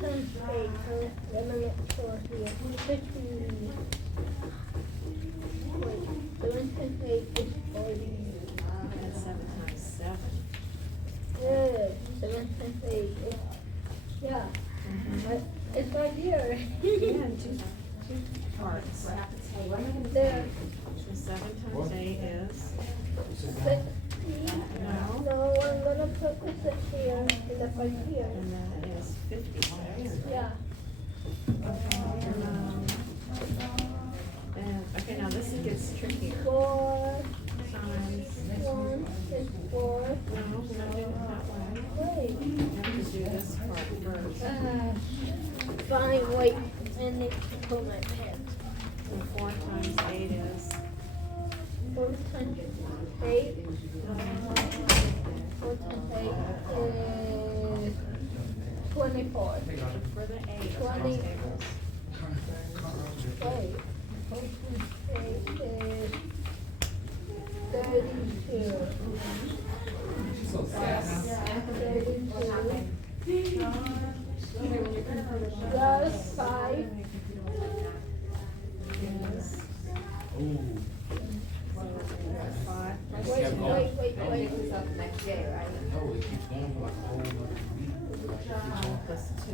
times 8. Let me look for here. 15. Wait, 7 times 8 is 40. And 7 times 7. Yeah, 7 times 8 is, yeah. But it's right here. Yeah, two parts. There. So 7 times 8 is? 60. No. No, I'm gonna put the 6 here and the 5 here. And that is 56. Yeah. And, okay, now this gets trickier. 4 Times 1 is 4. No, we're not doing it that way. Wait. You have to do this part first. Fine, wait. I need to pull my pants. So 4 times 8 is? 4 times 8. 4 times 8 is 24. For the 8 20. tables. Wait. 4 times 8 is 32. Plus 5. Yes. Wait. Next day, right? No, it keeps going for like a whole other week. Plus 2.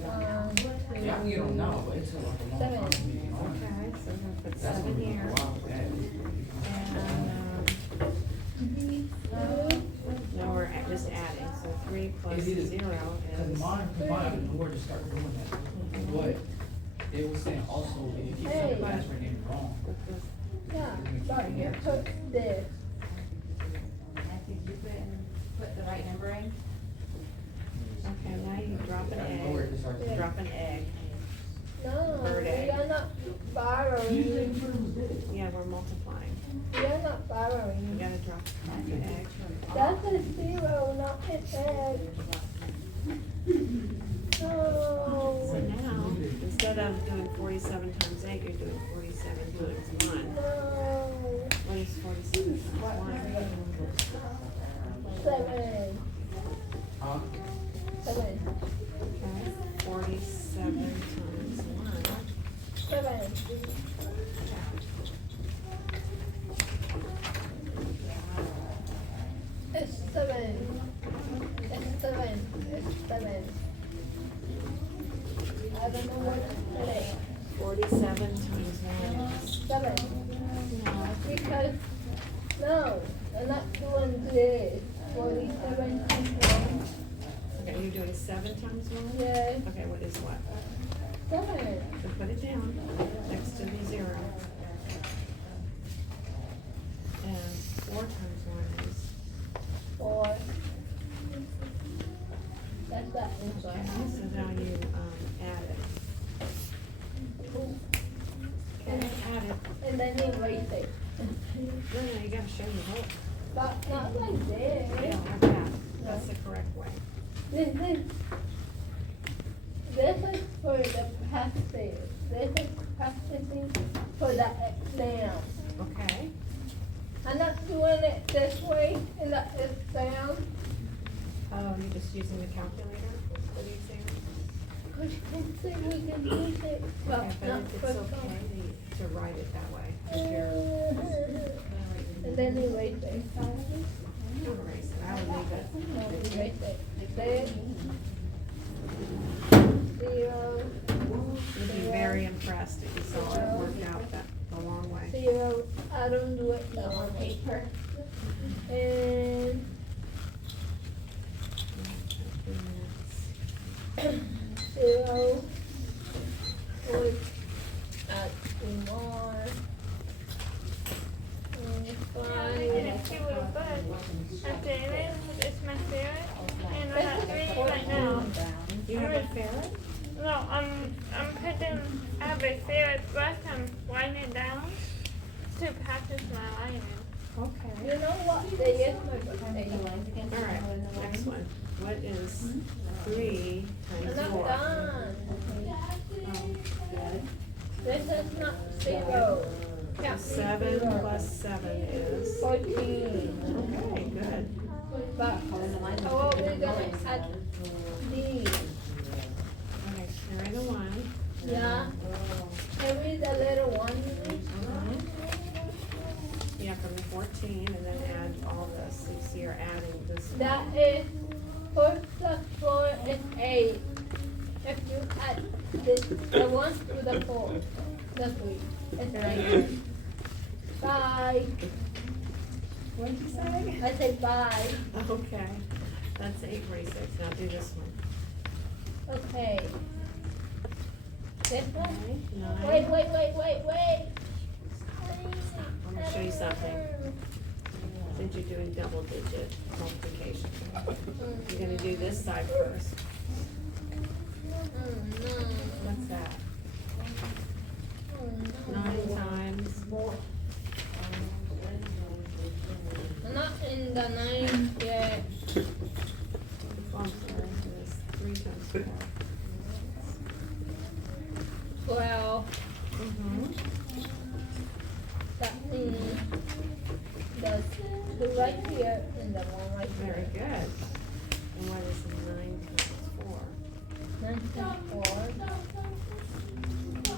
Yeah, I can get them now, but it's like a long time. Okay, so we're gonna put 7 here. Now we're just adding, so 3 plus 0 is. Because mine combined, Lord just started doing that. But it was saying also, if you keep saying the password name wrong. Yeah, but you put this. Did you put the right number in? Okay, now you drop an egg. Drop an egg. No, Bird egg. you're not borrowing. Yeah, we're multiplying. You're not You borrowing. gotta drop an egg. That's a 0, not an egg. No. So now, instead of doing 47 times 8, you're doing 47 times 1. No. What is 47 times 1? 7. Huh? 7. Okay, 47 times 1. 7. It's 7. It's 7. It's 7. I don't know what to say. 47 times 1 is. 7. Because, no, I'm not doing this. 47 times 1. Okay, you're doing 7 times 1? Yeah. Okay, what is what? 7. So put it down next to the 0. And 4 times 1 is. 4. That's that answer. Okay, so now you add it. Okay, add it. And then you erase it. No, you gotta show the whole. But not like this. Yeah, like that. That's the correct way. This is for the practice. This is practicing for the exam. Okay. I'm not doing it this way in the exam. Oh, you're just using the calculator for the exam? Because you can see we can use it, but Okay, but not it's for okay to write it that way. If you're. And then erase it. Don't erase it, I would leave it. No, erase it. There. 0. You'd be very impressed if you saw it worked out that the long way. 0. I don't do it on paper. And 0. Would add 2 more. And 5. I didn't feel real good. After it's my favorite, and I'm not doing it right now. You have a ferret? No, I'm putting. I have a ferret brush. I'm writing it down to practice my writing. Okay. You know what? They is my birthday. Alright, next one. What is 3 I'm times not 4? done. Oh, good. This is not 0. Can't be 7 0. plus 7 is? 14. Okay, good. But how are we gonna add these? Okay, carry the 1. Yeah. Can we the little 1? Yeah, from the 14 and then add all this. You see you're adding this. That is 4 plus 4 is 8. If you add this, the 1 to the 4, the 3, it's 8. 5. What did you say? I said 5. Okay, that's 846. Now do this one. Okay. This one? 9. Wait. I'm gonna show you something. Since you're doing double digit multiplication. You're gonna do this side first. What's that? 9 times. I'm not in the 9 yet. Oh, I'm sorry, it's 3 times 4. 12. That means the 2 right here and the 1 right here. Very good. And what is 9 times 4? 9 times 4.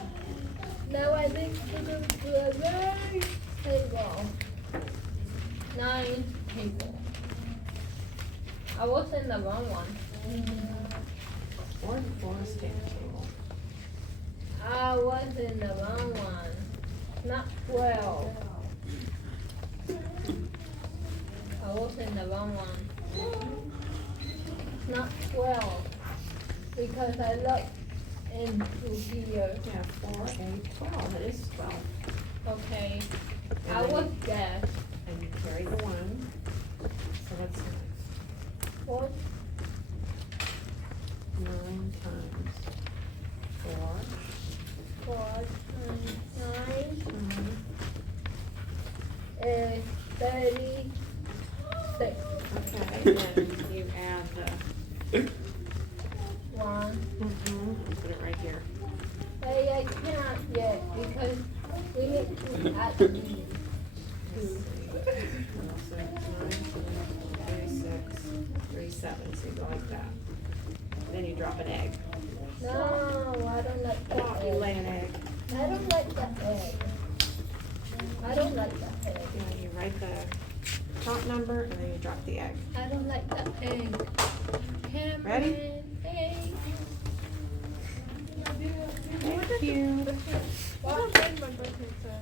Now I think we're going to do a very table. 9 table. I was in the wrong one. 4 is table. I was in the wrong one. Not 12. I was in the wrong one. Not 12. Because I looked into here. Yeah, 4, 8, 12. It is 12. Okay. And I then was you- there. And you carry the 1. So what's next? 4. 9 times 4. 4 times 9 is 36. Okay, then you add the 1. Put it right here. Hey, I can't yet because we need to add these. 36, 37, so you go like that. Then you drop an egg. No, I don't like that You egg. lay an egg. I don't like that egg. I don't like that egg. Yeah, you write the top number and then you drop the egg. I don't like that egg. Cameron, Ready? egg. Thank you. What did my birthday say?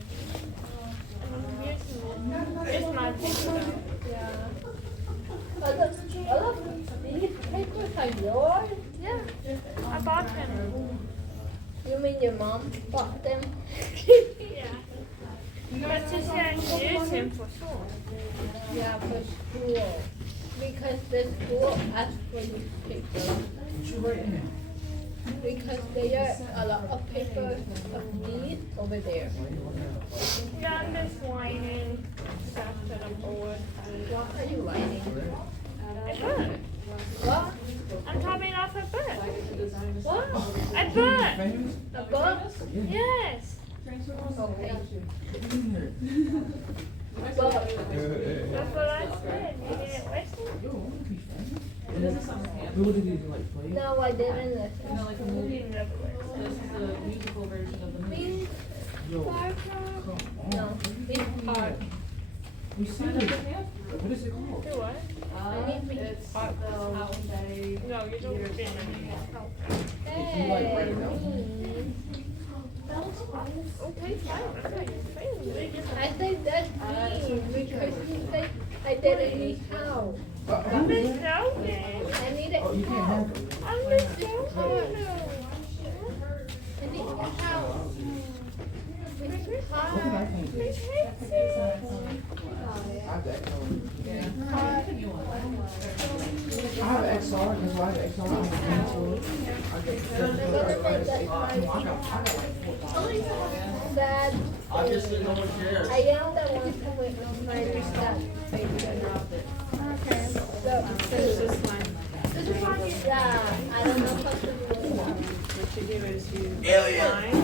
It's my birthday. Yeah. All of these papers are yours? Yeah. I bought them. You mean your mom bought them? Yeah. But she said use him for school. Yeah, for school. Because the school asked for these papers. What you writing in? Because there are a lot of papers of these over there. Yeah, I'm just whining stuff to the board. What are you writing? A book. What? I'm copying off a book. What? A book. A book? Yes. Okay. That's what I said. You didn't listen? What did you do, like play? No, I didn't listen. You never listen. This is the musical version of the movie. No, this part. We see it. What is it called? Do what? It's the how they. No, you don't fit in. Hey, Okay, fine. I'm not saying I think that's me because you say I didn't need help. I'm just joking. I needed Oh, you can't help. have it. I'm just joking. I need help. What did I think? Miss Hicks. I have the XR. I have an XR, because I have an XR, I have cancel. Dad, Obviously, no one cares. I am the one who went on my stuff. Okay. So, This one. this is one, yeah, I don't know how to do it. What you do is you Alien. line,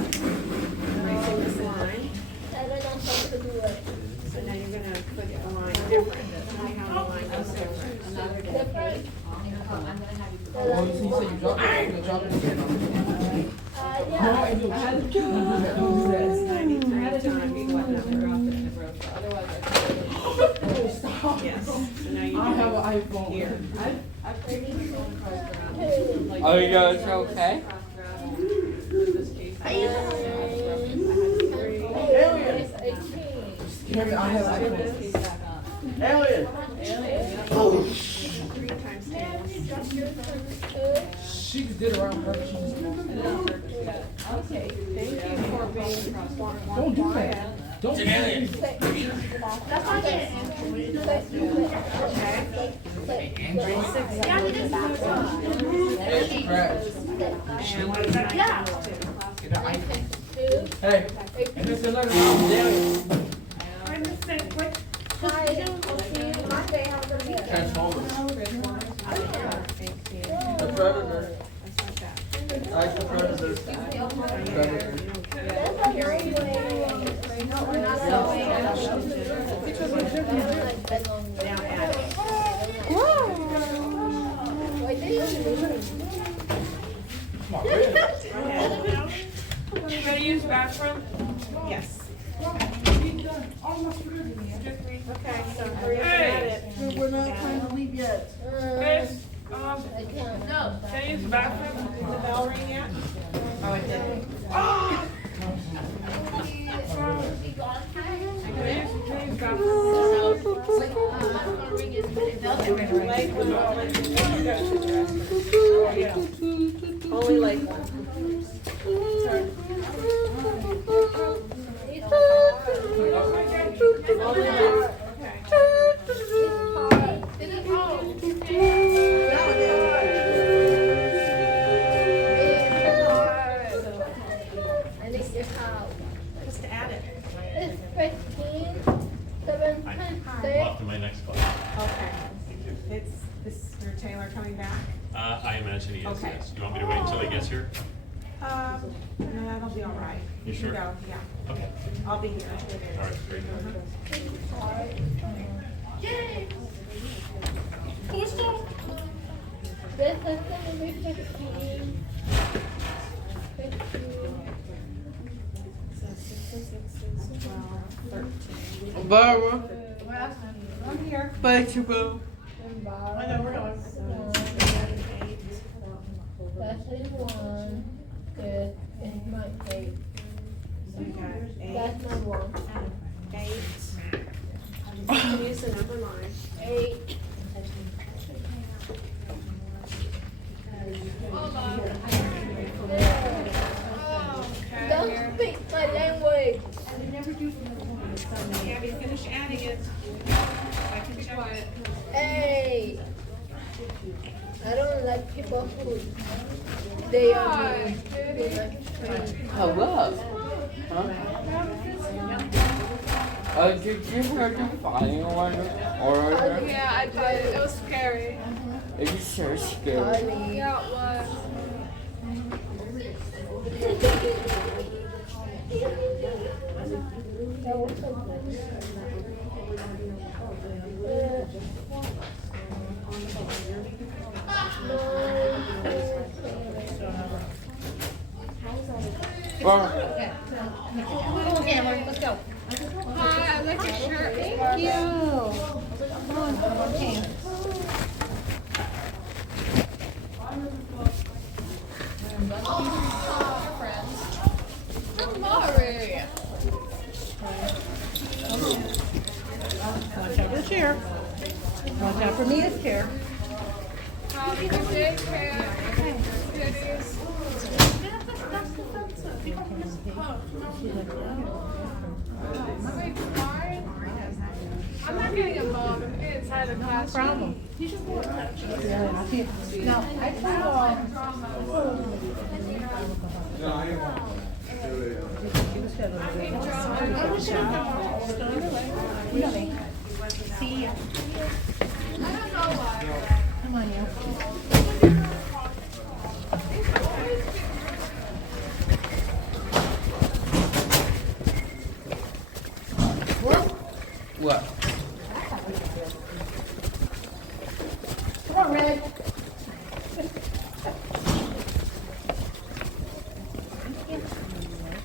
erasing this line. I don't know how to do it. So now you're gonna put the line different. I have the line that's different. Different. Oh, you said you dropped it, you're gonna drop it again. Yeah. No, I do. Don't do that. It's 93 times what number? Oh, stop. Yes. So now you I do have an iPhone. here. I've taken some cross ground. Are you guys okay? Alien! Scary, I have an iPhone. Alien! Oh, 3 times 10. she just did it around her. She just Okay, thank you for being don't do that. Don't do that. That's not it. Hey, crap. And what is that? Yeah. Get an iPhone. Hey, and there's another one. I'm just saying, quick. Hi. Transformers. Thank you. The Predator. That's not that. I like the Predator. Predator. Now add it. You gonna use bathroom? Yes. Okay, so Hey. We're not trying to leave yet. Miss, can I use the bathroom? Did the bell ring yet? Oh, it did. Only like one. Just add it. It's 15, 7, Off to my next class. Okay. Is your Taylor coming back? I imagine he is, Okay. yes. You want me to wait until he gets here? No, that'll be all right. You can sure? go, yeah. Okay. I'll be here. All right, great. Yay! This is gonna be 15. 15. Barbara. I'm here. Thank you, Barbara. I know, we're going. That's 1. Good. Hey! I don't like people who they are mean. Who like me. Hello. Huh? Did you hear the fire or? Yeah, I did. It was scary. It was so scary. Yeah, it was. Let's go. Hi, I like your shirt. Thank you. Come on, okay. Mari. Watch out for the chair. Watch out for Mia's chair. How's your daycare? Goodies. I'm not getting involved. I'm getting inside the classroom. Problem. You just want to touch it. Yeah, I can't. No, I saw. See ya. Come on, you. What? Come on, Red.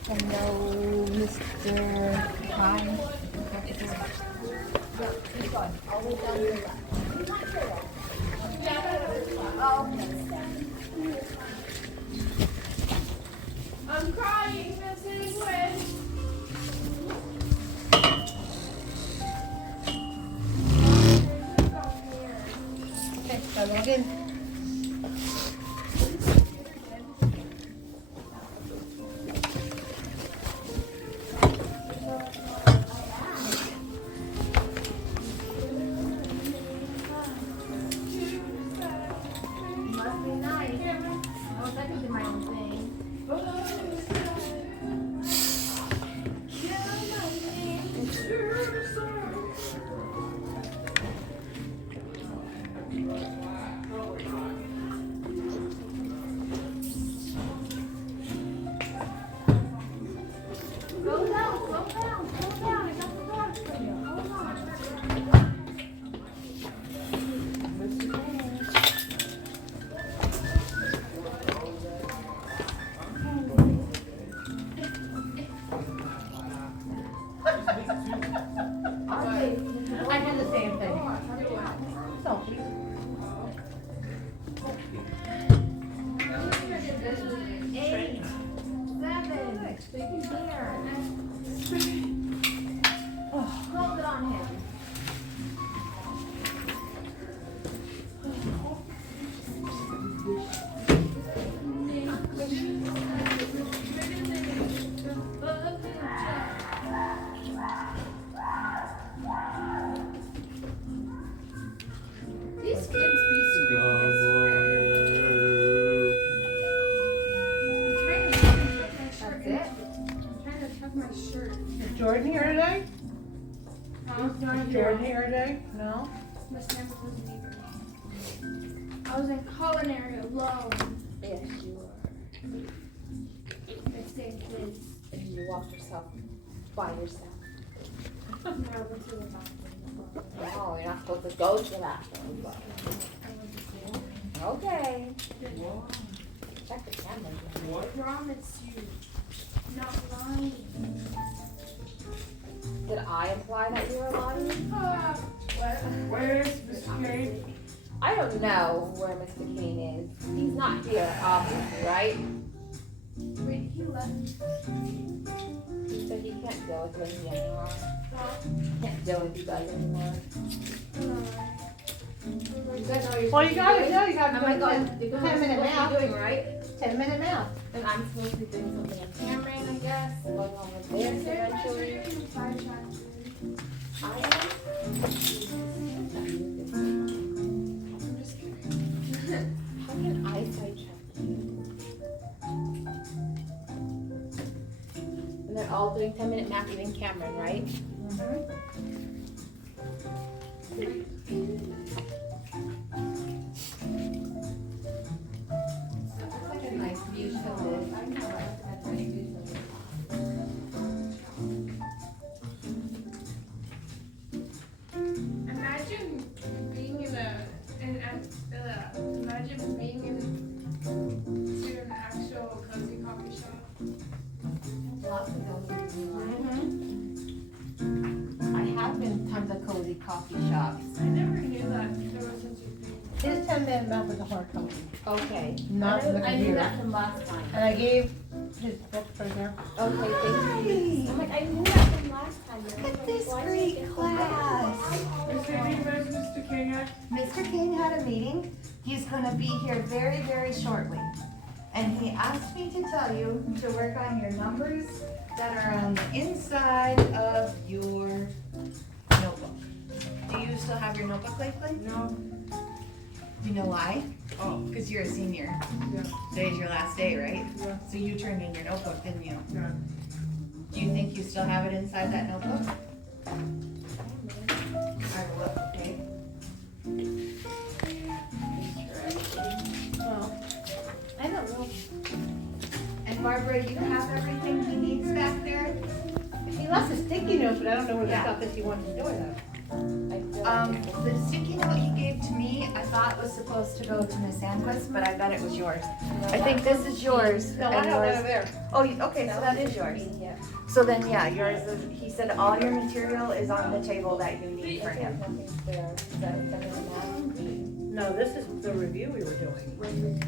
Hello, Mr. Hi. I'm crying, Miss English. Okay, so log in. Must be nice. I wish I could do my own thing. Slow down, slow down, slow down. I got the dog for you. Hold on. I did the same thing. Selfie. Eight, seven, here. Hold it on him. These kids be serious. That's it. I'm trying to tuck my shirt. Is Jordan here today? Is Jordan here today? No? Miss Amber wasn't even. I was in culinary alone. Yes, you were. I stayed kids. And you walked yourself by yourself. No, but to the bathroom. No, you're not supposed to go to the bathroom. But... Okay. Check the camera. I promise you. Not lying. Did I imply that you were lying? Where's Mr. Kane? I don't know where Mr. Kane is. He's not here, obviously, right? Wait, he left. He said he can't deal with me anymore. Can't deal with you guys anymore. You guys know what you're Well, you gotta doing? know, you gotta Am do I a going? 10-minute math. Doing right? 10-minute math. Then I'm supposed to be doing something in Cameron, I guess. Going over there eventually. I am. I'm just kidding. How can eyesight check? And they're all doing 10-minute math, even Cameron, right? It's like a nice view to live. I know, that's a nice view to live. Imagine being imagine being to an actual cozy coffee shop. Lots of those. I have been to tons of cozy coffee shops. I never knew that there was such a thing. His 10-minute map was a hard copy, Okay. not the I knew computer. that from last time. And I gave his book right there. Okay, thank you. I'm like, I knew that from last time. Look at this Great class. Is there any Mr. King at? Mr. King had a meeting. He's gonna be here very, very shortly. And he asked me to tell you to work on your numbers that are on the inside of your notebook. Do you still have your notebook, Lakeland? No. Do you know why? Oh. Because you're a senior. Yeah. Today's your last day, right? Yeah. So you turned in your notebook, didn't you? Yeah. Do you think you still have it inside that notebook? I will look, okay? Well, I don't know. And Barbara, you have everything he needs back there? He left a sticky note, but I don't know where the Yeah. stuff is he wants to do with it. The sticky note he gave to me, I thought was supposed to go to Miss Anquist, but I bet it was yours. I think this is yours. No, I and have yours- it over there. Oh, okay, so that is yours. Yeah. So then, yeah, yours is, he said all your material is on the table that you need for him. Nothing's there. Is that 10-minute math? No, this is the review we were doing.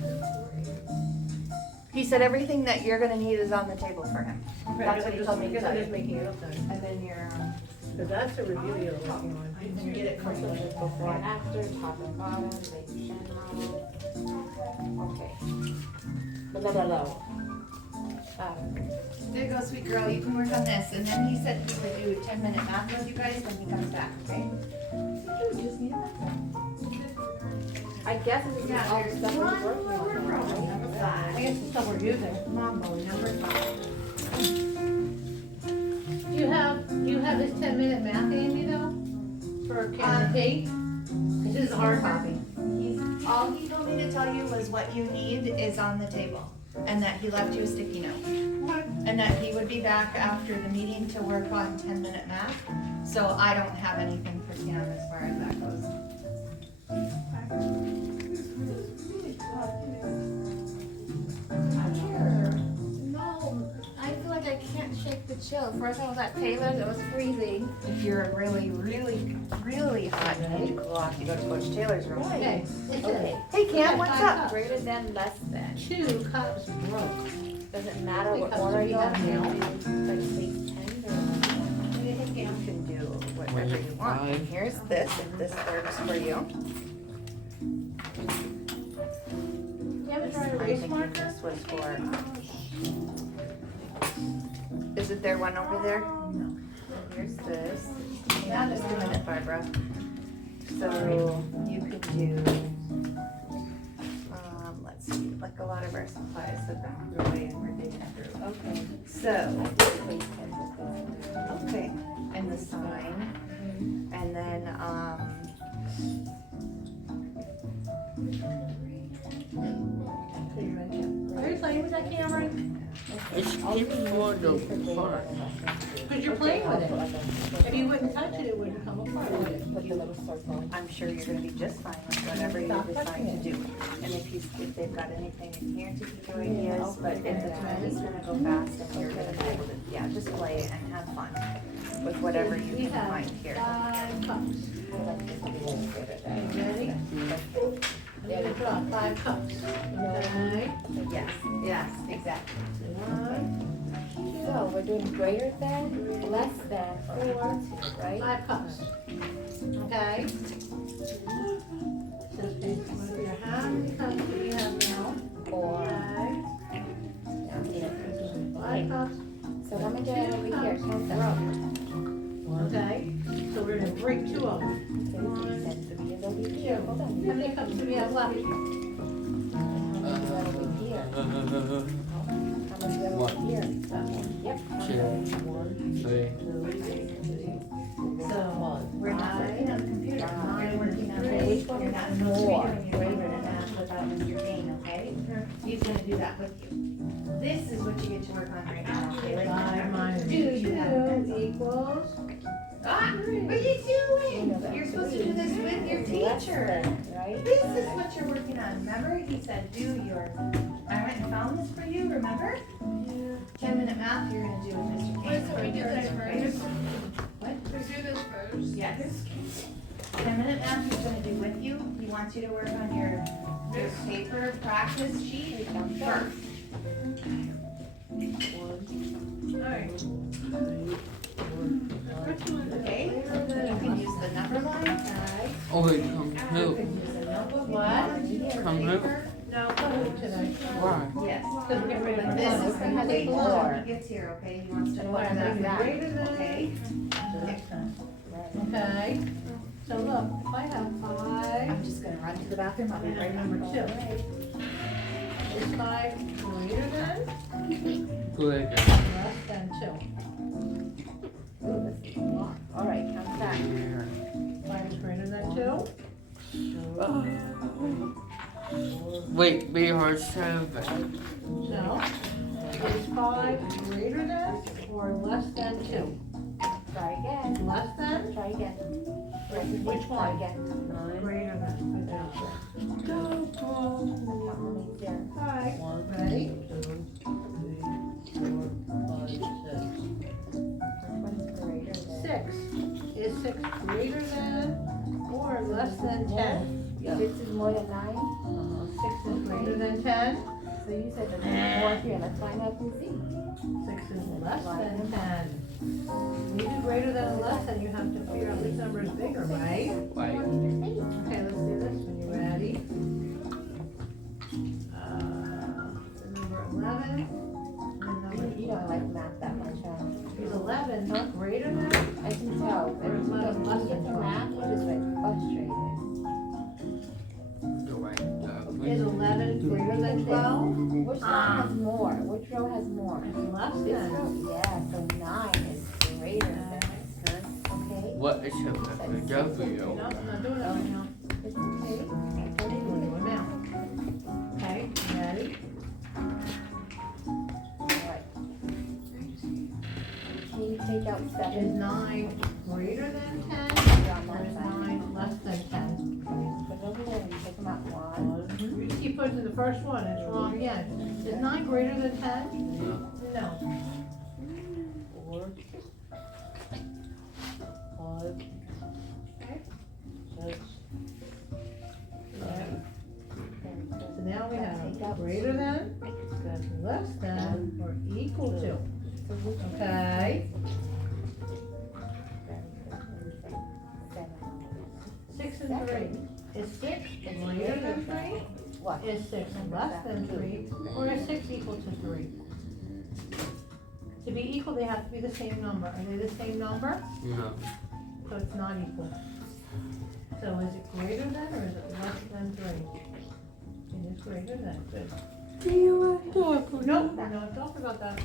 He said everything that you're gonna need is on the table for him. That's what he told me to tell I'm just you. making it up then. And then your, Because that's the review you're working on. I can get it from you. Before and after, top and bottom, big chin model. Okay. Below. There you go, sweet girl, you can work on this. And then he said he would do 10-minute math with you guys when he comes back, okay? I guess this is all the stuff we're working on, right? I guess the stuff we're using. Mambo, number 5. Do you have this 10-minute math, Amy, though? For Cameron P? This is a hard copy. All he told me to tell you was what you need is on the table, and that he left you a sticky note. And that he would be back after the meeting to work on 10-minute math, so I don't have anything for Cam as far as that goes. No, I feel like I can't shake the chill. First I was at Taylor's, it was freezing. If you're really, really, really hot, you need to cool off, you go to Coach Taylor's room. Okay. Okay. Hey Cam, what's up? Greater than, less than. 2 cups broke. Does it matter what Because order we you have have? milk. Like say 10 or? You can do whatever you want. And here's this, if this works for you. You have a dry I'm erase thinking marker? this was for. Is there one over there? No. Here's this. Hang on just a minute, Barbara. So you could do, let's see, like a lot of our supplies have been through away and we're digging through. Okay. So, okay, and the sign, and then, Are you playing with that camera? It's keep for the part. Because you're playing with it. If you wouldn't touch it, it wouldn't come apart. I'm sure you're gonna be just fine with whatever you decide to do. And if they've got anything in here to give you ideas, but it's just gonna go fast and you're gonna be able to, yeah, just play and have fun with whatever you We can have find here. 5 cups. You ready? You're gonna draw 5 cups. Okay? Yes, yes, exactly. 1, So we're doing greater than, less than, or 2, right? 5 cups. Okay? So basically, how many cups do you have now? 4. Okay. 5 cups. So let me get over here, count them. Okay? So we're gonna break 2 of them. 1, One, two, three. So, We're not working on the computer, we're working on this. Which one You're is not supposed to be more? doing your favorite and ask without Mr. Kane, okay? He's gonna do that with you. This is what you get to work on right now, okay? Like, 5 minus do you have a 2 pencil? equals? Ah, what are you doing? You're supposed to do this with your teacher. Right? This is what you're working on, remember? He said, do your, I went and found this for you, remember? 10-minute math you're gonna do with Mr. Kane. Wait, so we do this first? What? We do this first? Yes. 10-minute math he's gonna do with you. He wants you to work on your paper practice sheet first. Alright. Okay? You can use the number line. Oh, wait, come You here. can use a notebook. What? Come here. No, come today. Why? Yes. Because we're getting ready But for this is lunch. gonna wait till he gets here, okay? He wants to And put what, that bring back, greater than? okay? Okay, so look, if I have 5, I'm just gonna run to the bathroom, I'll be right number back. 2. Is 5 greater than? Good. Less than 2. Alright, count that. 5 is greater than 2. Wait, we are 7. No. Is 5 greater than or less than 2? Try again. Less than? Try again. Which Try one? again. Greater than. There. 5. Ready? 6. Is 6 greater than or less than 10? 6 is more than 9. 6 is greater than 10. So you said that there's more here. Let's find out and see. 6 is less than 10. When you do greater than or less than, you have to figure out which number is bigger, right? Right. Okay, let's do this when you're ready. The number 11. You don't like math that much, huh? Is 11 not greater than? I can tell. Or is 11 less When you get than to 12? math, you're just like frustrated. Is 11 greater than 12? Which one has more? Which row has more? It's less This than. row, yeah, so 9 is greater than. Okay? What is a W? No, I'm not doing that right now. It's okay. I'm doing it now. Okay, ready? Alright. Can you take out Is 7? 9 greater than 10? Or is 9 less than 10? Put it over there and take them out. 1. You just keep putting the first one, it's wrong again. Is 9 greater than 10? No. 4, 5, 6, 7. So now we have greater than, less than, or equal to. Okay? 6 and 3. Is 6 greater than 3? What? Is 6 less than 3? Or is 6 equal to 3? To be equal, they have to be the same number. Are they the same number? No. So it's not equal. So is it greater than or is it less than 3? It is greater than. Good. Do you want to talk? Nope, we're not talking about that.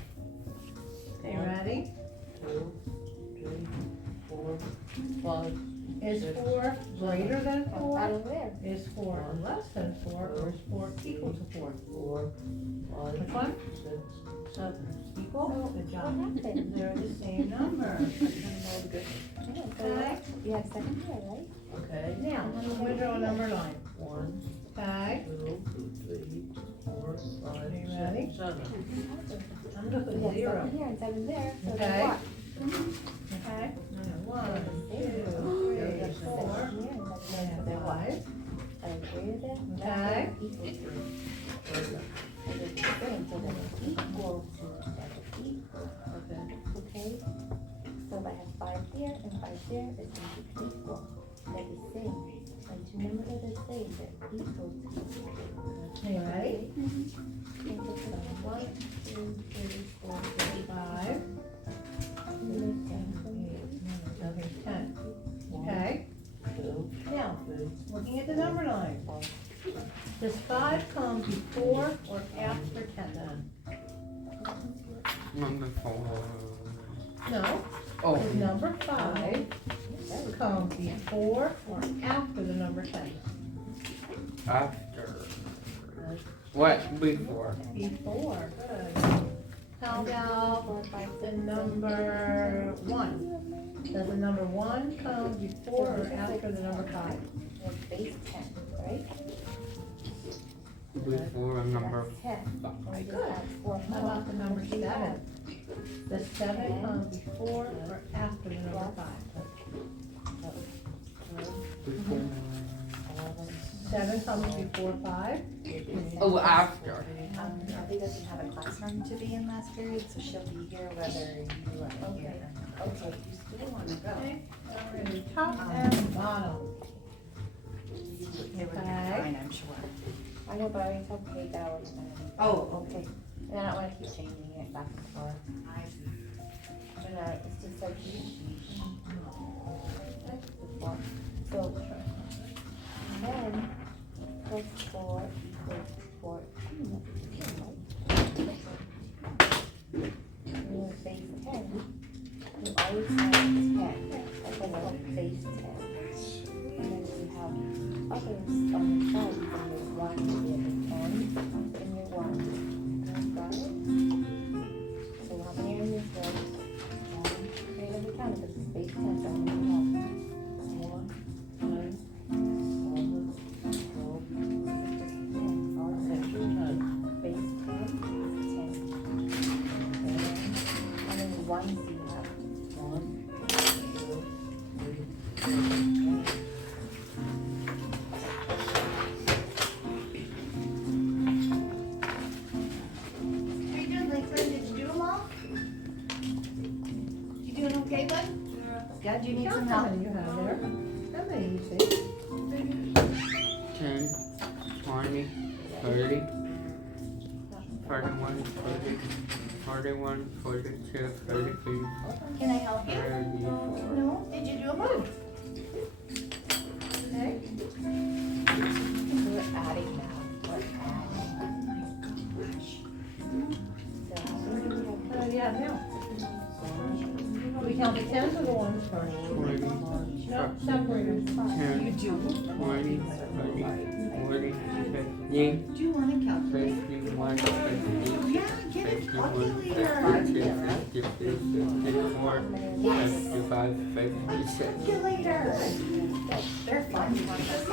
Okay, ready? 2, 3, 4, 5. Is 4 greater than 4? Out of there. Is 4 less than 4? Or is 4 equal to 4? 4, 5, Which one? 6, 7. Equal? Good job. What happened? They're the same number. Okay. You have 7 here, right? Okay. Now, we draw a number line. 1, Okay. 2, 3, 4, 5, Are you ready? 6, 7. I'm gonna put You have 0. 7 here and 7 there. So Okay. then what? Okay. 1, 2, 3, 4, 7 here and 7 there. So then what? 5. Are they greater than? Okay. Equal to. So they're the same. So then it's equal to 7 equal. Okay? So if I have 5 here and 5 there, it's going to be equal. They're the same. And 2 numbers are the same. They're equal to. You ready? And put it on 1, 2, 3, 4, 5. 5. 10. Okay. Now, looking at the number line. Does 5 come before or after 10? Number 4. No. Oh. Does number 5 come before or after the number 10? After. What? Before. Before, good. How about the number 1? Does the number 1 come before or after the number 5? Base 10, right? Before number 10. 5. Good. How about the number 7? Does 7 come before or after the number 5? Before. 7 comes before 5? Oh, after. Abby doesn't have a classroom to be in last period, so she'll be here whether you are here or not. Okay, you still wanna go. Okay, alrighty, top and bottom. It would be fine, I'm sure. I know, but I already told Kate that I wasn't gonna. Oh, okay. And I don't wanna keep changing it back and forth. And it's just like so 10 plus 4 equals 14. And with base 10, you always have 10. That's a base 10. And then you have others on the side, you can make 1 to be at the 10, and your 1. Got it? So how many are in this row? 1. Create every time because it's base 10, so how many you have? 1, 9, 7, 12, 16, all of them. Base 10, 10. And how many 1s do you have? 1, 2, 3, 4. Okay, bud? Yeah, do you need some How help? many you have there? How many you see? 10, 20, 30, 31, 40, 41, 42, 33, Can I help you? 34. No? Did you do a move? Okay. We're adding now. We're adding. What do you have now? We count the 10s or the 1s first? 20, No, separate them. 10, You do? 20, 30, 40, 50, Do you want to calculate? 51, 50, Yeah, get a 51, calculator. 52, 53, 54, 55, 56. Calculator. They're fun.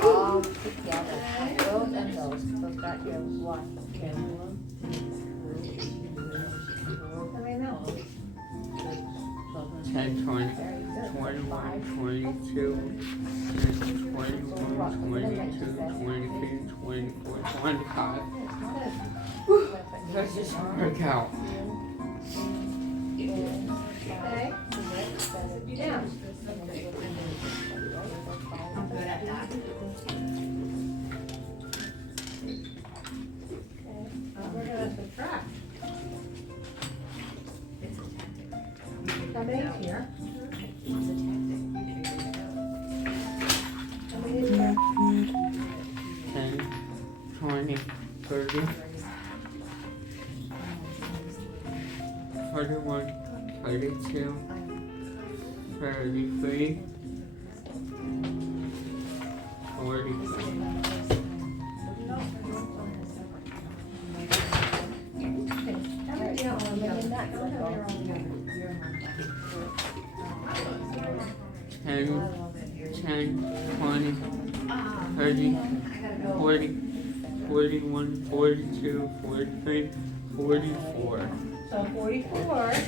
All together. Those and those. Those got your 1. How many now? 10, 20, 21, 22, 21, 22, 23, 24, 25. Let's just work out. Okay. You down. I'm good at that. We're gonna subtract. It's a tactic. How many here? It's a tactic. How many here? 10, 20, 30, 31, 32, 33, 40. How many do you have on the Nuts, Don't have your like own. 10, 20, 30, 40, 41, 42, 43, 44. So 44, okay,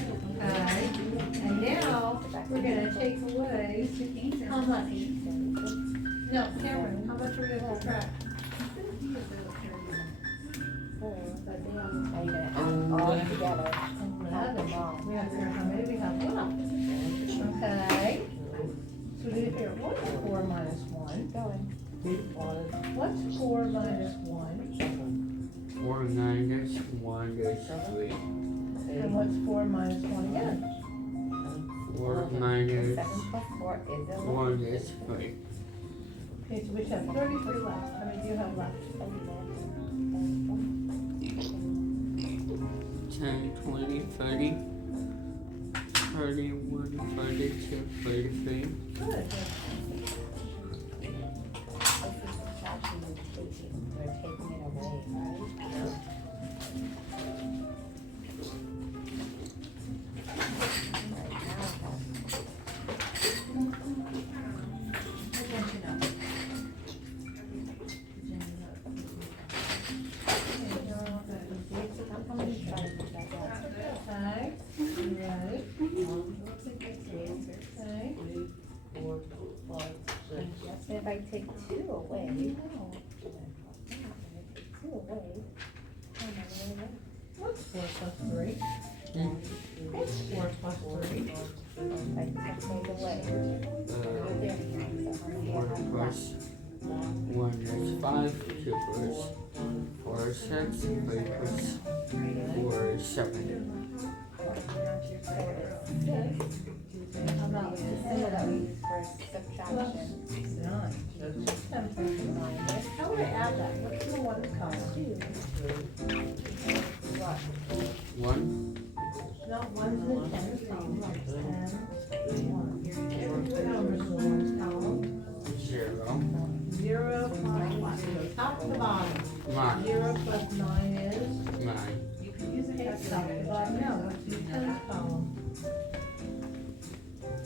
and now we're gonna take away, how much? No, Cameron, how much are we gonna subtract? Are you gonna add all together? Add them all. We have to figure out how many we have left. Okay. So we need to figure out what's 4 minus 1. What's 4 minus 1? 4 minus 1 is 3. And what's 4 minus 1 again? 4 minus 7 plus 4 is 1 is 3. Okay, so we have 33 left. How many do you have left? 11. 10, 20, 30, 31, 32, 33. Good. They're taking it away, right? Okay, you ready? Okay. 4, 5, 6. If I take 2 away. Two away. What's 4 plus 3? What's 4 plus 3? I take those away. 1 plus 1 is 5, 2 plus 4 is 6, 3 plus 4 is 7. How about the symbol that we use for subtraction? 9. How would I add that? What's the one column? 1, No, 1's in the 10's column. 10, 1. What numbers in the 1's column? 0, 0 plus what? Top to bottom. 9, 0 plus 9 is? 9, Okay, top to bottom. No, what's in the 10's column?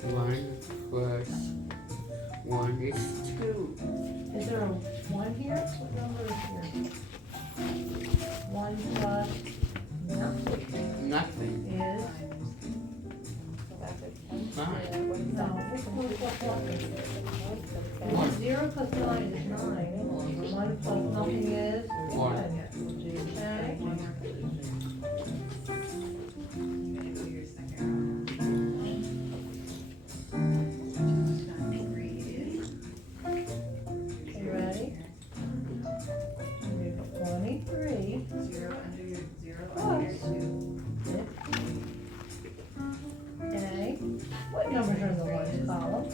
1 plus 1 is 2. Is there a 1 here? What number is here? 1 plus nothing Nothing. is? 9. No, what? 0 plus 9 is 9. 1 plus nothing is? 1. Okay. You ready? 23 plus 15. Okay. What numbers are in the ones column?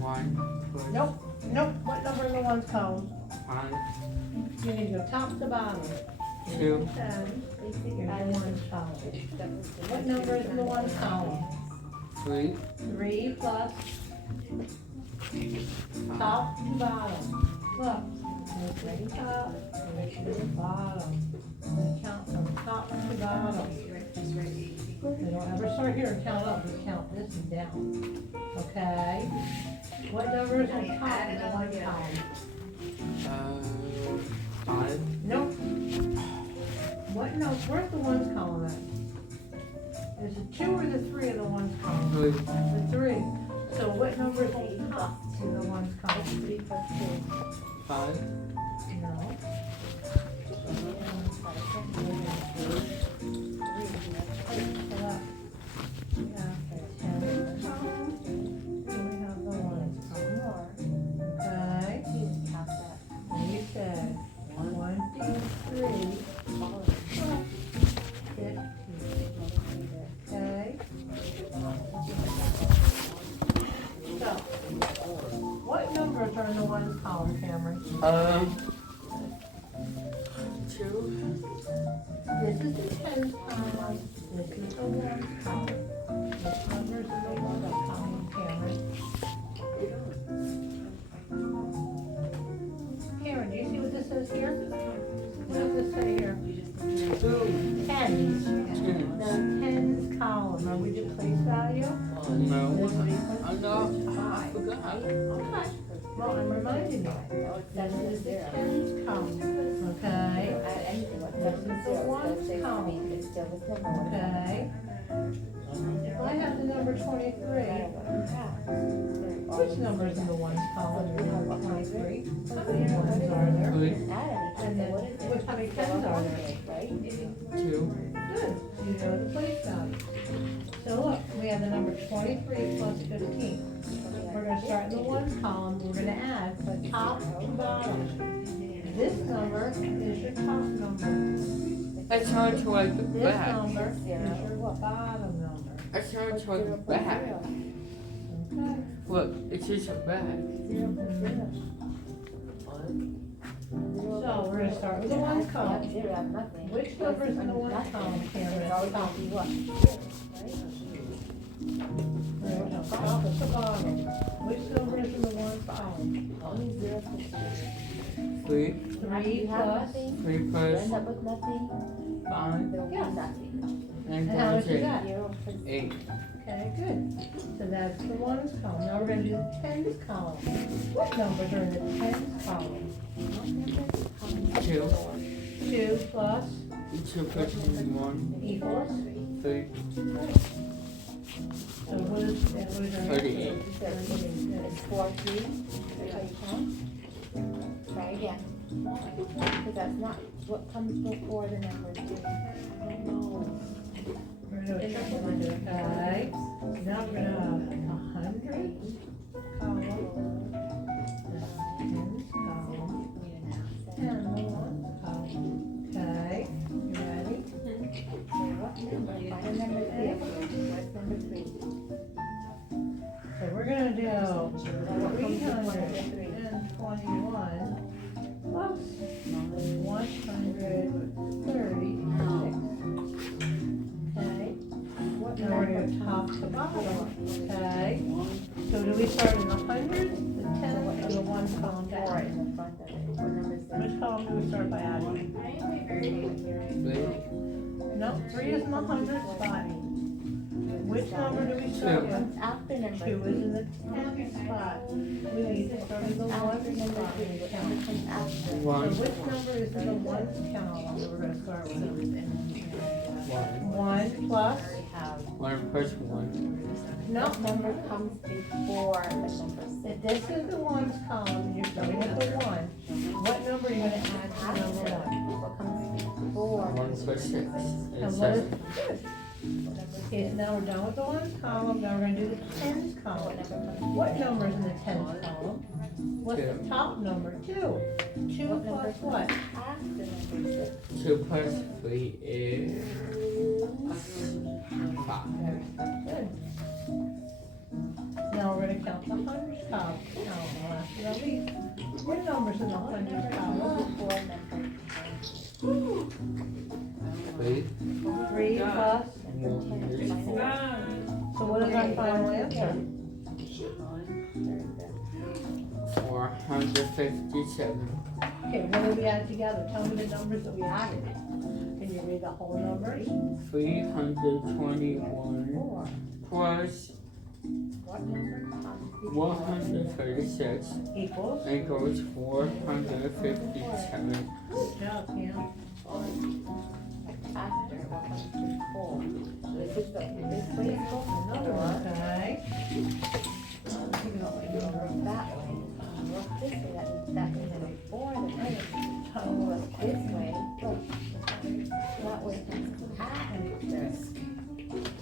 1 plus Nope. What number in the ones column? 5, You need to go top to bottom. 2, 10. Here's the ones column. What number is in the ones column? 3, 3 plus top to bottom. Look, there's the top, there's the bottom. We count from top to bottom. You don't ever start here and count up, you count this and down. Okay? What number is on top of the one column? 5, Nope. What, no, where's the ones column at? Is it 2 or the 3 in the ones column? 3, The 3. So what number is on top to the ones column? 3 plus 2. 5, No. What numbers are in the ones column, Cameron? 2, This is the tens column, this is the ones column. What numbers in the ones column, Cameron? Cameron, do you see what this says here? What does this say here? Tens. The tens column, are we to place value? no, I forgot. Okay. Well, I'm reminding you. This is the tens column, okay? This is the ones column, okay? If I have the number 23, which number's in the ones column? 23. How many ones are there? 3, And then, how many tens are there? 2, Good, you know the place value. So look, we have the number 23 plus 15. We're gonna start in the ones column, we're gonna add the top to bottom. This number is your top number. It's hard to like the This back. number is your bottom number. It's hard to like the back. Okay. Look, it's just a back. So we're gonna start start with the ones column. Zero, I have nothing. Which number is in the ones column, Cameron? It's always gonna be what? No, top of the bottom. Which number is in the ones column? Only zero plus Three. You have nothing. Three You plus end up with nothing. five. There will be nothing. And And how much is three. that? Zero plus 8. Okay, good. So that's the ones column. Now we're gonna do the tens column. What numbers are in the tens column? 2. 2 plus 2 plus 1. equals? 3. So what is our 38. It's 4, 3. That's how you count. Try again. Because that's not what comes before the number 2. I don't know. We're gonna do a triple under, okay? Now we're gonna have 100 column. Tens column. And the ones column. Okay, you ready? So what number? Find number 3 up here. What's number 3? So we're gonna do 321 plus 136. Okay, what now we're gonna top to bottom, okay? So do we start in the hundreds, the tens, or the one column down? 4 in the front of it. What number is that? Which column do we start by adding? 3. No, 3 is in the hundreds spot. Which number do we start with? Comes after number 2 3. is in the tens spot. We need to start in the After ones number spot. 3. What number comes after? So 1. which number is in the ones column that we're gonna start with? 1. 1 plus? 1 plus 1. No, What number comes before the number 6? if this is the ones column, you're starting with the 1. What number are you gonna add to number 1? What comes before? 1 plus 6 And is what is 7. this? Okay, so now we're done with the ones column, now we're gonna do the tens column. What number is in the tens column? What's the 2. top number? 2. 2 plus what? After number 6. 2 plus 3 is 5. Good. Now we're gonna count the hundreds column. Now, last but not least, what number's in the hundreds column? Before number 3. 3 plus, 10. so what is our final answer? 457. Okay, what did we add together? Tell me the numbers that we added. Can you read the whole numbers? 321 plus What number comes before? 136 Equals? equals 457. Good job, Cam. After, what comes before? This is the, this way is going Another one, okay? Work that way. Work this way, that means it's before the other. Work this way, look. That way comes after.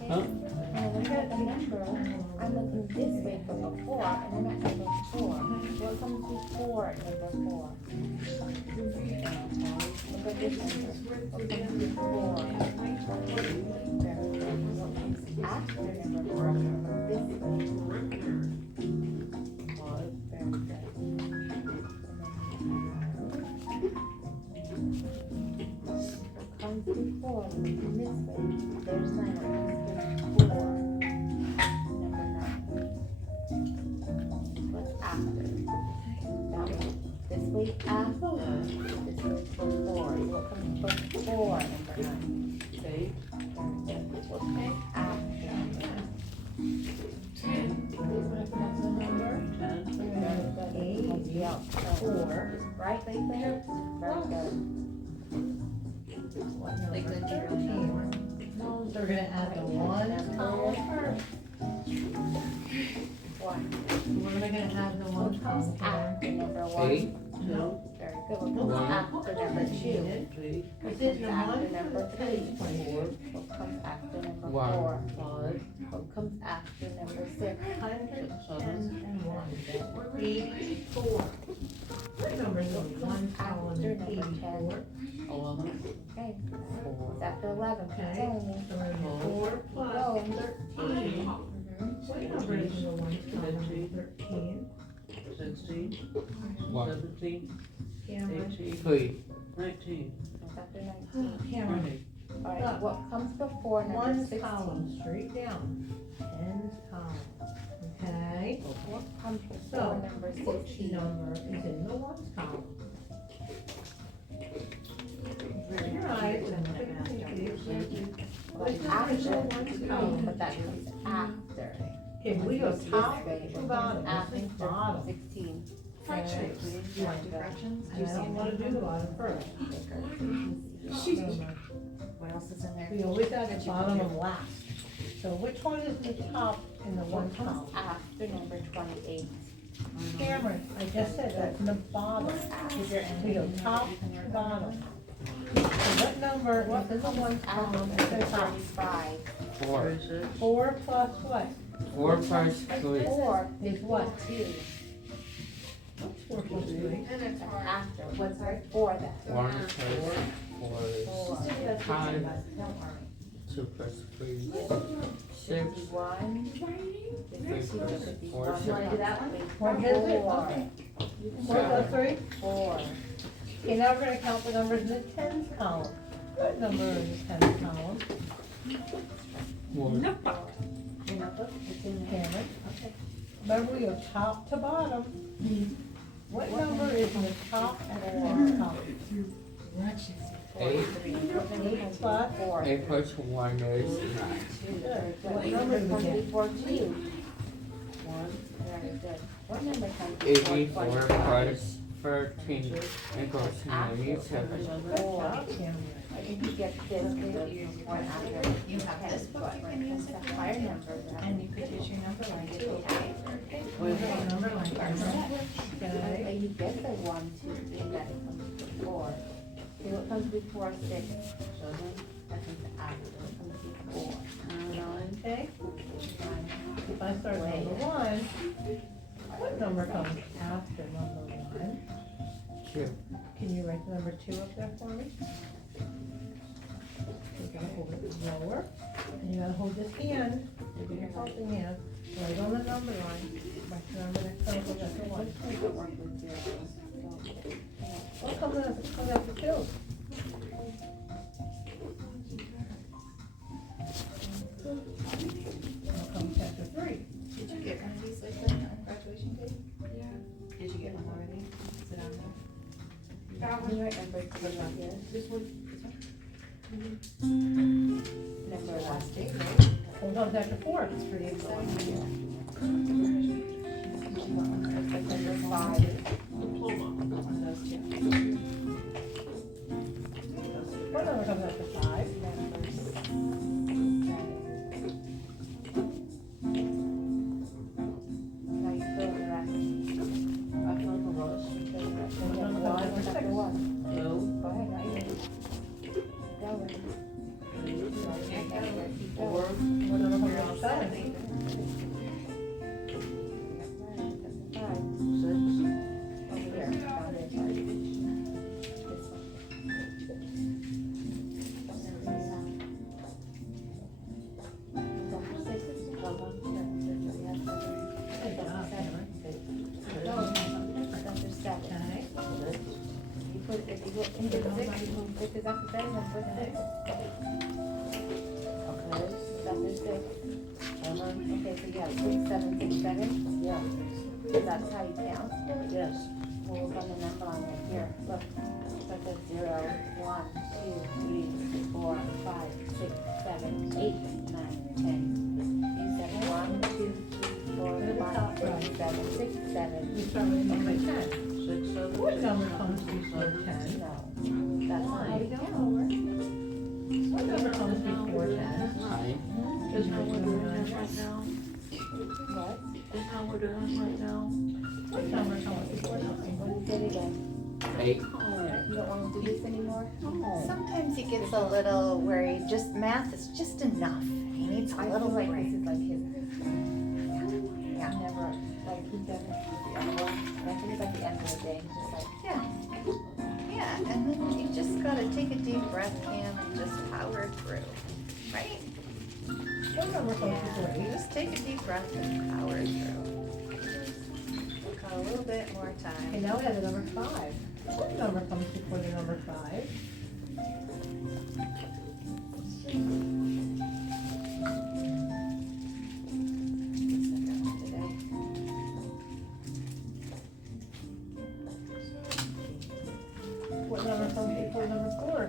Huh? And when I got the number, I'm looking this way for before, and I'm at number 4. What comes before number 4? Look at this number. What comes before? Very good. What comes after number 4? This way. Very good. What comes before? Looking this way. There's 9. What comes before? Number 9. What's after? That way. This way after. This way before. What comes before number 9? Okay. What comes after number 9? 10. What comes the number? 10. 8. Yeah. 4. Right, Lakeland? Very good. Lakeland, 13. So we're gonna add the ones column first. What? We're gonna add the ones column After first. number 1. 8. No. Very good. What comes One. after number 2? This is the After one number 3. 4. What comes after number 1. 4? What comes after number 6? 101. 84. What number is on one column After in number 84? 10. Okay. What's after 11? Keep Okay. telling me. So we're gonna do 4 plus 13. What number is in the one column? 13. 1. Cameron? 3. 19. Chapter 19. Cameron. Alright, what comes before number One 16? column, straight down. 10 column. Okay? What comes before So, number which 16? number is in the ones column? Right. Well, after ones column, but that comes after. Okay, we go This top way, to it bottom, comes this is after bottom. 16. Okay. You want to do fractions? And I don't wanna do the bottom first. What else is in there? We always have the bottom of last. So which one is the top in the one column? After number 28. Cameron, I just said that's in the bottom. We go top to bottom. So what number is in the one column at the top? 35. 4. 4 plus what? 4 plus 3. 4 Is what? 2. What's 4 plus 3? That's after. What's right before that? 1 plus 4 is 5. 2 plus 3 6. 51. 3 plus 4 You wanna do that one? What is it? Okay. 4 plus 3? 4. Okay, now we're gonna count the numbers in the tens column. What number is the tens column? 1. Your notebook? It's in there. Cameron? Okay. Remember, we go top to bottom. What number is in the top of the tens column? 8. 8 plus? 8 plus 1 is 9. Good. What What number number is comes it? before 2? 1. Very good. What number comes before 84 25? plus 13 equals 97. Good job, Cameron. I think you get this one after. You have this book, you can use it. It's a higher number. And you could use your number line too. We've got number line. But Okay. you get the 1, 2, 3 that it comes before. See what comes before 6? Children, that comes after. What comes before? Okay. 9. If I start number 1, what number comes after number 1? 2. Can you write the number 2 up there for me? You're gonna hold it lower, and you gotta hold this hand, with your helping hand, right on the number line. Write the number next time, so that's the 1. You can work with 0. What comes after 2? What comes after 3? Did you get one of these like that on graduation day? Yeah. Did you get one already? Is it on there? You write number 2 up here. This one? Number last day, What comes after 4? It's pretty exciting. Number 5. One of those two. What number comes after 5? Now you fill the rest. I fill the rest. You fill the rest. What You number have comes after 6? 1. No. Go ahead, now you're going. Keep Four. going. What number You're all comes set. after 7? Over here, down this side. This one. Good job, Cameron. No, it's after 7. Okay. You put, if you go into 6, you move 6 is after 7, then put 6. Okay, it's after 6. Okay, so you have 6, 7, 6, 7? Yeah. So that's how you count? Yes. We'll look on the number line right here. Look, starts at 0, 1, 2, 3, 4, 5, 6, 7, 8, 9, 10. You said 1, 2, 3, 4, 5, 6, 7, 6, 7. We start with number 10. 6, 7. What number comes before 10? No, that's not how you count. What number comes before 10? 9. Is how we're doing it right now? What? Is how we're doing it right now? What number comes before 9? What is it again? 8. You don't want to do this anymore? Sometimes he gets a little where he just, math is just enough. He needs a I little feel like break. this is like his. Yeah. Never, like he doesn't do the other one. And I think it's like the end of the day, he's just like, Yeah. Yeah, and then you just gotta take a deep breath, Cam, and just power through, right? What number comes before You 8? just take a deep breath and power through. Got a little bit more Okay, time. now we have the number 5. What number comes before the number 5? What number comes before number 4?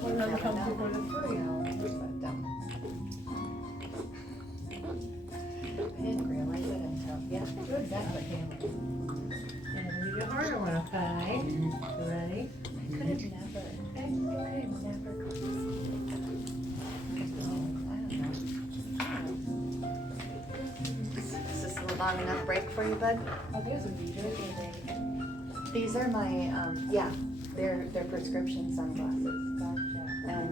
What number comes before the 3? I didn't realize it until, yeah. Good, that's what came. And we do a harder one, okay? You ready? I could have never got this. Is this a long enough break for you, bud? These are my, they're prescription sunglasses. Gotcha. And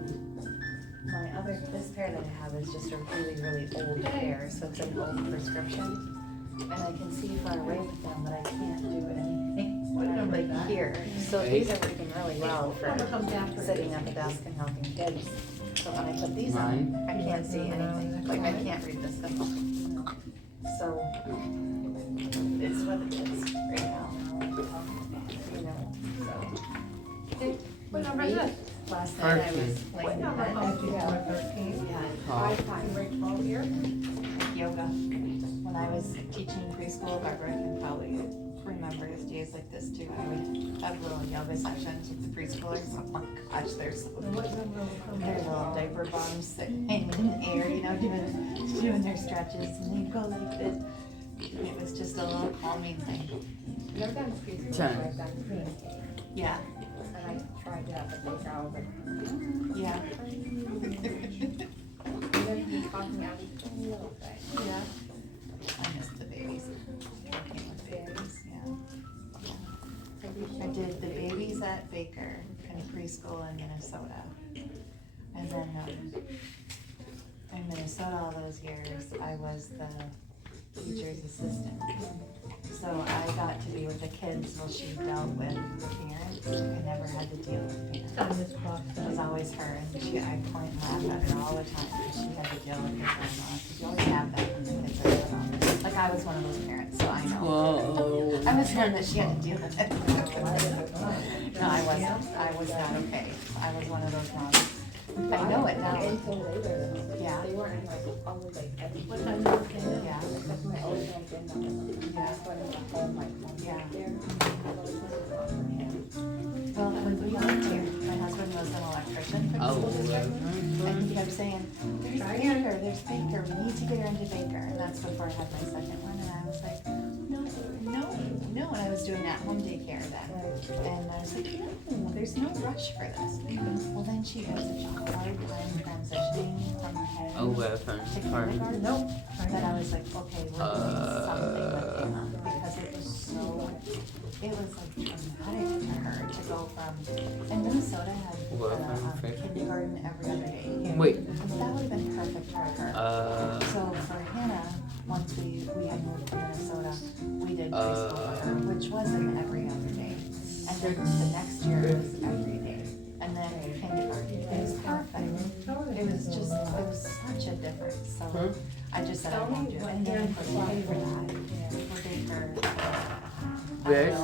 my other, this pair that I have is just a really, really old pair, so it's an old prescription. And I can see far away with them, but I can't do anything like here. So these are working really well for sitting at the desk and helping kids. But when I put these on, I can't see anything. Like I can't read this stuff. So it's what it is right now. You know, so. What number is this? Last night I was like, what number comes before 13? Yeah, here. Yoga. When I was teaching preschool, Barbara can probably remember days like this too. I would have little yoga sessions with the preschoolers. Oh my gosh, they're so cute. Their little diaper bums hanging in the air, you know, doing their stretches, and they'd go like this. And it was just a little calming thing. I've done preschool, I've done pre-K. Yeah. And I tried it out, but they got over it. Yeah. They're talking out a little bit. Yeah. I miss the babies. Working with babies, yeah. I did the babies at Baker in preschool in Minnesota. And then in Minnesota all those years, I was the teacher's assistant. So I got to be with the kids while she dealt with the parents. I never had to deal with parents. It was always her, and I'd point and laugh at her all the time because she had to deal with her grandma. Because you always have that when the kids are little. Like I was one of those parents, so I know. Whoa. I was one that she had to deal with it. No, I wasn't. I was not okay. I was one of those moms. I know it now. Until later, Yeah. they weren't like always like every What time is it? Yeah. Except my old friend didn't. Yeah. But in the home, like, Yeah. there. Well, when we lived here, my husband was an electrician for the school district, and he kept saying, there's Baker, we need to get her into Baker, and that's before I had my second one, and I was like, no, and I was doing at-home daycare then, and I was like, no, there's no rush for this. Well, then she had such a hard time transitioning from home to kindergarten, that I was like, okay, we're doing something with Hannah, because it was like traumatic to her to go from, and Minnesota had kindergarten every other day. Wait. That would have been perfect for her. So for Hannah, once we had moved to Minnesota, we did preschool for her, which wasn't every other day. And then the next year it was every day. And then kindergarten, it was perfect. It was such a difference. So I just said I won't do it. And then of course we paid for that. We paid for, This? I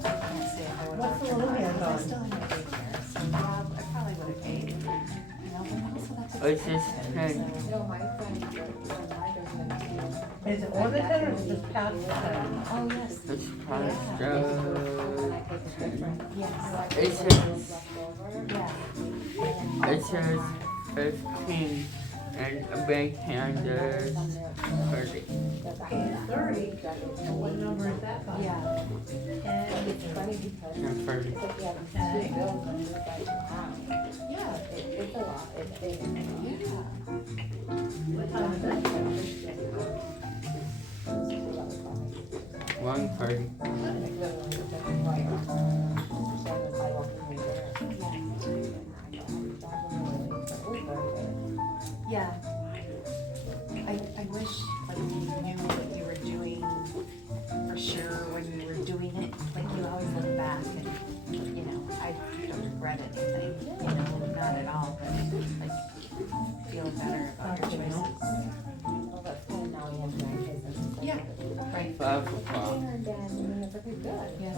can't say if I would have. What's the little hand I on? still have to pay for it. So yeah, I probably would have paid. You know, but also that's What's this expensive. pen? No, my friend, my husband, Is it on the 10 or is it just past the 10? Oh, yes. It's pasta. Yes. It says, Yeah. it says 15 and a big hand is 30. Okay, 30. And what number is that by? Yeah. And it's funny because And 30. it's like you have two bills when you look at your house. Yeah. It's a lot, it's big. what time is that? 130. Yeah. I wish like you knew what you were doing for sure when you were doing it. Like you always look back and, you know, I don't regret anything, you know, not at all, but like feel better about your choices. Right. 5 o'clock. And then it's pretty good. Yeah.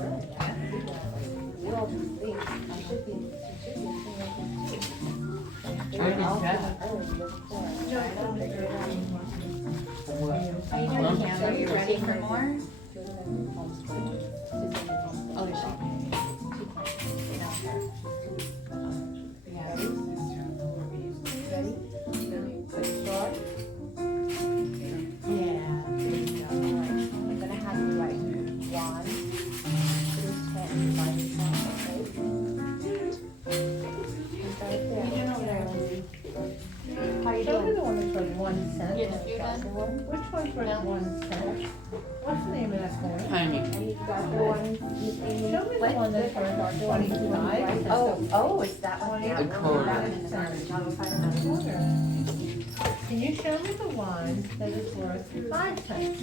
We all just think I should be What is that? How you doing, Cam? Are you ready for more? Oh, I'm gonna have you write 1 through 10 by yourself, okay? How you Show me doing? the one that's worth 1 cent. Yes, you're done. Which one's worth 1 cent? What's the name of that coin? Penny. And you've got the one. Show me the one that's worth 25 cents. Oh, it's that one. A quarter. Can you show me the one that is worth 5 cents?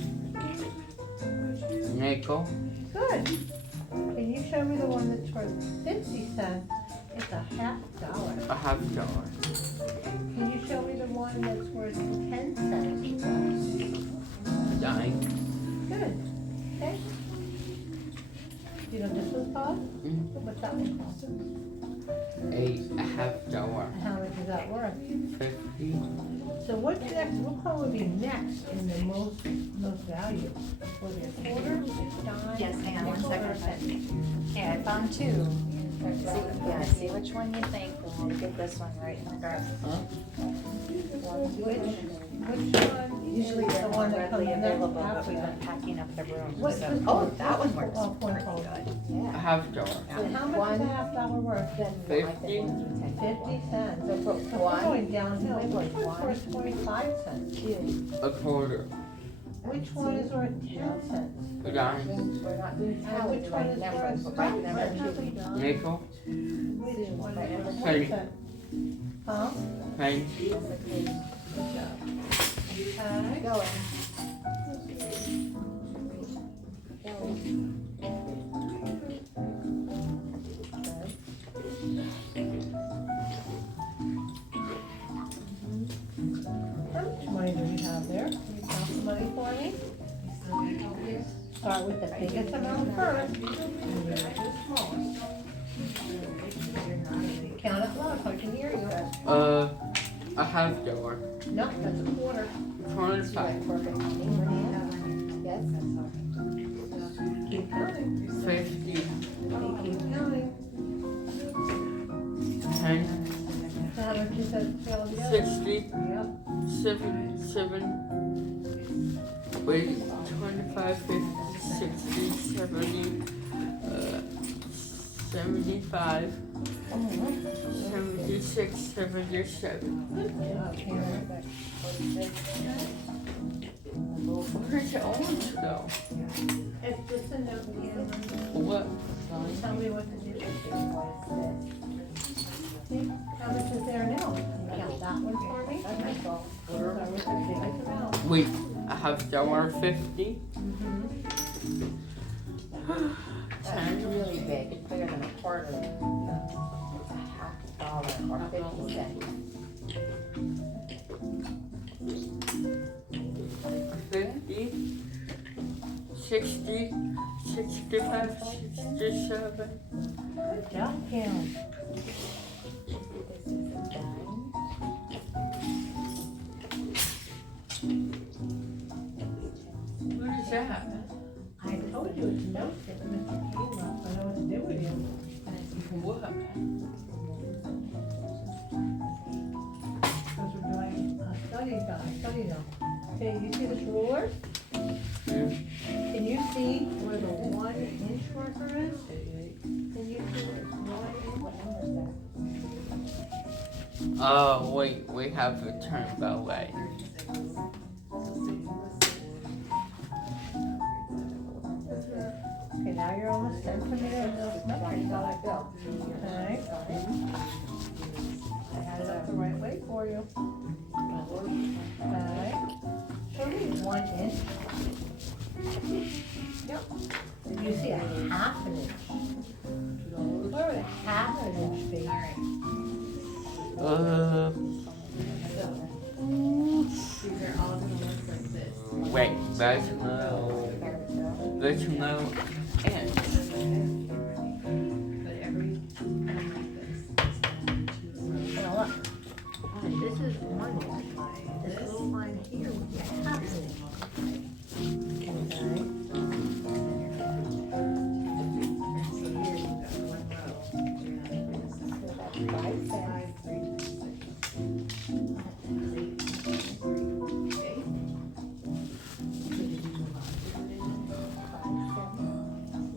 Nickel. Good. Can you show me the one that's worth 50 cents? It's a $50. A $50. Can you show me the one that's worth 10 cents? A dime. Good. Okay. Do you know what this one's called? What's that one called? A $50. And how much is that worth? 50. So what's next? What coin would be next in the most value? Was it a quarter, dime? Yes, hang on one nickel, or second. cent? Yeah, I found 2. See which one you think, and we'll get this one right in the garden. Which one? Usually is they're the more one that comes readily next available, but after we've that? been packing up the rooms. What's So, this oh, called? that one What's works the coin pretty called? good. A $50. And how much is a $50 worth? 50. 50 cents. So we're One. going downhill. Which one's worth 25 cents? A quarter. Which one is worth 10 cents? A dime. We're not doing And tallies, which one right is numbers, worth? but right number 2. Nickel. Which one is worth Penny. 1 cent? Huh? Penny. Okay. Going. How much money do we have there? Can you count the money for me? Start with the biggest amount first. And then the smallest. Count it loud so I can hear you. A $50. No, that's a quarter. 25. Yes. Keep counting. 50. Keep counting. 10. So how much is that altogether? 60. Yep. 7. Wait, 25, 50, 60, 70, 75, 76, 77. Good job, Karen. Where's your orange go? It's just a note, Karen. What? Tell me what to do. See, how much is there now? Can you count that one for me? Start with the biggest amount. Wait, a $50. That's really big. It's bigger than a quarter. It's a $50 or 50 cents. 50, 60, 65, 67. Good job, Karen. What is that? I told you it's notes that Mr. King left. I know what to do with you. What? Because we're doing a study now. Okay, you see this ruler? Can you see where the 1 inch marker is? Can you see where it's 1 inch? Oh, wait, we have to turn ballet. Okay, now you're on the centimeter and those metric dollars. Okay. I had it up the right way for you. Okay. Show me 1 inch. Yep. You see a half an inch. Where would a half an inch be? Wait, that's no. let you know. And But every time like this, well, look, this is one line. This little line here would be a half inch. Okay.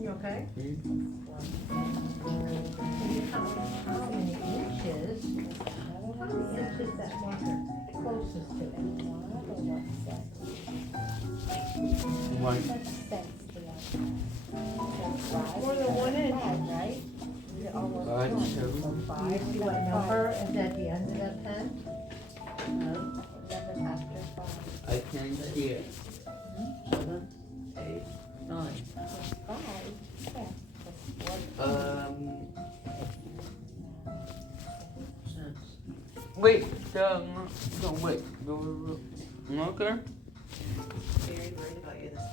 You okay? How many inches that marker closest to it? one, More than 1 inch. Right? two, Five, do you want a number at the end of that pen? No? I can see it. 7, 8, 9. Wait, no, wait, marker? Very worried about you this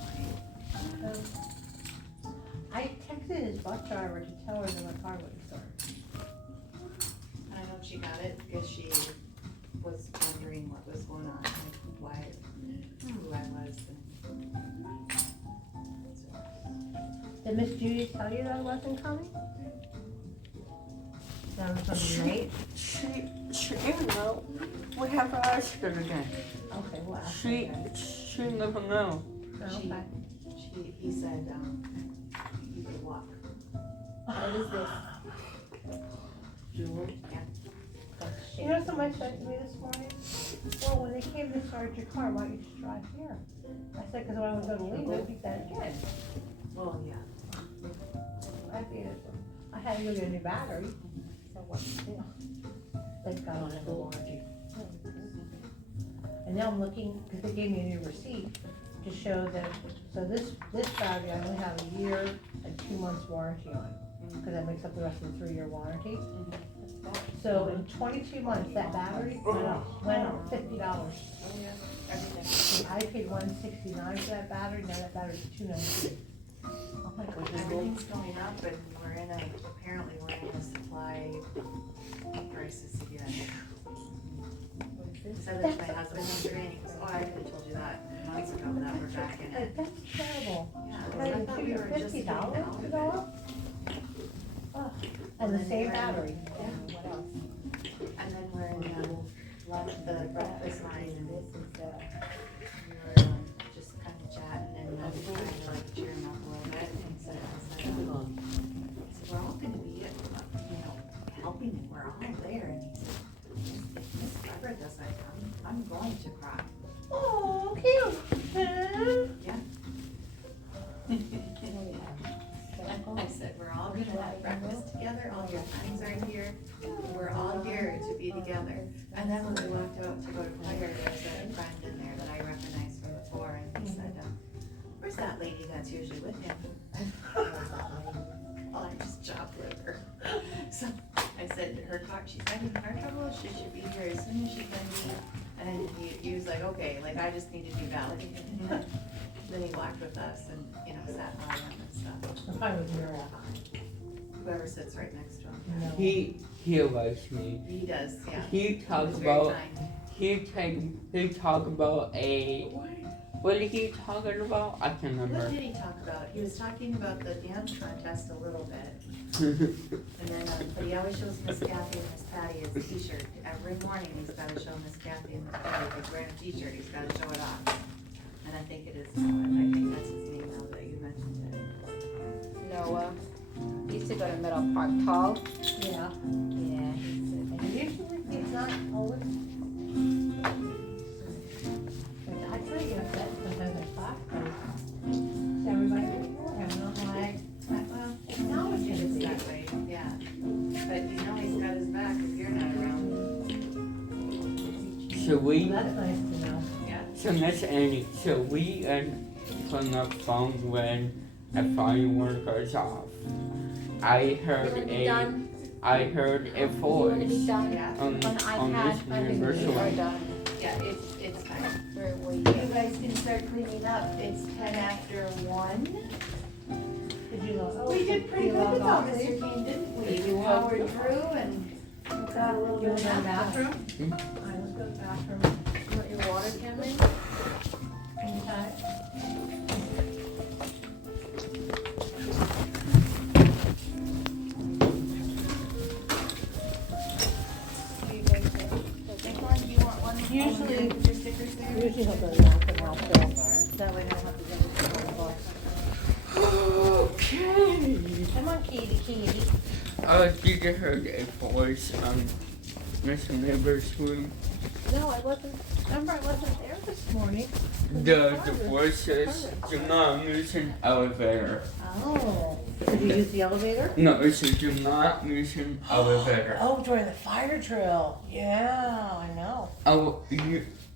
morning. I texted his bus driver to tell her that my car wouldn't start. I don't know if she got it because she was wondering what was going on, like why, who I was. Did Miss Judy tell you that I wasn't coming? That I was gonna be late? She didn't know. We have to ask her again. Okay, well, ask her again. She never know. Okay. He said, you could walk. What is this? Jewel? Yeah. You know somebody said to me this morning, well, when they came to start your car, why don't you just drive here? I said, because when I was going to leave, I'd be that again. Well, yeah. I had to go get a new battery. So what to do? They've got on a warranty. And now I'm looking, because they gave me a new receipt to show that, so this battery, I only have a year and 2 months warranty on, because that makes up the rest of the 3-year warranty. So in 22 months, that battery went up $50. And I paid $169 for that battery, now that battery's $292. Oh my God. Everything's going up and apparently we're in a supply crisis again. I said that to my husband yesterday and he goes, oh, I could have told you that months ago that we're back in it. That's terrible. Yeah, I thought we were just getting out $50 of to it. go up? Oh, and the same battery. Yeah. What else? And then we're in the breakfast line and this is we were just kind of chatting and trying to like cheer him up a little bit and said, so we're all gonna be, helping him, we're all there. And he said, if Miss Deborah doesn't come, I'm going to cry. Oh, cute. Yeah. I said, we're all gonna have breakfast together, all your friends are here, we're all here to be together. And then when we walked out to go to choir, there's a friend in there that I recognized from before, and he said, where's that lady that's usually with him? Oh, I just chopped liver. So I said, her car, she's having car trouble, she should be here as soon as she can be. And then he was like, okay, like I just need to be validated. Then he walked with us and, sat by him and stuff. I was here. Whoever sits right next to him. He likes me. He does, yeah. He talks He's very about, kind. he talk about what did he talking about? I can't remember. What did he talk about? He was talking about the dance contest a little bit. And then, but he always shows Miss Kathy and Miss Patty his t-shirt. Every morning he's gotta show Miss Kathy and Miss Patty, if he's wearing a t-shirt, he's gotta show it off. And I think it is, I think that's his name now that you mentioned it. Noah. He used to go to Middle Park. Paul? Yeah. Yeah. And usually he's not always. I try to get upset sometimes in class, because everybody before him, and I'm like, well, now it's It is just that way, yeah. But he's got his back if you're not around. Should we? That's nice to know. Yeah. So Miss Annie, should we turn up songs when a firework goes off? I heard a voice Yeah. on this I think we are universal. done. Yeah, it's fine. You guys can start cleaning up. It's 10 after 1. Did you log? We did pretty You good log with all off, Mr. please? King, didn't we? You We log- powered through and got a little You bit wanna of go to the bathroom? Hmm? Alright, let's go to the bathroom. You want your water, Cameron? Okay. Usually he'll go down to the house, that way I don't have to get into the box. Okay. Come on, kitty. Did you hear a voice on Mr. Neighbor's room? No, I wasn't, remember I wasn't there this morning. The voice says, do not use an elevator. Oh, did you use the elevator? No, it says do not use an elevator. Oh, during the fire drill. Yeah, I know.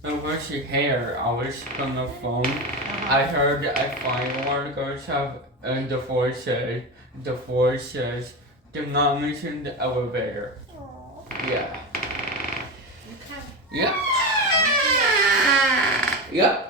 It was here. I was on the phone. I heard a fire alarm goes off, and the voice says, do not mention the elevator. Yeah. Okay. Yep. Yep.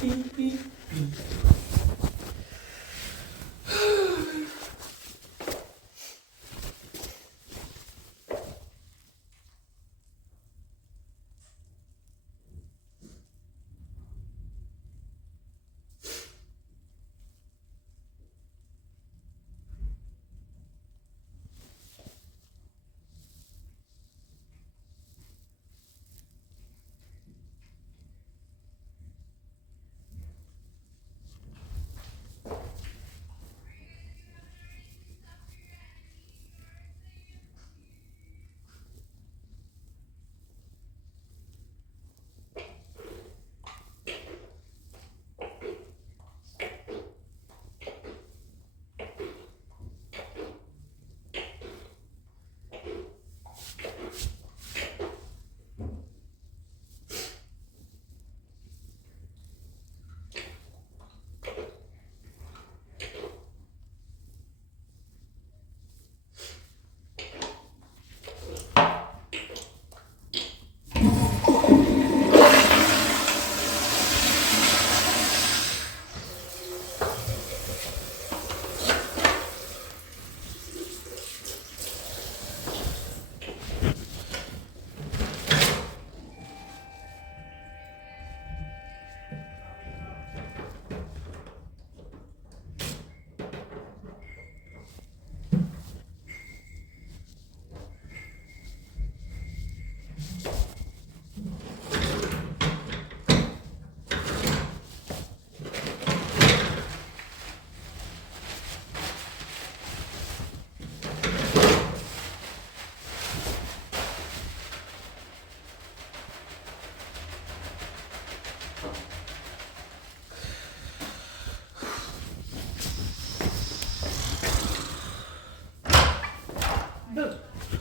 Beep, beep, beep.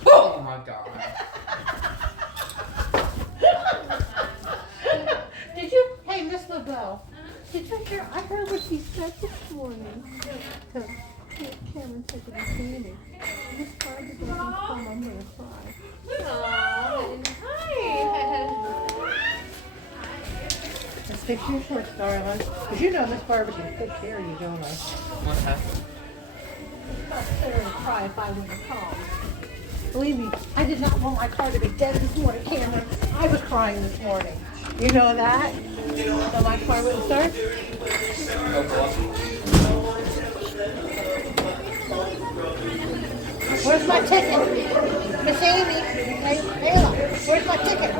Oh my god. Did you, hey, Miss LaBelle, did you hear, I heard what she said this morning. Cause Cameron said to me, Candy, this card is gonna come, I'm gonna cry. Let's fix your shorts, darling. Cause you know Miss Barbara can take care of you, don't I? What happened? I'll sit there and cry if I were to call. Believe me, I did not want my car to be dead this morning, Cameron. I was crying this morning. You know that? So my car wouldn't start? Where's my ticket? Miss Amy, hey, Ayla, where's my ticket?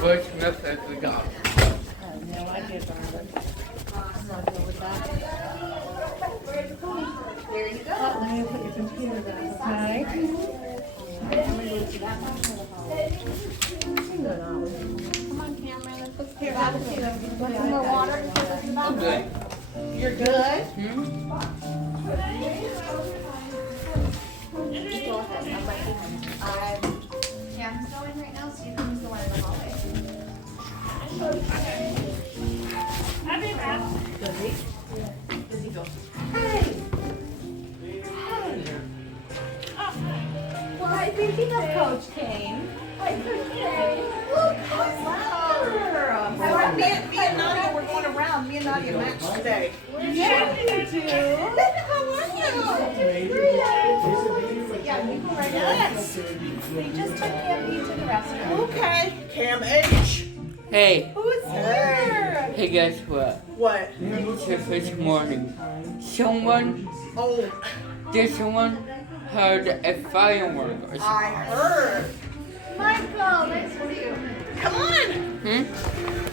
What's my favorite dog? No idea, darling. I'm not good with that. There you go. Let me put your computer down, okay? Come on, Cameron. Let's get back to you. Want some more water? I'm good. You're good? Hmm? Go ahead. I'm right behind you. Cam's going right now, so you can use the one in the hallway. I'll be back. Does he go? Hey! Hey! Well, I think he knows Coach Kane. Hi, Coach Kane. Look, wow. Me and Nadia were going around. Me and Nadia matched today. Yeah, you do. How are you? Yeah, you go right now. Yes. They just took Cam B to the restroom. Okay. Cam H. Hey, Who's here? hey, guess what? What? Just this morning, someone heard a firework or something. I heard. Michael, nice to see you. Come on. Hmm?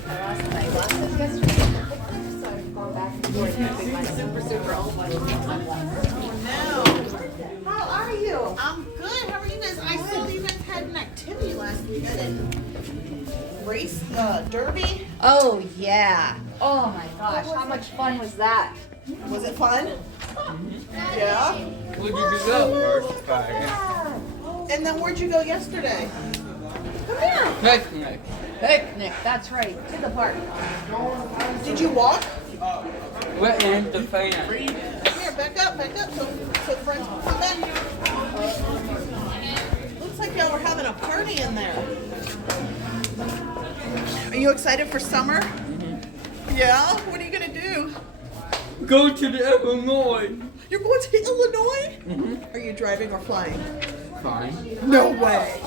I lost this yesterday. So I've gone back and forth using my super old one. How are you? I'm good. How are you guys? I saw you guys had an activity last weekend. Race, derby. Oh, yeah. Oh, my gosh. How much fun was that? Was it fun? Yeah. Where did you go first Friday? And then where'd you go yesterday? Come here. Picnic. Picnic, that's right. To the park. Did you walk? We're in the fan. Here, back up, so friends can come back. Looks like y'all are having a party in there. Are you excited for summer? Yeah? What are you gonna do? Go to the Illinois. You're going to Illinois? Are you driving or flying? Fine. No way.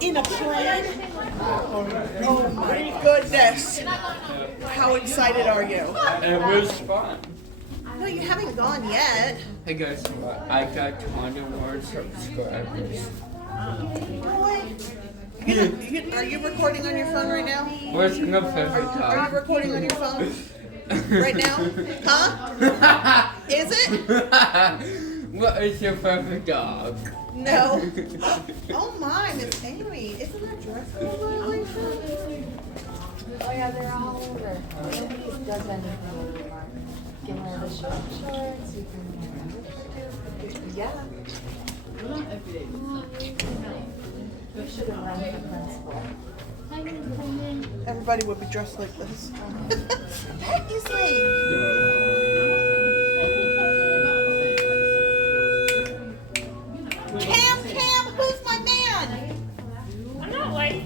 In a plane? Oh my goodness. How excited are you? It was fun. No, you haven't gone yet. Hey, guess what? I got 21 subscribers. Boy. Are you recording on your phone right now? Where's the perfect Are you dog? recording on your phone right now? Huh? Is it? What is your perfect dog? No. Oh my, Miss Amy. Isn't that dress cool, Alicia? Oh, yeah, they're all over. Nobody does anything anymore. You can wear the short shorts, you can wear yeah. We should have run for principal. Everybody would be dressed like this. Heck, you say? Cam, who's my man? I'm not late.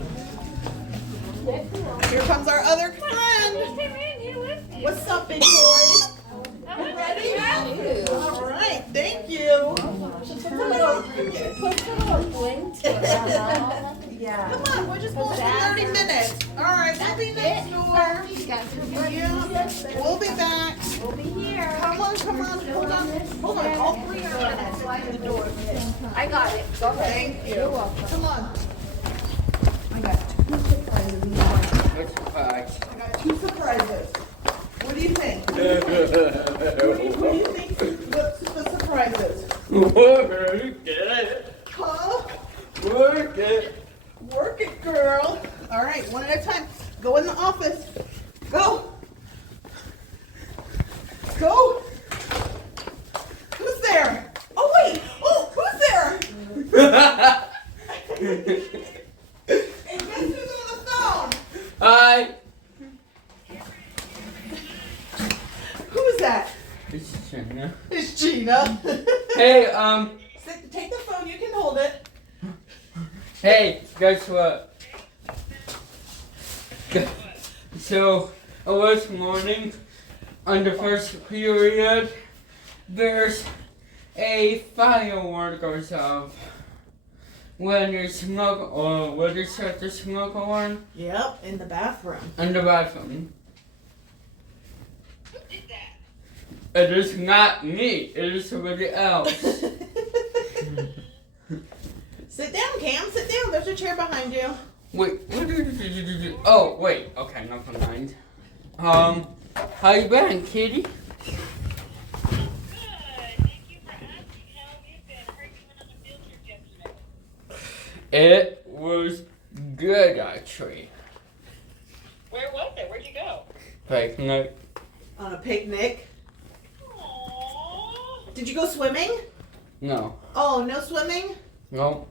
Here comes our other friend. What's up, big boy? Ready? All right, thank you. Put a little bling to it. Yeah. Come on, we're just going for 30 minutes. All right, we'll be next door. Yeah, we'll be back. We'll be here. Come on, hold on. All three are at the door. I got it. Go ahead. Thank you. You're welcome. Come on. I got two surprises in one. What's surprise? I got 2 surprises. What do you think? What do you think what's the surprises? Work it. Huh? Work it. Work it, girl. All right, one at a time. Go in the office. Go. Go. Who's there? Oh, wait. Oh, who's there? And guess who's on the phone? Hi. that? It's Gina. It's Gina. Hey, Take the phone, you can hold it. hey, guess what? So, this morning, on the first period, there's a firework goes off. When you smoke, or when you set the smoke alarm. Yep, in the bathroom. In the bathroom. It is not me, it is somebody else. Sit down, Cam, sit down. There's a chair behind you. Wait, oh, wait, okay, never mind. How you been, kitty? It was good, actually. Where was it? Where'd you go? Picnic. On a picnic. Did you go swimming? No. Oh, no swimming? No.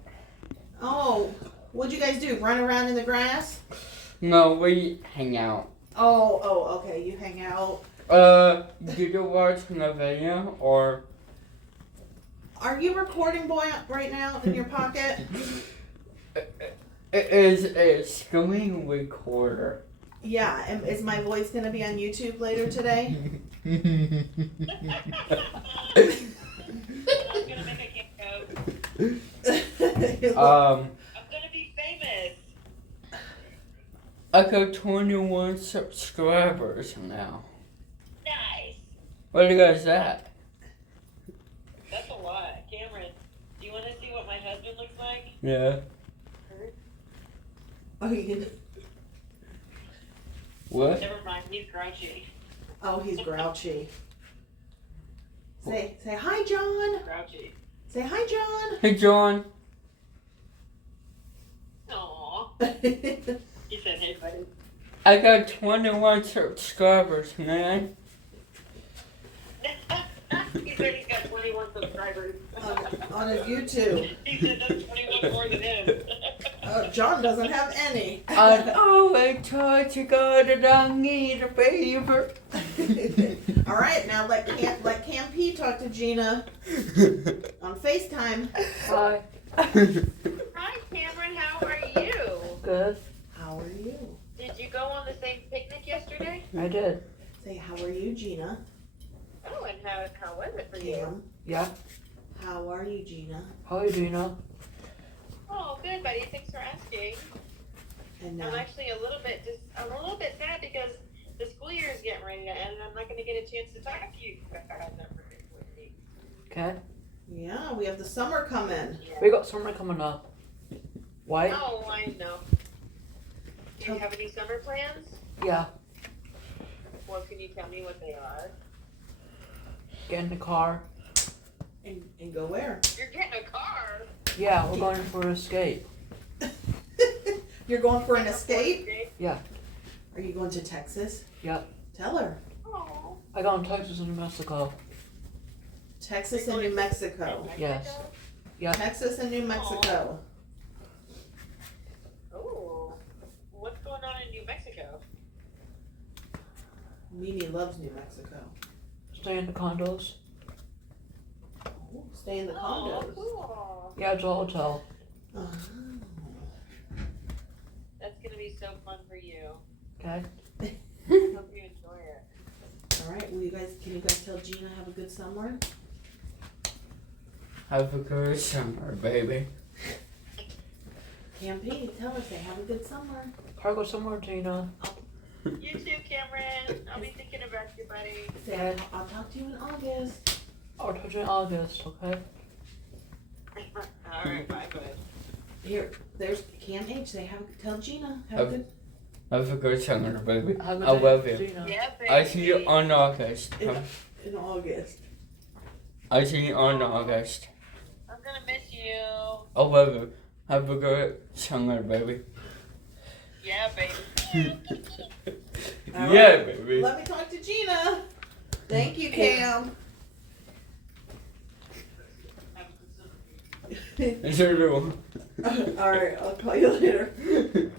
Oh, what'd you guys do? Run around in the grass? No, we hang out. Oh, okay. You hang out. Did you watch the video, or? Are you recording, boy, right now in your pocket? It is a screen recorder. Yeah, and is my voice gonna be on YouTube later today? I'm gonna be famous. I got 21 subscribers now. Nice. What do you guys at? That's a lot. Cameron, do you want to see what my husband looks like? Yeah. Oh, you can. What? Never mind, he's grouchy. Oh, he's grouchy. Say hi, John. Grouchy. Say hi, John. Hey, John. Aww. He said, hey, buddy. I got 21 subscribers, man. He said he's got 21 subscribers. On his YouTube. He said that's 21 more than him. John doesn't have any. I always try to God that I need a favor. All right, now let Cam P talk to Gina on FaceTime. Hi. Hi, Cameron. How are you? Good. How are you? Did you go on the same picnic yesterday? I did. Say, how are you, Gina? Oh, and how was it for you? Cam. Yeah. How are you, Gina? How are you, Gina? Oh, good, buddy. Thanks for asking. And now, I'm actually a little bit sad because the school year is getting ready to end, and I'm not going to get a chance to talk to you. Okay. yeah, we have the summer coming. We got summer coming up. Why? Oh, I know. Do you have any summer plans? Yeah. Well, can you tell me what they are? Get in the car. And go where? You're getting a car. Yeah, we're going for a skate. You're going for an escape? Yeah. Are you going to Texas? Yeah. Tell her. Oh. I got in Texas and New Mexico. Texas and New Mexico. Yes. Yeah. Texas and New Mexico. Oh. What's going on in New Mexico? Mimi loves New Mexico. Stay in the condos. Stay in the Oh, condos. cool. Yeah, it's a hotel. Oh. That's going to be so fun for you. Okay. Hope you enjoy it. All right. Can you guys tell Gina have a good summer? Have a good summer, baby. Cam P, tell her, say have a good summer. Cargo somewhere, Gina. You too, Cameron. I'll be thinking about you, buddy. Say I'll talk to you in August. I'll talk to you in August, okay? Alright, bye, bud. Here, there's Cam H. Say tell Gina have a good. Have a good summer, baby. Have a I good love day, you. Gina. Yeah, baby. I see you on August. In August. I see you on August. I'm going to miss you. I love you. Have a good summer, baby. Yeah, baby. All Yeah, right. baby. Let me talk to Gina. Thank you, Cam. Sure do. All right, I'll call you later.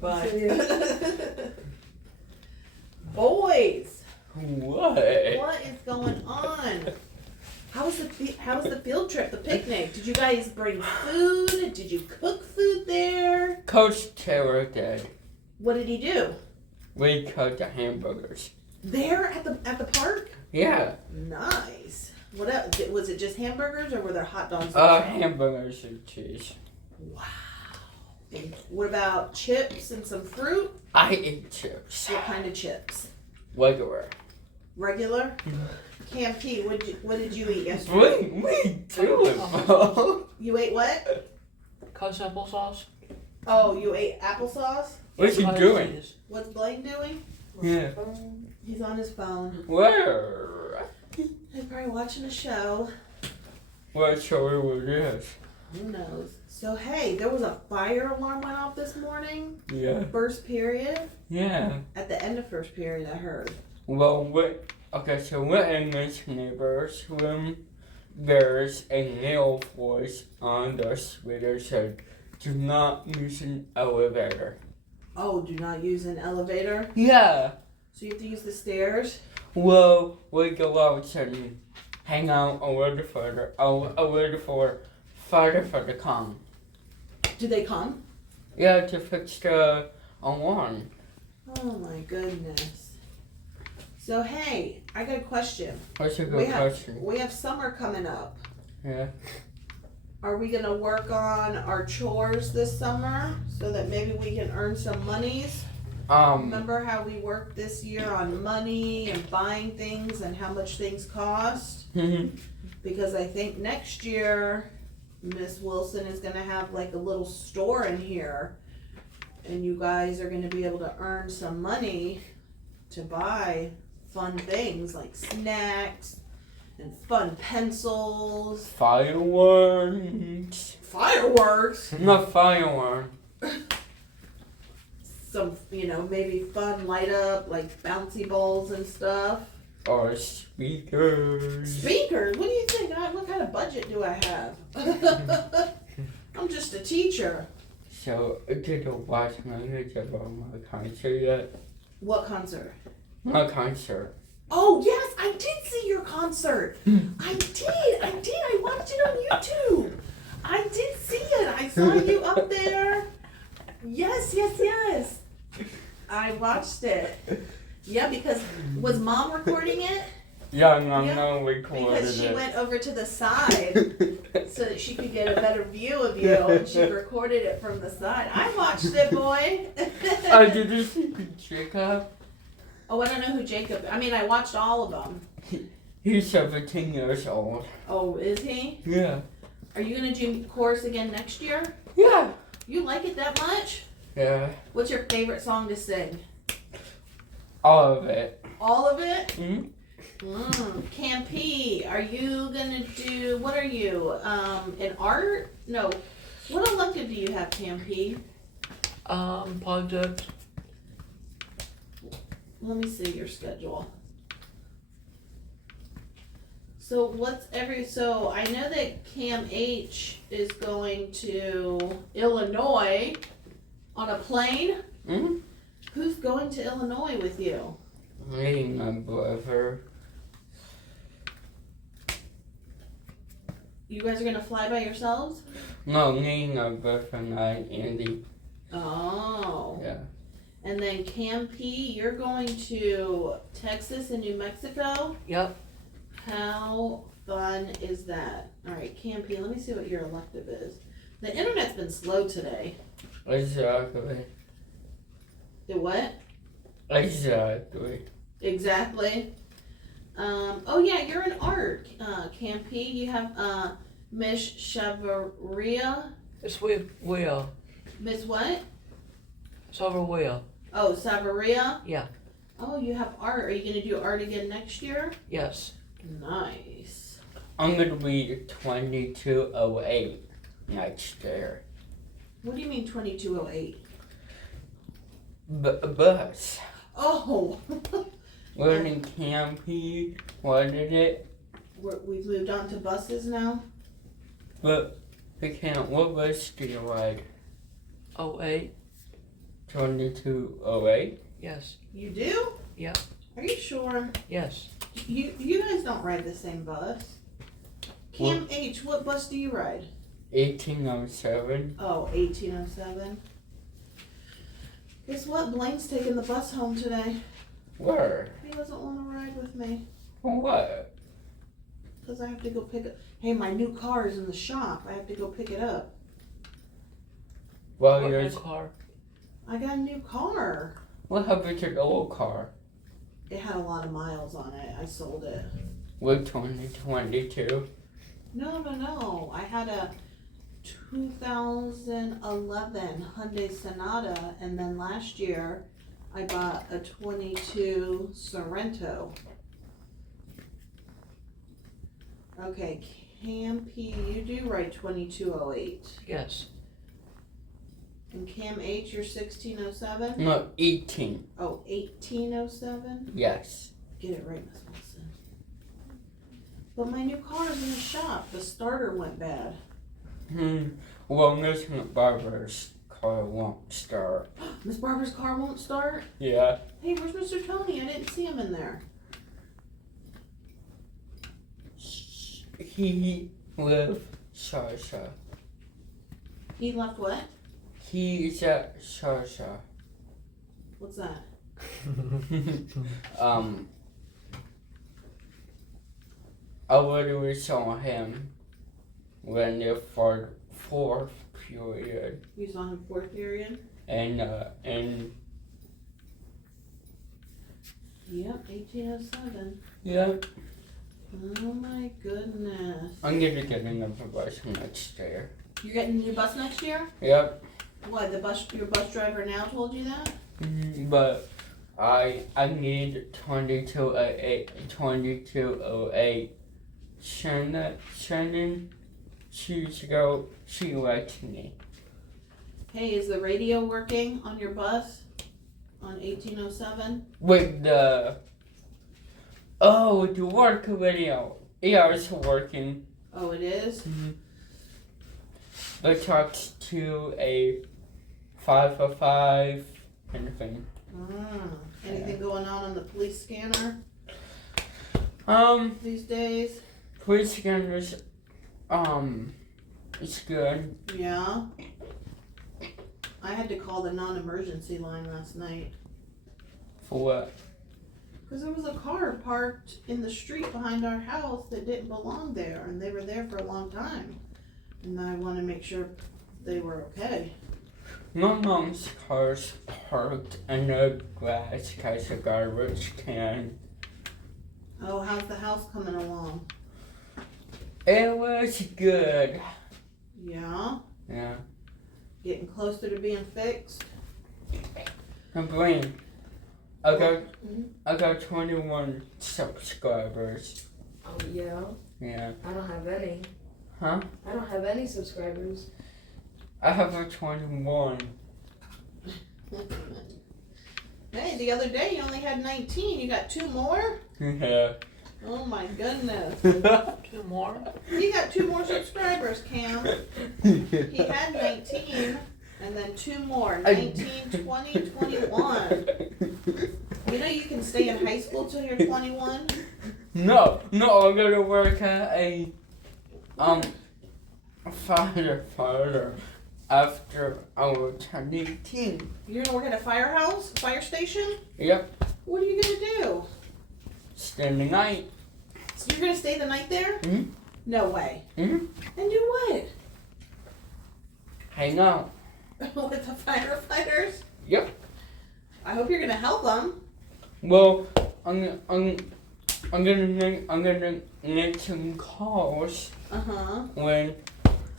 Bye. Boys. What? What? What is going on? How was the field trip, the picnic? Did you guys bring food? Did you cook food there? Coach Taylor did. What did he do? We cooked the hamburgers. There at the park? Yeah. Nice. What else? Was it just hamburgers or were there hot dogs? Also? Hamburgers and cheese. Wow. And what about chips and some fruit? I eat chips. What kind of chips? Regular. Regular? Camp P, what did you eat yesterday? We do it, bro. You ate what? Cuss applesauce. Oh, you ate applesauce? What's he doing? What's Blaine doing? Yeah. He's on his phone. Where? He's probably watching a show. What show was this? Who knows? So hey, there was a fire alarm went off this morning. Yeah. First period. Yeah. At the end of first period, I heard. Well, so we're in this neighbor's room. There's a nail voice on the sweater said, "Do not use an elevator." Oh, do not use an elevator? Yeah. So you have to use the stairs? Well, we go outside and hang out a little further for the come. Did they come? Yeah, to fix the alarm. Oh my goodness. So hey, I got a question. What's a good question? We have summer coming up. Yeah. Are we gonna work on our chores this summer so that maybe we can earn some monies? Remember how we worked this year on money and buying things and how much things cost? Because I think next year Miss Wilson is gonna have like a little store in here and you guys are gonna be able to earn some money to buy fun things like snacks and fun pencils. Fireworks. Fireworks? Not fireworks. Some, maybe fun light up, like bouncy balls and stuff. Or speakers. Speakers? What do you think? What kind of budget do I have? I'm just a teacher. So, did you watch my concert yet? What concert? My concert. Oh, yes, I did see your concert. I did. I watched it on YouTube. I did see it. I saw you up there. Yes. I watched it. Yeah, because was Mom recording it? Yeah, no, recorded Because she it. went over to the side so that she could get a better view of you, and she recorded it from the side. I watched it, boy. Did you see Jacob? Oh, I don't know who Jacob. I mean, I watched all of them. He's 17 years old. Oh, is he? Yeah. Are you gonna do chorus again next year? Yeah. You like it that much? Yeah. What's your favorite song to sing? All of it. All of it? Mm-hmm. Camp P, are you gonna do, what are you, in art? No. What elective do you have, Camp P? Project. Let me see your schedule. So so I know that Cam H is going to Illinois on a plane. Mm-hmm. Who's going to Illinois with you? Me and my brother. You guys are gonna fly by yourselves? No, me and my brother and Andy. Oh. Yeah. And then Cam P, you're going to Texas and New Mexico? Yep. How fun is that? Alright, Cam P, let me see what your elective is. The internet's been slow today. Exactly. The what? Exactly. Exactly. Oh yeah, you're in art, Cam P. You have Miss Chavaria. It's with Will. Miss what? Will. Oh, Savaria? Yeah. Oh, you have art. Are you gonna do art again next year? Yes. Nice. I'm gonna be 2208 next year. What do you mean 2208? Bus. Oh. We're in Campy. What did it? We've moved on to buses now. But we can't. What bus do you ride? 08. 2208. Yes. You do? Yep. Are you sure? Yes. You guys don't ride the same bus. Cam H, what bus do you ride? 1807. Oh, 1807. Guess what? Blaine's taking the bus home today. Where? He doesn't want to ride with me. For what? Because I have to go pick up. Hey, my new car is in the shop. I have to go pick it up. Well, What your new car? I got a new car. What happened to the old car? It had a lot of miles on it. I sold it. With 2022? No. I had a 2011 Hyundai Sonata, and then last year I bought a 22 Sorento. Okay, Cam P, you do ride 2208. Yes. And Cam H, you're 1607? No, 18. Oh, 1807? Yes. Get it right, Miss Wilson. But my new car is in the shop. The starter went bad. Well, Miss Barber's car won't start. Miss Barbara's car won't start? Yeah. Hey, where's Mr. Tony? I didn't see him in there. He left Sasha. He left what? He's at Sasha. What's that? I literally saw him when the fourth period. You saw him fourth period? And Yep, 1807. Yep. Oh my goodness. I'm gonna get another bus next year. You're getting your bus next year? Yep. What, your bus driver now told you that? But I need 2208. Shannon, she likes me. Hey, is the radio working on your bus? On 1807? With the work video. Yeah, it's working. Oh, it is? It talks to a 505 anything. Anything going on the police scanner these days? Police scanners, it's good. Yeah. I had to call the non-emergency line last night. For what? Because there was a car parked in the street behind our house that didn't belong there, and they were there for a long time. And I want to make sure they were okay. My mom's car's parked in the grass as a garbage can. Oh, how's the house coming along? It was good. Yeah? Yeah. Getting closer to being fixed? Complain. I got 21 subscribers. Oh, yeah? Yeah. I don't have any. Huh? I don't have any subscribers. I have a 21. Hey, the other day you only had 19. You got 2 more? Yeah. Oh my goodness. 2 more? He got 2 more subscribers, Cam. He had 19, and then 2 more. 19, 20, 21. You know you can stay in high school till you're 21? No, I'm gonna work at a firefighter after I will turn 18. You're gonna work at a firehouse? Fire station? Yep. What are you gonna do? Spend the night. So you're gonna stay the night there? Mm-hmm. No way. Mm-hmm. And do what? Hang out. With the firefighters? Yep. I hope you're gonna help them. Well, I'm gonna make some calls when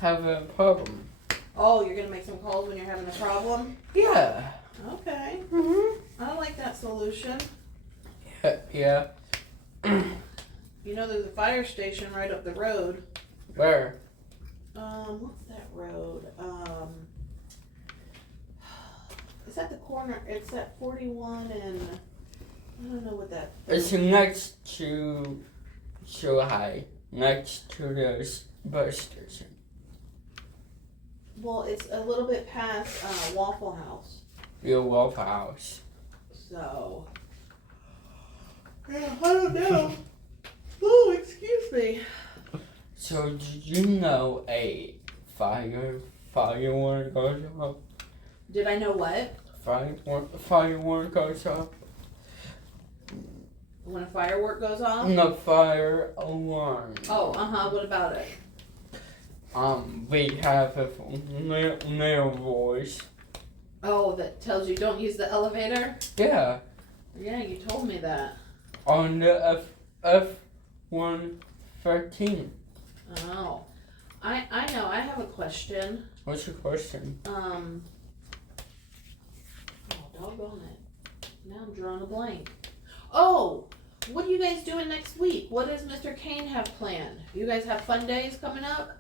have a problem. Oh, you're gonna make some calls when you're having a problem? Yeah. Okay. Mm-hmm. I like that solution. Yeah. You know there's a fire station right up the road. Where? What's that road? It's at the corner. It's at 41 and I don't know what that. It's next to High, next to the bus station. Well, it's a little bit past Waffle House. Your Waffle House. So Yeah, I don't know. Oh, excuse me. So did you know a firework goes off? Did I know what? Firework goes off? When a firework goes off? No, fire alarm. Oh, what about it? We have a little voice. Oh, that tells you don't use the elevator? Yeah. Yeah, you told me that. On the F-113. Oh. I know, I have a question. What's your question? Oh, doggone it. Now I'm drawing a blank. Oh! What are you guys doing next week? What does Mr. Kane have planned? You guys have fun days coming up?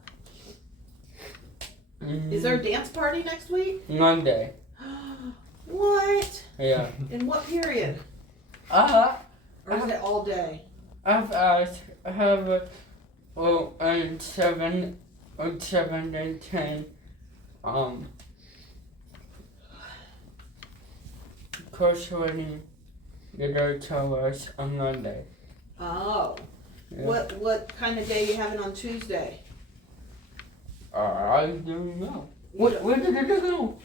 Is there a dance party next week? Monday. What? Yeah. In what period? Or is it all day? I've asked, I have and 7 and 10, course wedding, you're gonna tell us on Monday. Oh. Yeah. What kind of day you having on Tuesday? I don't know. Where did it go?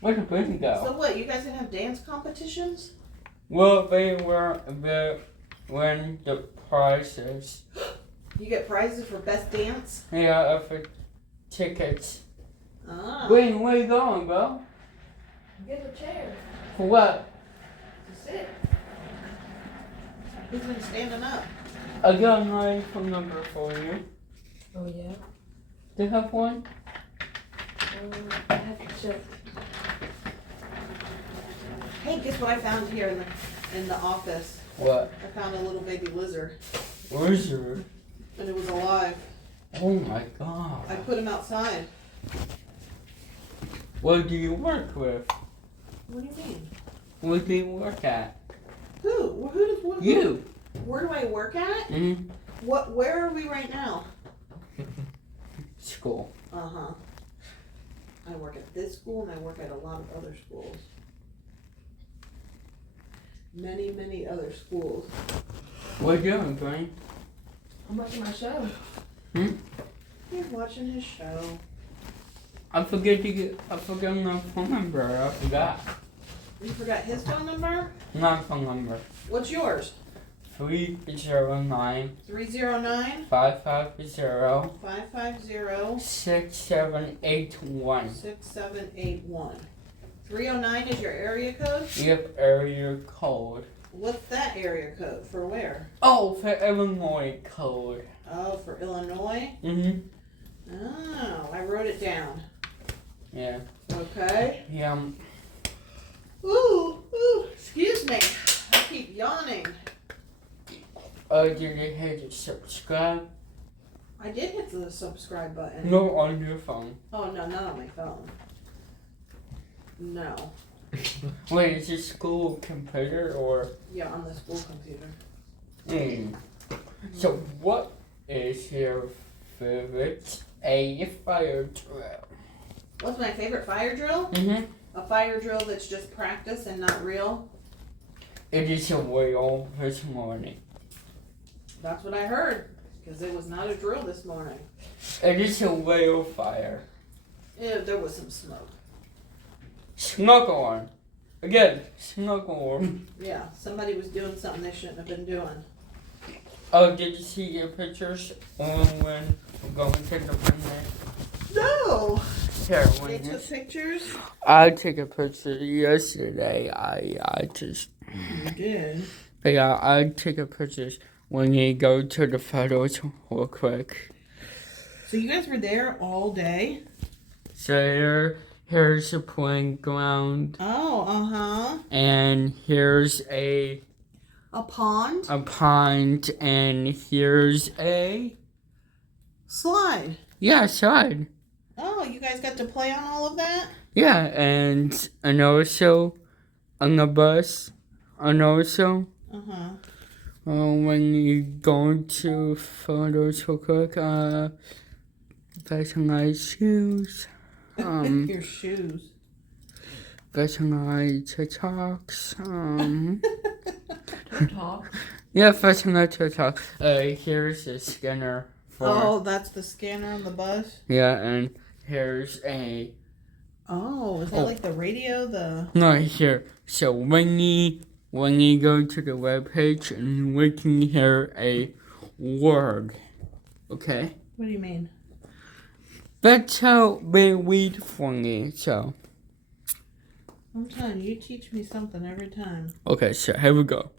Where did it go? So what, you guys gonna have dance competitions? Well, they were when the prizes. You get prizes for best dance? Yeah, for tickets. Ah. Where you going, bro? Get a chair For what? to sit. Who's been standing up? I got my phone number for you. Oh yeah? Do you have one? I have to check. Hey, guess what I found here in the office? What? I found a little baby lizard. Lizard? And it was alive. Oh my god. I put him outside. What do you work with? What do you mean? What do you work at? Who? You. Where do I work at? Mm-hmm. Where are we right now? School. Uh-huh. I work at this school and I work at a lot of other schools. Many, many other schools. What are you doing, Brian? I'm watching my show. He's watching his show. I forgot my phone number. I forgot. You forgot his phone number? Not phone number. What's yours? 309 309 550 550 6781. 6781. 309 is your area code? Yep, area code. What's that area code? For where? Oh, for Illinois code. Oh, for Illinois? Mm-hmm. Oh, I wrote it down. Yeah. Okay. Yeah. Ooh, excuse me. I keep yawning. Did you hit subscribe? I did hit the subscribe button. No, on your phone. Oh, no, not on my phone. No. Wait, is it school computer or? Yeah, on the school computer. So, what is your favorite fire drill? What's my favorite fire drill? Mm-hmm. A fire drill that's just practice and not real? It is a whale this morning. That's what I heard, because it was not a drill this morning. It is a whale fire. Yeah, there was some smoke. Smoke alarm. Again, smoke alarm. Yeah, somebody was doing something they shouldn't have been doing. Oh, did you see your pictures when we're going to the picnic? No! Here, They took pictures? I took a picture yesterday. I just... You did? Yeah, I took a pictures when you go to the photos real quick. So you guys were there all day? So here's a playground. Oh, uh-huh. And here's a pond? A pond, and here's a... Slide. Yeah, slide. Oh, you guys got to play on all of that? Yeah, and also on the bus, and also when you go to photos real quick, personalized shoes, Your shoes. personalized TikToks, Talk. Yeah, first time to talk. Here's the scanner for. Oh, that's the scanner on the bus? Yeah, and here's a. Oh, is that like the radio? No, here. So when you go to the webpage and we can hear a word, okay? What do you mean? That's how they read for me. So. I'm telling you, you teach me something every time. Okay, so here we go.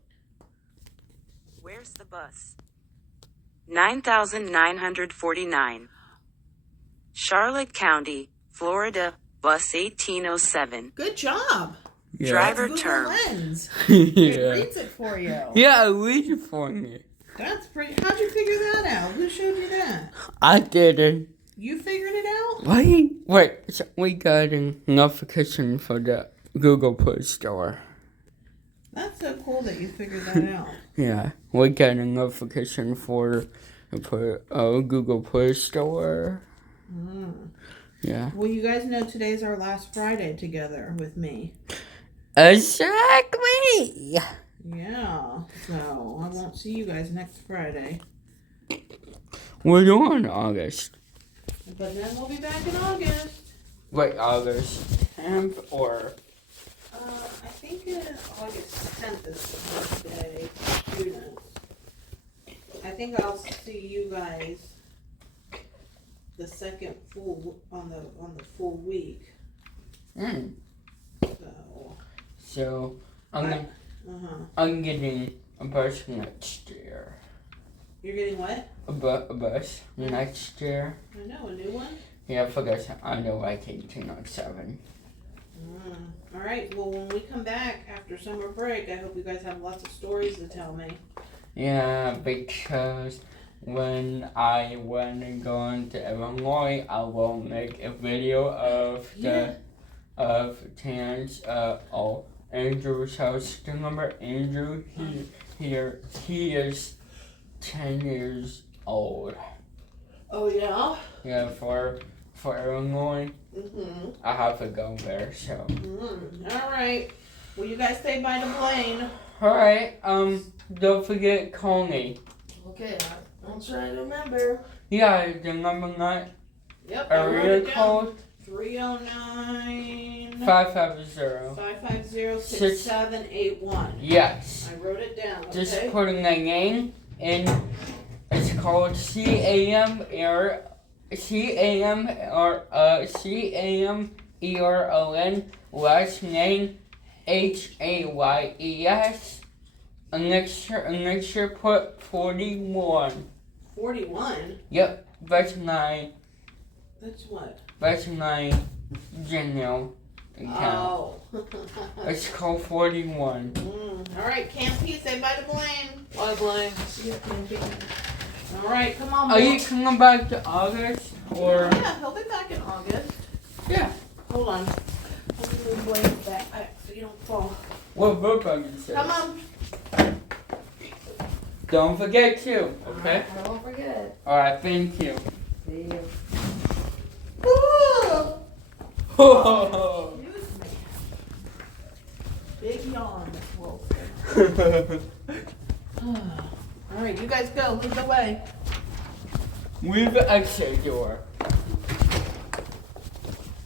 Where's the bus? 9,949. Charlotte County, Florida, bus 1807. Good job. Yeah. Driver That's term. Google Lens. Yeah. It reads it for you. Yeah, I read it for me. That's pretty. How'd you figure that out? Who showed you that? I did it. You figured it out? Wait, so we got a notification for the Google Play Store. That's so cool that you figured that out. Yeah, we got a notification for Google Play Store. Mm. Yeah. Well, you guys know today's our last Friday together with me. Exactly. Yeah, so I won't see you guys next Friday. We're doing August. But then we'll be back in August. Wait, August 10th or? I think August 10th is the birthday students. I think I'll see you guys the second full on the full week. So I'm getting a bus next year. You're getting what? A bus next year. I know, a new one? Yeah, I forgot. I know I came to 1807. All right. Well, when we come back after summer break, I hope you guys have lots of stories to tell me. Yeah, because when I going to Illinois, I will make a video of Tan's Andrew's house. Remember Andrew? He is 10 years old. Oh yeah. Yeah, for Illinois. Mhm. I have to go there. So. All right. Well, you guys stay by the plane. All right. Don't forget call me. Okay. I'll try to remember. Yeah, the number 9. Yep. Area code 309 550 550-6781. Yes. I wrote it down. Okay. Just putting a name in. It's called CAMERON. Last name HAYES. And next year put 41. 41. Yep. That's my. That's what? That's my Gmail account. Oh. It's called 41. All right, Campy, say bye to Blaine. Bye, Blaine. See you, Campy. All right, come on. Are you coming back to August or? Yeah, he'll be back in August. Yeah. Hold on. Let me move Blaine's back so you don't fall. What book are you saying? Come on. Don't forget to, okay? I won't forget. Alright, thank you. See you. Oh. Excuse me. Big yawn, Miss Wolf. All right, you guys go. Lead the way. We've the exit door.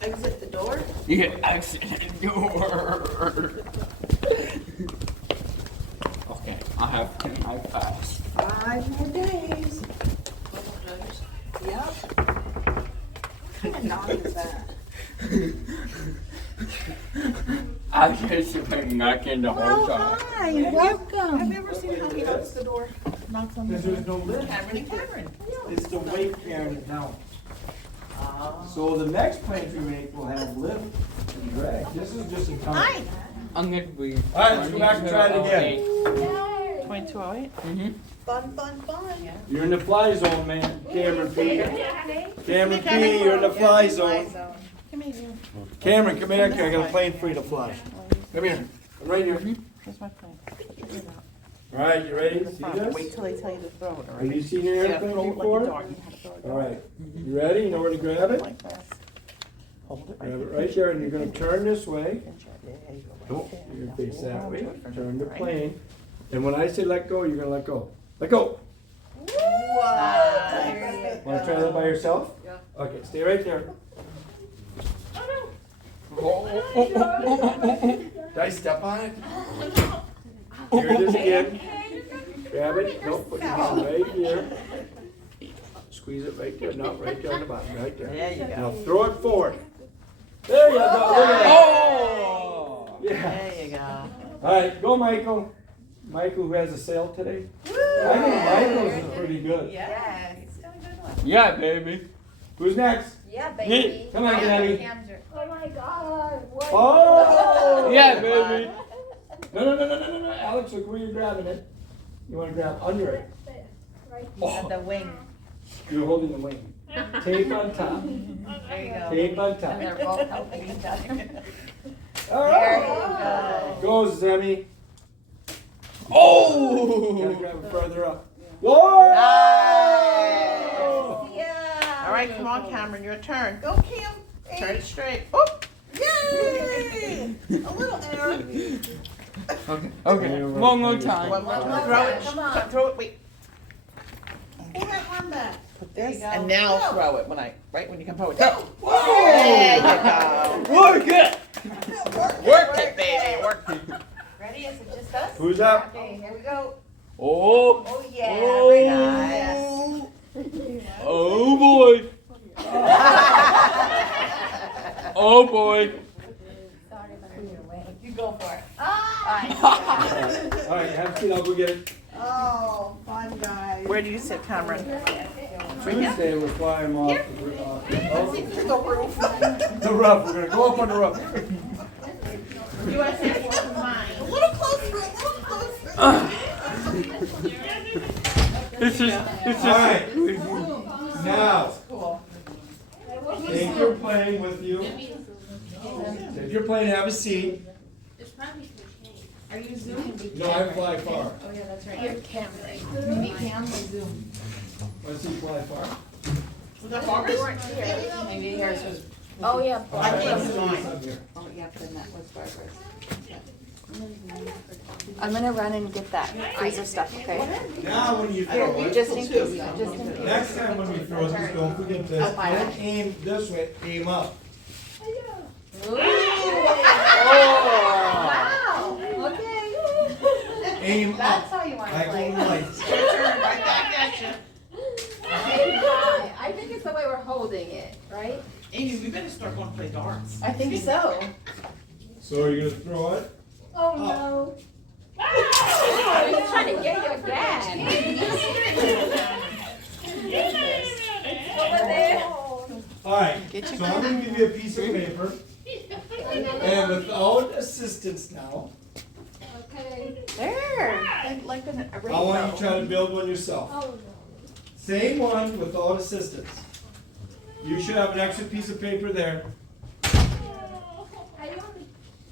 Exit the door? Yeah, exit the door. Okay, I have to my fast. 5 more days. Yep. What kind of knock is that? I just been knocking the whole time. Hi, welcome. Have you ever seen how he knocks the door? Knocks on the door. There's no lift. Cameron and Cameron. It's the weight carrying it down. So the next plane we make will have lift and drag. This is just a time. Hi. I'm gonna be. Alright, let's go back and try it again. 2208? Mm-hmm. Fun. You're in the fly zone, man. Cameron P. Cameron P, you're in the fly zone. Come here. Cameron, come here. I got a plane for you to fly. Come here. Right here. Here's my plane. Alright, you ready? See this? Wait till they tell you to throw it, Have you seen your airplane before? Alright, you ready? You know where to grab it? Hold it Grab it right there, and you're gonna turn this way. Oh, you're gonna face that way. Turn the plane. And when I say let go, you're gonna let go. Let go. Wanna try that by yourself? Yeah. Okay, stay right there. Did I step on it? Here it is again. Grab it. Nope, put your hand right here. Squeeze it right there. No, right there on the bottom. Right there. There you go. Now throw it forward. There you go. Look at that. Oh! Yeah. There you go. All right, go Michael. Michael, who has a sale today? I think Michael's is pretty good. Yes. It's got a good one. Yeah, baby. Who's next? Yeah, Me. baby. Come on, Gabby. Oh my God. What? Oh! Yeah, baby. No. Alex, look where you're grabbing it. You want to grab under it. Right. Oh, The wing. you're holding the wing. Tape on top. There you go. Tape on top. And they're both helping each other. All There right. you go. Go, Zemi. Oh! Gotta grab it further up. Whoa! Yeah. All right, come on, Cameron, your turn. Go, Cam. Turn it straight. Oh! Yay! A little air. Okay, one more time. One more time. Throw it. Come on. Throw it. Wait. Pull that arm back. Put this, and now throw it when you come forward. Go. There you go. Work it! Work it, baby. Work it. Ready? Is it just us? Who's up? Okay, here we go. Oh! Oh yeah. Oh. Nice. Oh boy! Oh boy! Sorry about your way. You go for it. All right, have a seat. I'll go get it. Oh, fun guys. Where do you sit, Cameron? Tuesday, we're flying off the roof. The roof. The roof. We're gonna go up on the roof. You want to sit for mine? A little closer. A little closer. This is All right. Now, Cool. take your plane with you. Take your plane. Have a seat. Are you zooming? No, I fly far. Oh yeah, that's right. Your camera. Maybe Cam will zoom. Want to see fly far? Was that Barbara's? Maybe yours was. Oh yeah. I can't see mine. Oh yeah, then that was Barbara's. I'm gonna run and get that freezer stuff, okay? Now, when you throw it, Just in case, just in case. next time when we throw it, just don't forget this. Don't aim this way. Aim up. Wow, okay. Aim That's up. how you wanna Like play. on the lights. Your turn. Right back at you. I think it's the way we're holding it, right? Amy, we better start going to play darts. I think so. So you're gonna throw it? Oh no. I'm trying to get your dad. Over there. All right. So I'm gonna give you a piece of paper, and without assistance now, Okay. There. Like a I want you to try to build one yourself. Oh no. Same one without assistance. You should have an extra piece of paper there. I only.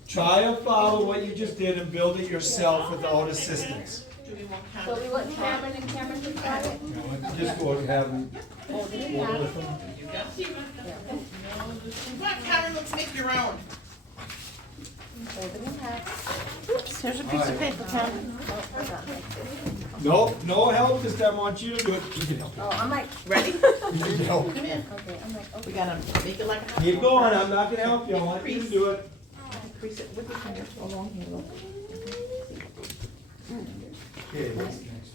Try to follow what you just did and build it yourself without assistance. So we want Cameron and Cameron to try it. Just go and have them. Hold it in half. Come on, Cameron, let's make your own. Hold it in half. Oops, here's a piece of paper, Cameron. No, no help this time. I want you to do it. You can help. Oh, I'm like, Ready? You can help. Come in. okay, I'm like, okay. We gotta make it like a. Keep going. I'm not gonna help you. I want you to do it. Crease it with your fingers along here. Look. Okay, what's next?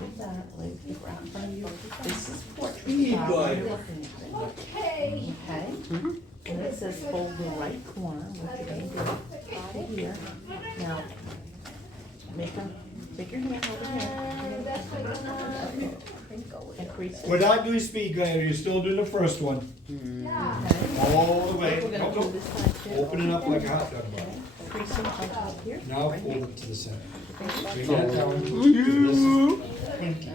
With that, lay the ground in front of you. This is portrait. Be flower. good. Okay. Okay. And it says fold the right corner, what you're gonna do, here. Now, take your hand over here. That's what you want. And crease it. We're not doing speed grinder. You're still doing the first one. Yeah. Okay. All the way. We're gonna do this side too. Open it up like a hot dog bun. Crease it up here. Now fold it to the center. Bring that down to this pinky.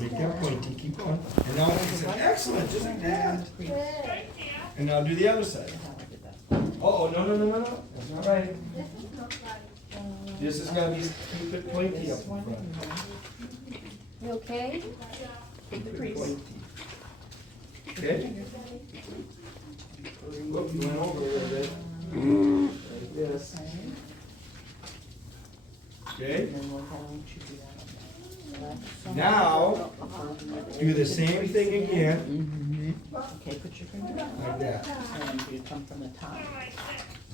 Make that pointy. Keep going. And now it's excellent. Just like that. And now do the other side. Oh, no. That's not right. This is gonna be, keep it pointy up in front. You okay? Keep it pointy. Okay? Look, you went over a little bit. Like this. Okay? Now, do the same thing again. Okay, put your finger down. Like that. And you come from the top.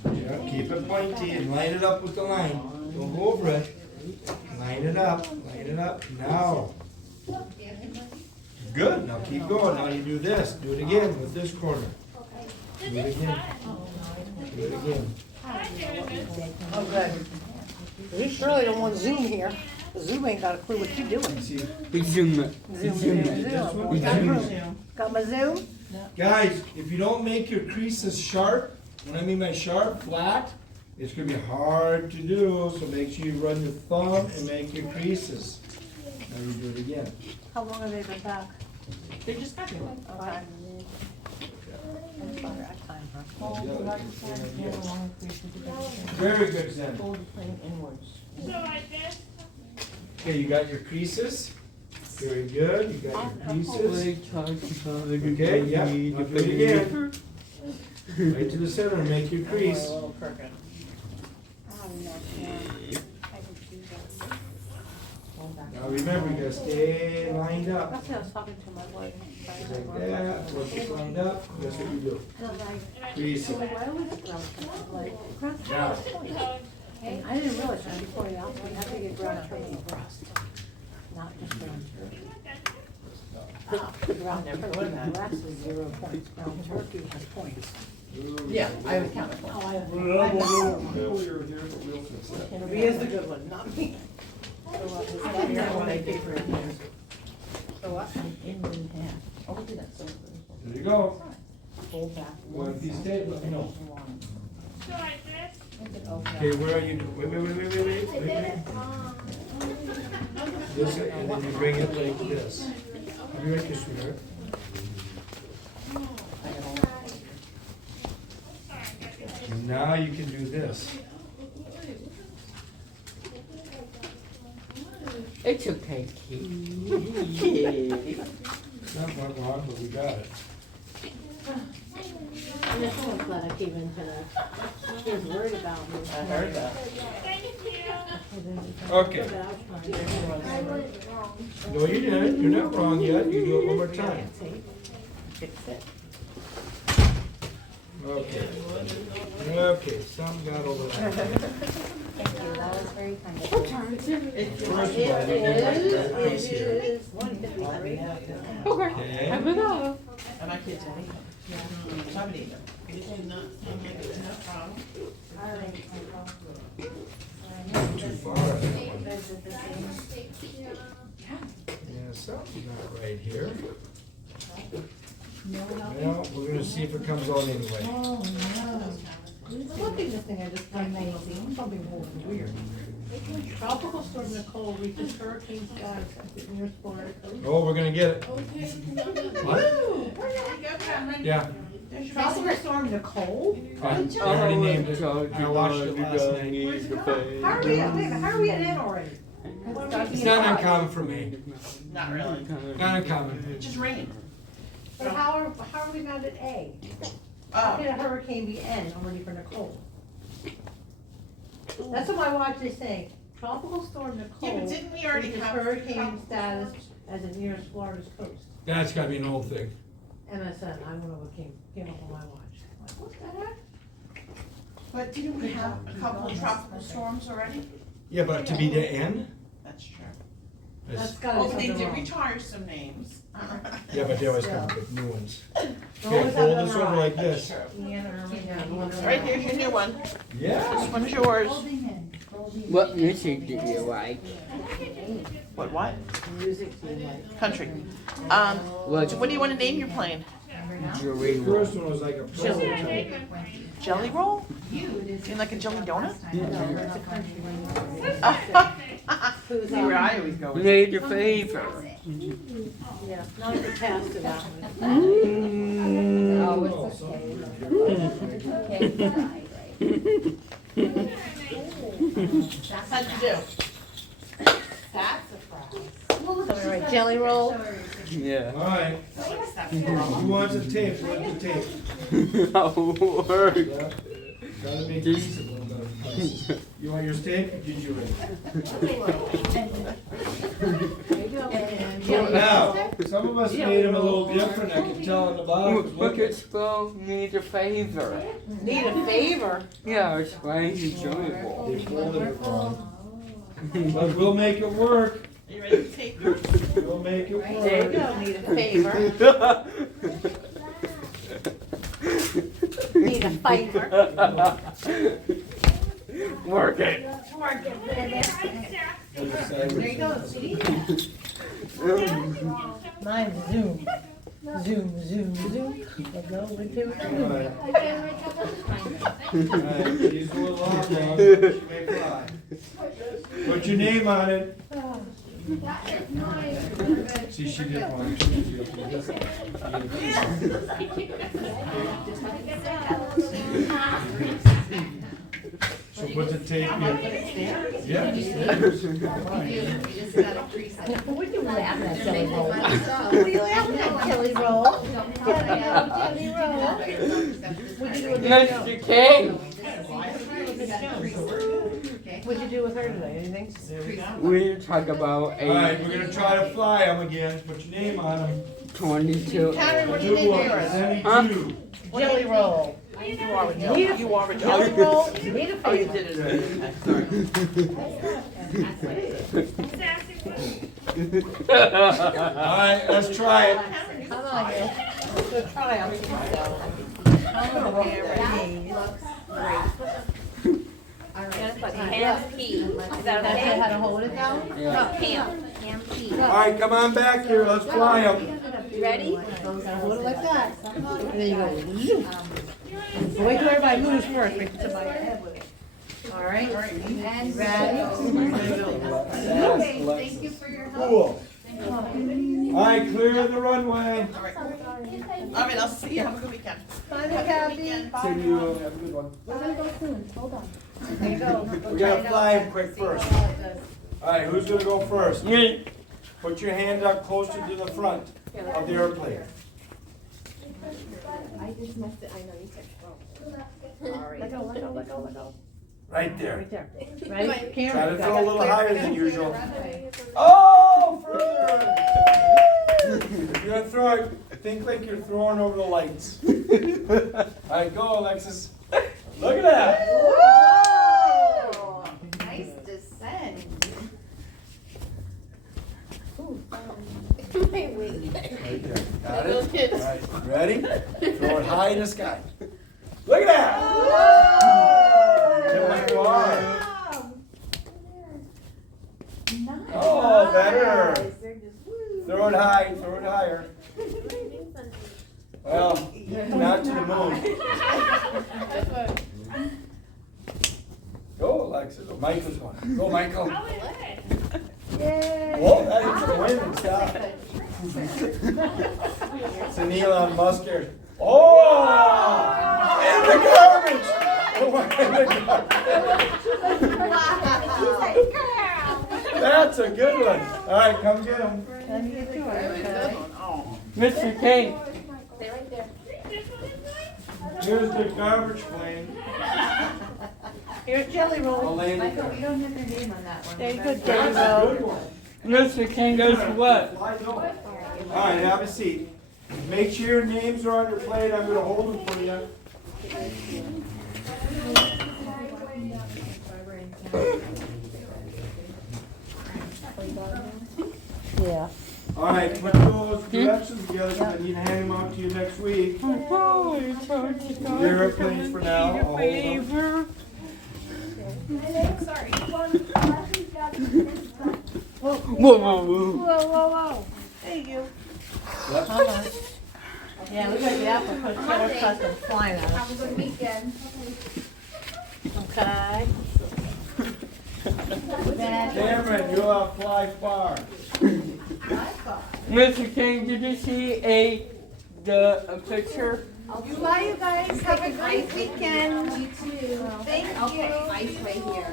Yeah, keep it pointy and line it up with the line. Don't go over it. Line it up, line it up. Now. Good, now keep going. Now you do this. Do it again with this corner. Do it again. Do it again. Oh, good. You surely don't want Zoom here. Zoom ain't got a clue what you're doing. Zoom. Got my Zoom? Guys, if you don't make your creases sharp, when I mean by sharp, flat, it's gonna be hard to do, so make sure you run your thumb and make your creases. Now you do it again. How long have they been back? They just got here. Okay. I'm sorry, I timed her. Very good, Zen. Fold the plane inwards. So like this. Okay, you got your creases. Very good, you got your creases. Okay, yep, now do it again. Right to the center, make your crease. Now remember, you gotta stay lined up. That's what I was talking to my boy. Just like that, once it's lined up, that's what you do. Crease it. Now, And I didn't realize that before the outfit, we have to get ground turkey breast, not just ground turkey. Ground turkey breast is 0 points, ground turkey has points. Yeah, I would count it. Oh, I have. Earlier here, but we'll fix that. He is the good one, not me. That's not what I pay for it. So what? Inward and half. Oh, we do that so. there you go. Fold back. One piece of tape, let me know. So like this. Okay, where are you? Wait. This, and then you bring it like this. I'll be right here, sweetheart. And now you can do this. It's okay, kid. It's not much wrong, but we got it. And this one's glad I came in today. He was worried about me. I heard that. Okay. I was wrong. No, you didn't. You're not wrong yet. You do it one more time. Fix it. Okay. Okay, some got over that. Thank you, that was very kind of you. First of all, you need to crease here. It is 153. Okay. Have a go. And my kids will eat them. Some eat them. Did you not sound like it's enough problem? Too far. Yeah, something's not right here. Well, we're gonna see if it comes out anyway. One thing, this thing I just find amazing, something whole weird. Tropical storm Nicole reaches hurricane status at the near Florida coast. Oh, we're gonna get it. What? Yeah. Tropical storm Nicole? I already named it. I watched it last night. How are we, wait a minute, how are we at N already? It's not uncommon for me. Not really. Not uncommon. Just rain. But how are we not at A? How can a hurricane be N already for Nicole? That's what my watch is saying, tropical storm Nicole. Yeah, but didn't we already reaches have hurricane tropical status as it nears Florida's coast? That's gotta be an old thing. MSN, I don't know what came up on my watch. I'm like, what's that? But didn't we have a couple of tropical storms already? Yeah, but to be the end? That's true. That's gotta be Oh, but they something did wrong. retire some names. Yeah, but they always come up with new ones. Always Okay, have fold them this over right. like this. Right, here's your new one. Yeah. This one's yours. What music do you like? What? Music do you like? Country. What do you want to name your plane? Jelly The first one was like a Jelly roll? You mean like a jelly donut? See where I always go with Made your favorite. Yeah, not the pass to that one. Oh, it's okay. How'd you do? That's a fry. Right, jelly roll. Yeah. All right. Who wants a tape? Who wants a tape? Oh, word. Yeah. Gotta make these a little better. You want your steak? Or did you Now, some of us made them a little different. I can tell in the bottom. Look at spell need a favor. Need a favor? Yeah, it's right. Enjoyable. They folded it wrong. But we'll make it work. Are you ready to take yours? We'll make it work. There you go, need a favor. Need a favor. Work it. Work it, baby. There you go, see? Mine's Zoom. Zoom, zoom, zoom. We're going to Alright, these will long, you may fly. Put your name on it. See, she didn't want So put the tape here. Yeah. What are you laughing at, Jelly Roll? What are you laughing at, Jelly Roll? Jelly Roll. Mr. King. What'd you do with her today? Anything? We talk about Alright, we're gonna try to fly them again. Put your name on them. 22. Karen, what do you think yours? Jelly Roll. You already Jelly Roll. Need a Oh, you favor. did it already. Alright, let's try it. Come on, you. Let's try them. Pam P. Is that That's okay? how to hold it down? No, Pam. Pam P. Alright, come on back here. Let's fly them. You ready? Hold it like that. And then you go. Zoom. Wait till everybody moves first. Wait till somebody head with it. All right. And Ready? okay, thank you for your help. Cool. Alright, clear the runway. Alright, I'll see you. Have a good weekend. Bye, Kathy. See you. Have a good one. We're gonna go soon. Hold on. There you go. We gotta fly them quick first. Alright, who's gonna go first? Me. Put your hand up closer to the front of the airplane. I just messed it. I know you said Let go, let go, let go, let go. Right there. Right there. Ready? Try Camera. to throw a little higher than usual. Oh, further! If you're gonna throw it, think like you're throwing over the lights. Alright, go, Alexis. Look at that! Whoa! Nice descent. Right there. Got it? Alright, ready? Throw it high in the sky. Look at that! Just like you are. Oh, better. Throw it high, throw it higher. Well, not to the moon. Go, Alexis. Oh, Michael's going. Go, Michael. Yay. Whoa, that is a win. Stop. It's an Elon Musk here. Oh! In the garbage! Oh, in the garbage. That's a good one. All right, come get him. Mr. King. Stay right there. Here's the garbage plane. Here's Jelly Roll. I'll land it Michael, we there. don't have your name on that one. There you go, That's Jelly a Roll. good one. Mr. King goes what? All right, have a seat. Make sure your names are on your plate. I'm going to hold them for you. Yeah. All right, put those directions together because I need to hand them out to you next week. Your airplanes for now. I'll hold them. Sorry. Whoa, whoa, whoa. Whoa, whoa, whoa. Thank you. Hold on. Yeah, we got the apple because Taylor Custom flying at us. Have a good weekend. Okay. Cameron, you'll fly far. Mr. King, did you see a picture? You bye, you guys. Have a great weekend. You too. Thank you. Ice right here.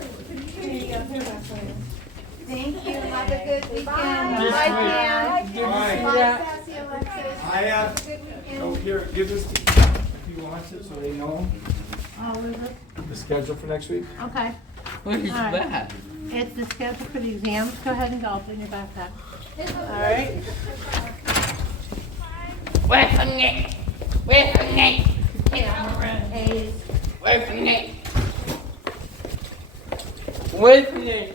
Thank you. Have a good weekend. Bye, Pam. Did you see Bye, that? Sassy Alexis. I Have have. a good weekend. Oh, here, give this to if you want it so they know. Oh, is it? the schedule for next week? Okay. What is All right. that? It's the schedule for the exams. Go ahead and go. Put it in your backpack. All right. Wait for me. Wait for me. Cameron Hayes. Wait for me. Wait for me.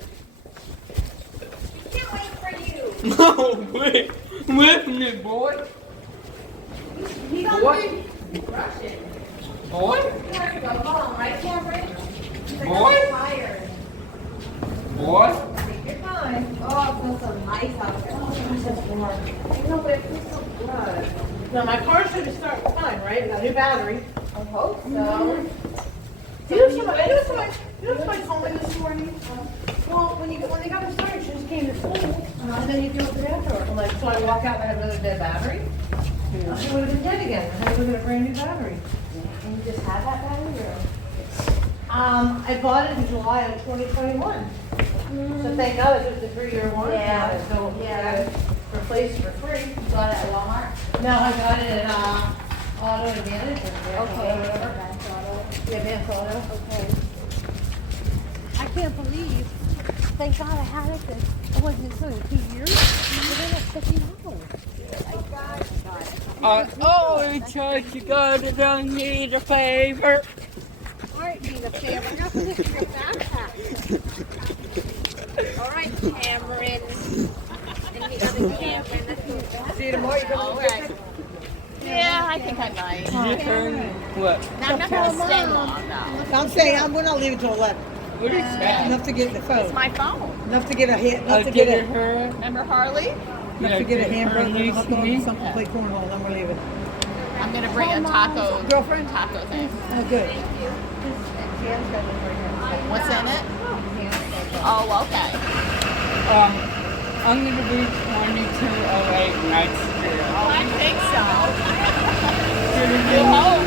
Can't wait for you. No, wait. Wait for me, boy. Boy. Rushing. Boy. You have to go home, right, Cameron? Boy. Tired. Boy. Take your time. Oh, it feels so nice out there. Oh, it's just warm. I know, but it feels so good. Now my car should start fine, right? We got a new battery. I hope so. You know somebody told me this morning? Well, when they got her started, she just came to school, and then you do it the afterwards. I'm like, so I walk out and I had a really dead battery? She would have been dead again. I had to go get a brand new battery. And you just had that battery or? I bought it in July of 2021. So thank God it was a 3-year warranty. Yeah. So Yeah. replaced for free. You got it at Walmart? No, I got it at Auto Advantage. Okay. Yeah, Advance Auto. Okay. I can't believe, thank God I had it this, I wasn't in 2 years, but then it's $50. Oh, Church, you don't need a favor. All right, need a favor, I'm gonna put this in your backpack. All right, Cameron. And the other Cameron, let's go back. See you tomorrow, you All right. Yeah, I think I might. What? No, I'm not gonna stay long, no. I'm saying, we're not leaving till 11. What is that? Enough to get in the phone. It's my phone. Enough to get a hit, enough to Get get her. Remember Harley? enough to get a hamburger, Harley and a hot dog, to me. and something to play cornhole, then we're leaving. I'm gonna bring a taco. Girlfriend? Taco thing. Oh, good. What's in it? Oh, okay. I'm gonna be 2208 next year. Oh, I think so. Did it You hope.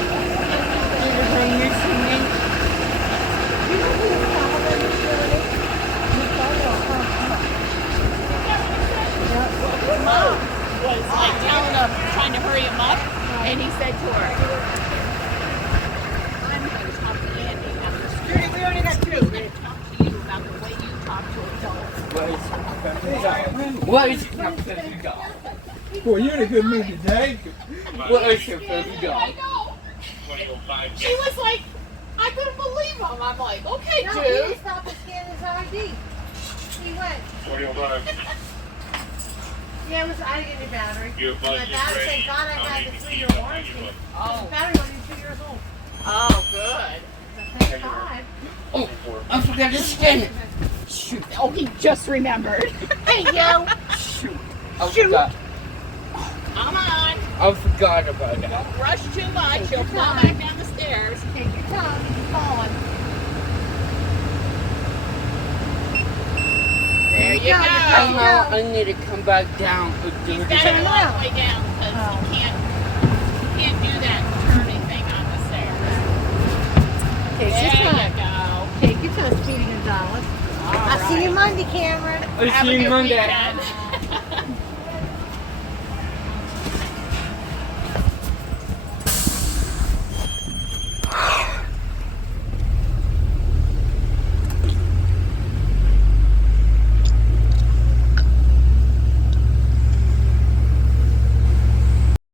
bring you to me? Mom was like telling him, trying to hurry him up, and he said to her, I'm going to talk to Andy after school. We already got 2. I'm going to talk to you about the way you talk to adults. What is your $50? Boy, you're in a good mood today. What is your $50? I know. She was like, I couldn't believe him. I'm like, okay, No, dude. he stopped to scan his ID. He went. 2005. Yeah, it was, I didn't get any battery. Your And budget's my battery, ready. thank God I How had many the feet 3-year do you warranty. want? The battery wasn't even 2 years old. Oh, good. Thank God. Oh, I forgot to scan it. Shoot. Oh, he just remembered. Hey, yo. Shoot. I forgot. Come on. I forgot about that. Don't rush too much. You'll fall back down the stairs. Take your time. Keep falling. There you I go. know I need to come back down. He's got to go all the way down because he can't do that turning thing on the stairs. Take There your time. you go. Take your time, Speedy Gonzalez. I'll see you Monday, Cameron. I'll see you Monday. Weekend.